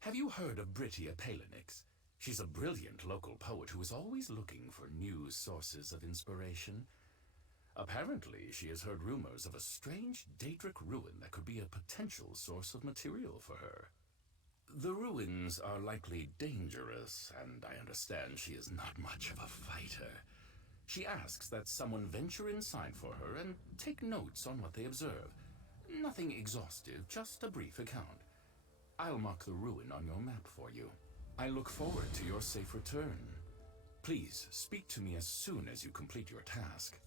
Have you heard of Brittia Palinix? She's a brilliant local poet who is always looking for new sources of inspiration. Apparently, she has heard rumors of a strange Daedric ruin that could be a potential source of material for her. The ruins are likely dangerous, and I understand she is not much of a fighter. She asks that someone venture inside for her and take notes on what they observe. Nothing exhaustive, just a brief account. I'll mark the ruin on your map for you. I look forward to your safe return. Please speak to me as soon as you complete your task.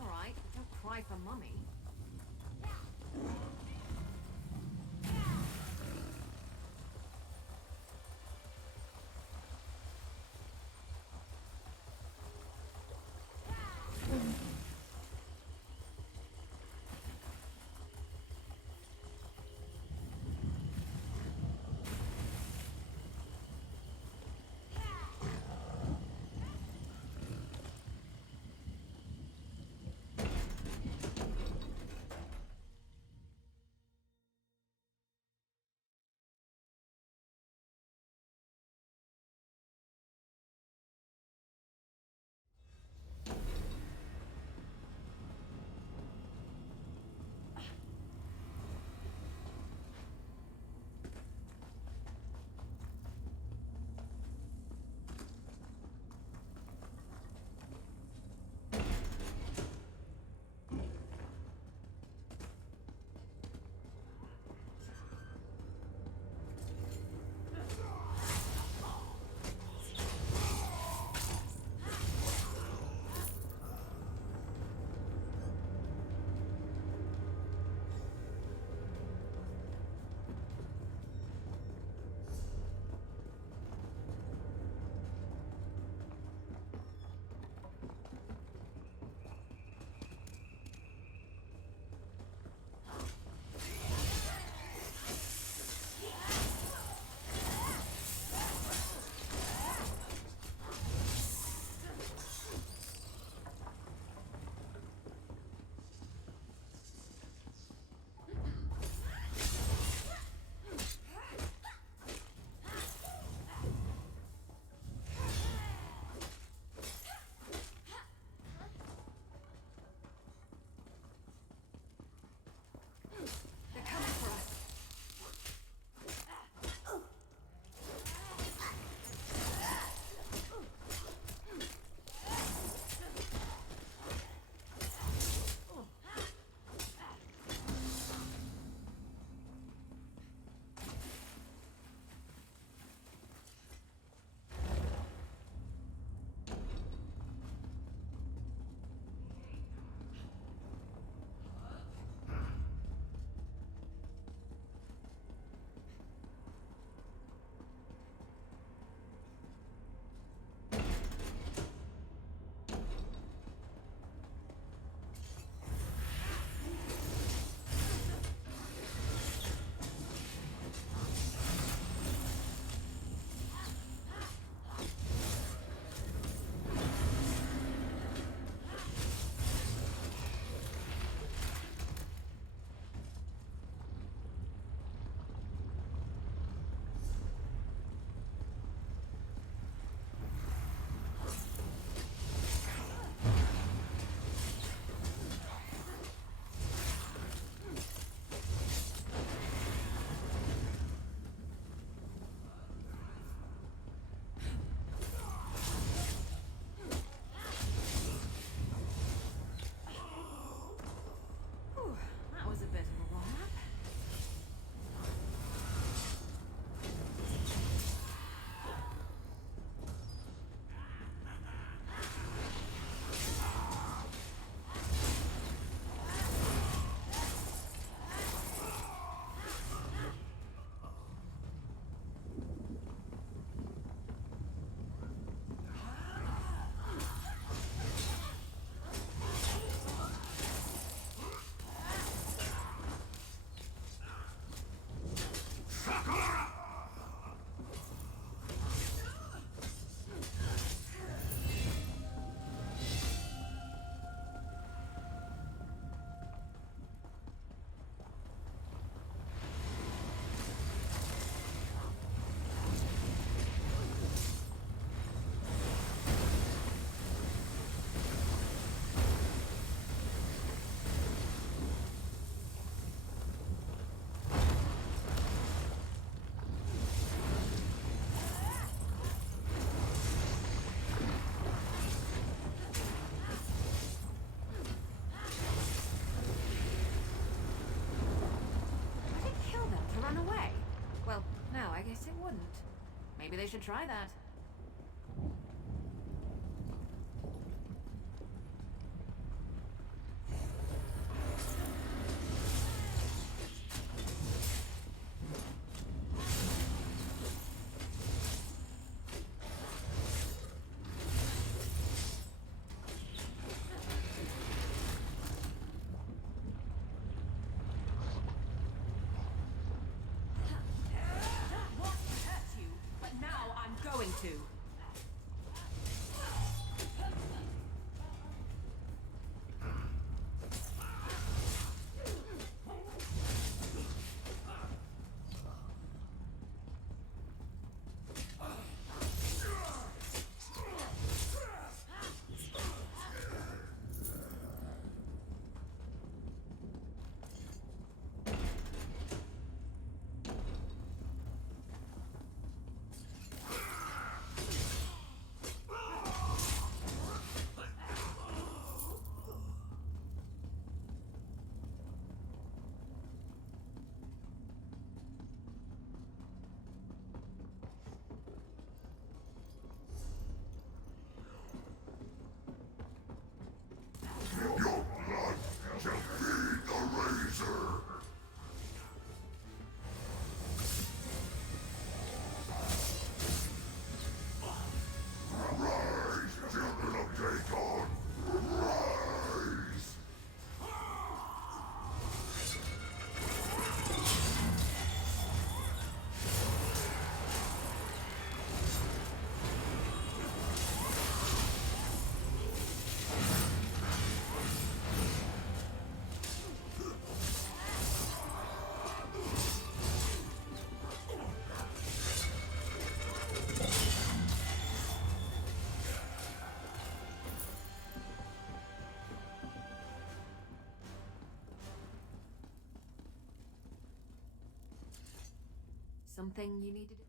Alright, don't cry for mummy. Did it kill them to run away? Well, no, I guess it wouldn't. Maybe they should try that. Don't want to hurt you, but now I'm going to. Something you need to do?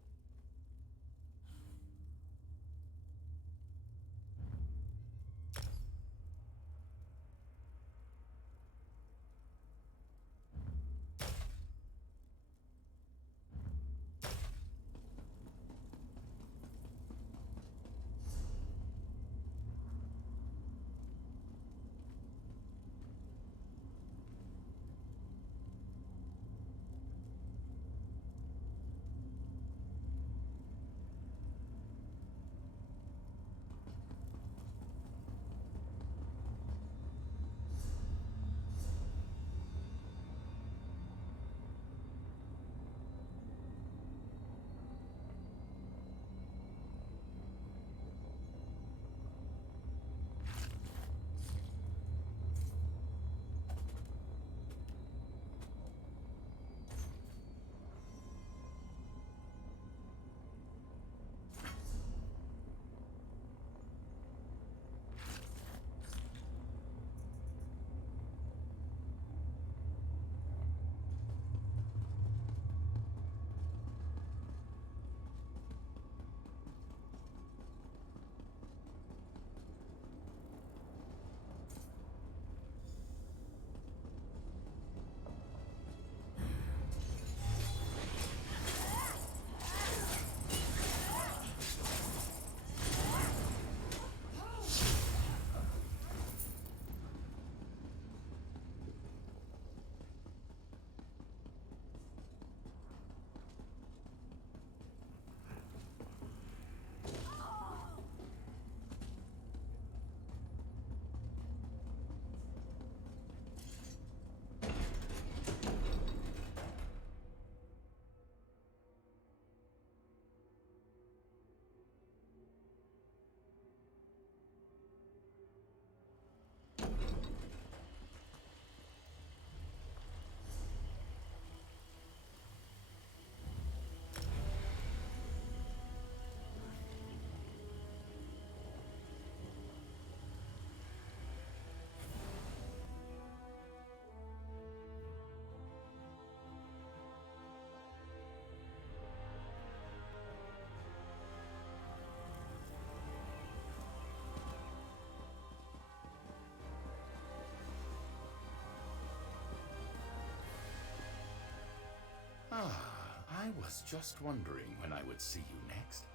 I was just wondering when I would see you next.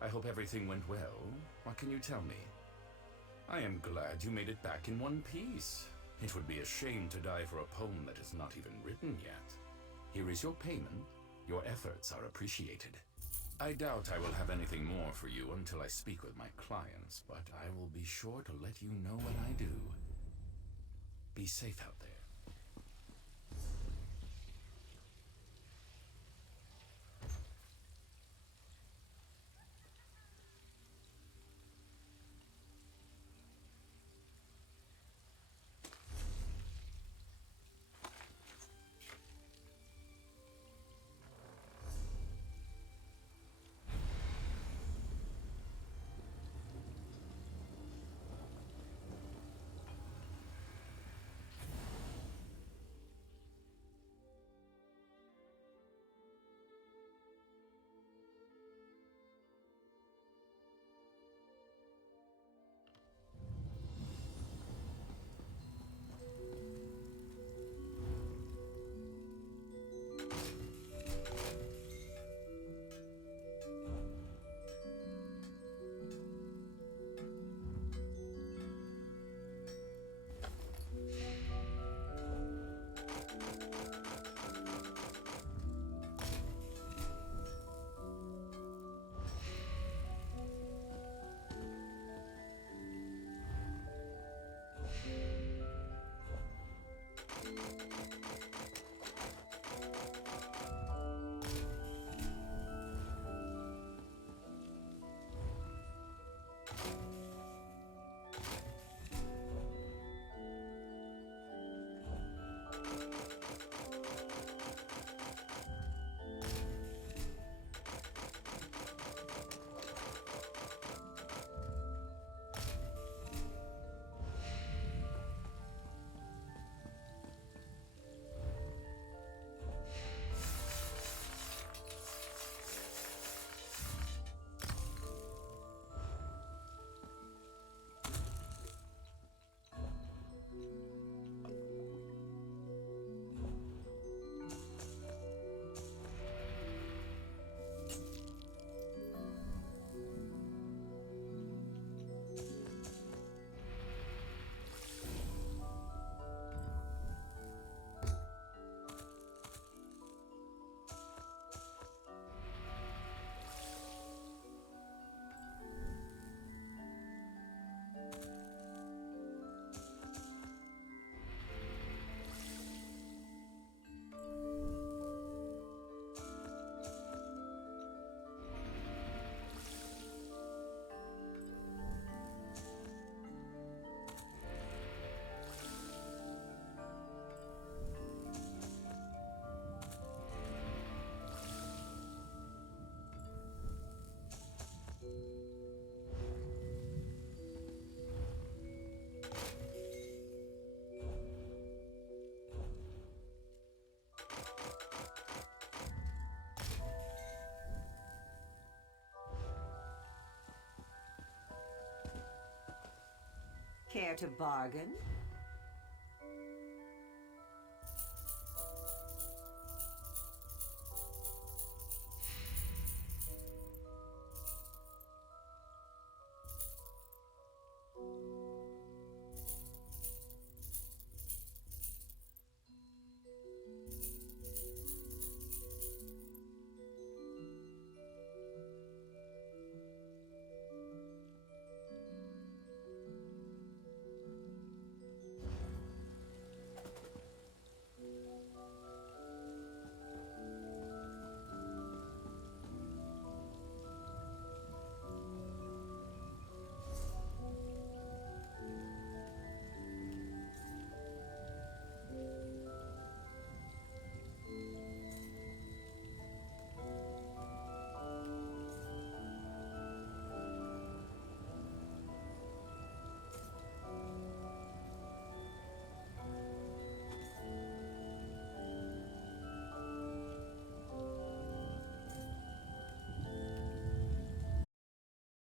I hope everything went well. What can you tell me? I am glad you made it back in one piece. It would be a shame to die for a poem that is not even written yet. Here is your payment. Your efforts are appreciated. I doubt I will have anything more for you until I speak with my clients, but I will be sure to let you know when I do. Be safe out there. Care to bargain?